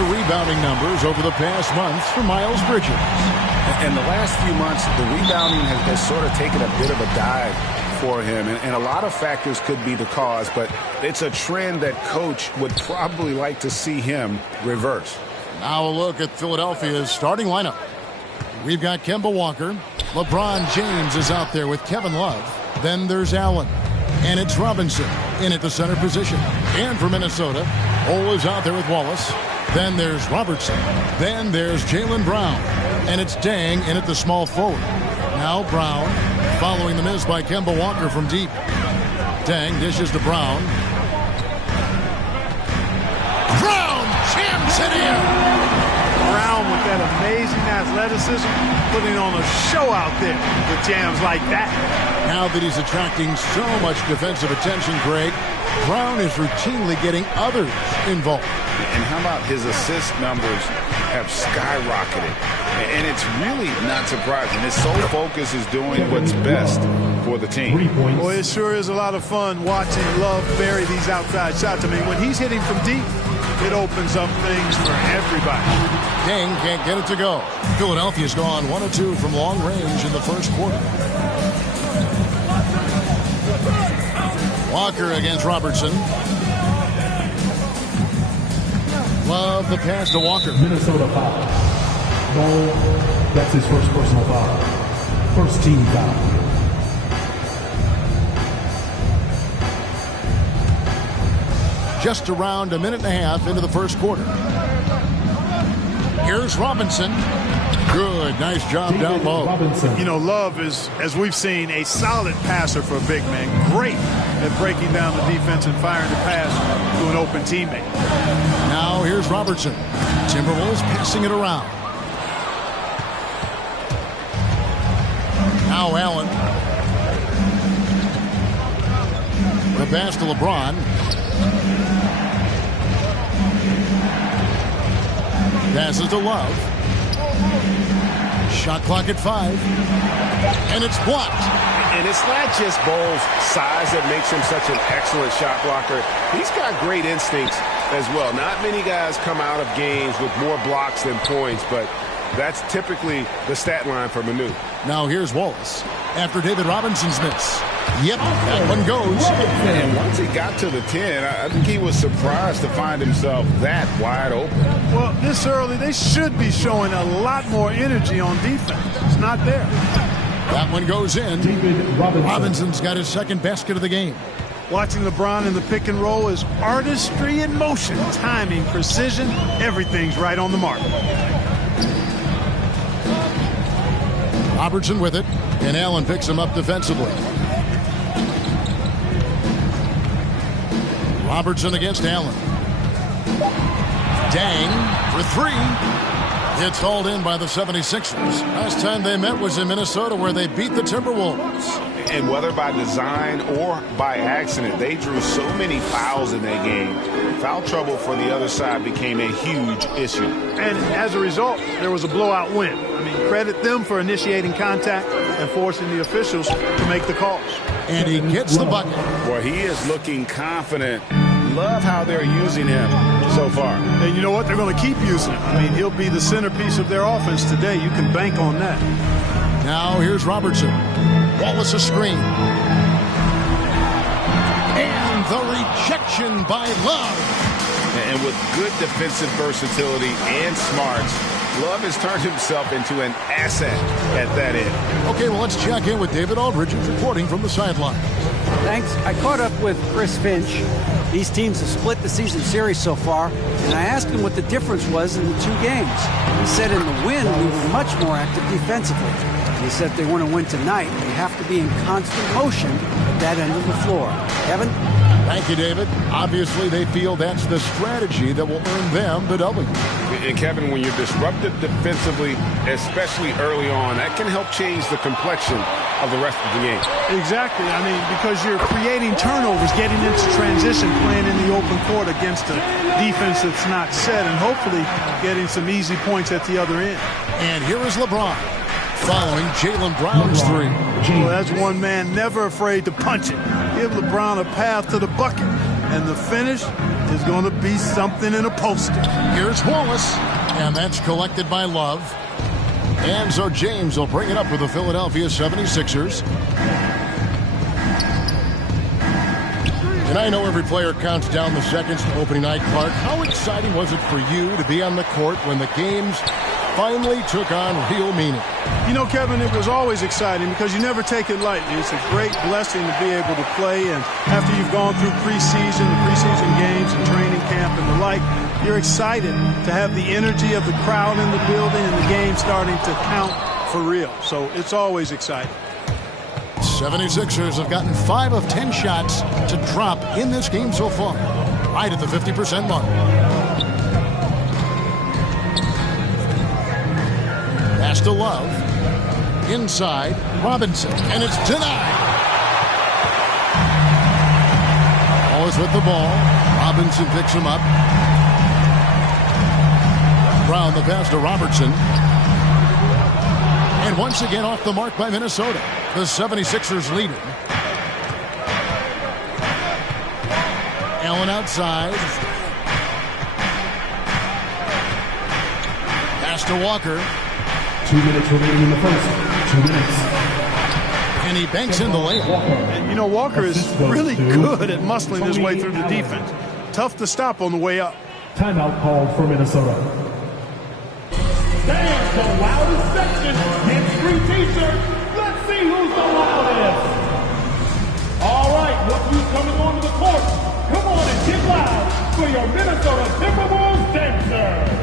The rebounding numbers over the past month for Miles Bridges. In the last few months, the rebounding has sort of taken a bit of a dive for him, and a lot of factors could be the cause, but it's a trend that coach would probably like to see him reverse. Now a look at Philadelphia's starting lineup. We've got Kemba Walker. LeBron James is out there with Kevin Love. Then there's Allen. And it's Robinson in at the center position. And for Minnesota, Ole is out there with Wallace. Then there's Robertson. Then there's Jaylen Brown. And it's Dang in at the small forward. Now Brown following the miss by Kemba Walker from deep. Dang dishes to Brown. Brown jams it in. Brown with that amazing athleticism, putting on a show out there with jams like that. Now that he's attracting so much defensive attention, Greg, Brown is routinely getting others involved. And how about his assist numbers have skyrocketed? And it's really not surprising. His sole focus is doing what's best for the team. Boy, it sure is a lot of fun watching Love bury these outside shots. I mean, when he's hitting from deep, it opens up things for everybody. Dang can't get it to go. Philadelphia's gone 1 of 2 from long range in the first quarter. Walker against Robertson. Love the pass to Walker. Minnesota foul. Ball, that's his first personal foul. First team foul. Just around a minute and a half into the first quarter. Here's Robinson. Good, nice job down low. You know, Love is, as we've seen, a solid passer for a big man. Great at breaking down the defense and firing the pass to an open teammate. Now here's Robertson. Timberwolves passing it around. Now Allen. The pass to LeBron. Passes to Love. Shot clock at 5. And it's blocked. And it's not just Ball's size that makes him such an excellent shot blocker. He's got great instincts as well. Not many guys come out of games with more blocks than points, but that's typically the stat line for Manu. Now here's Wallace after David Robinson's miss. Yep, that one goes. And once he got to the 10, I think he was surprised to find himself that wide open. Well, this early, they should be showing a lot more energy on defense. It's not there. That one goes in. Robinson's got his second basket of the game. Watching LeBron in the pick and roll is artistry in motion. Timing, precision, everything's right on the mark. Robertson with it, and Allen picks him up defensively. Robertson against Allen. Dang for 3. It's hauled in by the 76ers. Last time they met was in Minnesota, where they beat the Timberwolves. And whether by design or by accident, they drew so many fouls in that game. Foul trouble for the other side became a huge issue. And as a result, there was a blowout win. I mean, credit them for initiating contact and forcing the officials to make the calls. And he gets the bucket. Boy, he is looking confident. Love how they're using him so far. And you know what? They're going to keep using him. I mean, he'll be the centerpiece of their offense today. You can bank on that. Now here's Robertson. Wallace a screen. And the rejection by Love. And with good defensive versatility and smarts, Love has turned himself into an asset at that end. Okay, well, let's check in with David Aldridge, who's reporting from the sideline. Thanks. I caught up with Chris Finch. These teams have split the season series so far, and I asked him what the difference was in the 2 games. He said in the win, we were much more active defensively. He said if they want to win tonight, they have to be in constant motion at that end of the floor. Kevin? Thank you, David. Obviously, they feel that's the strategy that will earn them the W. And Kevin, when you're disrupted defensively, especially early on, that can help change the complexion of the rest of the game. Exactly. I mean, because you're creating turnovers, getting into transition, playing in the open court against a defense that's not set, and hopefully getting some easy points at the other end. And here is LeBron following Jaylen Brown's 3. Well, that's one man never afraid to punch it. Give LeBron a path to the bucket, and the finish is going to be something in a poster. Here's Wallace, and that's collected by Love. And so James will bring it up for the Philadelphia 76ers. And I know every player counts down the seconds to opening night. Clark, how exciting was it for you to be on the court when the games finally took on real meaning? You know, Kevin, it was always exciting because you never take it lightly. It's a great blessing to be able to play, and after you've gone through preseason games and training camp and the like, you're excited to have the energy of the crowd in the building and the game starting to count for real. So it's always exciting. 76ers have gotten 5 of 10 shots to drop in this game so far, right at the 50% mark. Pass to Love. Inside, Robinson, and it's denied. Wallace with the ball. Robinson picks him up. Brown the pass to Robertson. And once again off the mark by Minnesota. The 76ers lead it. Allen outside. Pass to Walker. 2 minutes remaining in the first. 2 minutes. And he banks in the layup. And you know, Walker is really good at muscling his way through the defense. Tough to stop on the way up. Timeout called for Minnesota. There's the loudest section. Gets free t-shirts. Let's see who's the loudest. All right, look who's coming onto the court. Come on and get loud for your Minnesota Timberwolves dancers.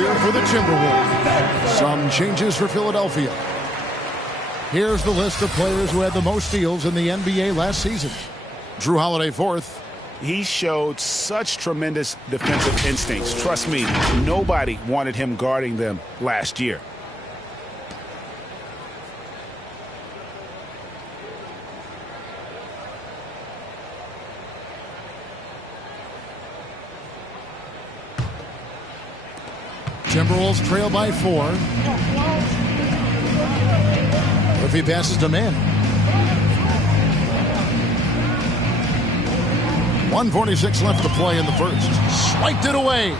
here for the Timberwolves. Some changes for Philadelphia. Here's the list of players who had the most steals in the NBA last season. Drew Holiday, fourth. He showed such tremendous defensive instincts. Trust me, nobody wanted him guarding them last year. Timberwolves trail by 4. Murphy passes to Mann. 1:46 left to play in the first. Swiped it away.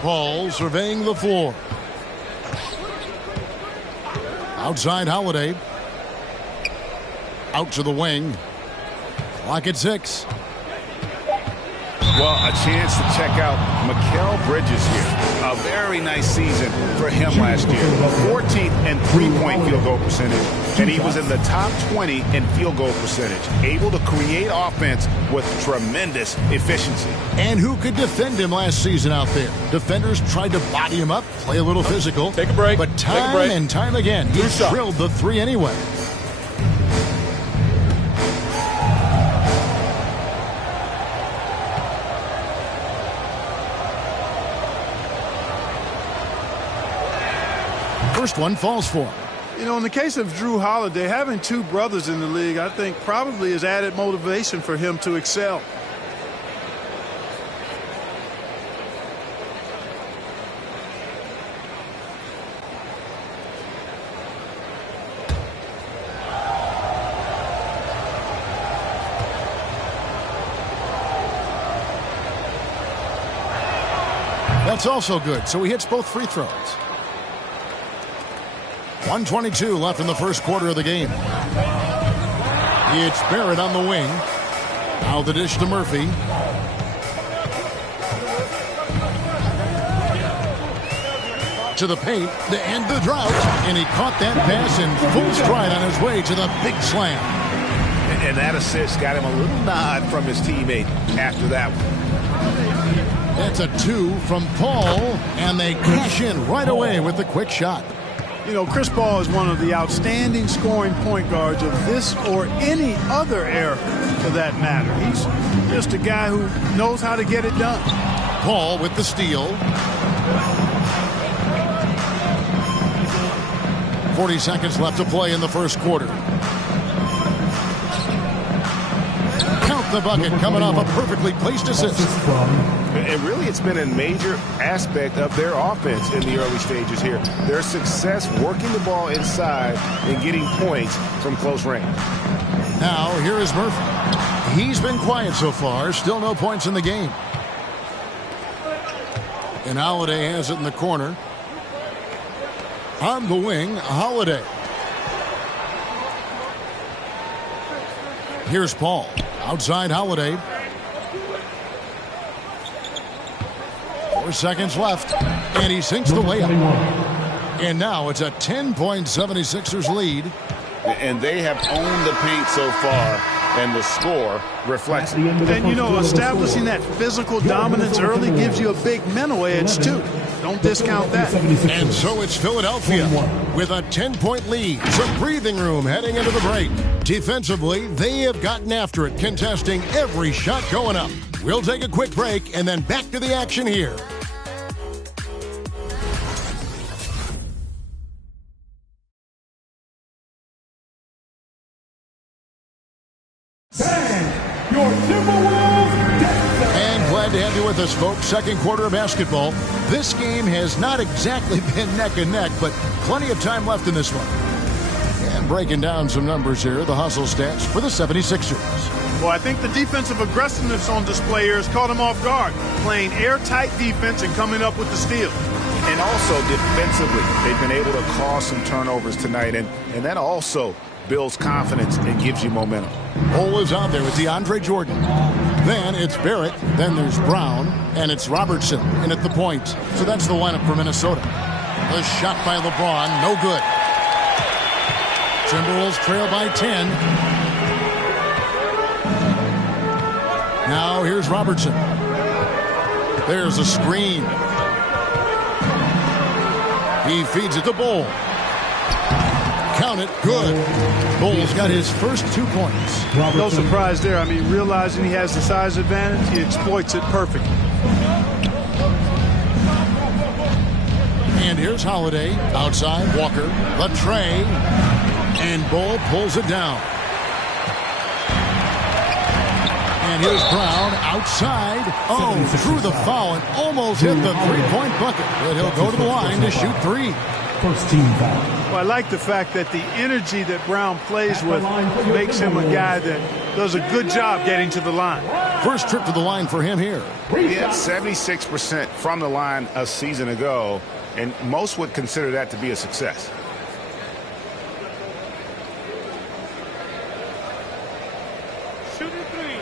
Paul surveying the floor. Outside Holiday. Out to the wing. Clock at 6. Well, a chance to check out Mikal Bridges here. A very nice season for him last year. 14th in three-point field goal percentage, and he was in the top 20 in field goal percentage. Able to create offense with tremendous efficiency. And who could defend him last season out there? Defenders tried to body him up, play a little physical. Take a break. But time and time again, he drilled the three anyway. First one falls for him. You know, in the case of Drew Holiday, having two brothers in the league, I think probably is added motivation for him to excel. That's also good, so he hits both free throws. 1:22 left in the first quarter of the game. It's Barrett on the wing. Now the dish to Murphy. To the paint to end the drought. And he caught that pass in full stride on his way to the big slam. And that assist got him a little nod from his teammate after that one. That's a 2 from Paul. And they cash in right away with the quick shot. You know, Chris Paul is one of the outstanding scoring point guards of this or any other era, for that matter. He's just a guy who knows how to get it done. Paul with the steal. 40 seconds left to play in the first quarter. Count the bucket coming off a perfectly placed assist. And really, it's been a major aspect of their offense in the early stages here. Their success working the ball inside and getting points from close range. Now, here is Murphy. He's been quiet so far. Still no points in the game. And Holiday has it in the corner. On the wing, Holiday. Here's Paul. Outside Holiday. 4 seconds left, and he sinks the layup. And now it's a 10-point 76ers lead. And they have owned the paint so far, and the score reflects it. And, you know, establishing that physical dominance early gives you a big mental edge, too. Don't discount that. And so it's Philadelphia with a 10-point lead. Some breathing room heading into the break. Defensively, they have gotten after it, contesting every shot going up. We'll take a quick break and then back to the action here. And glad to have you with us, folks. Second quarter of basketball. This game has not exactly been neck and neck, but plenty of time left in this one. And breaking down some numbers here, the hustle stats for the 76ers. Well, I think the defensive aggressiveness on display here has caught them off guard, playing airtight defense and coming up with the steal. And also defensively, they've been able to cause some turnovers tonight, and that also builds confidence and gives you momentum. Hole is out there with DeAndre Jordan. Then it's Barrett, then there's Brown, and it's Robertson in at the point. So that's the lineup for Minnesota. The shot by LeBron, no good. Timberwolves trail by 10. Here's Robertson. There's a screen. He feeds it to Bull. Count it. Good. Bull's got his first 2 points. No surprise there. I mean, realizing he has the size advantage, he exploits it perfectly. And here's Holiday. Outside, Walker. The tray. And Bull pulls it down. And here's Brown outside. Oh, threw the foul and almost hit the three-point bucket. But he'll go to the line to shoot 3. First team foul. Well, I like the fact that the energy that Brown plays with makes him a guy that does a good job getting to the line. First trip to the line for him here. He had 76% from the line a season ago, and most would consider that to be a success. Shooting 3.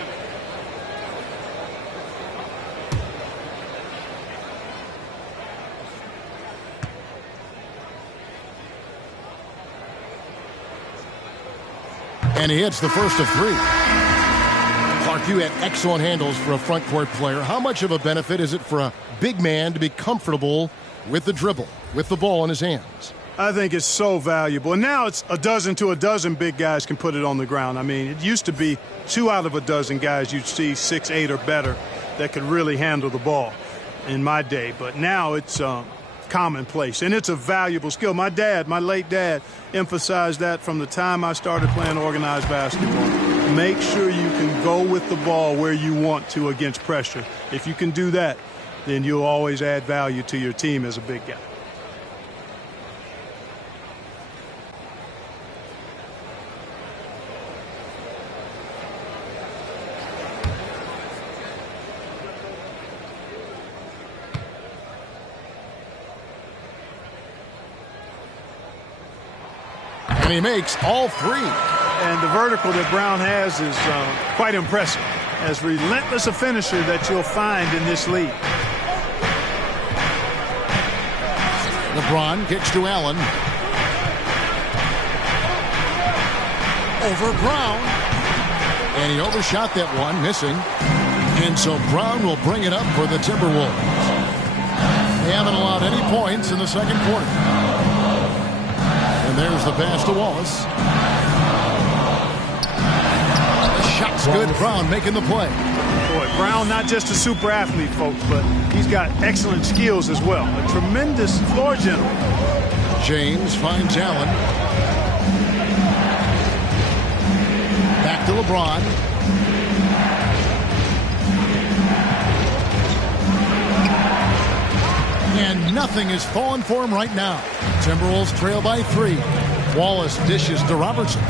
And he hits the first of 3. Clark, you had excellent handles for a front court player. How much of a benefit is it for a big man to be comfortable with the dribble, with the ball in his hands? I think it's so valuable. And now it's a dozen to a dozen big guys can put it on the ground. I mean, it used to be 2 out of a dozen guys you'd see 6, 8 or better that could really handle the ball in my day. But now it's commonplace, and it's a valuable skill. My late dad, emphasized that from the time I started playing organized basketball. Make sure you can go with the ball where you want to against pressure. If you can do that, then you'll always add value to your team as a big guy. And he makes all 3. And the vertical that Brown has is quite impressive. As relentless a finisher that you'll find in this league. LeBron kicks to Allen. Over Brown. And he overshot that one, missing. And so Brown will bring it up for the Timberwolves. They haven't allowed any points in the second quarter. And there's the pass to Wallace. The shot's good. Brown making the play. Boy, Brown not just a super athlete, folks, but he's got excellent skills as well. A tremendous floor general. James finds Allen. Back to LeBron. And nothing is falling for him right now. Timberwolves trail by 3. Wallace dishes to Robertson.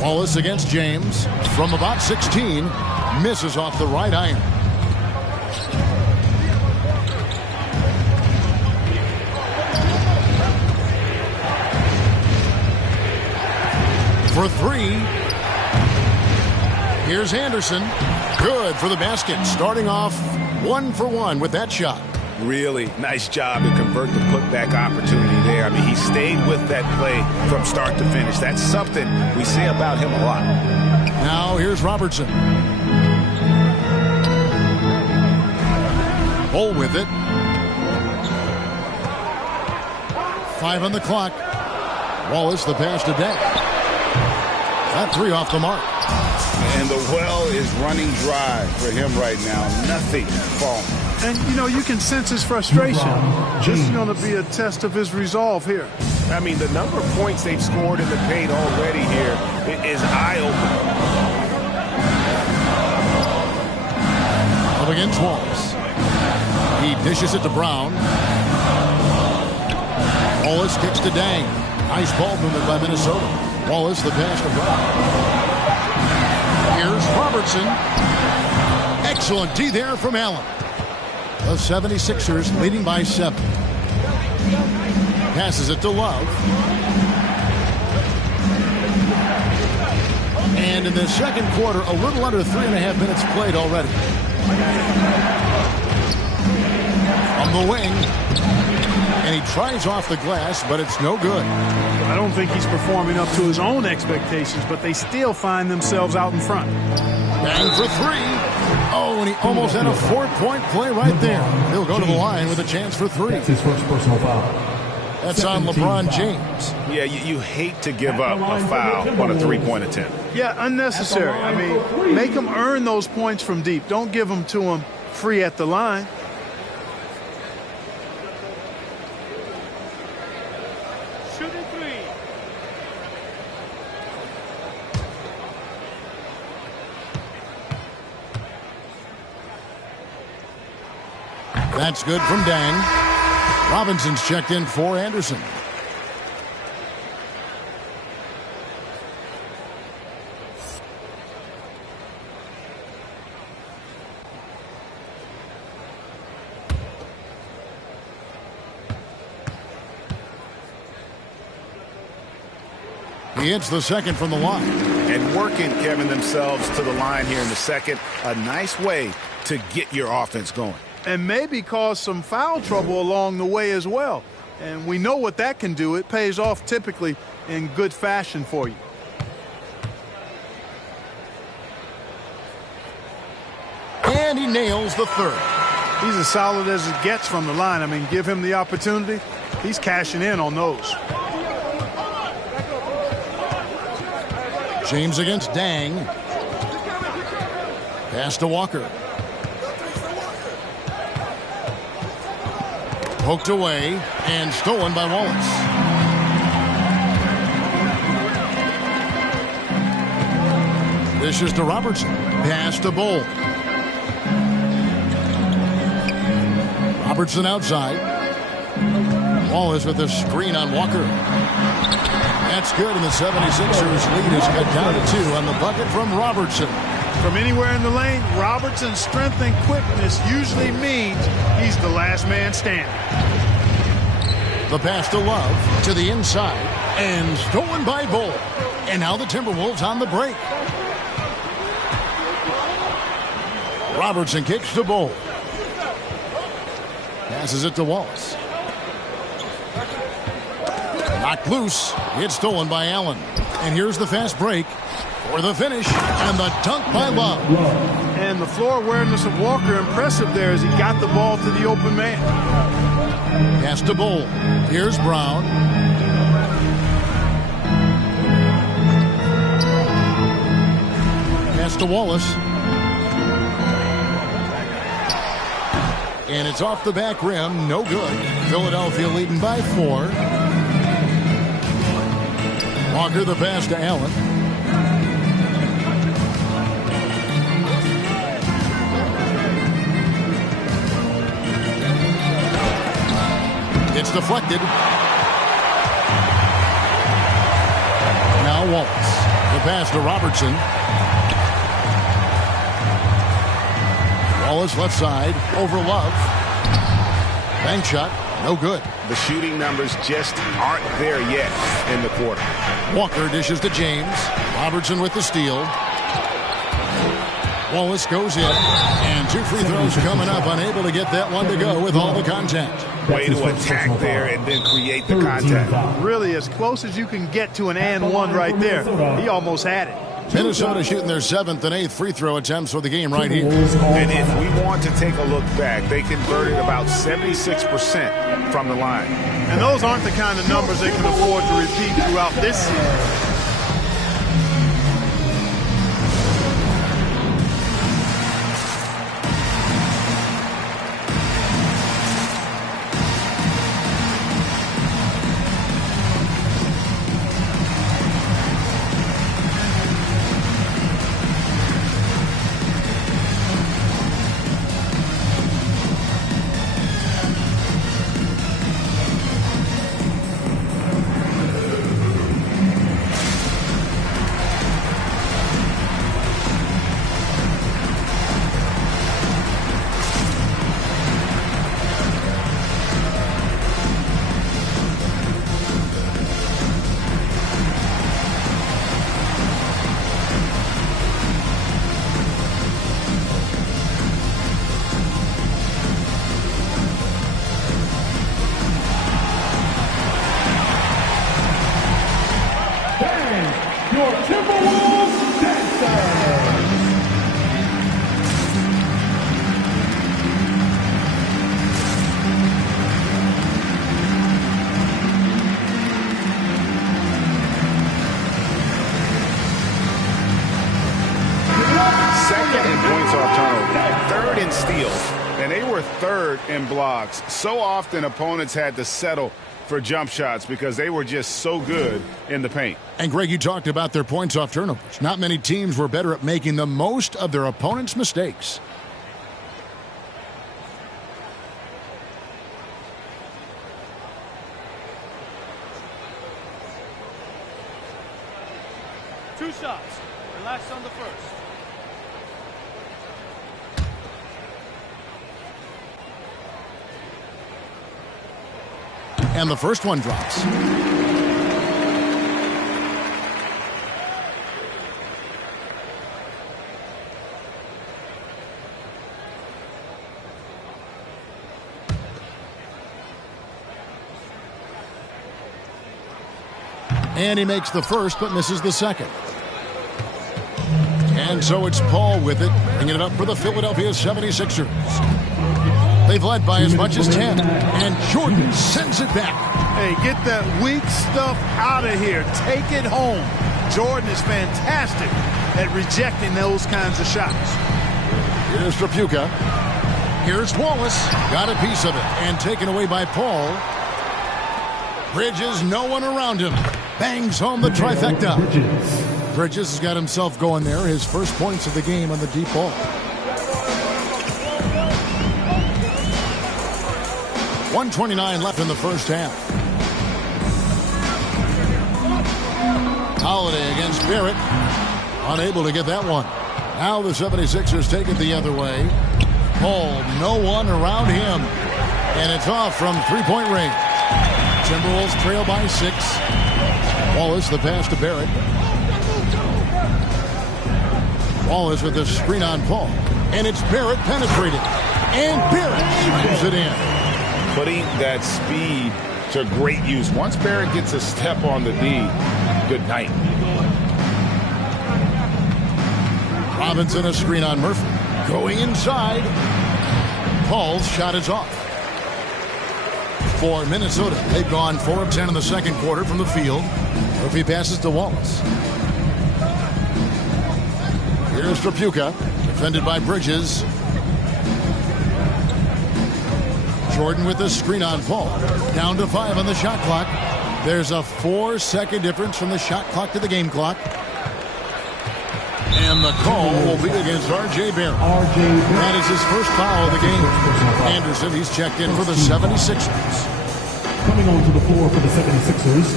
Wallace against James. From about 16. Misses off the right iron. For 3. Here's Anderson. Good for the basket. Starting off 1 for 1 with that shot. Really nice job to convert the putback opportunity there. I mean, he stayed with that play from start to finish. That's something we say about him a lot. Now here's Robertson. Bull with it. 5 on the clock. Wallace the pass to Deck. That 3 off the mark. And the well is running dry for him right now. Nothing falling. And, you know, you can sense his frustration. This is going to be a test of his resolve here. I mean, the number of points they've scored in the paint already here is eye-opening. Up against Wallace. He dishes it to Brown. Wallace kicks to Dang. Nice ball movement by Minnesota. Wallace the pass to Brown. Here's Robertson. Excellent D there from Allen. The 76ers leading by 7. Passes it to Love. And in the second quarter, a little under 3.5 minutes played already. From the wing. And he tries off the glass, but it's no good. I don't think he's performing up to his own expectations, but they still find themselves out in front. Bang for three. Oh, and he almost had a 4-point play right there. He'll go to the line with a chance for three. That's his first personal foul. That's on LeBron James. Yeah, you hate to give up a foul on a three-point attempt. Yeah, unnecessary. I mean, make them earn those points from deep. Don't give them to them free at the line. Shooting three. That's good from Dang. Robinson's checked in for Anderson. He hits the second from the line. And working, Kevin, themselves to the line here in the second. A nice way to get your offense going. And maybe cause some foul trouble along the way as well. And we know what that can do. It pays off typically in good fashion for you. And he nails the third. He's as solid as it gets from the line. I mean, give him the opportunity. He's cashing in on those. James against Dang. Pass to Walker. Poked away and stolen by Wallace. Dishes to Robertson. Pass to Bull. Robertson outside. Wallace with a screen on Walker. That's good, and the 76ers lead is cut down to 2 on the bucket from Robertson. From anywhere in the lane, Robertson's strength and quickness usually means he's the last man standing. The pass to Love to the inside and stolen by Bull. And now the Timberwolves on the break. Robertson kicks to Bull. Passes it to Wallace. Knocked loose. It's stolen by Allen. And here's the fast break for the finish and the dunk by Love. And the floor awareness of Walker impressive there as he got the ball to the open man. Pass to Bull. Here's Brown. Pass to Wallace. And it's off the back rim. No good. Philadelphia leading by 4. Walker the pass to Allen. It's deflected. Now Wallace. The pass to Robertson. Wallace left side over Love. Bank shot. No good. The shooting numbers just aren't there yet in the quarter. Walker dishes to James. Robertson with the steal. Wallace goes in. And 2 free throws coming up. Unable to get that one to go with all the contact. Way to attack there and then create the contact. Really as close as you can get to an and one right there. He almost had it. Minnesota shooting their 7th and 8th free throw attempts for the game right here. And if we want to take a look back, they converted about 76% from the line. And those aren't the kind of numbers they can afford to repeat throughout this season. Second in points off turnover, third in steals, and they were third in blocks. So often opponents had to settle for jump shots because they were just so good in the paint. And Greg, you talked about their points off turnovers. Not many teams were better at making the most of their opponent's mistakes. Two shots. Relax on the first. And the first one drops. And he makes the first, but misses the second. And so it's Paul with it, bringing it up for the Philadelphia 76ers. They've led by as much as 10, and Jordan sends it back. Hey, get that weak stuff out of here. Take it home. Jordan is fantastic at rejecting those kinds of shots. Here's Trapuka. Here's Wallace. Got a piece of it, and taken away by Paul. Bridges, no one around him. Bangs home the trifecta. Bridges has got himself going there. His first points of the game on the deep ball. 1:29 left in the first half. Holiday against Barrett. Unable to get that one. Now the 76ers take it the other way. Paul, no one around him. And it's off from three-point range. Timberwolves trail by 6. Wallace, the pass to Barrett. Wallace with the screen on Paul. And it's Barrett penetrating. And Barrett slams it in. Putting that speed to great use. Once Barrett gets a step on the D, good night. Robinson a screen on Murphy. Going inside. Paul's shot is off. For Minnesota, they've gone 4 of 10 in the second quarter from the field. Murphy passes to Wallace. Here's Trapuka, defended by Bridges. Jordan with the screen on Paul. Down to 5 on the shot clock. There's a 4-second difference from the shot clock to the game clock. And the call will be against R.J. Barrett. That is his first foul of the game. Anderson, he's checked in for the 76ers. Coming onto the floor for the 76ers.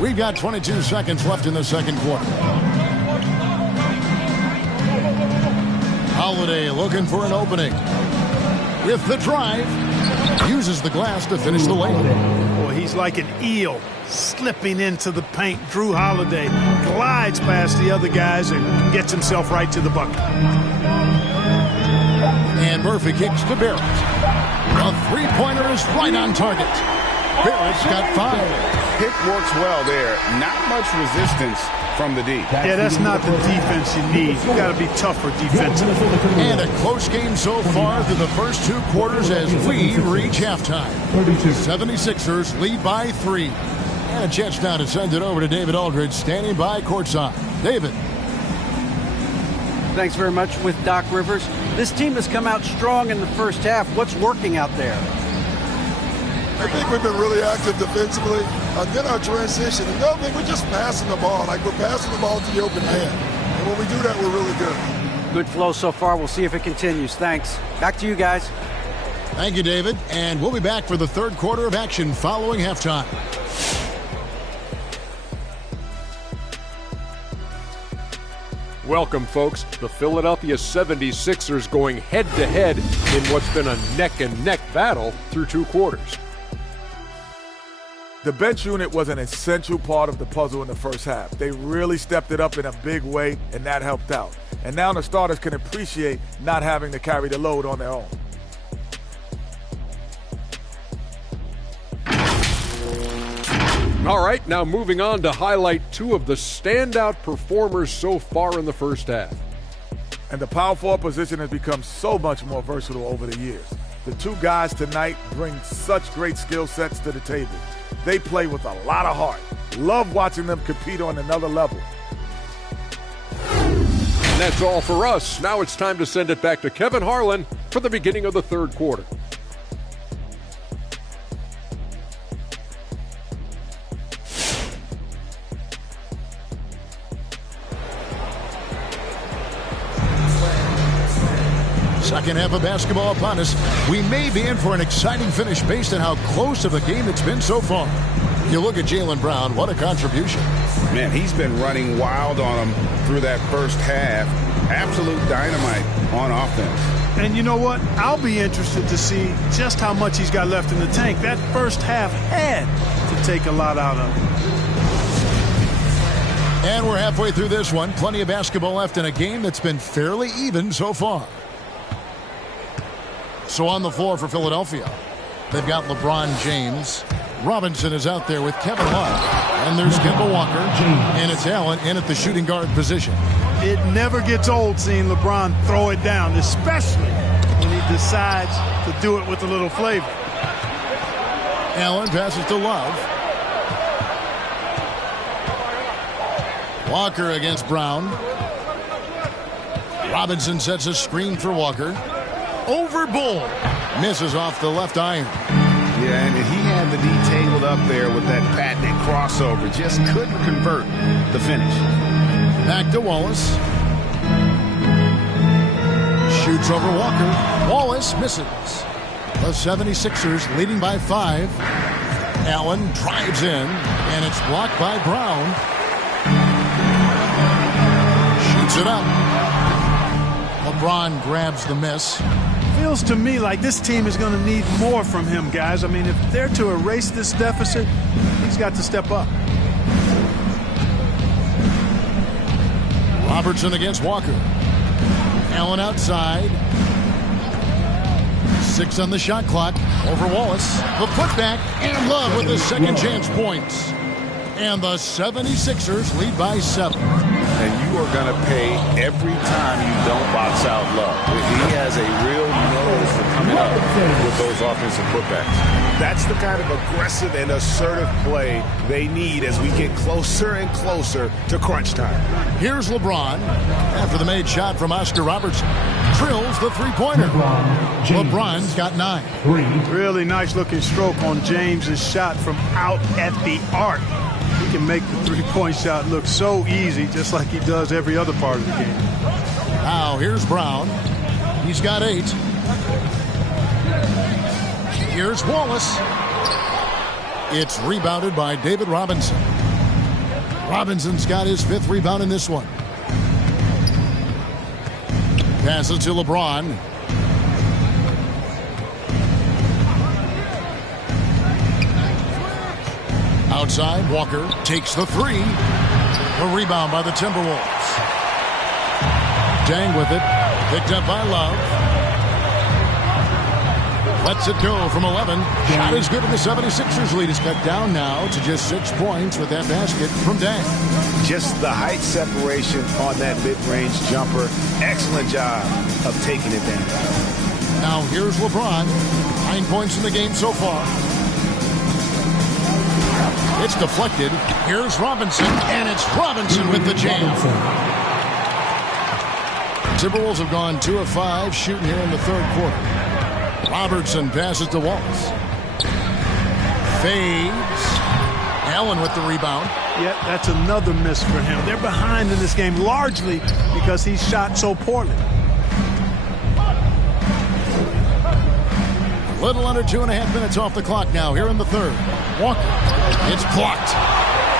We've got 22 seconds left in the second quarter. Holiday looking for an opening. With the drive, uses the glass to finish the lane. Boy, he's like an eel slipping into the paint. Drew Holiday glides past the other guys and gets himself right to the bucket. And Murphy kicks to Barrett. A three-pointer is right on target. Barrett's got 5. Pick works well there. Not much resistance from the D. Yeah, that's not the defense you need. You got to be tougher defensively. And a close game so far through the first 2 quarters as we reach halftime. 76ers lead by 3. And a chance now to send it over to David Aldridge, standing by courtside. David. Thanks very much with Doc Rivers. This team has come out strong in the first half. What's working out there? I think we've been really active defensively. Then our transition. Another thing, we're just passing the ball. Like we're passing the ball to the open man. And when we do that, we're really good. Good flow so far. We'll see if it continues. Thanks. Back to you guys. Thank you, David. And we'll be back for the third quarter of action following halftime. Welcome, folks. The Philadelphia 76ers going head-to-head in what's been a neck-and-neck battle through 2 quarters. The bench unit was an essential part of the puzzle in the first half. They really stepped it up in a big way, and that helped out. And now the starters can appreciate not having to carry the load on their own. All right, now moving on to highlight two of the standout performers so far in the first half. And the power forward position has become so much more versatile over the years. The two guys tonight bring such great skill sets to the table. They play with a lot of heart. Love watching them compete on another level. And that's all for us. Now it's time to send it back to Kevin Harlan for the beginning of the third quarter. Second half of basketball upon us. We may be in for an exciting finish based on how close of a game it's been so far. You look at Jaylen Brown, what a contribution. Man, he's been running wild on him through that first half. Absolute dynamite on offense. And you know what? I'll be interested to see just how much he's got left in the tank. That first half had to take a lot out of him. And we're halfway through this one. Plenty of basketball left in a game that's been fairly even so far. So on the floor for Philadelphia, they've got LeBron James. Robinson is out there with Kevin Love. And there's Kemba Walker. And it's Allen in at the shooting guard position. It never gets old seeing LeBron throw it down, especially when he decides to do it with a little flavor. Allen passes to Love. Walker against Brown. Robinson sets a screen for Walker. Over Bull. Misses off the left iron. Yeah, and he had the D tangled up there with that patented crossover. Just couldn't convert the finish. Back to Wallace. Shoots over Walker. Wallace misses. The 76ers leading by 5. Allen drives in, and it's blocked by Brown. Shoots it up. LeBron grabs the miss. Feels to me like this team is going to need more from him, guys. I mean, if they're to erase this deficit, he's got to step up. Robertson against Walker. Allen outside. 6 on the shot clock. Over Wallace. The putback, and Love with the second chance points. And the 76ers lead by 7. And you are going to pay every time you don't box out Love. He has a real nose for coming up with those offensive putbacks. That's the kind of aggressive and assertive play they need as we get closer and closer to crunch time. Here's LeBron after the made shot from Oscar Robertson. Drills the three-pointer. LeBron's got 9. Really nice looking stroke on James's shot from out at the arc. He can make the three-point shot look so easy, just like he does every other part of the game. Now here's Brown. He's got 8. Here's Wallace. It's rebounded by David Robinson. Robinson's got his 5th rebound in this one. Passes to LeBron. Outside, Walker takes the 3. A rebound by the Timberwolves. Dang with it. Picked up by Love. Lets it go from 11. Shot is good, and the 76ers lead is cut down now to just 6 points with that basket from Dang. Just the height separation on that mid-range jumper. Excellent job of taking it down. Now here's LeBron. 9 points in the game so far. It's deflected. Here's Robinson, and it's Robinson with the jam. Timberwolves have gone 2 of 5 shooting here in the third quarter. Robertson passes to Wallace. Fades. Allen with the rebound. Yeah, that's another miss for him. They're behind in this game largely because he shot so poorly. A little under 2.5 minutes off the clock now here in the third. Walker. It's blocked.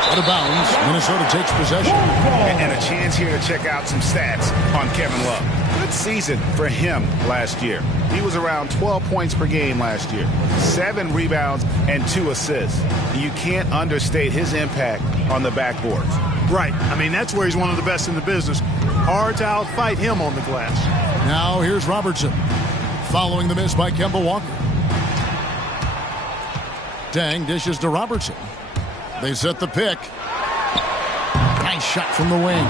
Out of bounds. Minnesota takes possession. And a chance here to check out some stats on Kevin Love. Good season for him last year. He was around 12 points per game last year. 7 rebounds and 2 assists. You can't understate his impact on the backboards. Right. I mean, that's where he's one of the best in the business. Hard to outfight him on the glass. Now here's Robertson. Following the miss by Kemba Walker. Dang dishes to Robertson. They set the pick. Nice shot from the wing.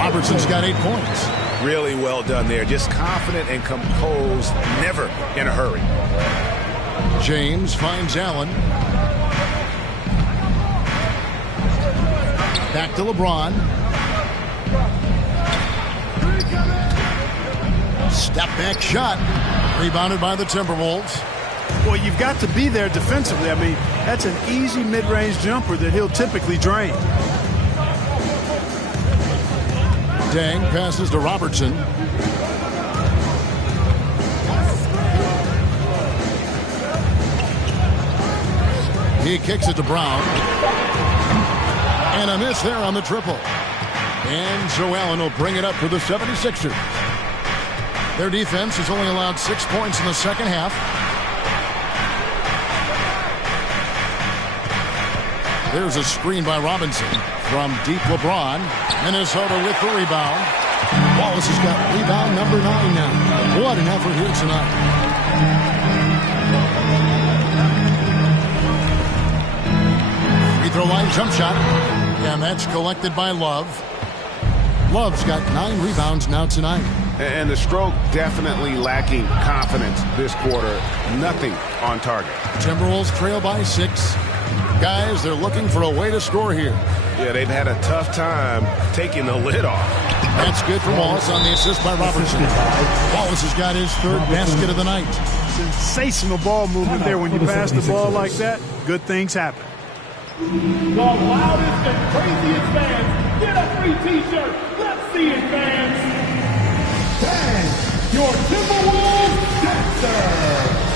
Robertson's got 8 points. Really well done there. Just confident and composed, never in a hurry. James finds Allen. Back to LeBron. Step back shot. Rebounded by the Timberwolves. Well, you've got to be there defensively. I mean, that's an easy mid-range jumper that he'll typically drain. Dang passes to Robertson. He kicks it to Brown. And a miss there on the triple. And so Allen will bring it up for the 76ers. Their defense has only allowed 6 points in the second half. There's a screen by Robinson from deep LeBron. Minnesota with the rebound. Wallace has got rebound number 9 now. What an effort here tonight. Free throw line jump shot. And that's collected by Love. Love's got 9 rebounds now tonight. And the stroke definitely lacking confidence this quarter. Nothing on target. Timberwolves trail by 6. Guys, they're looking for a way to score here. Yeah, they've had a tough time taking the lid off. That's good for Wallace on the assist by Robertson. Wallace has got his 3rd basket of the night. Sensational ball movement there. When you pass the ball like that, good things happen. The loudest and craziest fans get a free T-shirt. Let's see it, fans. Fans, your Timberwolves dancer.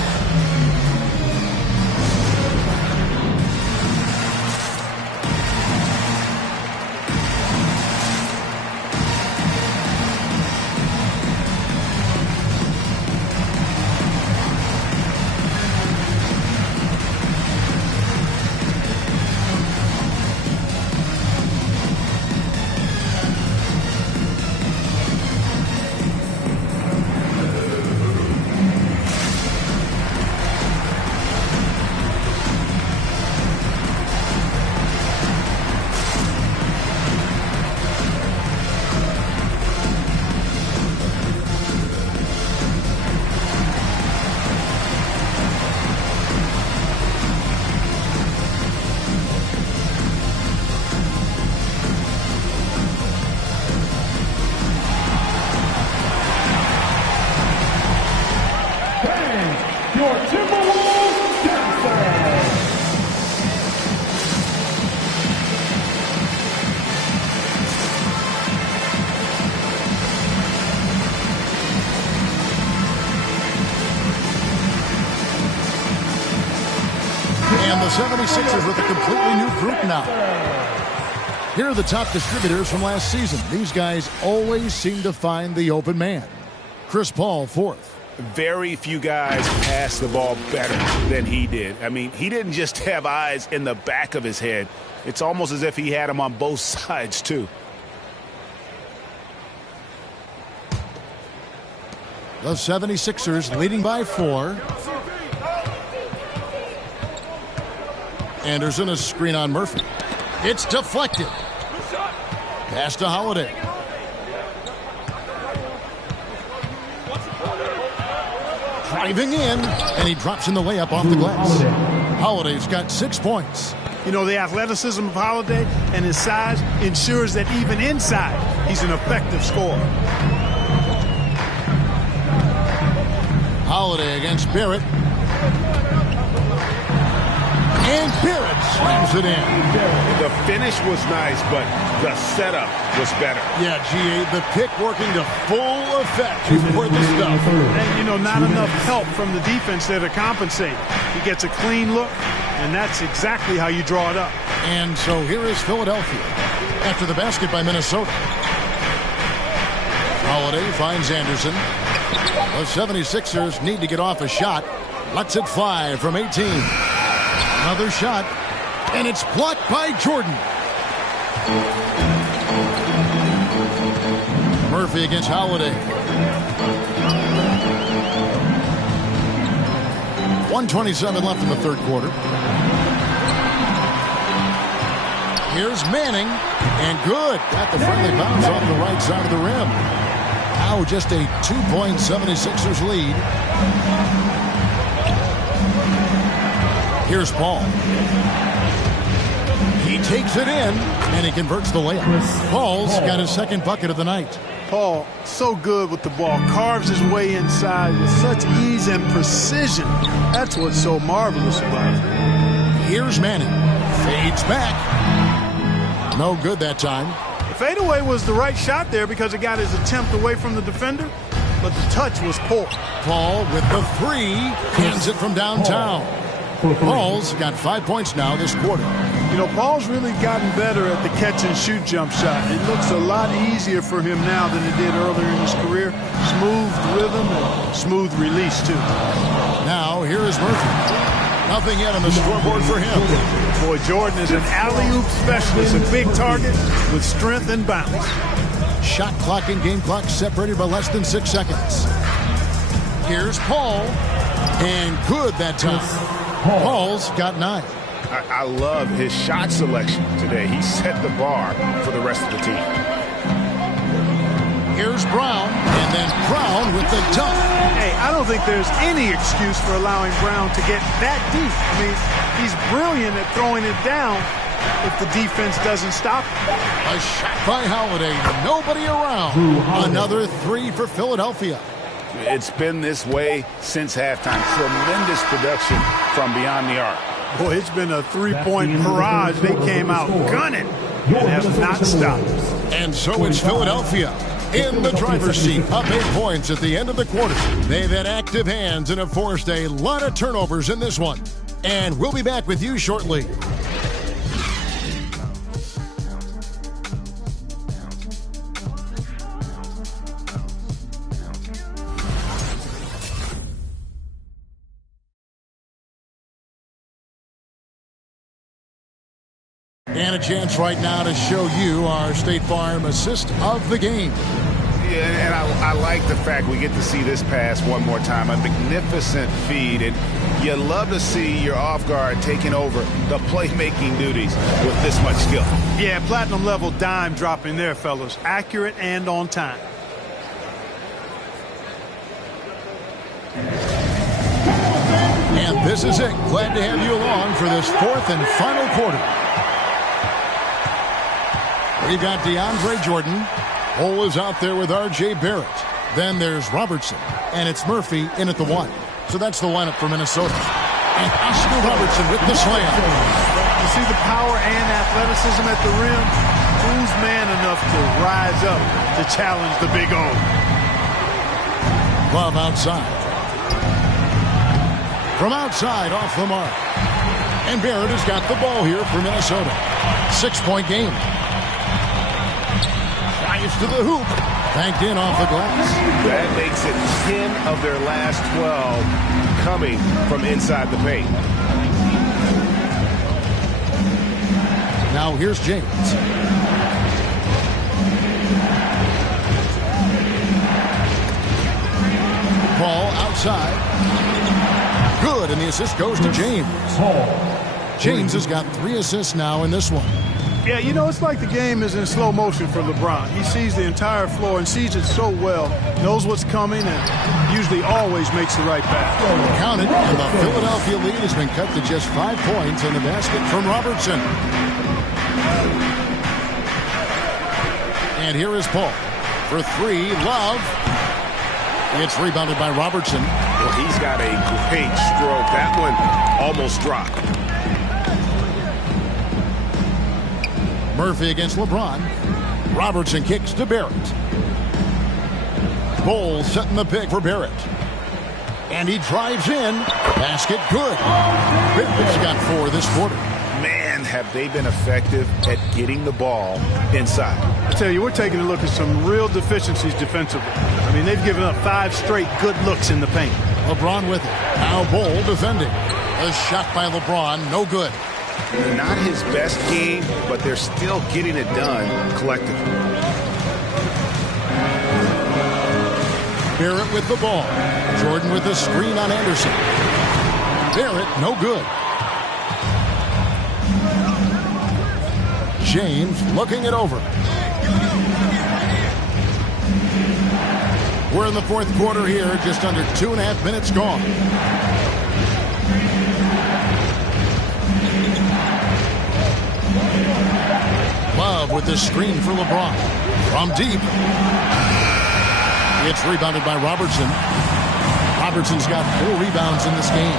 And the 76ers with a completely new group now. Here are the top distributors from last season. These guys always seem to find the open man. Chris Paul, 4th. Very few guys pass the ball better than he did. I mean, he didn't just have eyes in the back of his head. It's almost as if he had them on both sides, too. The 76ers leading by 4. Anderson, a screen on Murphy. It's deflected. Pass to Holiday. Driving in, and he drops in the layup off the glass. Holiday's got 6 points. You know, the athleticism of Holiday and his size ensures that even inside, he's an effective scorer. Holiday against Barrett. And Barrett slams it in. The finish was nice, but the setup was better. Yeah, G.A., the pick working to full effect for the stuff. And, you know, not enough help from the defense there to compensate. He gets a clean look, and that's exactly how you draw it up. And so here is Philadelphia after the basket by Minnesota. Holiday finds Anderson. The 76ers need to get off a shot. Lets it fly from 18. Another shot, and it's blocked by Jordan. Murphy against Holiday. 1:27 left in the third quarter. Here's Manning, and good. Got the friendly bounce off the right side of the rim. Now just a 2-point 76ers lead. Here's Paul. He takes it in, and he converts the layup. Paul's got his second bucket of the night. Paul, so good with the ball. Carves his way inside with such ease and precision. That's what's so marvelous about it. Here's Manning. Fades back. No good that time. The fadeaway was the right shot there because it got his attempt away from the defender, but the touch was poor. Paul with the three. Hands it from downtown. Paul's got 5 points now this quarter. You know, Paul's really gotten better at the catch-and-shoot jump shot. It looks a lot easier for him now than it did earlier in his career. Smooth rhythm and smooth release, too. Now, here is Murphy. Nothing yet on the scoreboard for him. Boy, Jordan is an alley-oop specialist, a big target with strength and bounce. Shot clock and game clock separated by less than 6 seconds. Here's Paul. And good that time. Paul's got 9. I love his shot selection today. He set the bar for the rest of the team. Here's Brown, and then Brown with the dunk. Hey, I don't think there's any excuse for allowing Brown to get that deep. I mean, he's brilliant at throwing it down if the defense doesn't stop him. A shot by Holiday, nobody around. Another 3 for Philadelphia. It's been this way since halftime. Tremendous production from beyond the arc. Boy, it's been a three-point barrage. They came out gunning and have not stopped. And so it's Philadelphia in the driver's seat, up 8 points at the end of the quarter. They've had active hands and have forced a lot of turnovers in this one. And we'll be back with you shortly. And a chance right now to show you our State Farm assist of the game. Yeah, and I like the fact we get to see this pass one more time. A magnificent feed, and you love to see your off guard taking over the playmaking duties with this much skill. Yeah, platinum level dime dropping there, fellas. Accurate and on time. And this is it. Glad to have you along for this fourth and final quarter. We've got DeAndre Jordan. Cole is out there with R.J. Barrett. Then there's Robertson. And it's Murphy in at the 1. So that's the lineup for Minnesota. And Oscar Robertson with the slam. You see the power and athleticism at the rim? Who's man enough to rise up to challenge the Big O? Love outside. From outside, off the mark. And Barrett has got the ball here for Minnesota. 6-point game. Drives to the hoop. Banked in off the glass. That makes it 10 of their last 12 coming from inside the paint. Now here's James. Ball outside. Good, and the assist goes to James. James has got 3 assists now in this one. Yeah, you know, it's like the game is in slow motion for LeBron. He sees the entire floor and sees it so well, knows what's coming, and usually always makes the right pass. Count it, and the Philadelphia lead has been cut to just 5 points in the basket from Robertson. And here is Paul for 3. Love. It's rebounded by Robertson. Well, he's got a great stroke. That one almost dropped. Murphy against LeBron. Robertson kicks to Barrett. Bowles setting the pick for Barrett. And he drives in. Basket good. Barrett's got 4 this quarter. Man, have they been effective at getting the ball inside. I tell you, we're taking a look at some real deficiencies defensively. I mean, they've given up 5 straight good looks in the paint. LeBron with it. Now Bowles defending. A shot by LeBron, no good. Not his best game, but they're still getting it done collectively. Barrett with the ball. Jordan with the screen on Anderson. Barrett, no good. James looking it over. We're in the fourth quarter here, just under 2.5 minutes gone. Love with the screen for LeBron. From deep. It's rebounded by Robertson. Robertson's got 4 rebounds in this game.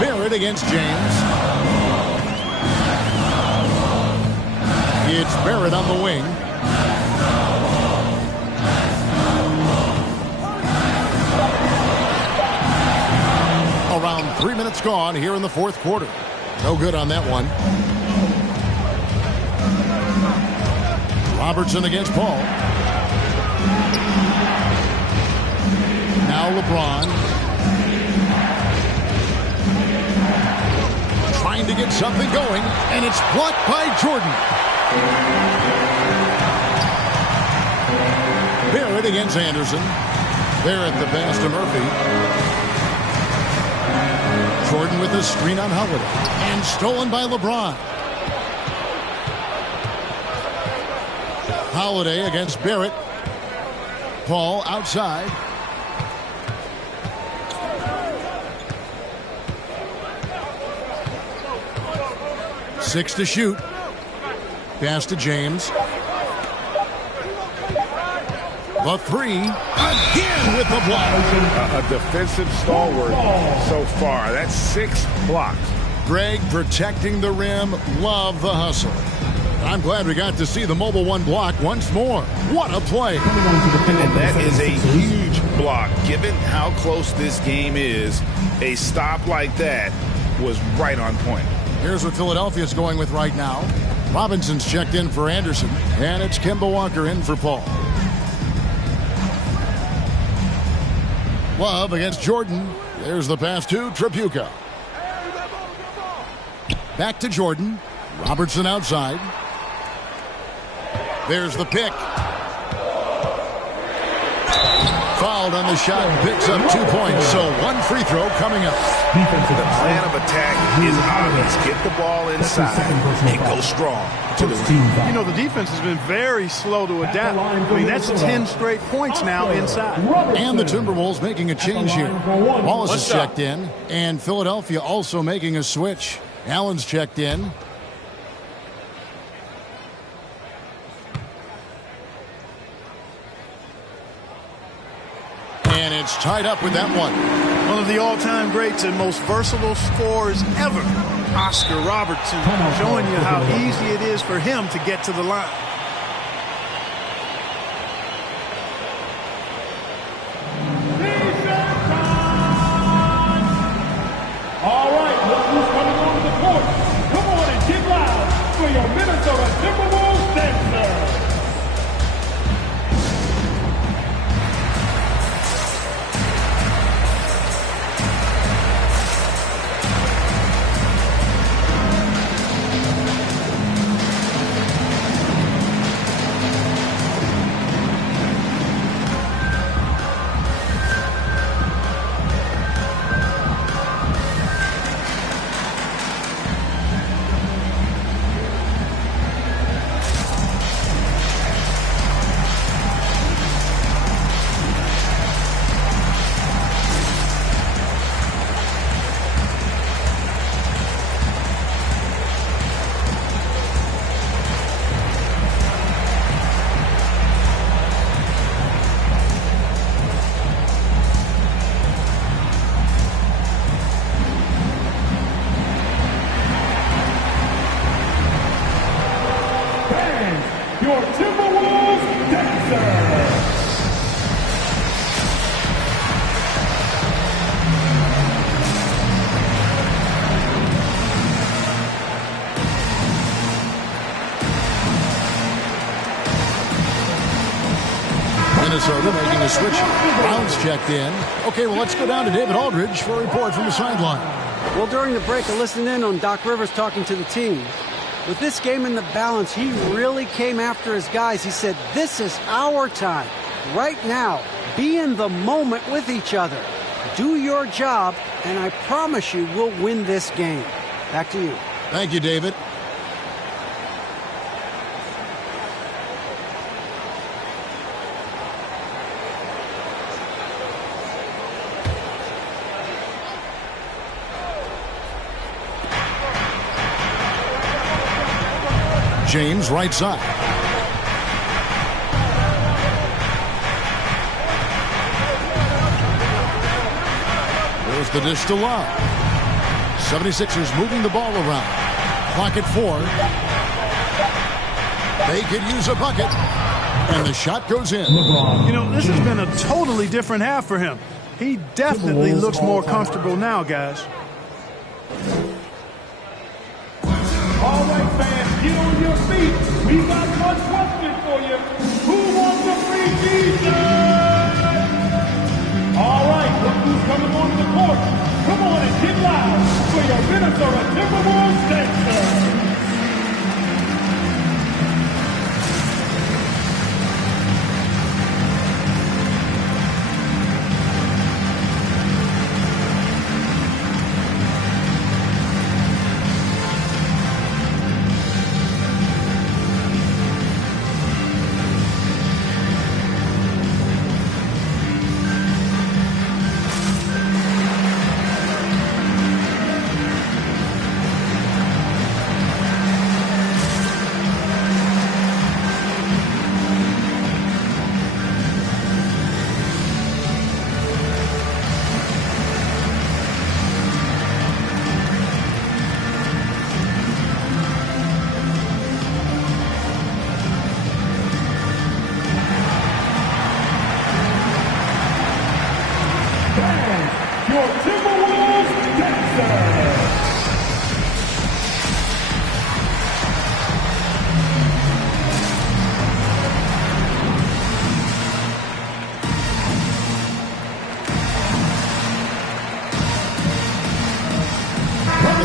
Barrett against James. It's Barrett on the wing. Around 3 minutes gone here in the fourth quarter. No good on that one. Robertson against Paul. Now LeBron. Trying to get something going, and it's blocked by Jordan. Barrett against Anderson. Barrett the pass to Murphy. Jordan with the screen on Howard. And stolen by LeBron. Holiday against Barrett. Paul outside. Six to shoot. Pass to James. The three. Again with the block. A defensive stalwart so far. That's 6 blocks. Greg protecting the rim. Love the hustle. I'm glad we got to see the mobile one block once more. What a play. And that is a huge block. Given how close this game is, a stop like that was right on point. Here's what Philadelphia's going with right now. Robinson's checked in for Anderson, and it's Kemba Walker in for Paul. Love against Jordan. There's the pass to Tripucka. Back to Jordan. Robertson outside. There's the pick. Fouled on the shot and picks up 2 points. So 1 free throw coming up. The plan of attack is obvious. Get the ball inside and go strong to the rim. You know, the defense has been very slow to adapt. I mean, that's 10 straight points now inside. And the Timberwolves making a change here. Wallace is checked in, and Philadelphia also making a switch. Allen's checked in. And it's tied up with that one. One of the all-time greats and most versatile scorers ever, Oscar Robertson, showing you how easy it is for him to get to the line. All right, look who's coming onto the court. Come on and get loud for your Minnesota Timberwolves dancer. Minnesota making a switch. Brown's checked in. Okay, well, let's go down to David Aldridge for a report from the sideline. Well, during the break, I listened in on Doc Rivers talking to the team. With this game in the balance, he really came after his guys. He said, this is our time. Right now, be in the moment with each other. Do your job, and I promise you we'll win this game. Back to you. Thank you, David. James, right side. There's the dish to Love. 76ers moving the ball around. Clock at 4. They could use a bucket. And the shot goes in. You know, this has been a totally different half for him. He definitely looks more comfortable now, guys. All right, fans, get on your feet. We got one question for you. Who wants a free t-shirt? All right, look who's coming onto the court. Come on and get loud for your Minnesota Timberwolves dancer.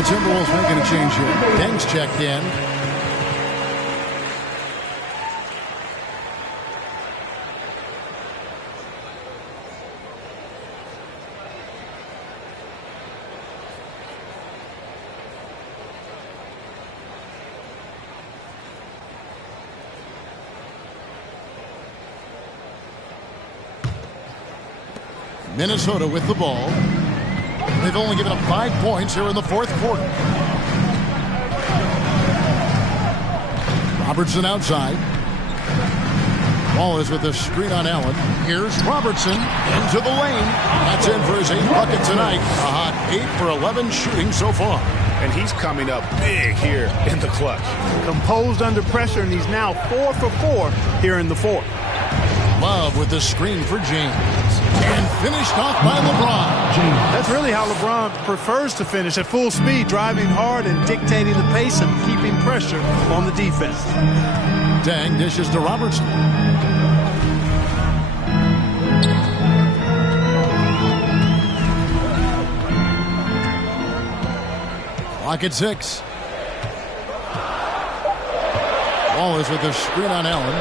Timberwolves making a change here. Deng's checked in. Minnesota with the ball. They've only given up 5 points here in the fourth quarter. Robertson outside. Wallace with the screen on Allen. Here's Robertson into the lane. That's in for his 8th bucket tonight. A hot 8 for 11 shooting so far. And he's coming up big here in the clutch. Composed under pressure, and he's now 4 for 4 here in the fourth. Love with the screen for James. And finished off by LeBron. That's really how LeBron prefers to finish, at full speed, driving hard and dictating the pace and keeping pressure on the defense. Deng dishes to Robertson. Clock at 6. Wallace with the screen on Allen.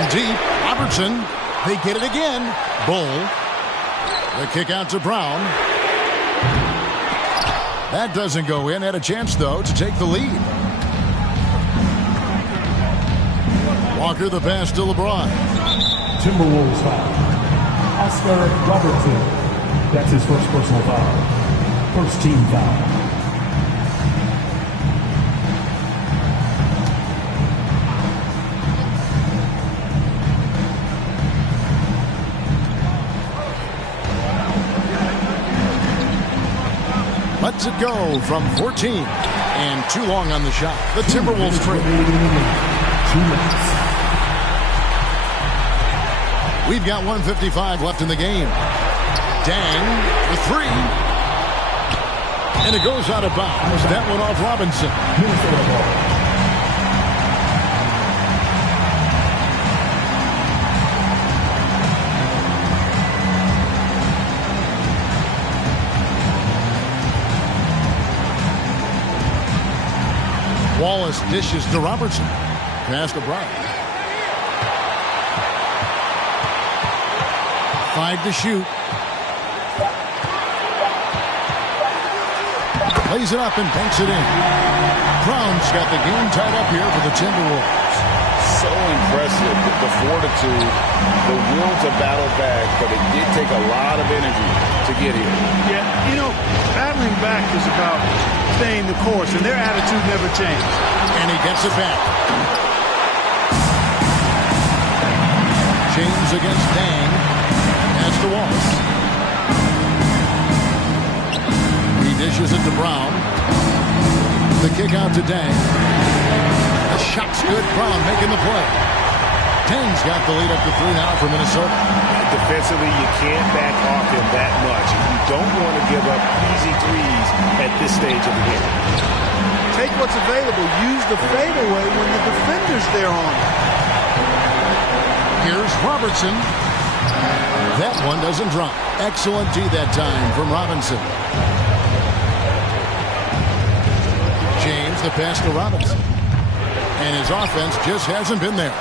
On deep. Robertson. They get it again. Bull. The kick out to Brown. That doesn't go in. Had a chance, though, to take the lead. Walker the pass to LeBron. Timberwolves foul. Oscar Robertson. That's his first personal foul. First team foul. Lets it go from 14. And too long on the shot. The Timberwolves trade. 2 minutes. We've got 1:55 left in the game. Deng, the 3. And it goes out of bounds. That one off Robinson. Minnesota ball. Wallace dishes to Robertson. Pass to Brown. 5 to shoot. Plays it up and banks it in. Brown's got the game tied up here for the Timberwolves. So impressive, the fortitude, the will to battle back, but it did take a lot of energy to get here. Yeah, you know, battling back is about staying the course, and their attitude never changed. And he gets it back. James against Dang. Pass to Wallace. He dishes it to Brown. The kick out to Dang. The shot's good. Brown making the play. Dang's got the lead up to 3 now for Minnesota. Defensively, you can't back off him that much. You don't want to give up easy threes at this stage of the game. Take what's available. Use the fadeaway when the defender's there on it. Here's Robertson. That one doesn't drop. Excellent D that time from Robinson. James, the pass to Robinson. And his offense just hasn't been there.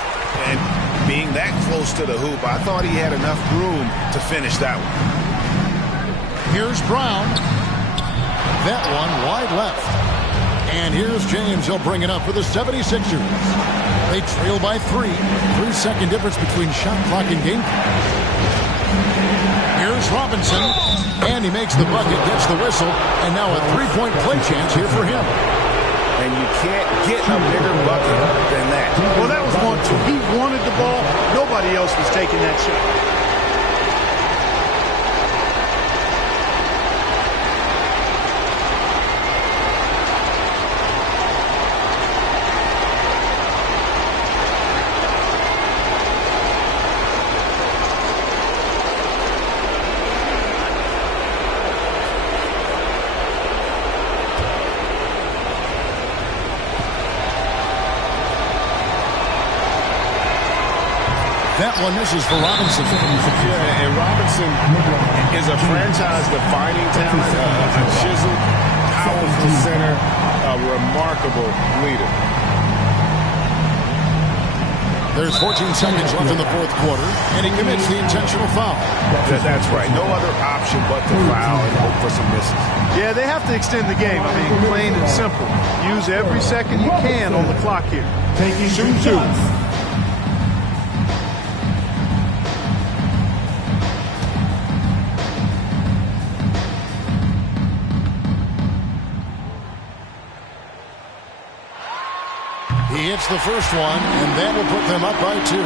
And being that close to the hoop, I thought he had enough room to finish that one. Here's Brown. That one wide left. And here's James. He'll bring it up for the 76ers. They trail by 3. 3-second difference between shot clock and game clock. Here's Robinson. And he makes the bucket, gets the whistle. And now a 3-point play chance here for him. And you can't get a bigger bucket than that. Well, that was 1-2. He wanted the ball. Nobody else was taking that shot. That one misses for Robinson. Yeah, and Robinson is a franchise-defining talent, a chiseled, powerful center, a remarkable leader. There's 14 seconds left in the fourth quarter, and he commits the intentional foul. That's right. No other option but to foul and hope for some misses. Yeah, they have to extend the game. I mean, plain and simple. Use every second you can on the clock here. Shoot 2. He hits the first one, and that will put them up by 2.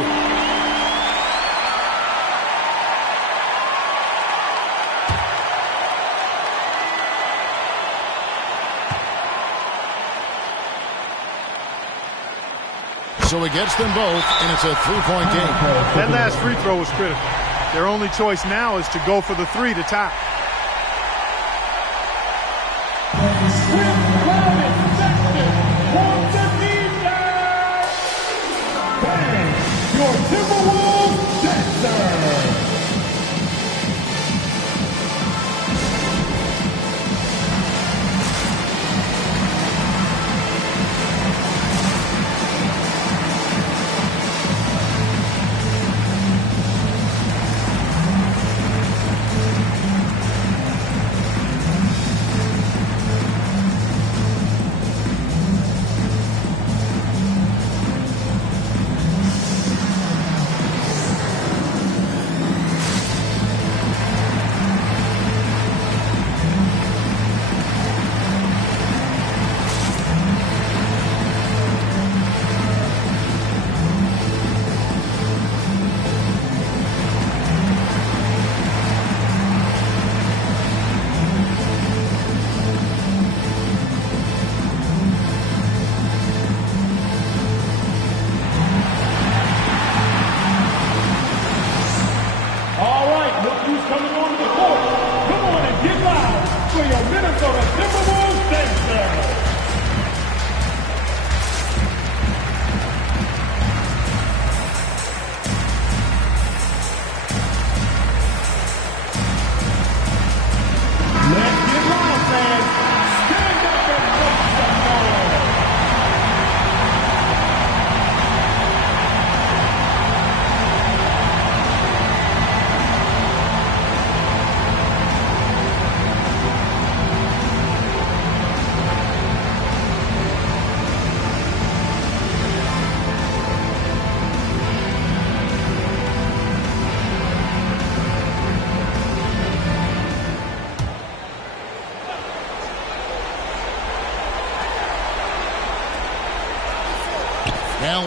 So he gets them both, and it's a 3-point game. That last free throw was critical. Their only choice now is to go for the 3 to tie.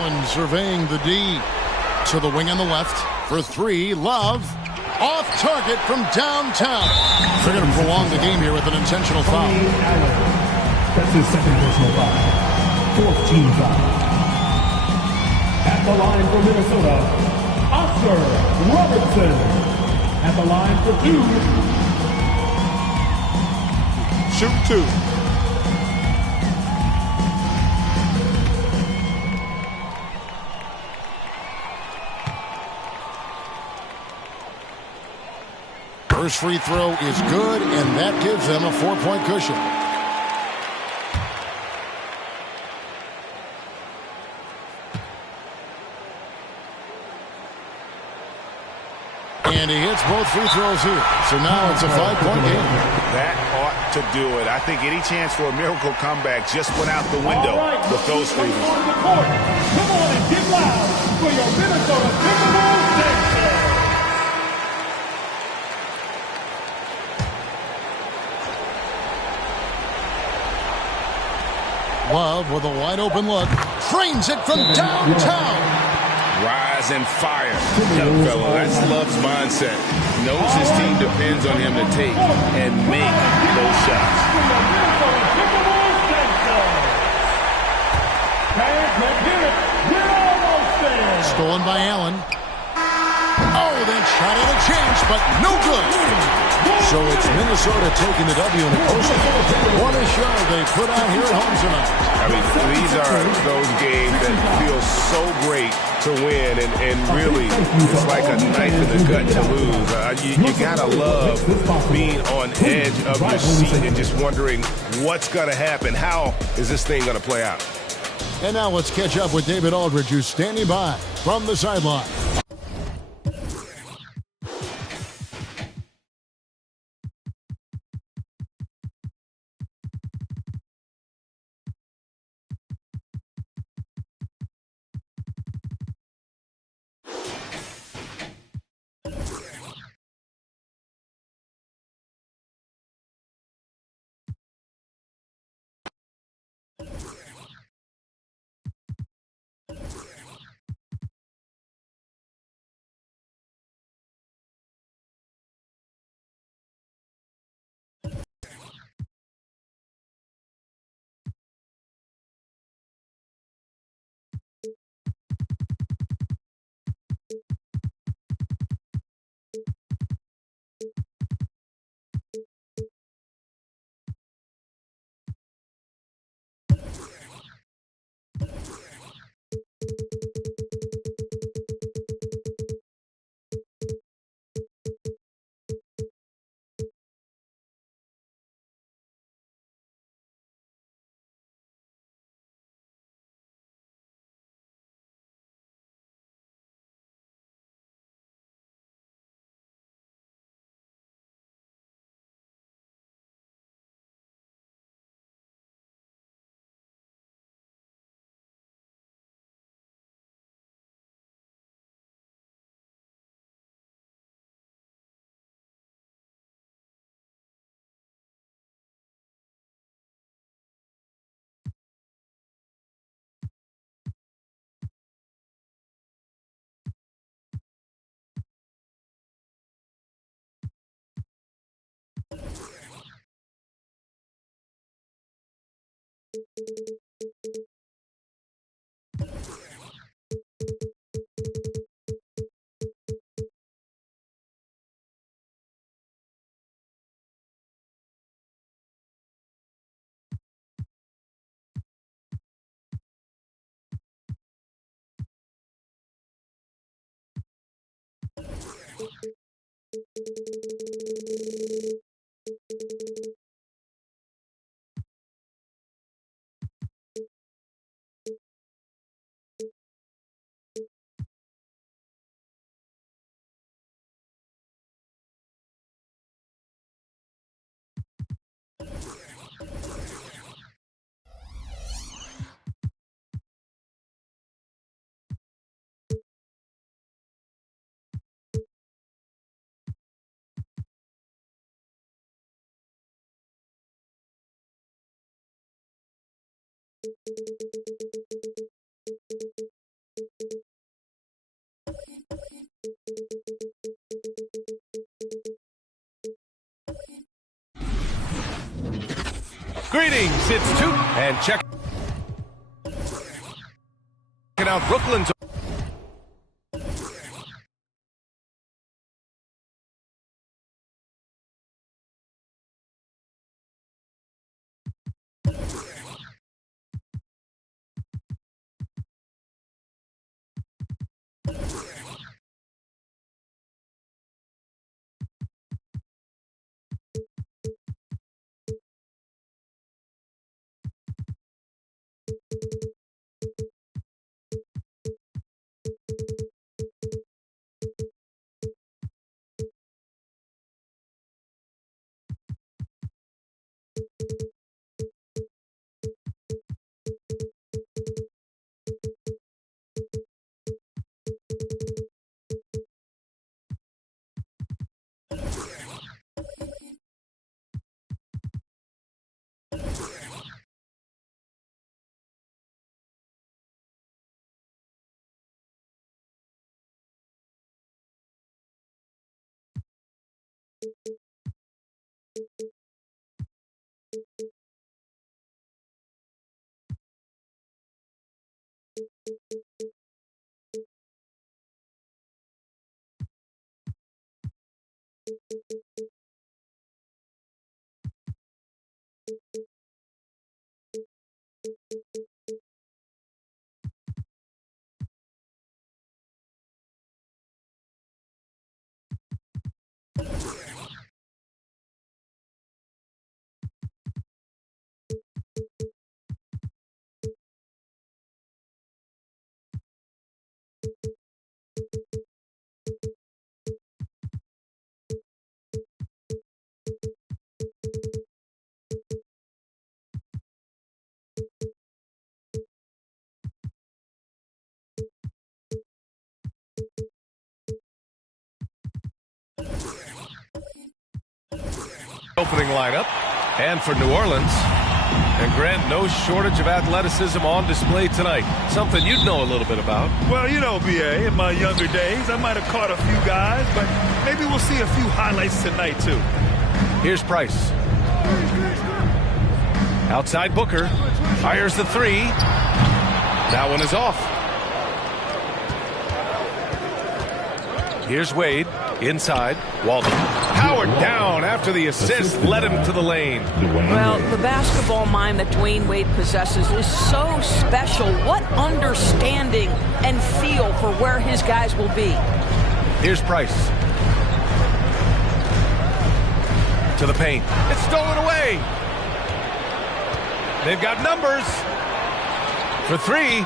Allen surveying the D. To the wing on the left. For three, Love. Off target from downtown. They're going to prolong the game here with an intentional foul. That's his second personal foul. Fourth team foul. At the line for Minnesota, Oscar Robertson. At the line for two. Shoot two. First free throw is good, and that gives them a 4-point cushion. And he hits both free throws here. So now it's a 5-point game. That ought to do it. I think any chance for a miracle comeback just went out the window with those free throws. Come on and get loud for your Minnesota Timberwolves dancer. Love with a wide open look. Frames it from downtown. Rise and fire. Young fellow, that's Love's mindset. Knows his team depends on him to take and make those shots. Stolen by Allen. Oh, that shot out of change, but no good. So it's Minnesota taking the W in the post. What a show they put out here at home tonight. I mean, these are those games that feel so great to win, and really, it's like a knife in the gut to lose. You gotta love being on edge of your seat and just wondering what's gonna happen. How is this thing gonna play out? And now let's catch up with David Aldridge, who's standing by from the sideline. Greetings, it's two. And check out Brooklyn's. Opening lineup, and for New Orleans. And Grant, no shortage of athleticism on display tonight. Something you'd know a little bit about. Well, you know, B.A., in my younger days, I might have caught a few guys, but maybe we'll see a few highlights tonight, too. Here's Price. Outside Booker. Fires the three. That one is off. Here's Wade. Inside. Walton. Howard down after the assist led him to the lane. Well, the basketball mind that Dwayne Wade possesses is so special. What understanding and feel for where his guys will be. Here's Price. To the paint. It's stolen away. They've got numbers. For three.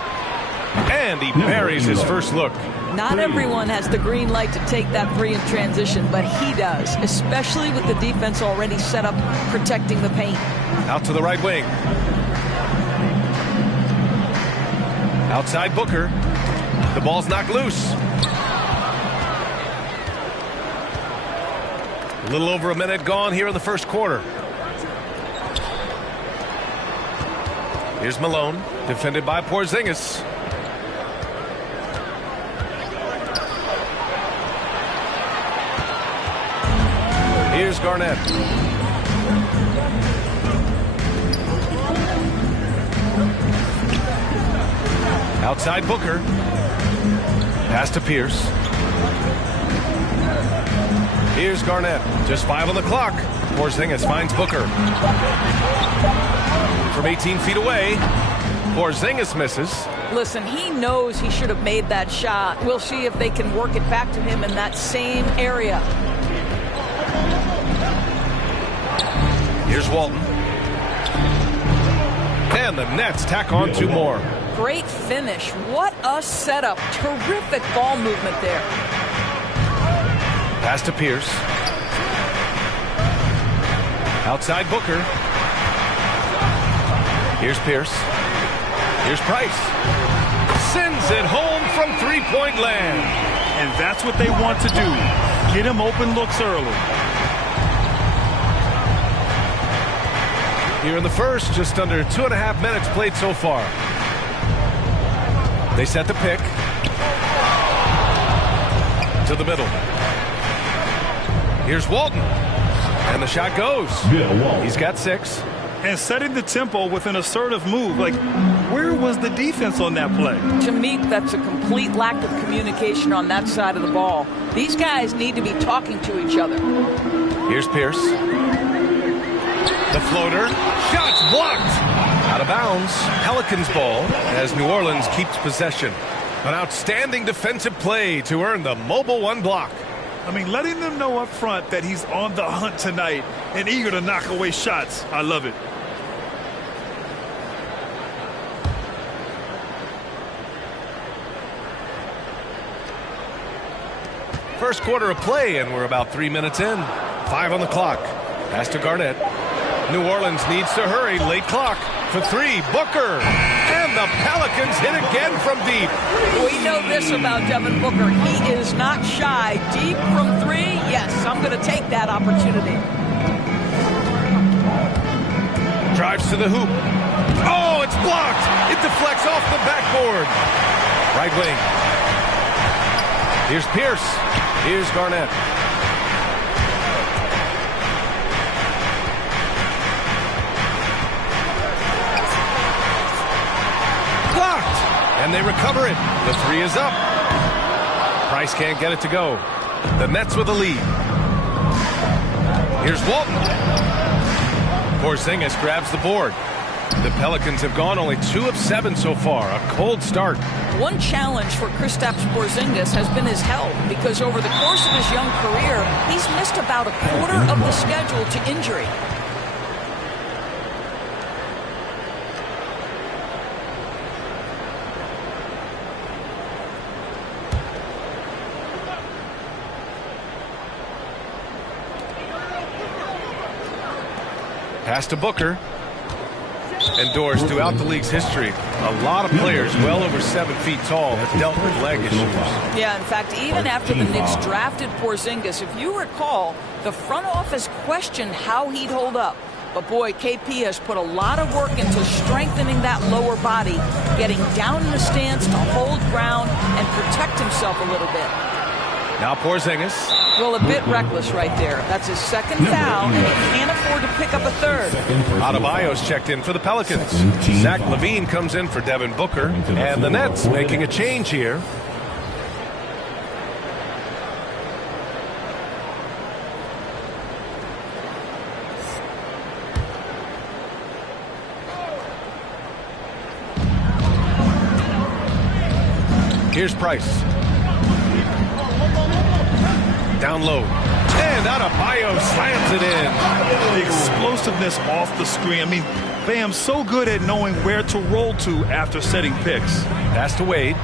And he buries his first look. Not everyone has the green light to take that three in transition, but he does, especially with the defense already set up protecting the paint. Out to the right wing. Outside Booker. The ball's knocked loose. A little over a minute gone here in the first quarter. Here's Malone, defended by Porzingis. Here's Garnett. Outside Booker. Pass to Pierce. Here's Garnett. Just 5 on the clock. Porzingis finds Booker. From 18 feet away. Porzingis misses. Listen, he knows he should have made that shot. We'll see if they can work it back to him in that same area. Here's Walton. And the Nets tack on 2 more. Great finish. What a setup. Terrific ball movement there. Pass to Pierce. Outside Booker. Here's Pierce. Here's Price. Sends it home from three-point land. And that's what they want to do. Get him open looks early. Here in the first, just under 2.5 minutes played so far. They set the pick. To the middle. Here's Walton. And the shot goes. He's got 6. and setting the tempo with an assertive move. Like, where was the defense on that play? To me, that's a complete lack of communication on that side of the ball. These guys need to be talking to each other. Here's Pierce. The floater. Shots blocked. Out of bounds. Pelicans ball as New Orleans keeps possession. An outstanding defensive play to earn the Mobile One block. I mean, letting them know up front that he's on the hunt tonight and eager to knock away shots. I love it. First quarter of play, and we're about 3 minutes in. 5 on the clock. Pass to Garnett. New Orleans needs to hurry. Late clock. For 3, Booker. And the Pelicans hit again from deep. We know this about Devin Booker. He is not shy. Deep from 3, yes, I'm going to take that opportunity. Drives to the hoop. Oh, it's blocked. It deflects off the backboard. Right wing. Here's Pierce. Here's Garnett. Blocked. And they recover it. The 3 is up. Price can't get it to go. The Nets with a lead. Here's Walton. Porzingis grabs the board. The Pelicans have gone only 2 of 7 so far. A cold start. One challenge for Kristaps Porzingis has been his health, because over the course of his young career, he's missed about a quarter of the schedule to injury. Pass to Booker. Endorsed throughout the league's history. A lot of players well over 7 feet tall have dealt with leg issues. Yeah, in fact, even after the Knicks drafted Porzingis, if you recall, the front office questioned how he'd hold up. But boy, KP has put a lot of work into strengthening that lower body, getting down in the stance to hold ground and protect himself a little bit. Now Porzingis. Well, a bit reckless right there. That's his second foul, and he can't afford to pick up a third. Adebayo's checked in for the Pelicans. Zach LaVine comes in for Devin Booker. And the Nets making a change here. Here's Price. Down low. And Adebayo slams it in. The explosiveness off the screen. I mean, Bam's so good at knowing where to roll to after setting picks. Pass to Wade.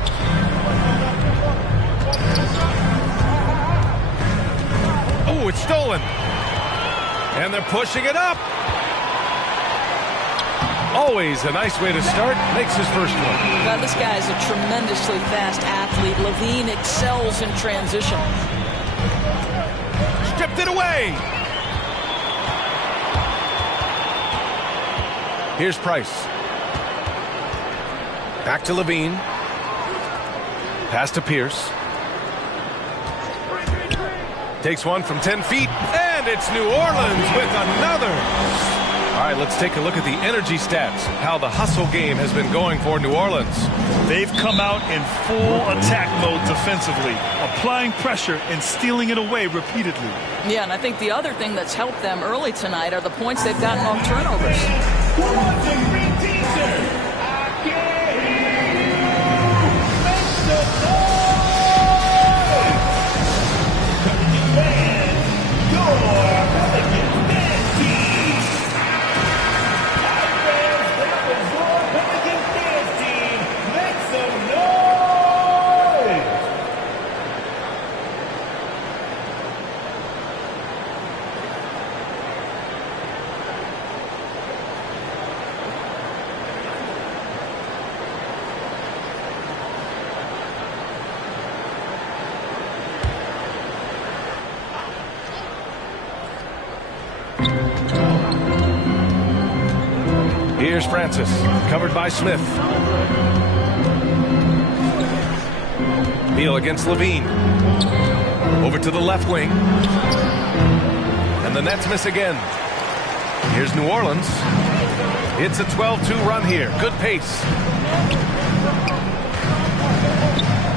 Oh, it's stolen. And they're pushing it up. Always a nice way to start. Makes his first one. Now, this guy is a tremendously fast athlete. LaVine excels in transition. Stripped it away. Here's Price. Back to LaVine. Pass to Pierce. Takes one from 10 feet. And it's New Orleans with another. All right, let's take a look at the energy stats. How the hustle game has been going for New Orleans. They've come out in full attack mode defensively, applying pressure and stealing it away repeatedly. Yeah, and I think the other thing that's helped them early tonight are the points they've gotten on turnovers. Here's Francis, covered by Smith. Beal against LaVine. Over to the left wing. And the Nets miss again. Here's New Orleans. It's a 12-2 run here. Good pace.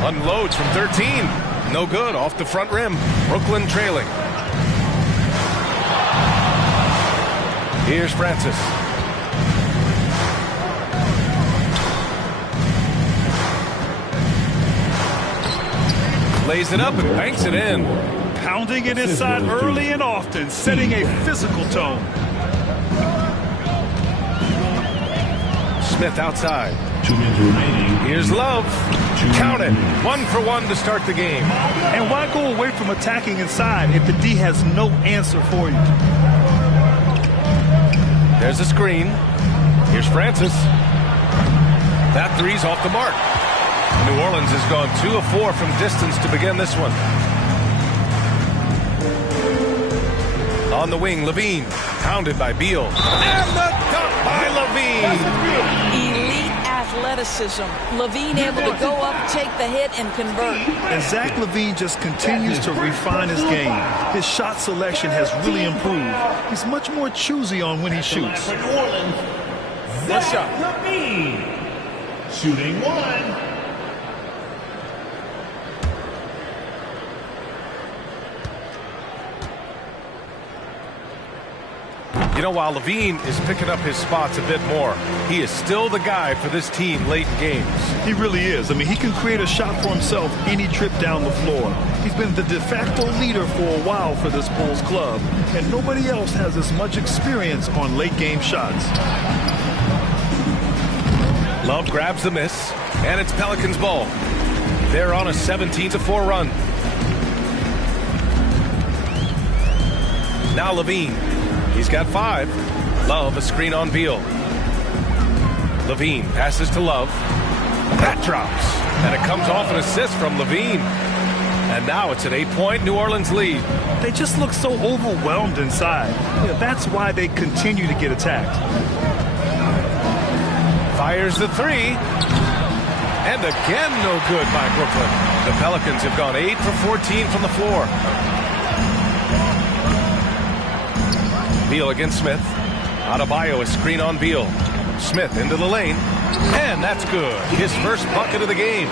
Unloads from 13. No good. Off the front rim. Brooklyn trailing. Here's Francis. Lays it up and banks it in. Pounding it inside early and often, setting a physical tone. Smith outside. 2 minutes remaining. Here's Love. Count it. 1 for 1 to start the game. And why go away from attacking inside if the D has no answer for you? There's a screen. Here's Francis. That three's off the mark. New Orleans has gone 2 of 4 from distance to begin this one. On the wing, Levine. Pounded by Beal. And the dunk by Levine. Elite athleticism. Levine able to go up, take the hit, and convert. And Zach LaVine just continues to refine his game. His shot selection has really improved. He's much more choosy on when he shoots. First shot. LaVine. Shooting 1. You know, while Levine is picking up his spots a bit more, he is still the guy for this team late in games. He really is. I mean, he can create a shot for himself any trip down the floor. He's been the de facto leader for a while for this Bulls club, and nobody else has as much experience on late game shots. Love grabs the miss, and it's Pelicans ball. They're on a 17-4 run. Now Levine. He's got 5. Love a screen on Beal. Levine passes to Love. That drops. And it comes off an assist from Levine. And now it's an 8-point New Orleans lead. They just look so overwhelmed inside. Yeah, that's why they continue to get attacked. Fires the 3. And again no good by Brooklyn. The Pelicans have gone 8 for 14 from the floor. Beal against Smith. Adebayo a screen on Beal. Smith into the lane. And that's good. His first bucket of the game.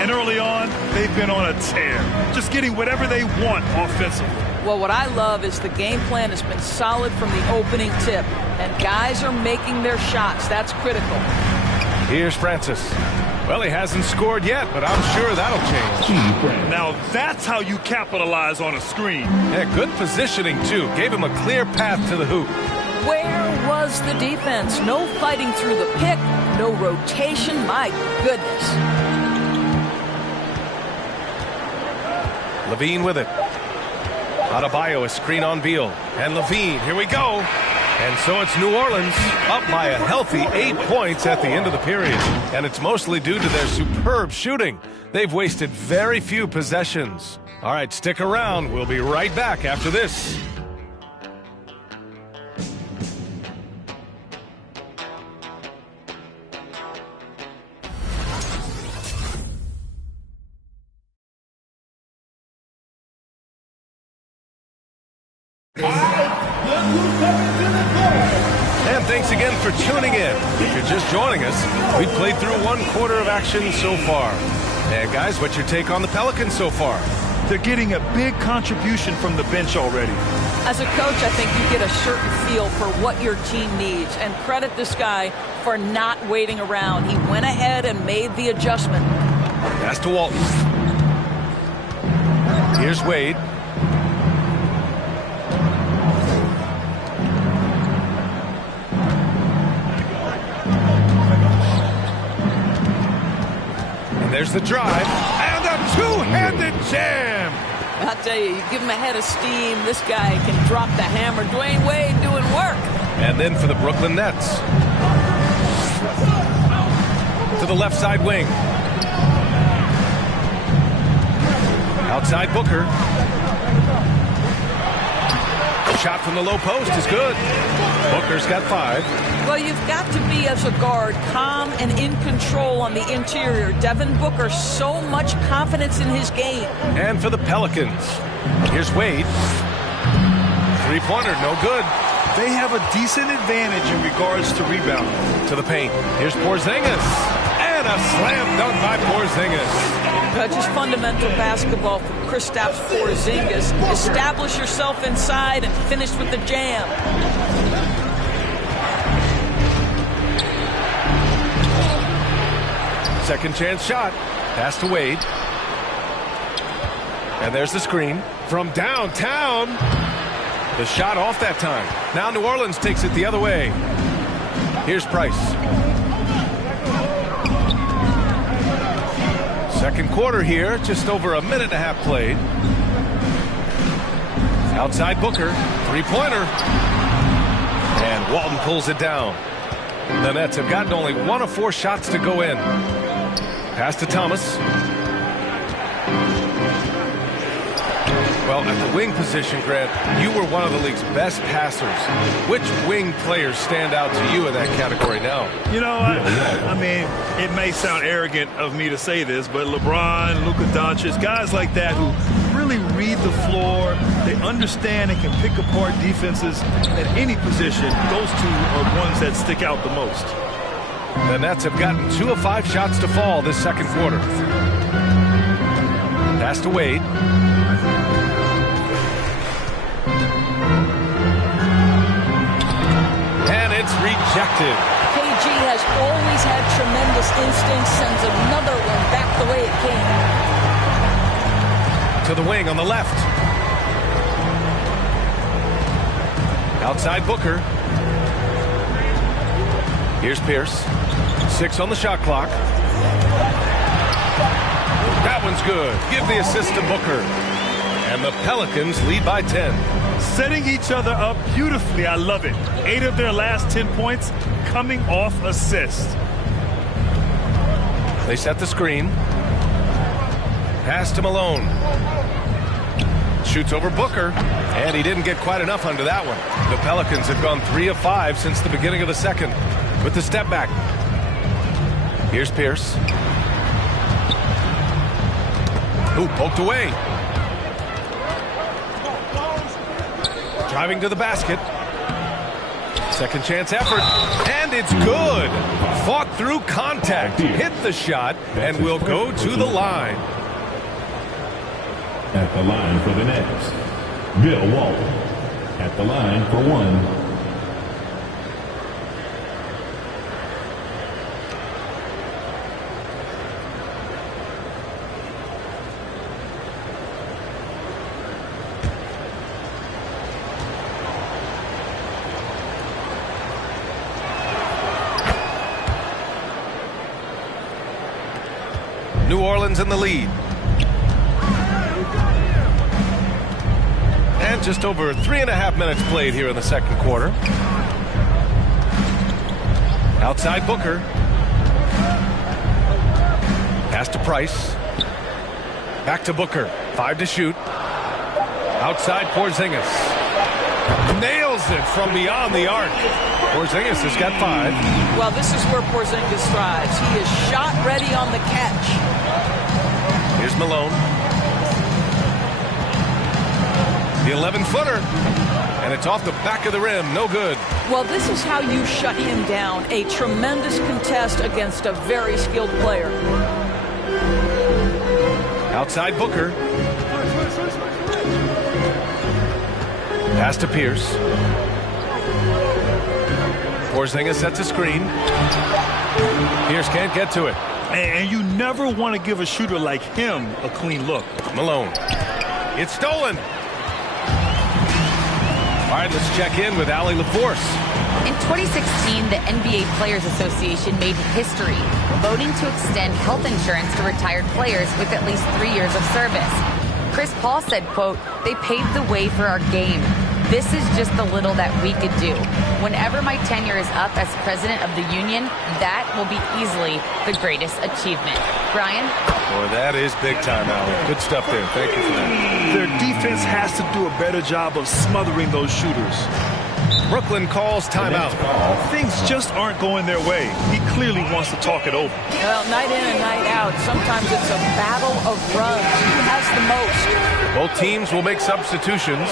And early on, they've been on a tear. Just getting whatever they want offensively. Well, what I love is the game plan has been solid from the opening tip. And guys are making their shots. That's critical. Here's Francis. Well, he hasn't scored yet, but I'm sure that'll change. Now that's how you capitalize on a screen. Yeah, good positioning, too. Gave him a clear path to the hoop. Where was the defense? No fighting through the pick, no rotation. My goodness. Levine with it. Adebayo a screen on Beal. And Levine, here we go. And so it's New Orleans up by a healthy 8 points at the end of the period. And it's mostly due to their superb shooting. They've wasted very few possessions. All right, stick around. We'll be right back after this. And thanks again for tuning in. If you're just joining us, we've played through 1 quarter of action so far. And guys, what's your take on the Pelicans so far? They're getting a big contribution from the bench already. As a coach, I think you get a certain feel for what your team needs. And credit this guy for not waiting around. He went ahead and made the adjustment. Pass to Walton. Here's Wade. There's the drive, and a two-handed jam. I'll tell you, you give him a head of steam, this guy can drop the hammer. Dwayne Wade doing work. And then for the Brooklyn Nets. To the left side wing. Outside Booker. Shot from the low post is good. Booker's got 5. Well, you've got to be, as a guard, calm and in control on the interior. Devin Booker, so much confidence in his game. And for the Pelicans, here's Wade. 3-pointer, no good. they have a decent advantage in regards to rebounding. To the paint. Here's Porzingis. And a slam dunk by Porzingis. Just fundamental basketball from Kristaps Porzingis. Establish yourself inside and finish with the jam. Second chance shot. Pass to Wade. And there's the screen from downtown. The shot off that time. Now New Orleans takes it the other way. Here's Price. Second quarter here, just over a minute and a half played. Outside Booker, three-pointer. And Walton pulls it down. The Nets have gotten only 1 of 4 shots to go in. Pass to Thomas. Well, at the wing position, Grant, you were one of the league's best passers. Which wing players stand out to you in that category now? You know, I mean, it may sound arrogant of me to say this, but LeBron, Luka Doncic, guys like that who really read the floor, they understand and can pick apart defenses at any position. Those two are ones that stick out the most. The Nets have gotten 2 of 5 shots to fall this second quarter. Pass to Wade. And it's rejected. KG has always had tremendous instincts, sends another one back the way it came. To the wing on the left. Outside Booker. Here's Pierce. 6 on the shot clock. That one's good. Give the assist to Booker. And the Pelicans lead by 10. Setting each other up beautifully. I love it. 8 of their last 10 points coming off assist. They set the screen. Pass to Malone. Shoots over Booker. And he didn't get quite enough under that one. The Pelicans have gone 3 of 5 since the beginning of the second. With the step back. Here's Pierce. Ooh, poked away. Driving to the basket. Second chance effort. And it's good. Fought through contact. Hit the shot and will go to the line. At the line for the Nets, Bill Walton. At the line for 1. New Orleans in the lead. And just over 3.5 minutes played here in the second quarter. Outside Booker. Pass to Price. Back to Booker. 5 to shoot. Outside Porzingis. Nails it from beyond the arc. Porzingis has got 5. Well, this is where Porzingis thrives. He is shot ready on the catch. Here's Malone. The 11-footer. And it's off the back of the rim. No good. Well, this is how you shut him down. A tremendous contest against a very skilled player. Outside Booker. Pass to Pierce. Porzingis sets a screen. Pierce can't get to it. And you never want to give a shooter like him a clean look. Malone. It's stolen. All right, let's check in with Allie LaForce. In 2016, the NBA Players Association made history, voting to extend health insurance to retired players with at least 3 years of service. Chris Paul said, quote, "They paved the way for our game. This is just the little that we could do. Whenever my tenure is up as president of the union, that will be easily the greatest achievement." Brian? Boy, that is big time, Allie. Good stuff there. Thank you for that. Their defense has to do a better job of smothering those shooters. Brooklyn calls timeout. Things just aren't going their way. He clearly wants to talk it over. Well, night in and night out, sometimes it's a battle of runs. Who has the most? Both teams will make substitutions.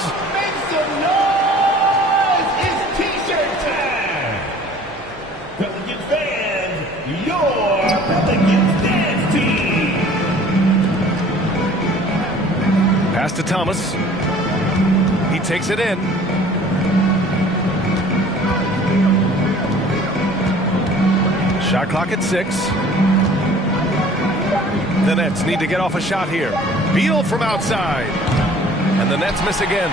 Pass to Thomas. He takes it in. Shot clock at 6. The Nets need to get off a shot here. Beal from outside. And the Nets miss again.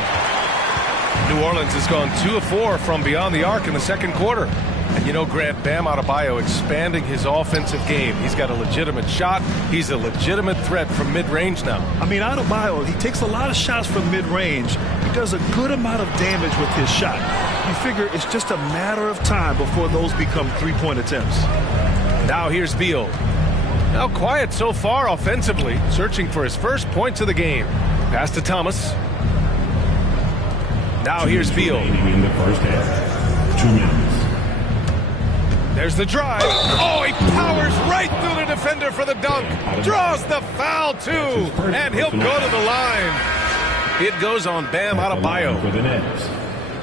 New Orleans has gone 2 of 4 from beyond the arc in the second quarter. And you know, Grant, Bam Adebayo expanding his offensive game. He's got a legitimate shot. He's a legitimate threat from mid-range now. I mean, Adebayo, he takes a lot of shots from mid-range. He does a good amount of damage with his shot. You figure it's just a matter of time before those become three-point attempts. Now here's Beal. Now quiet so far offensively, searching for his first points of the game. Pass to Thomas. Now here's Beal. In the first half. 2 minutes. There's the drive. Oh, he powers right through the defender for the dunk. Draws the foul, too. And he'll go to the line. It goes on Bam Adebayo. For the Nets,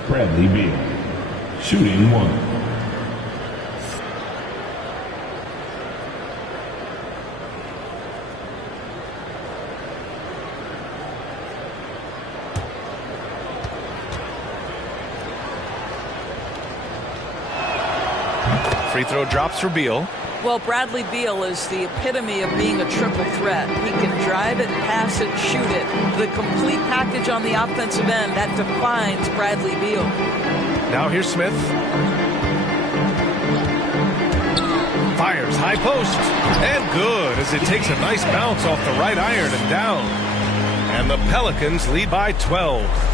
Bradley Beal. Shooting 1. Free throw drops for Beal. Well, Bradley Beal is the epitome of being a triple threat. He can drive it, pass it, shoot it. The complete package on the offensive end, that defines Bradley Beal. Now here's Smith. Fires high post. And good as it takes a nice bounce off the right iron and down. And the Pelicans lead by 12.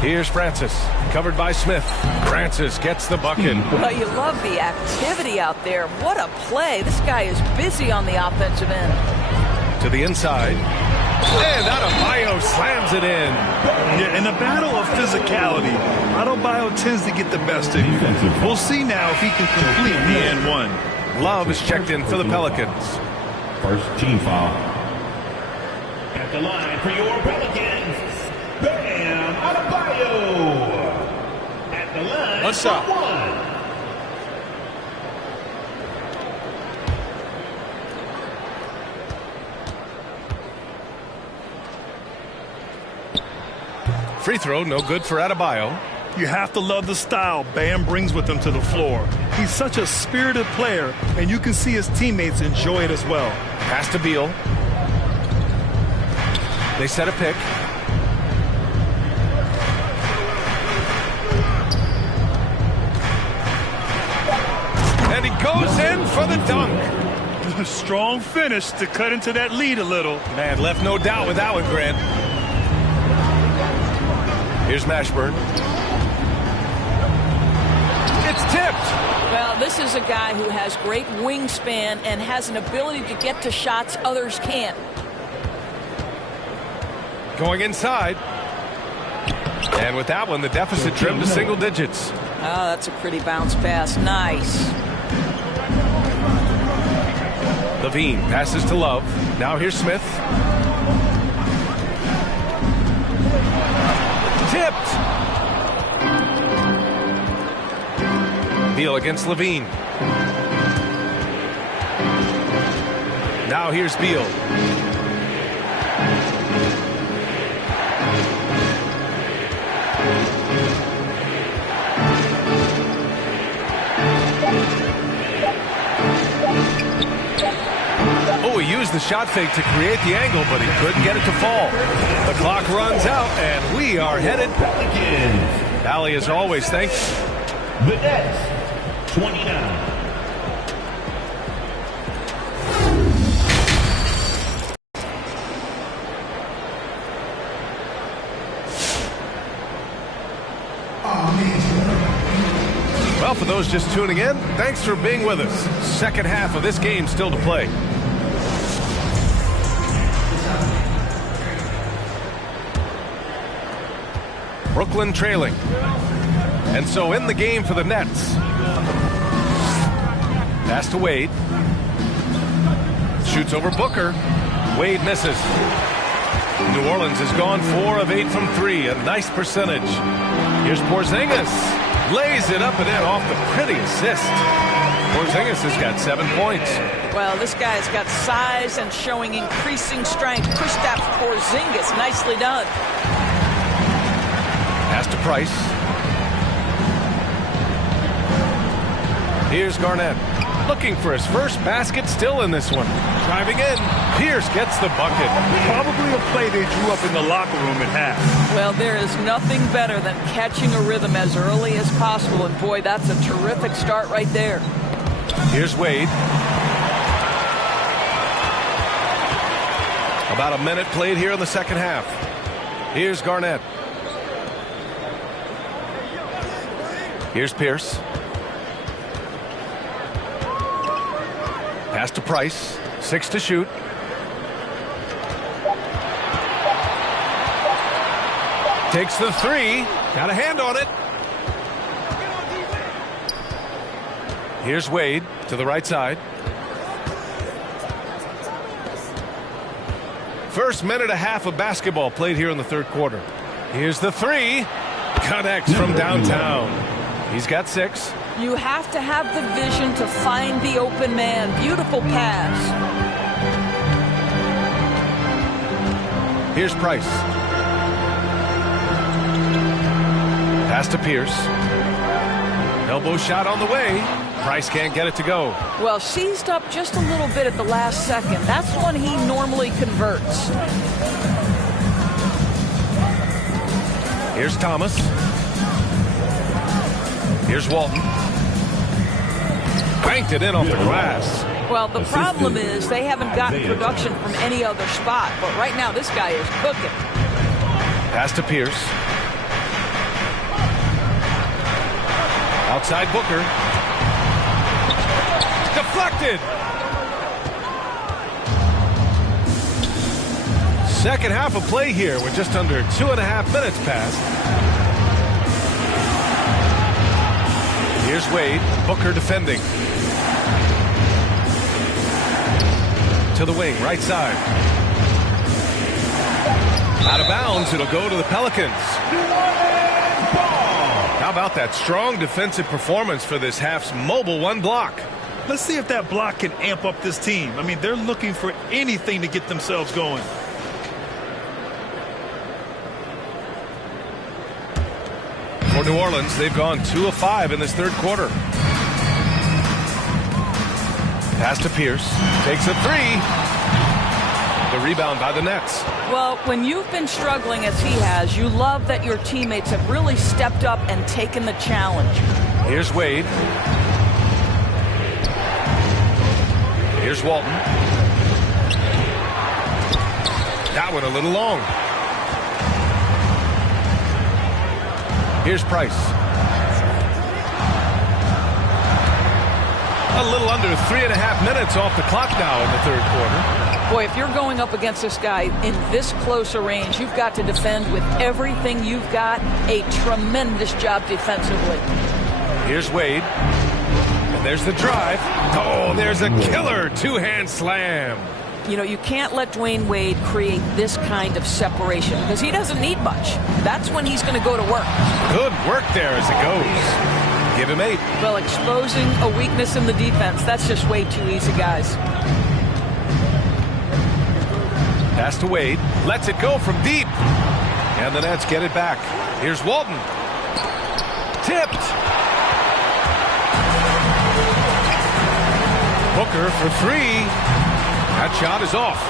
Here's Francis, covered by Smith. Francis gets the bucket. Well, you love the activity out there. What a play. This guy is busy on the offensive end. To the inside. And Adebayo slams it in. Yeah, in a battle of physicality, Adebayo tends to get the best of you. We'll see now if he can complete the and one. Love is checked in for the Pelicans. First team foul. At the line for your Pelicans, Bam Adebayo. At the line. What's up? Free throw, no good for Adebayo. You have to love the style Bam brings with him to the floor. He's such a spirited player, and you can see his teammates enjoy it as well. Pass to Beal. They set a pick. And he goes in for the dunk. A strong finish to cut into that lead a little. Man, left no doubt with that one, Grant. Here's Mashburn. It's tipped. Well, this is a guy who has great wingspan and has an ability to get to shots others can't. Going inside. And with that one, the deficit trimmed to single digits. Oh, that's a pretty bounce pass. Nice. Levine passes to Love. Now here's Smith. Tipped. Beal against Levine. Now here's Beal. Oh, he used the shot fake to create the angle, but he couldn't get it to fall. The clock runs out, and we are headed. Allie, as always, thanks. The Nets, 29. Well, for those just tuning in, thanks for being with us. Second half of this game still to play. Brooklyn trailing. And so in the game for the Nets. Pass to Wade. Shoots over Booker. Wade misses. New Orleans has gone 4 of 8 from 3. A nice percentage. Here's Porzingis. Lays it up and in off the pretty assist. Porzingis has got 7 points. Well, this guy's got size and showing increasing strength. Kristaps Porzingis, nicely done. Pass to Price. Here's Garnett. Looking for his first basket, still in this one. Driving in. Pierce gets the bucket. Probably a play they drew up in the locker room at half. Well, there is nothing better than catching a rhythm as early as possible. And boy, that's a terrific start right there. Here's Wade. About a minute played here in the second half. Here's Garnett. Here's Pierce. Pass to Price. 6 to shoot. Takes the 3. Got a hand on it. Here's Wade to the right side. First minute and a half of basketball played here in the third quarter. Here's the 3. Connects from downtown. He's got 6. You have to have the vision to find the open man. Beautiful pass. Here's Price. Pass to Pierce. Elbow shot on the way. Price can't get it to go. Well, seized up just a little bit at the last second. That's when he normally converts. Here's Thomas. Here's Walton. Banked it in off the glass. Well, the problem is they haven't gotten production from any other spot. But right now, this guy is cooking. Pass to Pierce. Outside Booker. Deflected. Second half of play here with just under 2.5 minutes passed. Here's Wade. Booker defending. To the wing, right side. Out of bounds, it'll go to the Pelicans. How about that strong defensive performance for this half's mobile one block? Let's see if that block can amp up this team. I mean, they're looking for anything to get themselves going. For New Orleans, they've gone 2 of 5 in this third quarter. Pass to Pierce. Takes a 3. The rebound by the Nets. Well, when you've been struggling as he has, you love that your teammates have really stepped up and taken the challenge. Here's Wade. Here's Walton. That one a little long. Here's Price. A little under 3.5 minutes off the clock now in the third quarter. Boy, if you're going up against this guy in this close a range, you've got to defend with everything you've got. A tremendous job defensively. Here's Wade. And there's the drive. Oh, there's a killer two-hand slam. You know, you can't let Dwayne Wade create this kind of separation because he doesn't need much. That's when he's going to go to work. Good work there as it goes. Give him 8. Well, exposing a weakness in the defense, that's just way too easy, guys. Pass to Wade. Lets it go from deep. And the Nets get it back. Here's Walton. Tipped. Booker for 3. That shot is off.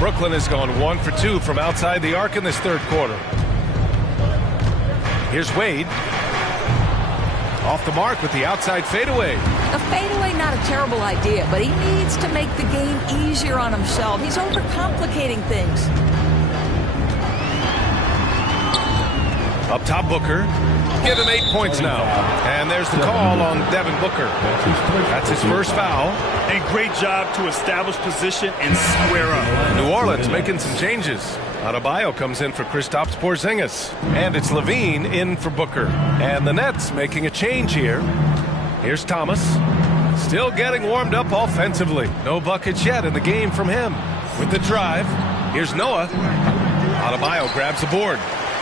Brooklyn has gone 1 for 2 from outside the arc in this third quarter. Here's Wade. Off the mark with the outside fadeaway. A fadeaway, not a terrible idea, but he needs to make the game easier on himself. He's overcomplicating things. Up top, Booker. Give him 8 points now. And there's the call on Devin Booker. That's his first foul. And great job to establish position and square up. New Orleans making some changes. Adebayo comes in for Kristaps Porzingis. And it's Levine in for Booker. And the Nets making a change here. Here's Thomas. Still getting warmed up offensively. No buckets yet in the game from him. With the drive, here's Noah. Adebayo grabs the board.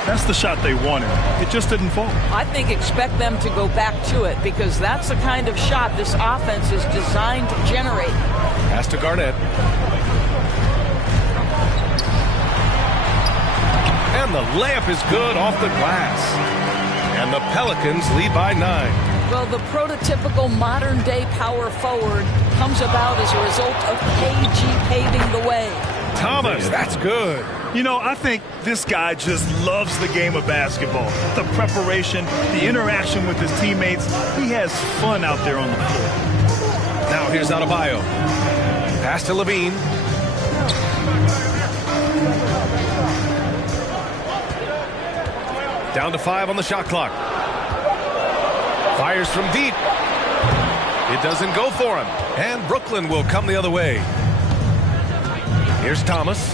That's the shot they wanted. It just didn't fall. I think expect them to go back to it because that's the kind of shot this offense is designed to generate. Pass to Garnett. And the layup is good off the glass. And the Pelicans lead by 9. Well, the prototypical modern-day power forward comes about as a result of KG paving the way. Thomas, that's good. You know, I think this guy just loves the game of basketball. The preparation, the interaction with his teammates. He has fun out there on the floor. Now here's Adebayo. Pass to Levine. Down to 5 on the shot clock. Fires from deep. It doesn't go for him. And Brooklyn will come the other way. Here's Thomas.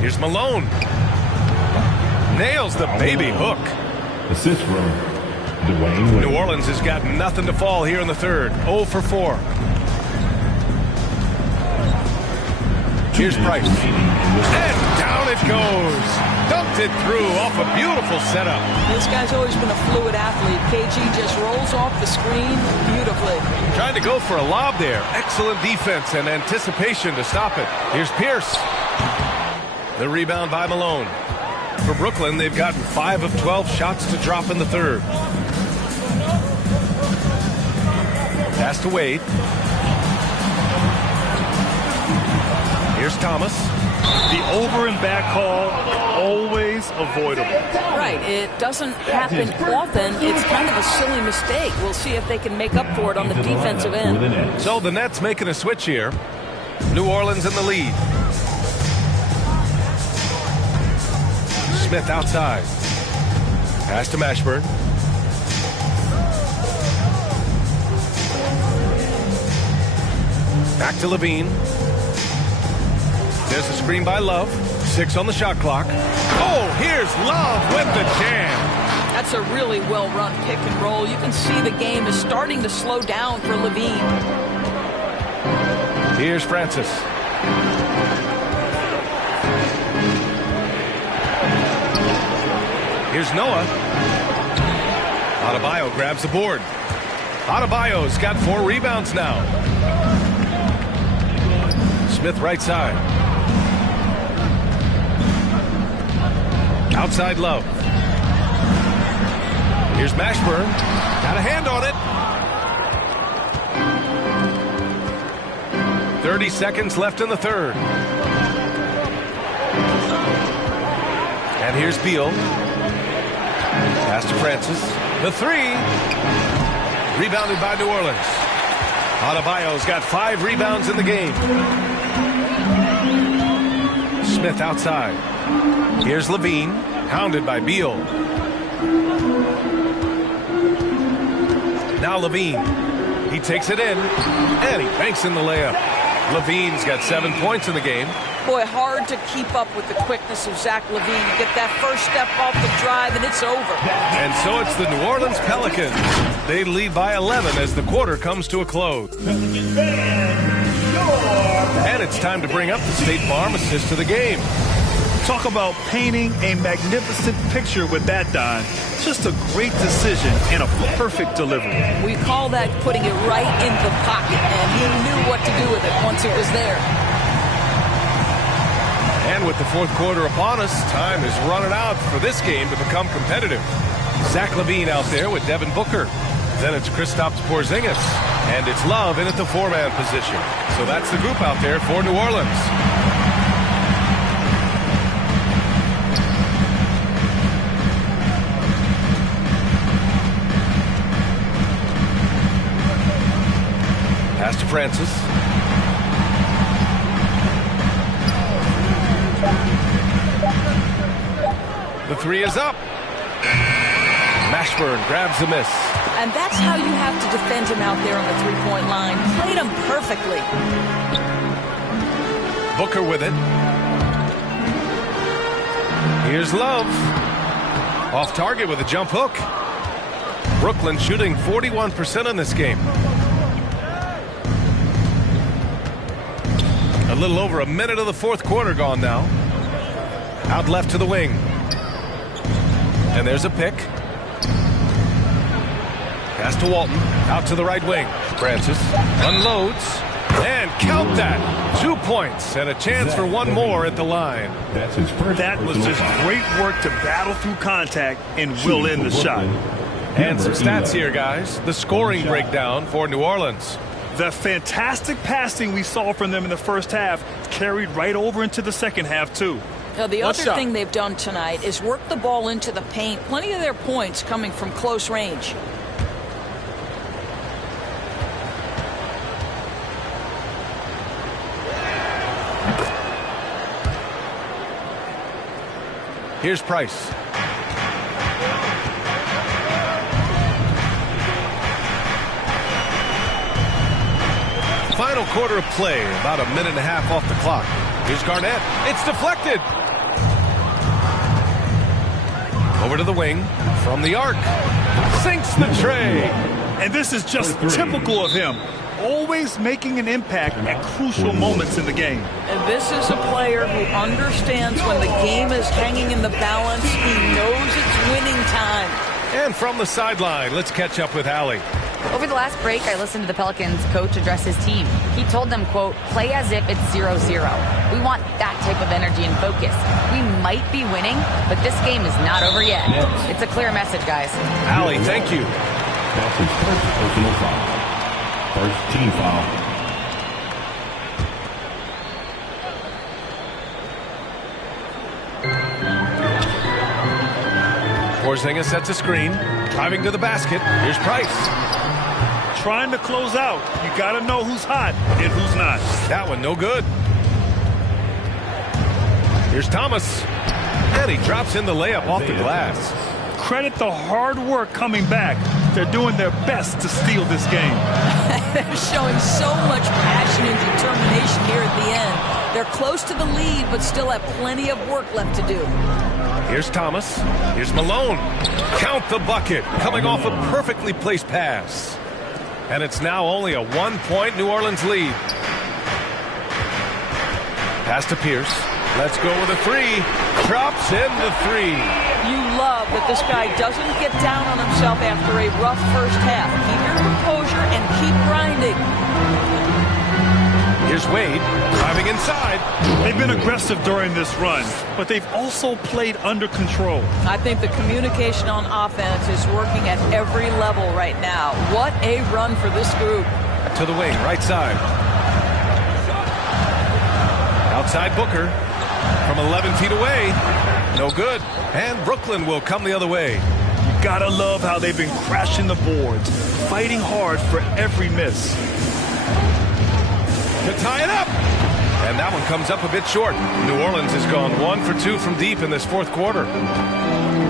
Here's Malone. Nails the baby hook. Assist from Dwayne Wade. New Orleans has got nothing to fall here in the third. 0 for 4. Here's Price. And down it goes. Dumped it through off a beautiful setup. This guy's always been a fluid athlete. KG just rolls off the screen beautifully. Trying to go for a lob there. Excellent defense and anticipation to stop it. Here's Pierce. The rebound by Malone. For Brooklyn, they've gotten 5 of 12 shots to drop in the third. Pass to Wade. Here's Thomas. The over and back call, always avoidable. Right. It doesn't happen often. It's kind of a silly mistake. We'll see if they can make up for it on the defensive end. So the Nets making a switch here. New Orleans in the lead. Smith outside. Pass to Mashburn. Back to Levine. There's a screen by Love. 6 on the shot clock. Oh, here's Love with the jam. That's a really well-run pick and roll. You can see the game is starting to slow down for Levine. Here's Francis. Here's Noah. Adebayo grabs the board. Adebayo's got 4 rebounds now. Smith right side. Outside Love. Here's Mashburn. Got a hand on it. 30 seconds left in the third. And here's Beal. Pass to Francis. The 3. Rebounded by New Orleans. Adebayo's got 5 rebounds in the game. Smith outside. Here's Levine. Hounded by Beal. Now Levine. He takes it in. And he banks in the layup. Levine's got 7 points in the game. Boy, hard to keep up with the quickness of Zach Levine. Get that first step off the drive, and it's over. And so it's the New Orleans Pelicans. They lead by 11 as the quarter comes to a close. And it's time to bring up the State Farm assist to the game. Talk about painting a magnificent picture with that, Don. Just a great decision and a perfect delivery. We call that putting it right in the pocket, and he knew what to do with it once it was there. And with the fourth quarter upon us, time is running out for this game to become competitive. Zach Levine out there with Devin Booker. Then it's Kristaps Porzingis. And it's Love in at the 4-man position. So that's the group out there for New Orleans. Pass to Francis. The 3 is up. Mashburn grabs the miss. And that's how you have to defend him out there on the three-point line. Played him perfectly. Booker with it. Here's Love. Off target with a jump hook. Brooklyn shooting 41% in this game. A little over a minute of the fourth quarter gone now. Out left to the wing. And there's a pick. Pass to Walton. Out to the right wing. Francis unloads. And count that. 2 points and a chance for one more at the line. That was just great work to battle through contact and will in the shot. And some stats here, guys. The scoring breakdown for New Orleans. The fantastic passing we saw from them in the first half carried right over into the second half, too. Now, the other thing they've done tonight is work the ball into the paint. Plenty of their points coming from close range. Here's Price. Final quarter of play, about a minute and a half off the clock. Here's Garnett. It's deflected. Over to the wing. From the arc. Sinks the tray. And this is just typical of him. Always making an impact at crucial moments in the game. And this is a player who understands when the game is hanging in the balance. He knows it's winning time. And from the sideline, let's catch up with Allie. Over the last break, I listened to the Pelicans coach address his team. He told them, quote, play as if it's 0-0. We want that type of energy and focus. We might be winning, but this game is not over yet. It's a clear message, guys. Allie, thank you. That's his first personal foul. First team foul. Porzingis sets a screen. Driving to the basket. Here's Price. Trying to close out. You got to know who's hot and who's not. That one no good. Here's Thomas. And he drops in the layup off the glass. Credit the hard work coming back. They're doing their best to steal this game. They're showing so much passion and determination here at the end. They're close to the lead, but still have plenty of work left to do. Here's Thomas. Here's Malone. Count the bucket. Coming off a perfectly placed pass. And it's now only a 1-point New Orleans lead. Pass to Pierce. Let's go with a three. Drops in the three. You love that this guy doesn't get down on himself after a rough first half. Keep your composure and keep grinding. Here's Wade driving inside. They've been aggressive during this run, but they've also played under control. I think the communication on offense is working at every level right now. What a run for this group. To the wing, right side. Outside Booker. From 11 feet away. No good. And Brooklyn will come the other way. You gotta love how they've been crashing the boards, fighting hard for every miss. To tie it up. And that one comes up a bit short. New Orleans has gone 1 for 2 from deep in this fourth quarter.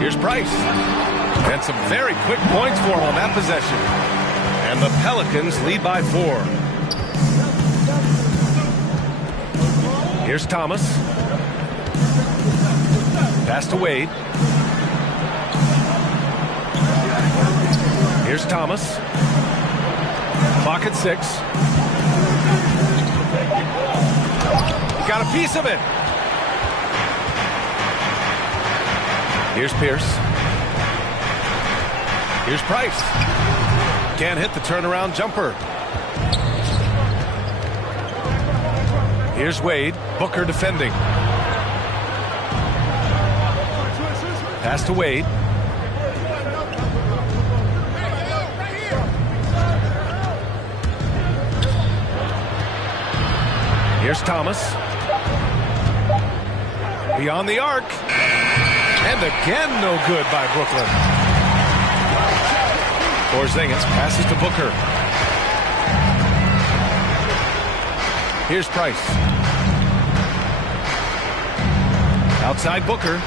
Here's Price. And some very quick points for him on that possession. And the Pelicans lead by 4. Here's Thomas. Pass to Wade. Here's Thomas. Clock at 6. He got a piece of it. Here's Pierce. Here's Price. Can't hit the turnaround jumper. Here's Wade. Booker defending. Pass to Wade. Here's Thomas. Beyond the arc. And again, no good by Brooklyn. Porzingis passes to Booker. Here's Price. Outside Booker.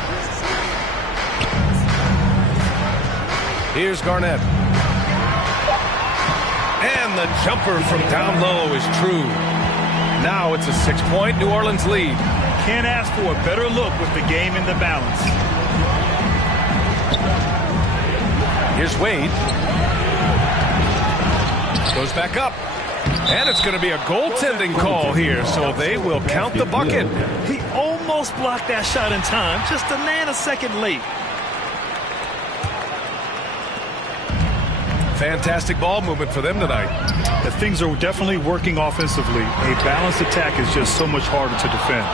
Here's Garnett. And the jumper from down low is true. Now it's a 6-point New Orleans lead. Can't ask for a better look with the game in the balance. Here's Wade. Goes back up. And it's going to be a goaltending call here, so they will count the bucket. He almost blocked that shot in time, just a nanosecond late. Fantastic ball movement for them tonight. Things are definitely working offensively. A balanced attack is just so much harder to defend.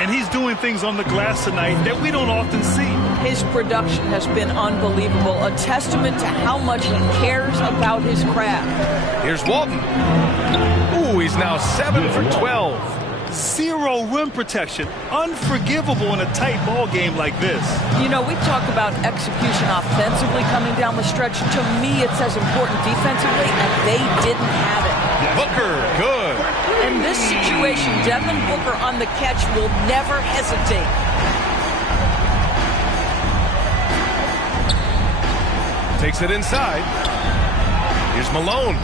And he's doing things on the glass tonight that we don't often see. His production has been unbelievable, a testament to how much he cares about his craft. Here's Walton. Ooh, he's now 7 for 12. Zero rim protection. Unforgivable in a tight ball game like this. You know, we talk about execution offensively coming down the stretch. To me, it's as important defensively, and they didn't have it. Booker, good. In this situation, Devin Booker on the catch will never hesitate. Takes it inside. Here's Malone.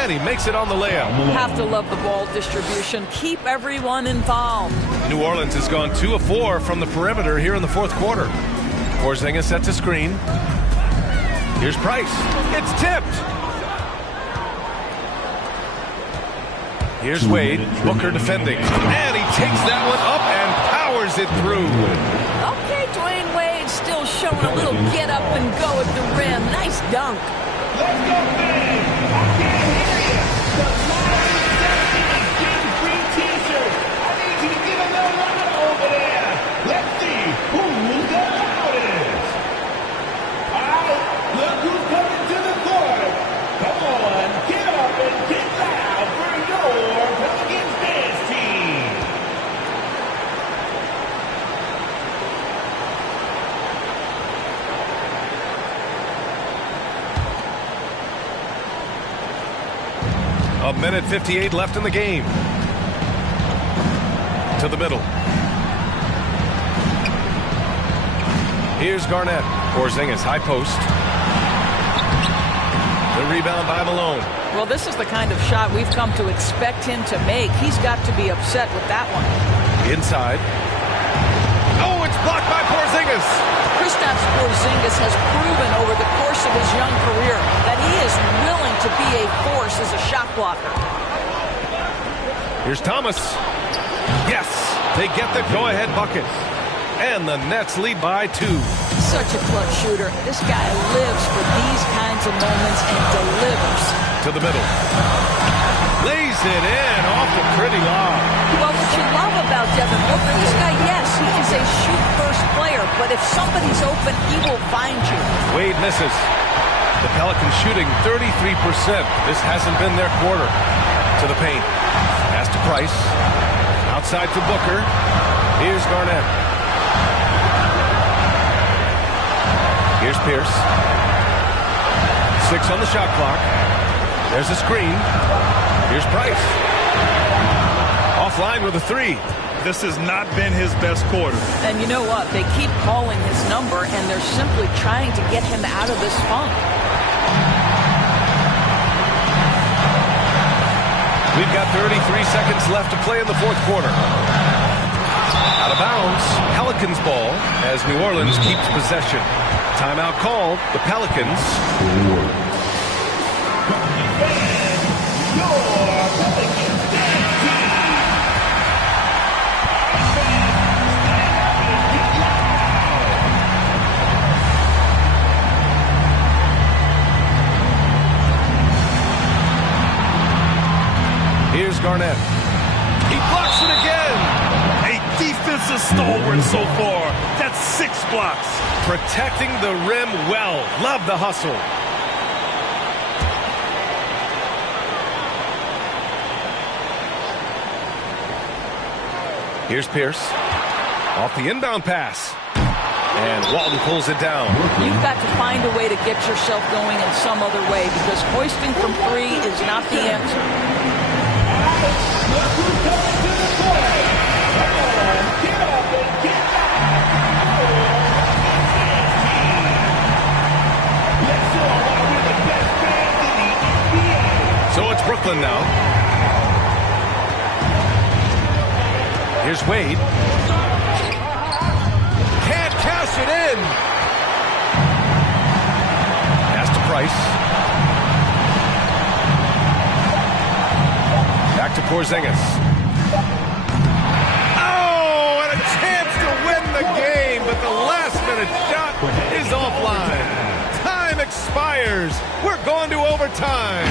And he makes it on the layup. Have to love the ball distribution. Keep everyone involved. New Orleans has gone 2 of 4 from the perimeter here in the fourth quarter. Porzingis sets a screen. Here's Price. It's tipped. Here's Wade. Booker defending. And he takes that one up and powers it through. Okay, Dwayne Wade still showing a little get up and go at the rim. Nice dunk. Let's go, man. I can't hear you. The line 17 green t-shirt. I need you to give another round over there. Let's see who the loudest. All right, look who's coming to the court. Come on, get up and get loud for your Pelicans dance team. A minute 58 left in the game. To the middle. Here's Garnett. Porzingis, high post. The rebound by Malone. Well, this is the kind of shot we've come to expect him to make. He's got to be upset with that one. Inside. Oh, it's blocked by Porzingis. Kristaps Porzingis has proven over the course of his young career that he is willing to be a force as a shot blocker. Here's Thomas. Yes, they get the go-ahead bucket. And the Nets lead by 2. Such a clutch shooter. This guy lives for these kinds of moments and delivers. To the middle. Lays it in off the pretty lob. Well, what you love about Devin Booker, this guy, yes, he is a shoot-first player, but if somebody's open, he will find you. Wade misses. The Pelicans shooting 33%. This hasn't been their quarter. To the paint. Pass to Price. Outside for Booker. Here's Garnett. Here's Pierce. 6 on the shot clock. There's a screen. Here's Price. Offline with a 3. This has not been his best quarter. And you know what? They keep calling his number, and they're simply trying to get him out of this funk. We've got 33 seconds left to play in the fourth quarter. Out of bounds, Pelicans ball as New Orleans keeps possession. Timeout called. The Pelicans. Here's Garnett. He blocks it again. A defensive stalwart so far. That's 6 blocks. Protecting the rim well. Love the hustle. Here's Pierce. Off the inbound pass. And Walton pulls it down. You've got to find a way to get yourself going in some other way because hoisting from 3 is not the answer. So it's Brooklyn now. Here's Wade. Can't cash it in. Pass to Price. Back to Porzingis. Oh, and a chance to win the game, but the last-minute shot is offline. Time expires. We're We're going to overtime.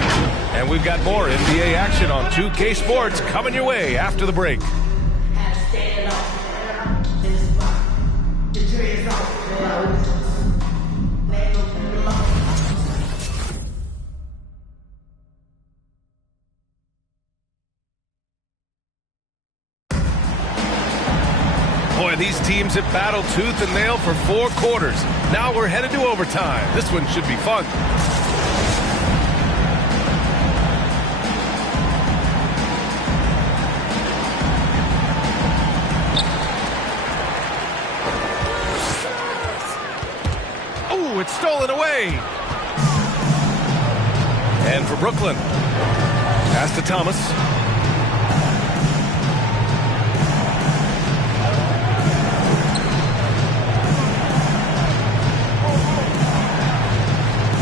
And we've got more NBA action on 2K Sports coming your way after the break. Boy, these teams have battled tooth and nail for 4 quarters. Now we're headed to overtime. This one should be fun. Oh, it's stolen away. And for Brooklyn, pass to Thomas.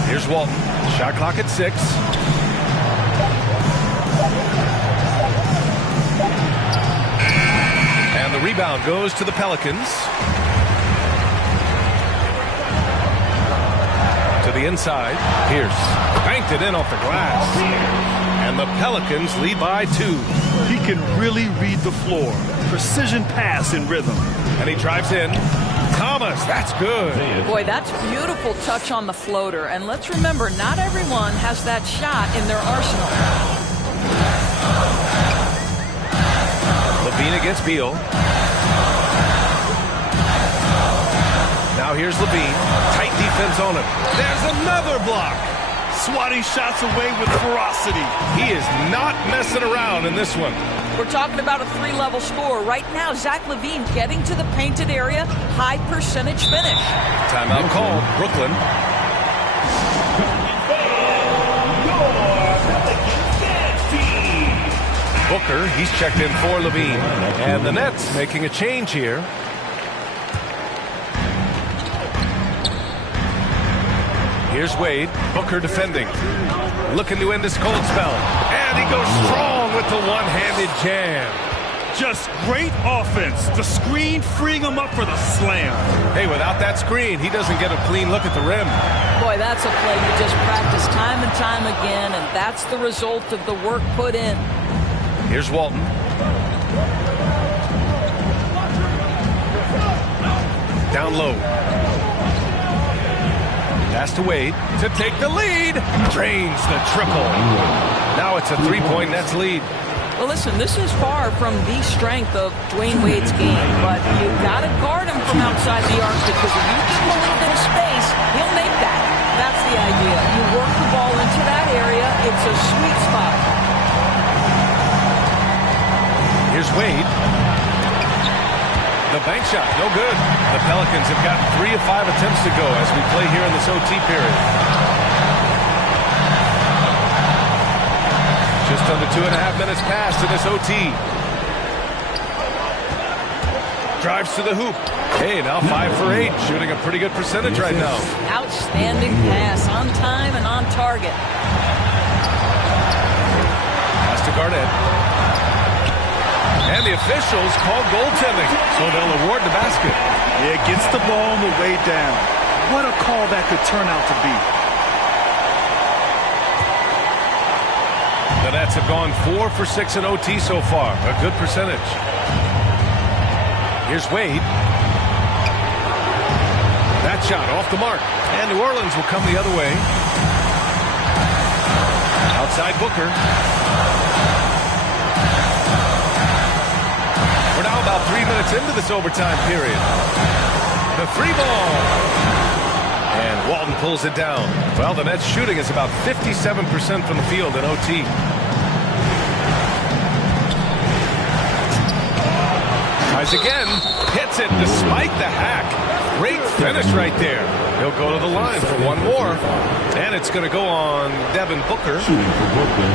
Here's Walton. Shot clock at 6. And the rebound goes to the Pelicans. To the inside. Pierce banked it in off the glass. And the Pelicans lead by 2. He can really read the floor. Precision pass in rhythm. And he drives in. Thomas, that's good. Boy, that's beautiful touch on the floater. And let's remember, not everyone has that shot in their arsenal. Levine against Beal. Now here's Levine. Tight defense on him. There's another block. Swatting shots away with ferocity. He is not messing around in this one. We're talking about a 3-level score. Right now, Zach LaVine getting to the painted area, high percentage finish. Timeout called. Brooklyn. Booker, he's checked in for LaVine. And the Nets making a change here. Here's Wade. Booker defending. Looking to end this cold spell. And he goes strong with the one-handed jam. Just great offense. The screen freeing him up for the slam. Hey, without that screen, he doesn't get a clean look at the rim. Boy, that's a play you just practice time and time again, and that's the result of the work put in. Here's Walton. Down low. Pass to Wade to take the lead. Drains the triple. Now it's a 3-point Nets lead. Well, listen, this is far from the strength of Dwayne Wade's game, but you got to guard him from outside the arc because if you give him a little bit of space, he'll make that. That's the idea. You work the ball into that area. It's a sweet spot. Here's Wade. The bank shot, no good. The Pelicans have got 3 of 5 attempts to go as we play here in this OT period. Just under 2.5 minutes passed in this OT. Drives to the hoop. Hey, now 5 for 8, shooting a pretty good percentage right now. Outstanding pass, on time and on target. Pass to Garnett. And the officials call goaltending, so they'll award the basket. Yeah, gets the ball on the way down. What a call that could turn out to be. The Nets have gone 4 for 6 in OT so far, a good percentage. Here's Wade. That shot off the mark, and New Orleans will come the other way. Outside Booker. We're now about 3 minutes into this overtime period. The 3 ball. And Walton pulls it down. Well, the Nets shooting is about 57% from the field in OT. Tries again. Hits it despite the hack. Great finish right there. He'll go to the line for one more. And it's going to go on Devin Booker. Shooting for Brooklyn,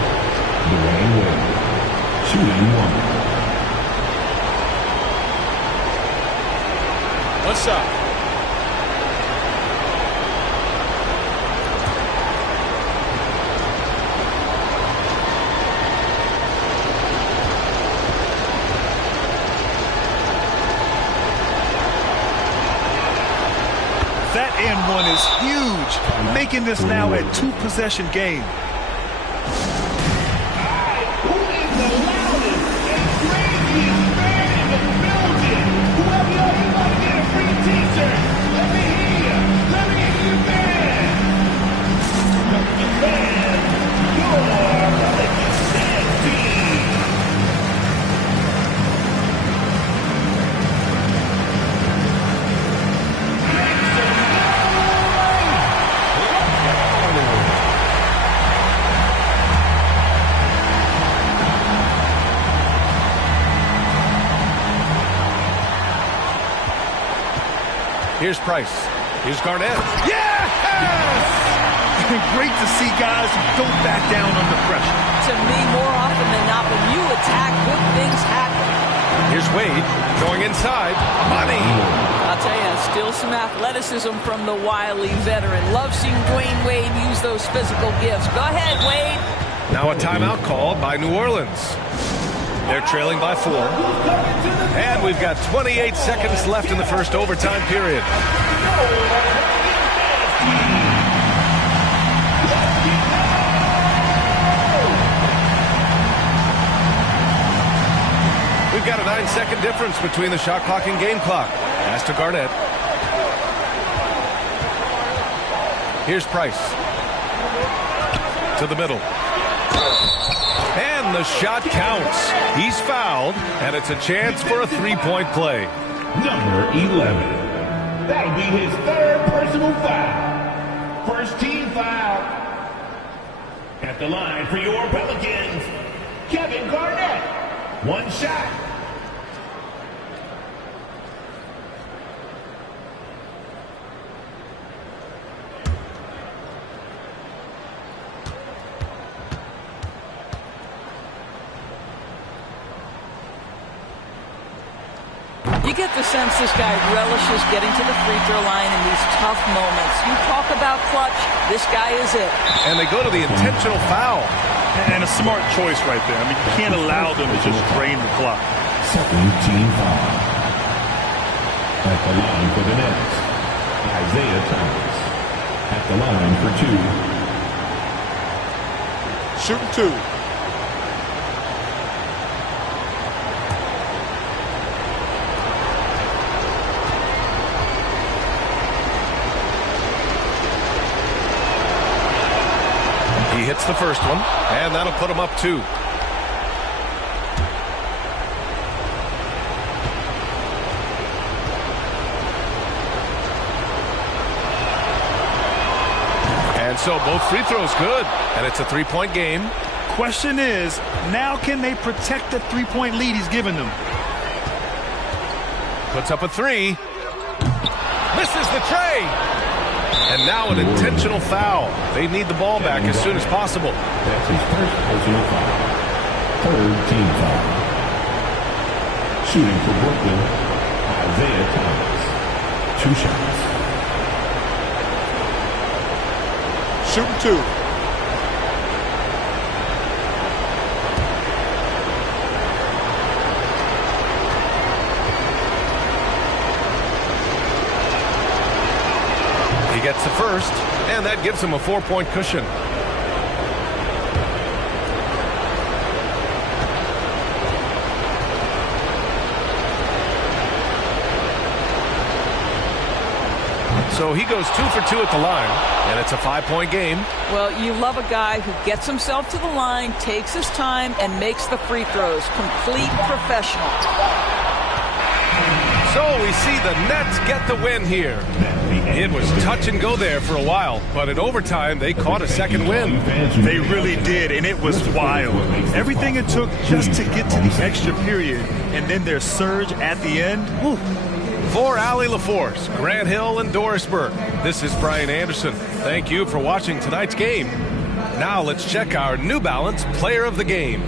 Dwayne Wade. Shooting 1. What's up? That and one is huge, making this now a 2-possession game. Here's Price. Here's Garnett. Yes! Great to see guys who don't back down under pressure. To me, more often than not, when you attack, good things happen. Here's Wade going inside. Money. I'll tell you, still some athleticism from the wily veteran. Love seeing Dwayne Wade use those physical gifts. Go ahead, Wade. Now a timeout called by New Orleans. They're trailing by 4. And we've got 28 seconds left in the first overtime period. We've got a 9-second difference between the shot clock and game clock. Pass to Garnett. Here's Price. To the middle. And the shot counts. He's fouled, and it's a chance for a 3-point play. Number 11. That'll be his 3rd personal foul. First team foul. At the line for your Pelicans, Kevin Garnett. 1 shot. You get the sense this guy relishes getting to the free throw line in these tough moments. You talk about clutch, this guy is it. And they go to the intentional foul. And a smart choice right there. I mean, you can't allow them to just drain the clock. Second team foul. At the line for the Nets, Isaiah Thomas. At the line for 2. Shooting 2. He hits the first one, and that'll put him up 2. And so both free throws good, and it's a 3-point game. Question is, now can they protect the 3-point lead he's given them? Puts up a 3. Misses the tray. And now an intentional foul. They need the ball back as soon as possible. That's his first personal foul. 3rd team foul. Shooting for Brooklyn, Isaiah Thomas. 2 shots. Shooting 2. Gets the first, and that gives him a 4-point cushion. So he goes 2 for 2 at the line, and it's a 5-point game. Well, you love a guy who gets himself to the line, takes his time, and makes the free throws. Complete professional. So we see the Nets get the win here. It was touch and go there for a while, but in overtime, they caught a second win. They really did, and it was wild. Everything it took just to get to the extra period, and then their surge at the end. Whew. For Allie LaForce, Grant Hill, and Doris Burke, this is Brian Anderson. Thank you for watching tonight's game. Now let's check our New Balance Player of the Game.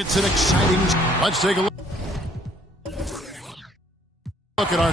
It's an exciting. Let's take a look. Look at our.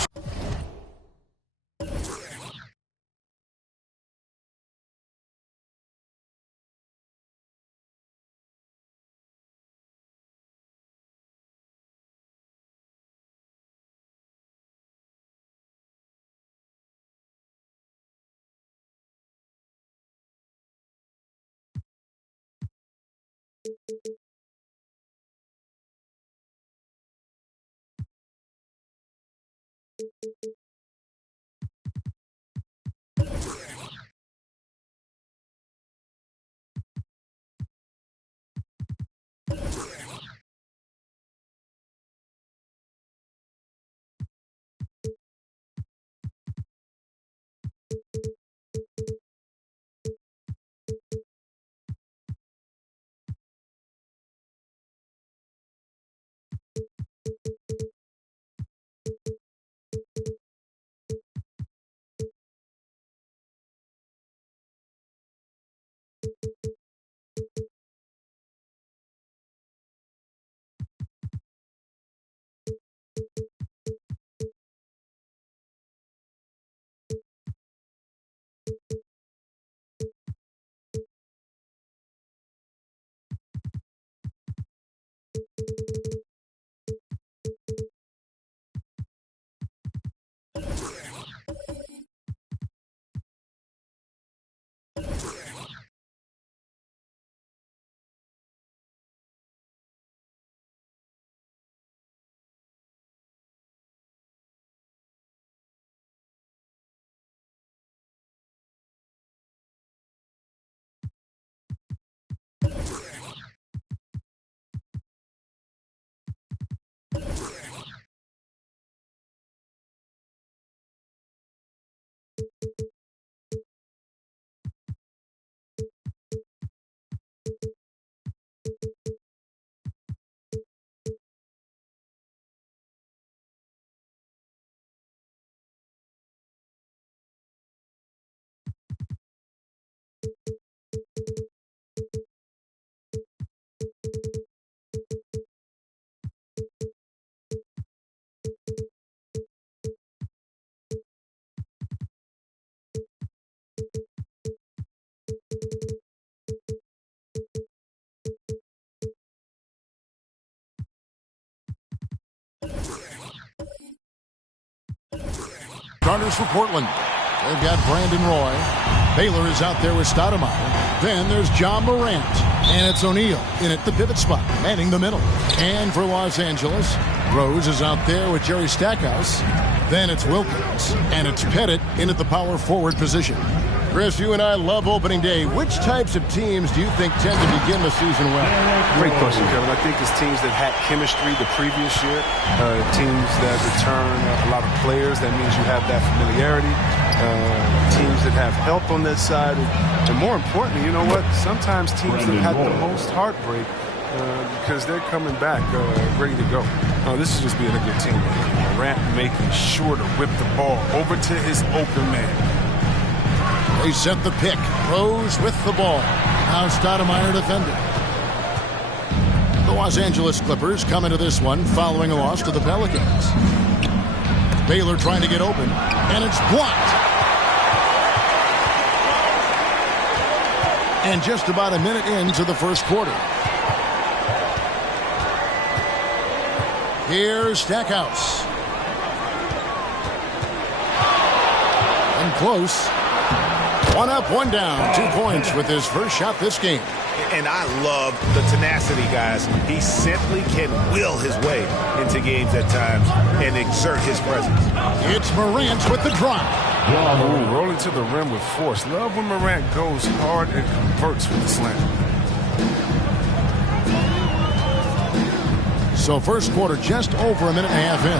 starters for Portland. They've got Brandon Roy. Baylor is out there with Stoudemire. Then there's John Morant. And it's O'Neal in at the pivot spot, manning the middle. And for Los Angeles, Rose is out there with Jerry Stackhouse. Then it's Wilkins. And it's Pettit in at the power forward position. Chris, you and I love opening day. Which types of teams do you think tend to begin the season well? Great question, Kevin. I think it's teams that had chemistry the previous year, teams that return a lot of players. That means you have that familiarity. Teams that have help on that side. And more importantly, you know what? Sometimes teams have had the most heartbreak because they're coming back ready to go. This is just being a good team. Morant making sure to whip the ball over to his open man. They set the pick. Rose with the ball. Now Stoudemire defending. The Los Angeles Clippers come into this one following a loss to the Pelicans. Baylor trying to get open, and it's blocked. And just about a minute into the first quarter. Here's Stackhouse. And close. One up, one down. 2 points with his first shot this game. And I love the tenacity, guys. He simply can will his way into games at times and exert his presence. It's Morant with the drop. Ooh, rolling to the rim with force. Love when Morant goes hard and converts with the slam. So first quarter just over a minute and a half in.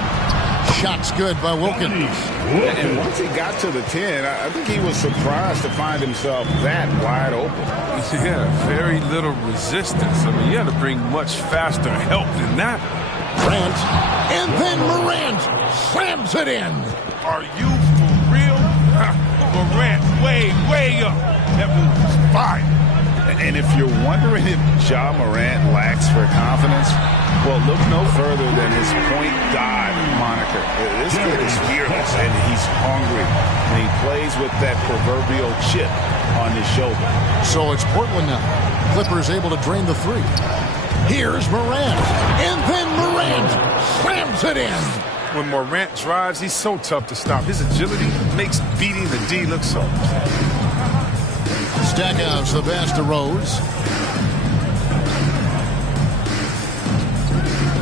Shots good by Wilkins. And once he got to the 10, I think he was surprised to find himself that wide open. Yeah, very little resistance. I mean, you had to bring much faster help than that. Grant, and then Morant slams it in. Are you for real? Morant, way up. That move was fire. And if you're wondering if Ja Morant lacks for confidence, well, look no further than his point guard moniker. This kid is fearless, and he's hungry. And he plays with that proverbial chip on his shoulder. So it's Portland now. Clippers able to drain the three. Here's Morant. And then Morant slams it in. When Morant drives, he's so tough to stop. His agility makes beating the D look so. Stackhouse, the pass to Rose.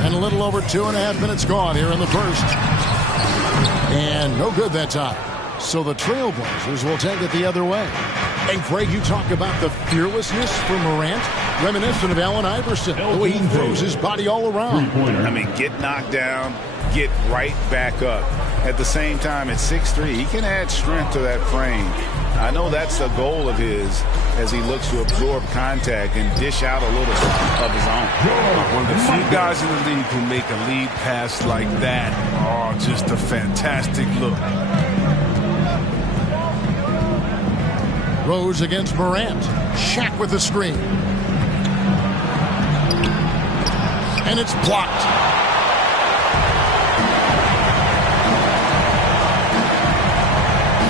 And a little over 2.5 minutes gone here in the first. And no good that time. So the Trailblazers will take it the other way. And Greg, you talk about the fearlessness for Morant, reminiscent of Allen Iverson, the way he throws his body all around. I mean, get knocked down, get right back up. At the same time, at 6'3", he can add strength to that frame. I know that's the goal of his as he looks to absorb contact and dish out a little of his own. One of the few guys in the league who make a lead pass like that. Oh, just a fantastic look. Rose against Morant. Shaq with the screen. And it's blocked.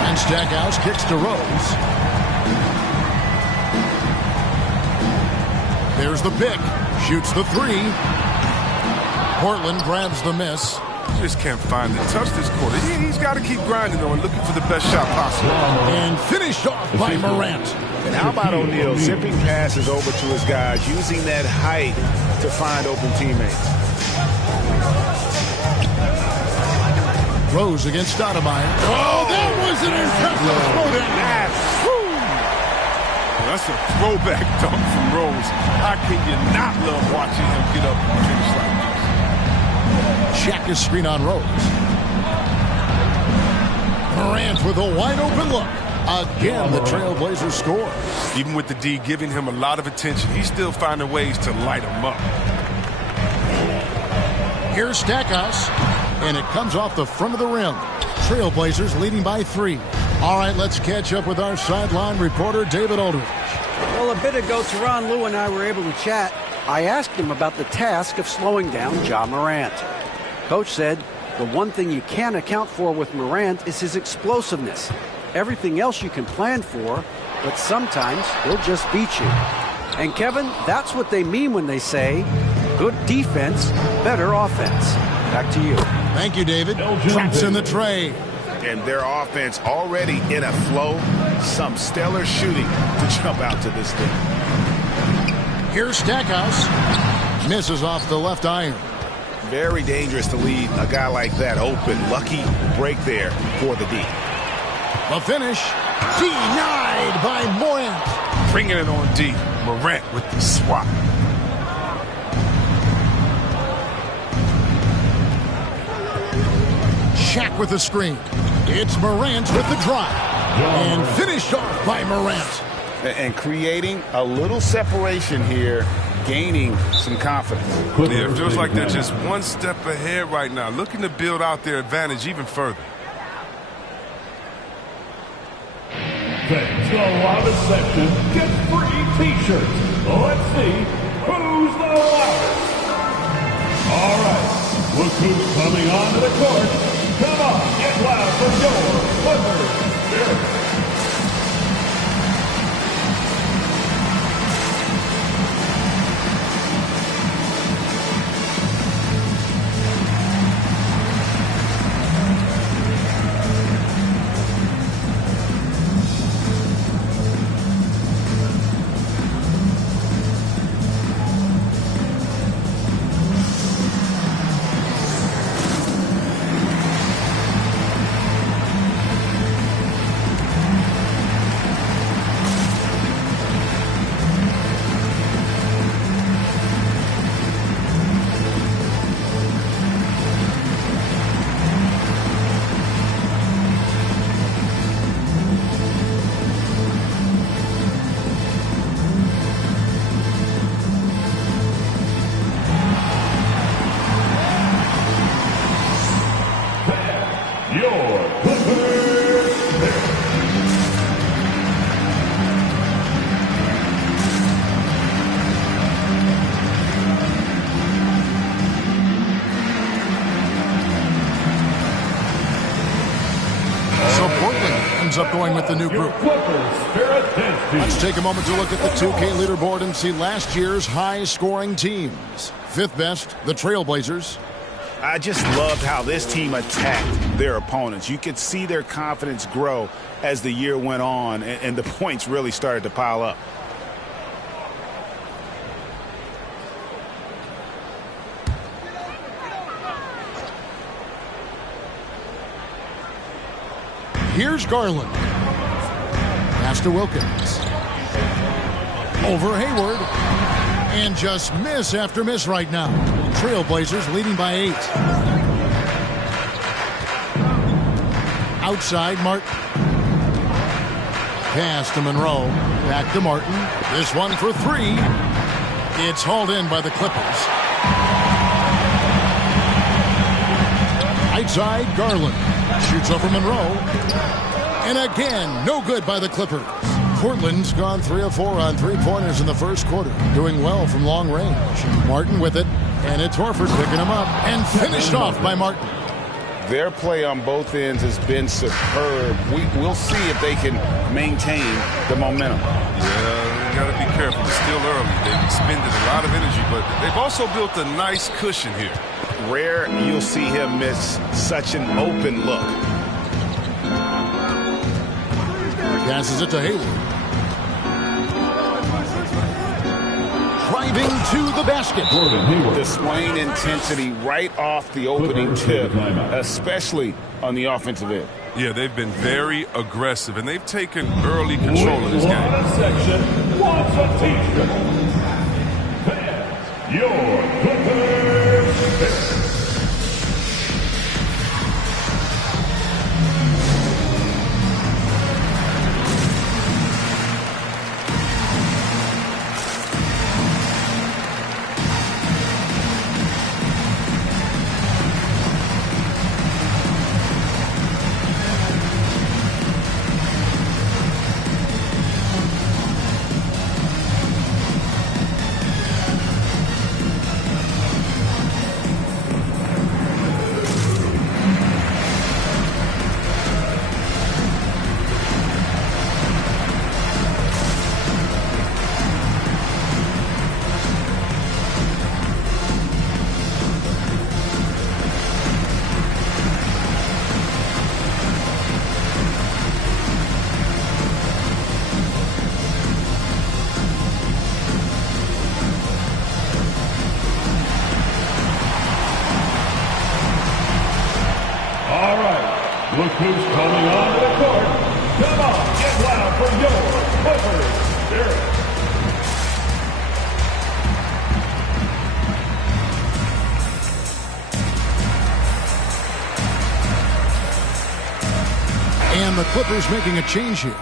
And Stackhouse kicks to Rose. There's the pick. Shoots the three. Portland grabs the miss. Just can't find the touch this quarter. He's got to keep grinding, though, and looking for the best shot possible. And finished off by Morant. And how about O'Neal zipping passes over to his guys, using that height to find open teammates. Rose against Stoudemire. Oh, that was an impressive throwdown. That's a throwback dunk from Rose. How can you not love watching him get up and finish like this? Shaq is screen on Rose. Morant with a wide open look. Again, the Trailblazers score. Even with the D giving him a lot of attention, he's still finding ways to light him up. Here's Stackhouse, and it comes off the front of the rim. Trailblazers leading by 3. All right, let's catch up with our sideline reporter, David Aldridge. Well, a bit ago, Teron Lue and I were able to chat. I asked him about the task of slowing down Ja Morant. Coach said the one thing you can't account for with Morant is his explosiveness. Everything else you can plan for, but sometimes he'll just beat you. And Kevin, that's what they mean when they say good defense, better offense. Back to you. Thank you, David. Traps in the tray. and their offense already in a flow. Some stellar shooting to jump out to this thing. Here's Stackhouse. Misses off the left iron. Very dangerous to leave a guy like that open. Lucky break there for the D. The finish, denied by Morant. Bringing it on D. Morant with the swat. Shaq with the screen. It's Morant with the drive. And finished off by Morant. And creating a little separation here, gaining some confidence. Yeah, it feels like they're just one step ahead right now, looking to build out their advantage even further. Fans, the loudest section gets free T-shirts. Let's see who's the loudest. All right, look who's coming onto the court. Come on, get loud for your Clippers. Up going with the new group. Let's take a moment to look at the 2K leaderboard and see last year's high-scoring teams. Fifth best, the Trailblazers. I just loved how this team attacked their opponents. You could see their confidence grow as the year went on, and the points really started to pile up. Here's Garland. Pass to Wilkins. Over Hayward. And just miss after miss right now. Trailblazers leading by 8. Outside, Martin. Pass to Monroe. Back to Martin. This one for 3. It's hauled in by the Clippers. Outside, Garland. Shoots over Monroe. And again, no good by the Clippers. Portland's gone 3 of 4 on three-pointers in the first quarter. Doing well from long range. Martin with it. And it's Horford picking him up. And finished off by Martin. Their play on both ends has been superb. We'll see if they can maintain the momentum. Yeah, you got to be careful. It's still early. They've expended a lot of energy, but they've also built a nice cushion here. Rare you'll see him miss such an open look. Passes it to Hayward. Driving to the basket. Displaying intensity right off the opening tip, especially on the offensive end. Yeah, they've been very aggressive, and they've taken early control of this game. Section wants a T-shirt. Your Clippers. from your Clippers, Derek. And the Clippers making a change here.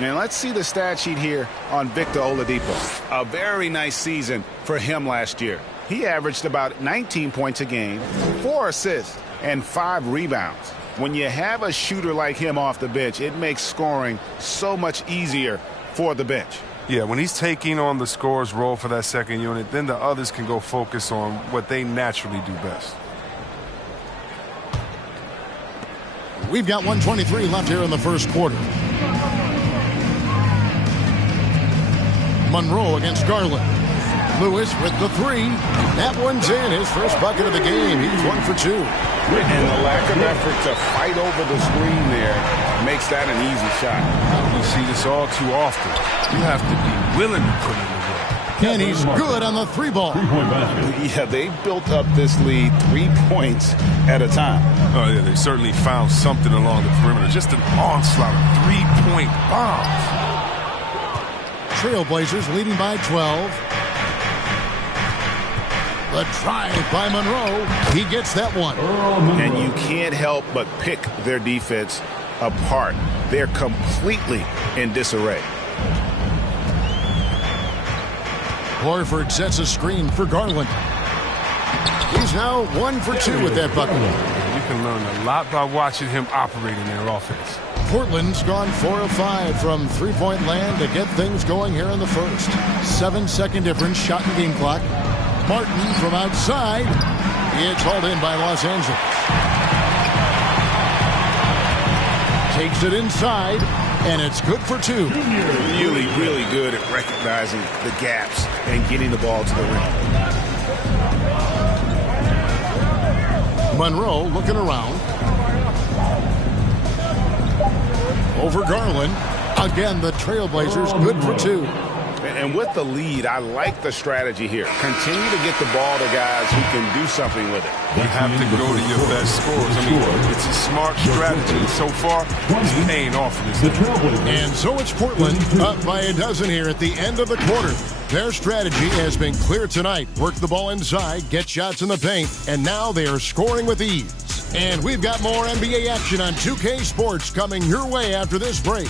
And let's see the stat sheet here on Victor Oladipo. A very nice season for him last year. He averaged about 19 points a game, 4 assists, and 5 rebounds. When you have a shooter like him off the bench, it makes scoring so much easier for the bench. Yeah, when he's taking on the scorer's role for that second unit, then the others can go focus on what they naturally do best. We've got 1:23 left here in the first quarter. Monroe against Garland. Lewis with the three. That one's in. His first bucket of the game. He's 1 for 2. And the lack of effort to fight over the screen there makes that an easy shot. You see this all too often. You have to be willing to put in the work. And he's good on the 3-ball. Yeah, they built up this lead 3 points at a time. Oh, yeah, they certainly found something along the perimeter. Just an onslaught of 3-point bombs. Trailblazers leading by 12. The drive by Monroe. He gets that one. And you can't help but pick their defense apart. They're completely in disarray. Horford sets a screen for Garland. He's now 1 for 2 with that bucket. You can learn a lot by watching him operate in their offense. Portland's gone 4 of 5 from three-point land to get things going here in the first. 7-second difference, shot and game clock. Martin from outside. It's hauled in by Los Angeles. Takes it inside, and it's good for 2. Really, really good at recognizing the gaps and getting the ball to the rim. Monroe looking around. Over Garland. Again, the Trailblazers good for 2. And with the lead, I like the strategy here. Continue to get the ball to guys who can do something with it. You have to go to your best scorers. I mean, it's a smart strategy. And so far, it's paying off in this game. And so it's Portland up by a dozen here at the end of the quarter. Their strategy has been clear tonight. Work the ball inside, get shots in the paint, and now they are scoring with ease. And we've got more NBA action on 2K Sports coming your way after this break.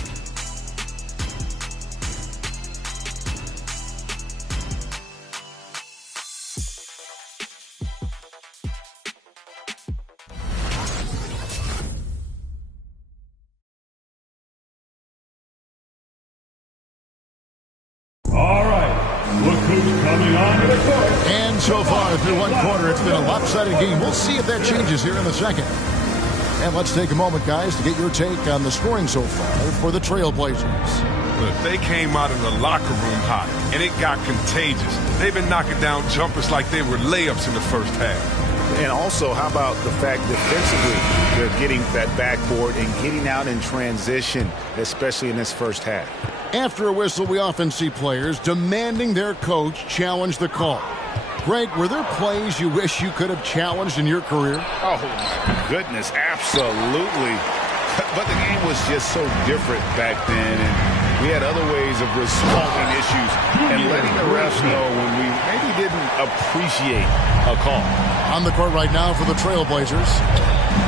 And so far through one quarter, it's been a lopsided game. We'll see if that changes here in the second. And let's take a moment, guys, to get your take on the scoring so far for the Trailblazers. Look, they came out of the locker room hot, and it got contagious. They've been knocking down jumpers like they were layups in the first half. And also, how about the fact defensively, they're getting that backboard and getting out in transition, especially in this first half. After a whistle, we often see players demanding their coach challenge the call. Greg, were there plays you wish you could have challenged in your career? Oh, my goodness, absolutely. But the game was just so different back then, and we had other ways of resolving issues and letting the refs know when we maybe didn't appreciate a call. On the court right now for the Trailblazers,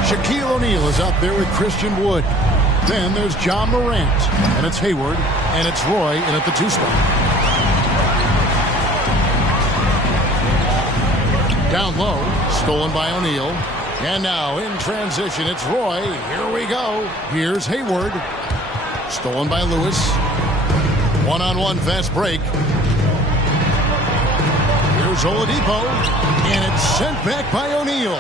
Shaquille O'Neal is out there with Christian Wood. Then there's John Morant, and it's Hayward, and it's Roy in at the 2 spot. Down low, stolen by O'Neal. And now in transition, it's Roy. Here we go. Here's Hayward. Stolen by Lewis. One-on-one fast break. Here's Oladipo. And it's sent back by O'Neal.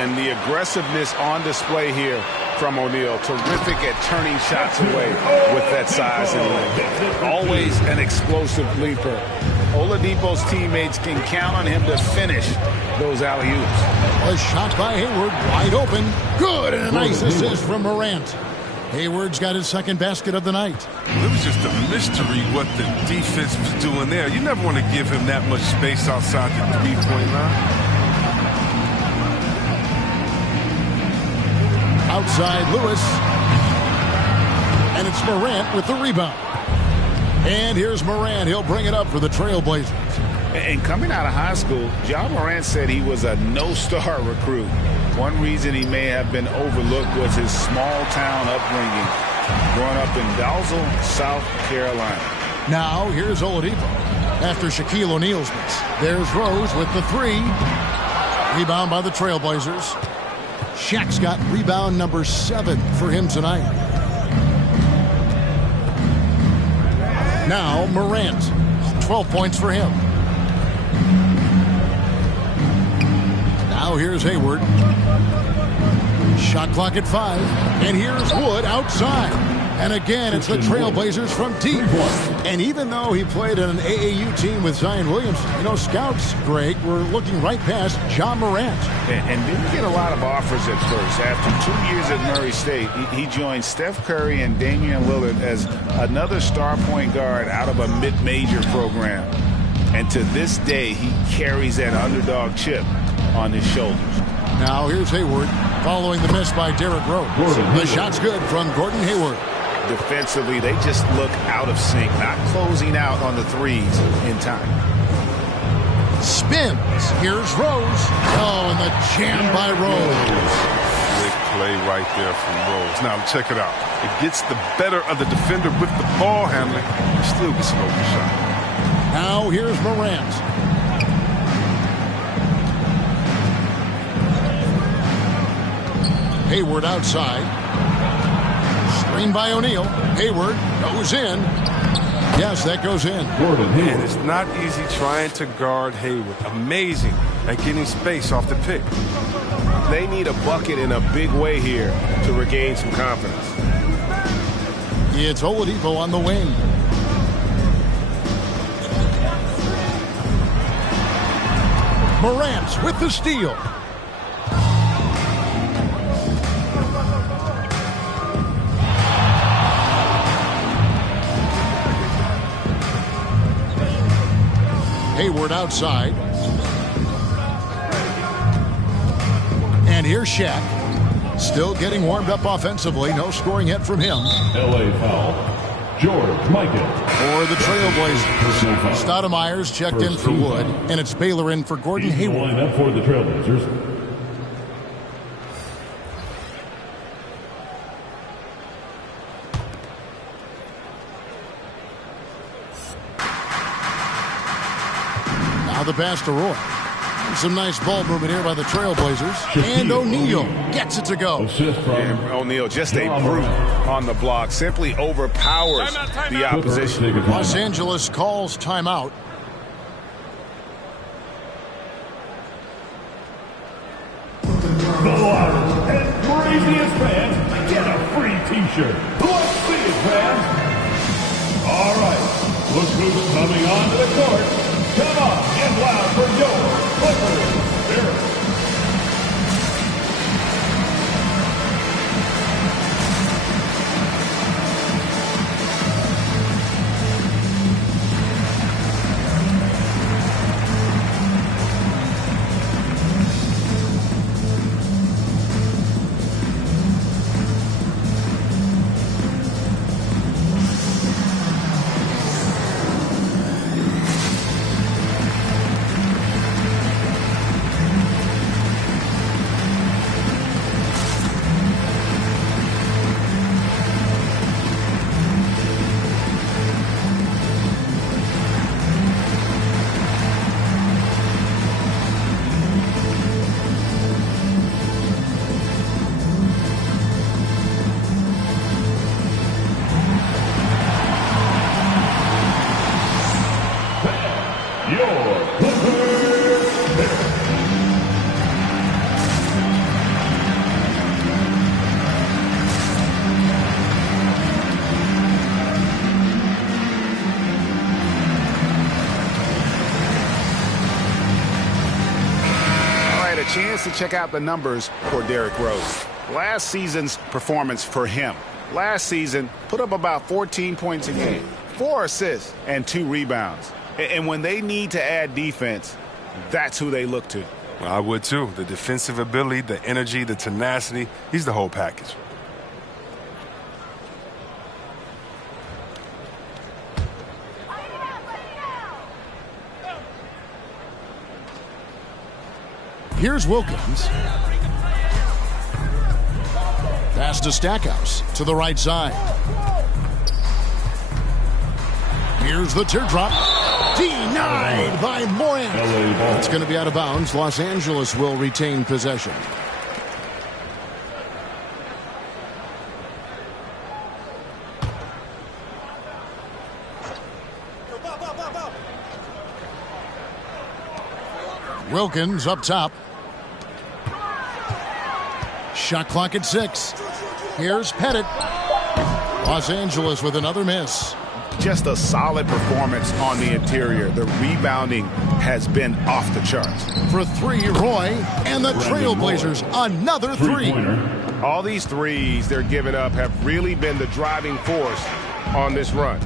And the aggressiveness on display here from O'Neal. Terrific at turning shots away with that size and length. Always an explosive leaper. Oladipo's teammates can count on him to finish those alley-oops. A shot by Hayward, wide open. Good, and a nice assist from Morant. Hayward's got his second basket of the night. It was just a mystery what the defense was doing there. You never want to give him that much space outside the three-point line. Outside Lewis. And it's Morant with the rebound. And here's Morant. He'll bring it up for the Trailblazers. And coming out of high school, Ja Morant said he was a no-star recruit. One reason he may have been overlooked was his small-town upbringing, growing up in Dalzell, South Carolina. Now, here's Oladipo. After Shaquille O'Neal's miss, there's Rose with the three. Rebound by the Trailblazers. Shaq's got rebound number 7 for him tonight. Now, Morant. 12 points for him. Now here's Hayward. Shot clock at 5. And here's Wood outside. And again, it's the Trailblazers from deep. And even though he played on an AAU team with Zion Williamson, you know, scouts, Greg, were looking right past Ja Morant. And didn't get a lot of offers at first. After 2 years at Murray State, he joined Steph Curry and Damian Lillard as another star point guard out of a mid-major program. And to this day, he carries that underdog chip on his shoulders. Now here's Hayward following the miss by Derrick Rose. The shot's good from Gordon Hayward. Defensively, they just look out of sync, not closing out on the threes in time. Spins. Here's Rose. Oh, and the jam by Rose. Big play right there from Rose. Now, check it out. It gets the better of the defender with the ball handling. Still gets an open shot. Now here's Morant. Hayward outside. Screen by O'Neal. Hayward goes in. Yes, that goes in. And it's not easy trying to guard Hayward. Amazing at getting space off the pick. They need a bucket in a big way here to regain some confidence. It's Oladipo on the wing. Morant with the steal. Hayward outside. And here's Shaq. Still getting warmed up offensively. No scoring yet from him. LA foul. George Michael. For the Trailblazers. Stoudemire's checked in for Wood. And it's Baylor in for Gordon Hayward. Line up for the Trailblazers. Now the pass to Roy. Some nice ball movement here by the Trailblazers. And O'Neal gets it to go. And O'Neal, just a brute on the block. Simply overpowers the opposition. Los Angeles calls timeout. The loudest and craziest fans get a free t-shirt. Let's see it, fans. All right, look who's coming onto the court. Come on, get loud for your Clippers Spirit. Chance to check out the numbers for Derrick Rose. Last season's performance for him. Last season, put up about 14 points a game, 4 assists, and 2 rebounds. And when they need to add defense, that's who they look to. Well, I would too. The defensive ability, the energy, the tenacity. He's the whole package. Here's Wilkins. Pass to Stackhouse to the right side. Here's the teardrop. Denied by Morant. It's going to be out of bounds. Los Angeles will retain possession. Wilkins up top. Shot clock at 6. Here's Pettit. Los Angeles with another miss. Just a solid performance on the interior. The rebounding has been off the charts. For 3, Roy, and the Trailblazers another 3. All these threes they're giving up have really been the driving force on this run.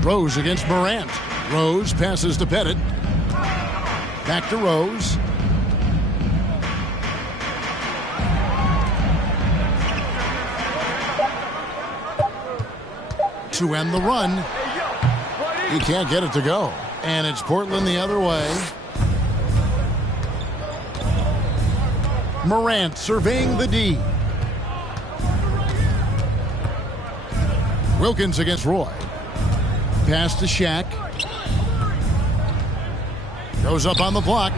Rose against Morant. Rose passes to Pettit. Back to Rose. To end the run. He can't get it to go. And it's Portland the other way. Morant surveying the D. Wilkins against Roy. Pass to Shaq. Goes up on the block.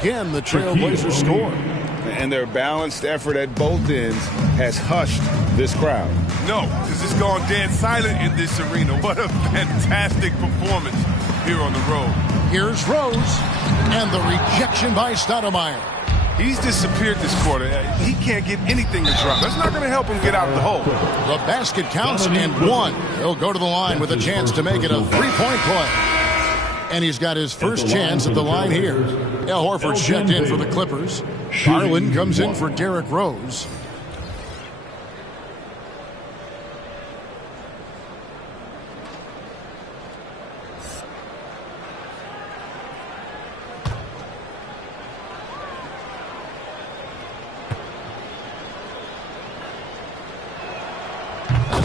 Again, the Trailblazers score. And their balanced effort at both ends has hushed this crowd. No, because it's gone dead silent in this arena. What a fantastic performance here on the road. Here's Rose. And the rejection by Stoudemire. He's disappeared this quarter. He can't get anything to drop. That's not going to help him get out of the hole. The basket counts and 1. He'll go to the line with a chance to make it a 3-point play. And he's got his first chance at the line here. Al Horford's checked in for the Clippers. Garland comes in for Derrick Rose.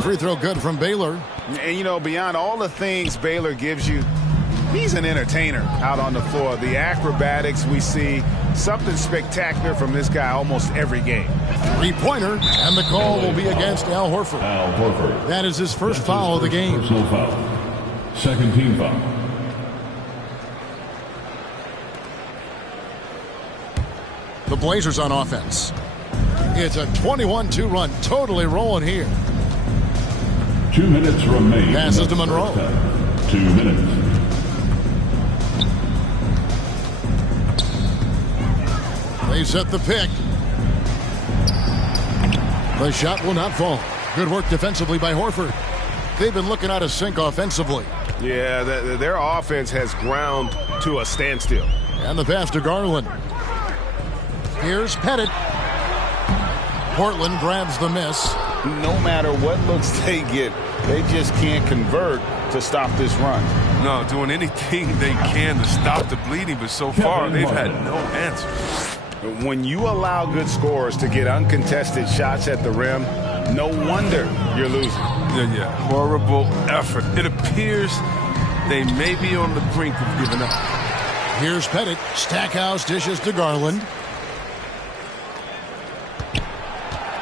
Free throw good from Baylor. And, you know, beyond all the things Baylor gives you, he's an entertainer out on the floor. The acrobatics we see, something spectacular from this guy almost every game. 3-pointer, and the call will be against Al Horford. That is his first foul of the game. Personal foul. Second team foul. The Blazers on offense. It's a 21-2 run, totally rolling here. 2 minutes remain. Passes to Monroe. 2 minutes. They set the pick. The shot will not fall. Good work defensively by Horford. They've been looking out of sync offensively. Yeah, their offense has ground to a standstill. And the pass to Garland. Here's Pettit. Portland grabs the miss. No matter what looks they get, they just can't convert to stop this run. No, doing anything they can to stop the bleeding, but so far they've had no answer. When you allow good scorers to get uncontested shots at the rim, no wonder you're losing. Yeah, horrible effort. It appears they may be on the brink of giving up. Here's Pettit. Stackhouse dishes to Garland.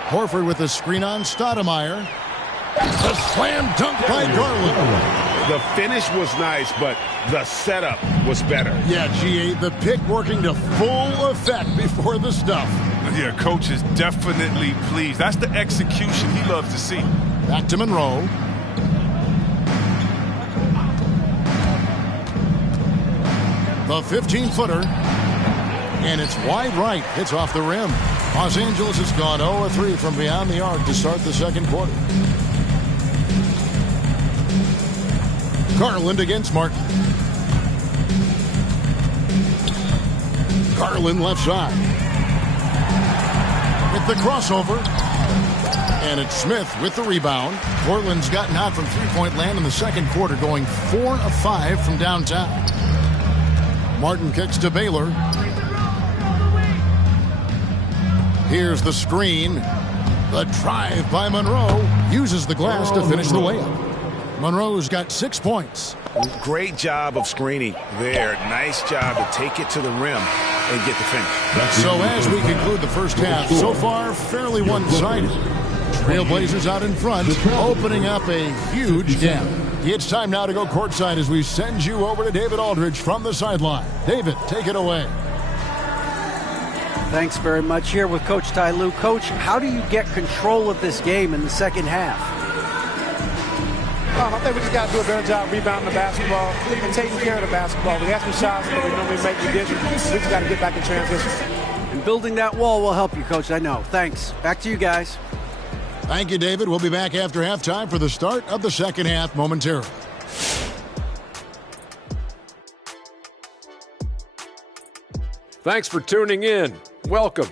Horford with the screen on Stoudemire. The slam dunk by Garland. The finish was nice, but the setup was better. Yeah, G.A., the pick working to full effect before the stuff. Yeah, coach is definitely pleased. That's the execution he loves to see. Back to Monroe. The 15-footer. And it's wide right. Hits off the rim. Los Angeles has gone 0-3 from beyond the arc to start the second quarter. Garland against Martin. Garland left side. With the crossover. And it's Smith with the rebound. Portland's gotten out from three-point land in the second quarter, going 4 of 5 from downtown. Martin kicks to Baylor. Here's the screen. The drive by Monroe. Uses the glass to finish the layup. Monroe's got 6 points. Great job of screening there. Nice job to take it to the rim and get the finish. So as we conclude the first half, so far fairly one-sided. Trailblazers out in front, opening up a huge gap. It's time now to go courtside as we send you over to David Aldridge from the sideline. David, take it away. Thanks very much. Here with Coach Ty Lue. Coach, how do you get control of this game in the second half? I think we just got to do a better job rebounding the basketball and taking care of the basketball. We had some shots that we normally make, we didn't. We just got to get back in transition. And building that wall will help you, Coach, I know. Thanks. Back to you guys. Thank you, David. We'll be back after halftime for the start of the second half momentarily. Thanks for tuning in. Welcome.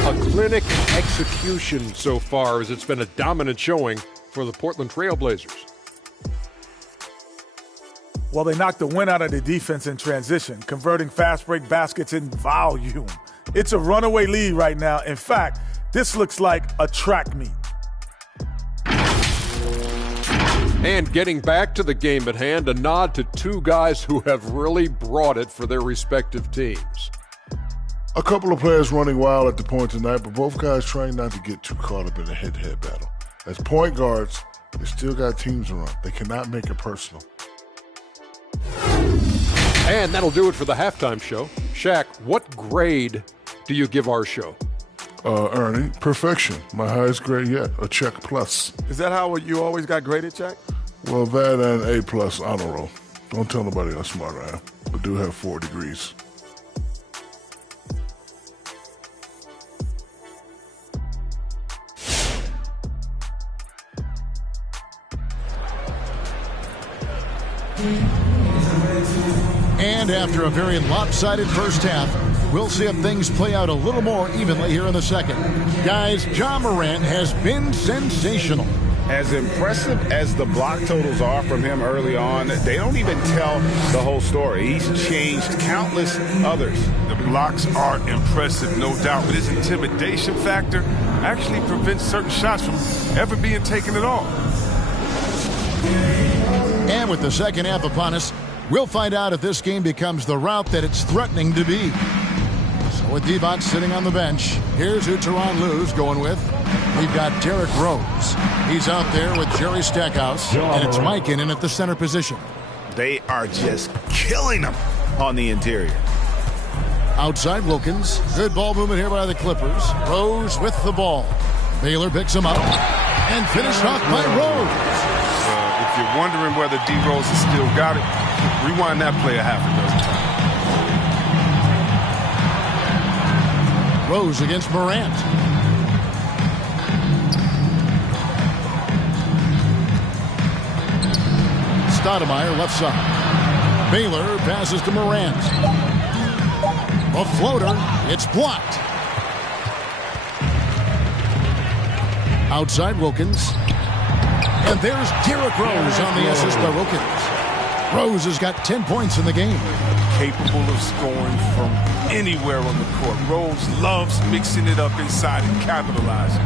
A clinic execution so far, as it's been a dominant showing for the Portland Trailblazers. Well, they knocked the wind out of the defense in transition, converting fast break baskets in volume. It's a runaway lead right now. In fact, this looks like a track meet. And getting back to the game at hand, a nod to two guys who have really brought it for their respective teams. A couple of players running wild at the point tonight, but both guys trying not to get too caught up in a head-to-head battle. As point guards, they still got teams around. They cannot make it personal. And that'll do it for the halftime show. Shaq, what grade do you give our show? Ernie, perfection. My highest grade yet, a check plus. Is that how you always got graded, Jack? Well, that and A plus honor roll. Don't tell nobody how smart I am. I do have 4 degrees. And after a very lopsided first half, we'll see if things play out a little more evenly here in the second. Guys, Ja Morant has been sensational. As impressive as the block totals are from him early on, they don't even tell the whole story. He's changed countless others. The blocks are impressive, no doubt, but his intimidation factor actually prevents certain shots from ever being taken at all. And with the second half upon us, we'll find out if this game becomes the route that it's threatening to be. So with Divac sitting on the bench, here's who Tyronn Lue's going with. We've got Derrick Rose. He's out there with Jerry Stackhouse, and it's Mike in at the center position. They are just killing them on the interior. Outside Wilkins. Good ball movement here by the Clippers. Rose with the ball. Baylor picks him up and finished off by Rose. If you're wondering whether D. Rose has still got it, rewind that play a half a dozen times. Rose against Morant. Stoudemire left side. Baylor passes to Morant. A floater. It's blocked. Outside Wilkins. And there's Derrick Rose on the assist by Wilkins. Rose has got 10 points in the game. Capable of scoring from anywhere on the court. Rose loves mixing it up inside and capitalizing.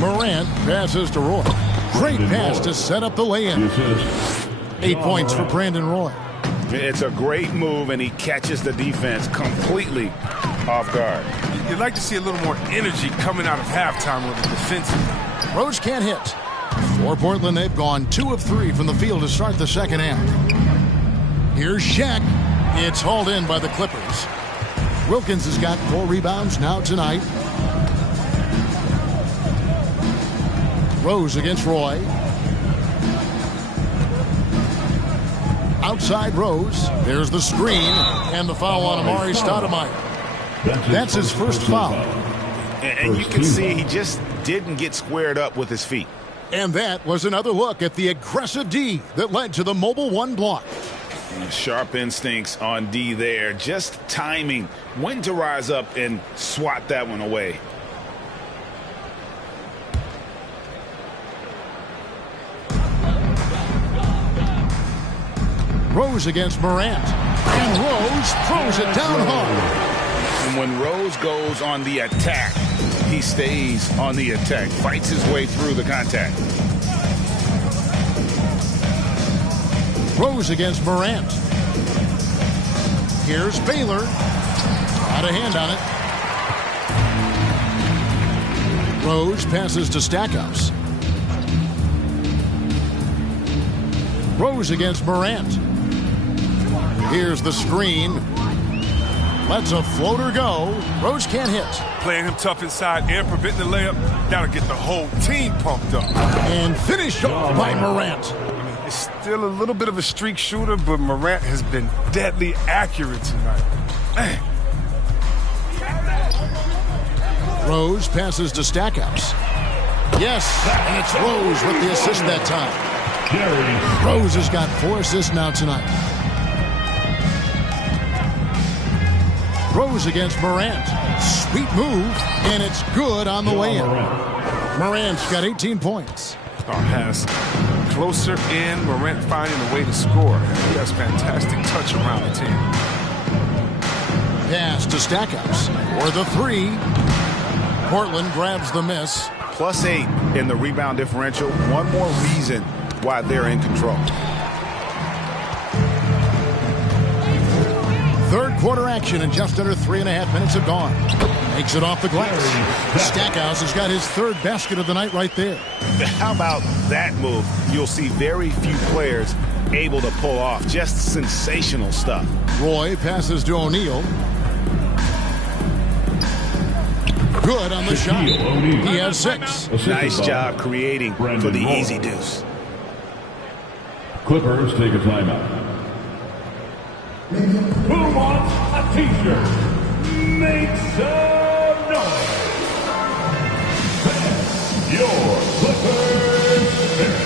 Morant passes to Roy. Great pass to set up the lay-in. 8 points for Brandon Roy. It's a great move, and he catches the defense completely off guard. You'd like to see a little more energy coming out of halftime with the defensive. Rose can't hit. For Portland, they've gone 2 of 3 from the field to start the second half. Here's Shaq. It's hauled in by the Clippers. Wilkins has got 4 rebounds now tonight. Rose against Roy. Outside Rose. There's the screen and the foul on Amari Stoudemire. That's his first foul. And you can see he just didn't get squared up with his feet. And that was another look at the aggressive D that led to the mobile 1 block. Sharp instincts on D there. Just timing when to rise up and swat that one away. Rose against Morant. And Rose throws it down hard. And when Rose goes on the attack, he stays on the attack, fights his way through the contact. Rose against Morant. Here's Baylor. Out of hand on it. Rose passes to Stackhouse. Rose against Morant. Here's the screen. Lets a floater go. Rose can't hit. Playing him tough inside and preventing the layup. That'll get the whole team pumped up. And finished off by Morant. It's still a little bit of a streak shooter, but Morant has been deadly accurate tonight. Man. Rose passes to Stackhouse. Yes, and it's Rose with the assist that time. Rose has got 4 assists now tonight. Rose against Morant. Sweet move, and it's good on the way in. Morant's got 18 points. Pass closer in. Morant finding a way to score. He has fantastic touch around the team. Pass to Stackhouse for the 3. Portland grabs the miss. +8 in the rebound differential. One more reason why they're in control. Third quarter action, and just under 3.5 minutes have gone. Makes it off the glass. Stackhouse has got his 3rd basket of the night right there. How about that move? You'll see very few players able to pull off. Just sensational stuff. Roy passes to O'Neal. Good on the shot. He has 6. Nice job creating for the easy deuce. Clippers take a timeout. Who wants a t-shirt? Make some noise. Your Clippers pick.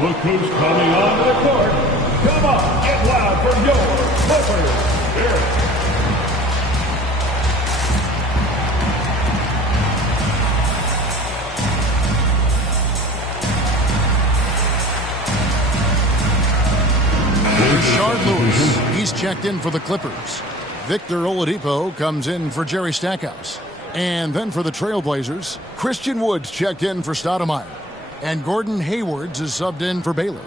Look who's coming onto the court. Come on, get loud for your Clippers. Here. Rashard Lewis, he's checked in for the Clippers. Victor Oladipo comes in for Jerry Stackhouse. And then for the Trailblazers, Christian Woods checked in for Stoudemire. And Gordon Haywards is subbed in for Baylor.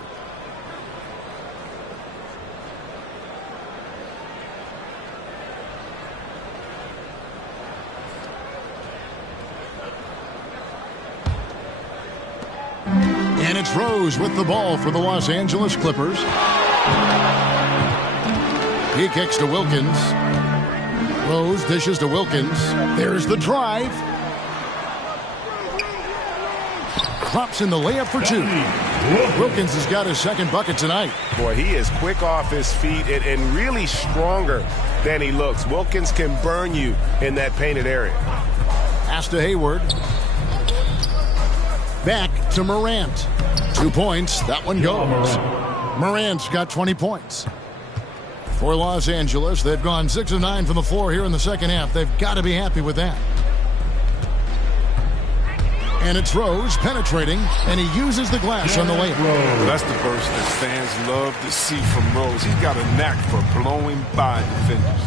And it's Rose with the ball for the Los Angeles Clippers. He kicks to Wilkins. Rose dishes to Wilkins. There's the drive. Drops in the layup for 2. Wilkins has got his 2nd bucket tonight. Boy, he is quick off his feet and really stronger than he looks. Wilkins can burn you in that painted area. Pass to Hayward. Back to Morant. 2 points. That one goes. Morant's got 20 points. For Los Angeles, they've gone 6 of 9 from the floor here in the second half. They've got to be happy with that. And it's Rose penetrating, and he uses the glass on the layup. That's the burst that fans love to see from Rose. He's got a knack for blowing by defenders.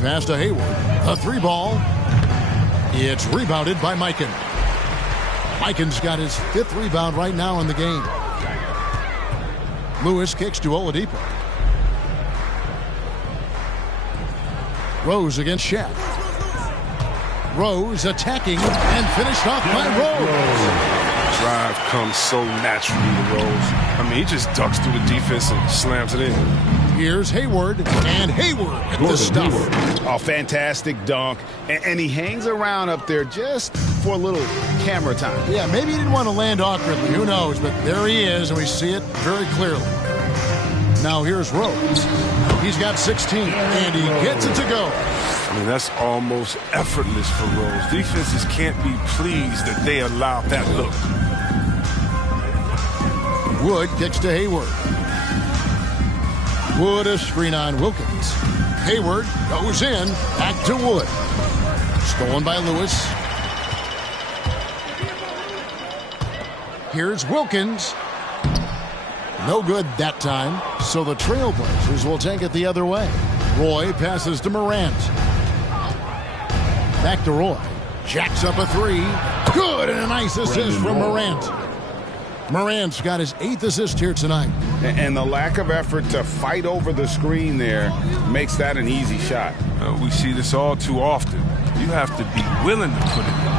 Pass to Hayward. A 3-ball. It's rebounded by Mikan. Mikan's got his 5th rebound right now in the game. Lewis kicks to Oladipo. Rose against Shaq. Rose attacking and finished off by Rose. drive comes so naturally to Rose. I mean, he just ducks through the defense and slams it in. Here's Hayward, and Hayward at the stuff. Oh, fantastic dunk. And he hangs around up there just for a little camera time. Yeah, maybe he didn't want to land awkwardly. Who knows? But there he is, and we see it very clearly. Now here's Rose. He's got 16, and he gets it to go. I mean, that's almost effortless for Rose. Defenses can't be pleased that they allowed that look. Wood kicks to Hayward. Wood a screen on Wilkins. Hayward goes in, back to Wood. Stolen by Lewis. Here's Wilkins. No good that time, so the Trailblazers will take it the other way. Roy passes to Morant. Back to Roy. Jacks up a three. Good, and a nice assist from Morant. Morant's got his 8th assist here tonight. And the lack of effort to fight over the screen there makes that an easy shot. We see this all too often. You have to be willing to put it in.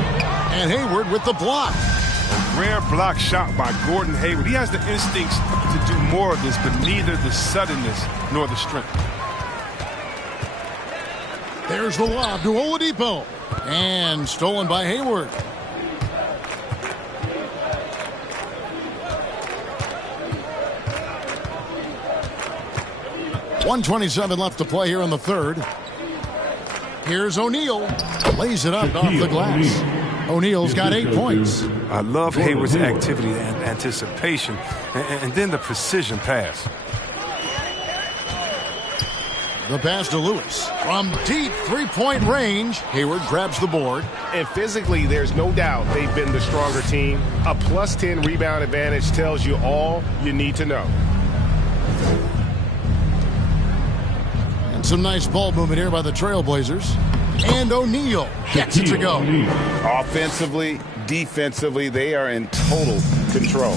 And Hayward with the block. A rare block shot by Gordon Hayward. He has the instincts to do more of this, but neither the suddenness nor the strength. There's the lob to Oladipo. And stolen by Hayward. .127 left to play here in the third. Here's O'Neal. Lays it up off the glass. O'Neal's got 8 points. I love Hayward's activity and anticipation, and then the precision pass. The pass to Lewis. From deep three-point range, Hayward grabs the board. And physically, there's no doubt they've been the stronger team. A plus 10 rebound advantage tells you all you need to know. And some nice ball movement here by the Trailblazers. And O'Neal gets it to go. Offensively, defensively, they are in total control.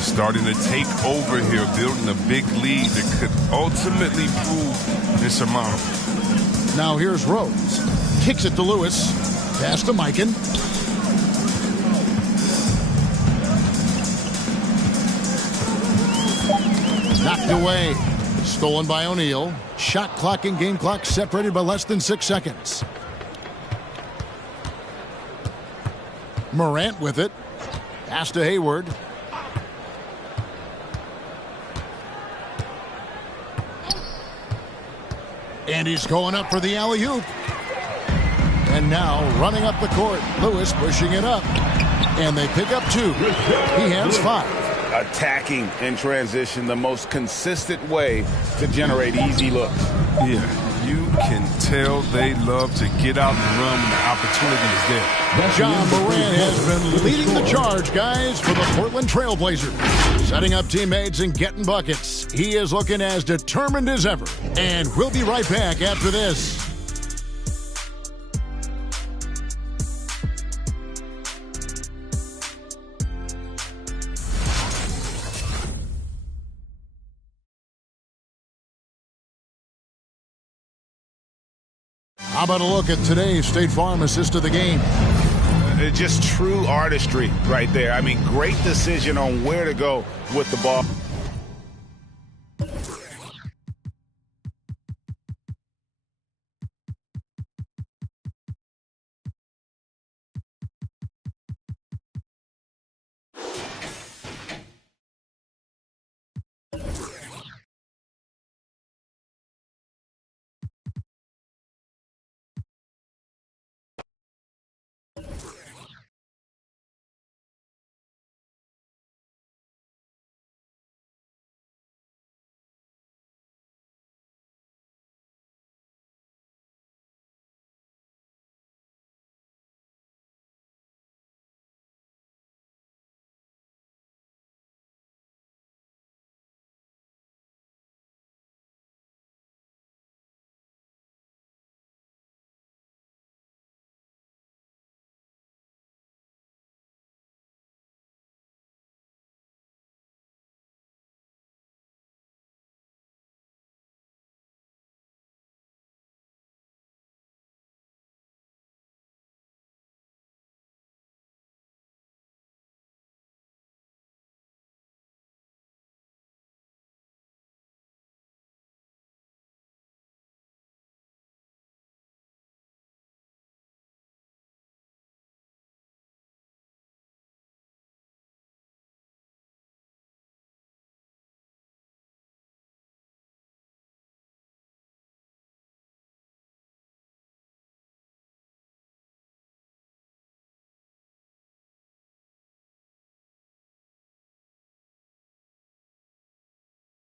Starting to take over here, building a big lead that could ultimately prove insurmountable. Now here's Rose. Kicks it to Lewis. Pass to Mikan. Knocked away. Stolen by O'Neal. Shot clock and game clock separated by less than 6 seconds. Morant with it. Pass to Hayward. And he's going up for the alley-oop. And now running up the court. Lewis pushing it up. And they pick up 2. He has 5. Attacking in transition, the most consistent way to generate easy looks. Yeah, you can tell they love to get out and run when the opportunity is there. John Morant has been leading the charge, guys, for the Portland Trailblazers. Setting up teammates and getting buckets. He is looking as determined as ever. And we'll be right back after this. How about a look at today's State Farm assist of the game? Just true artistry right there. I mean, great decision on where to go with the ball.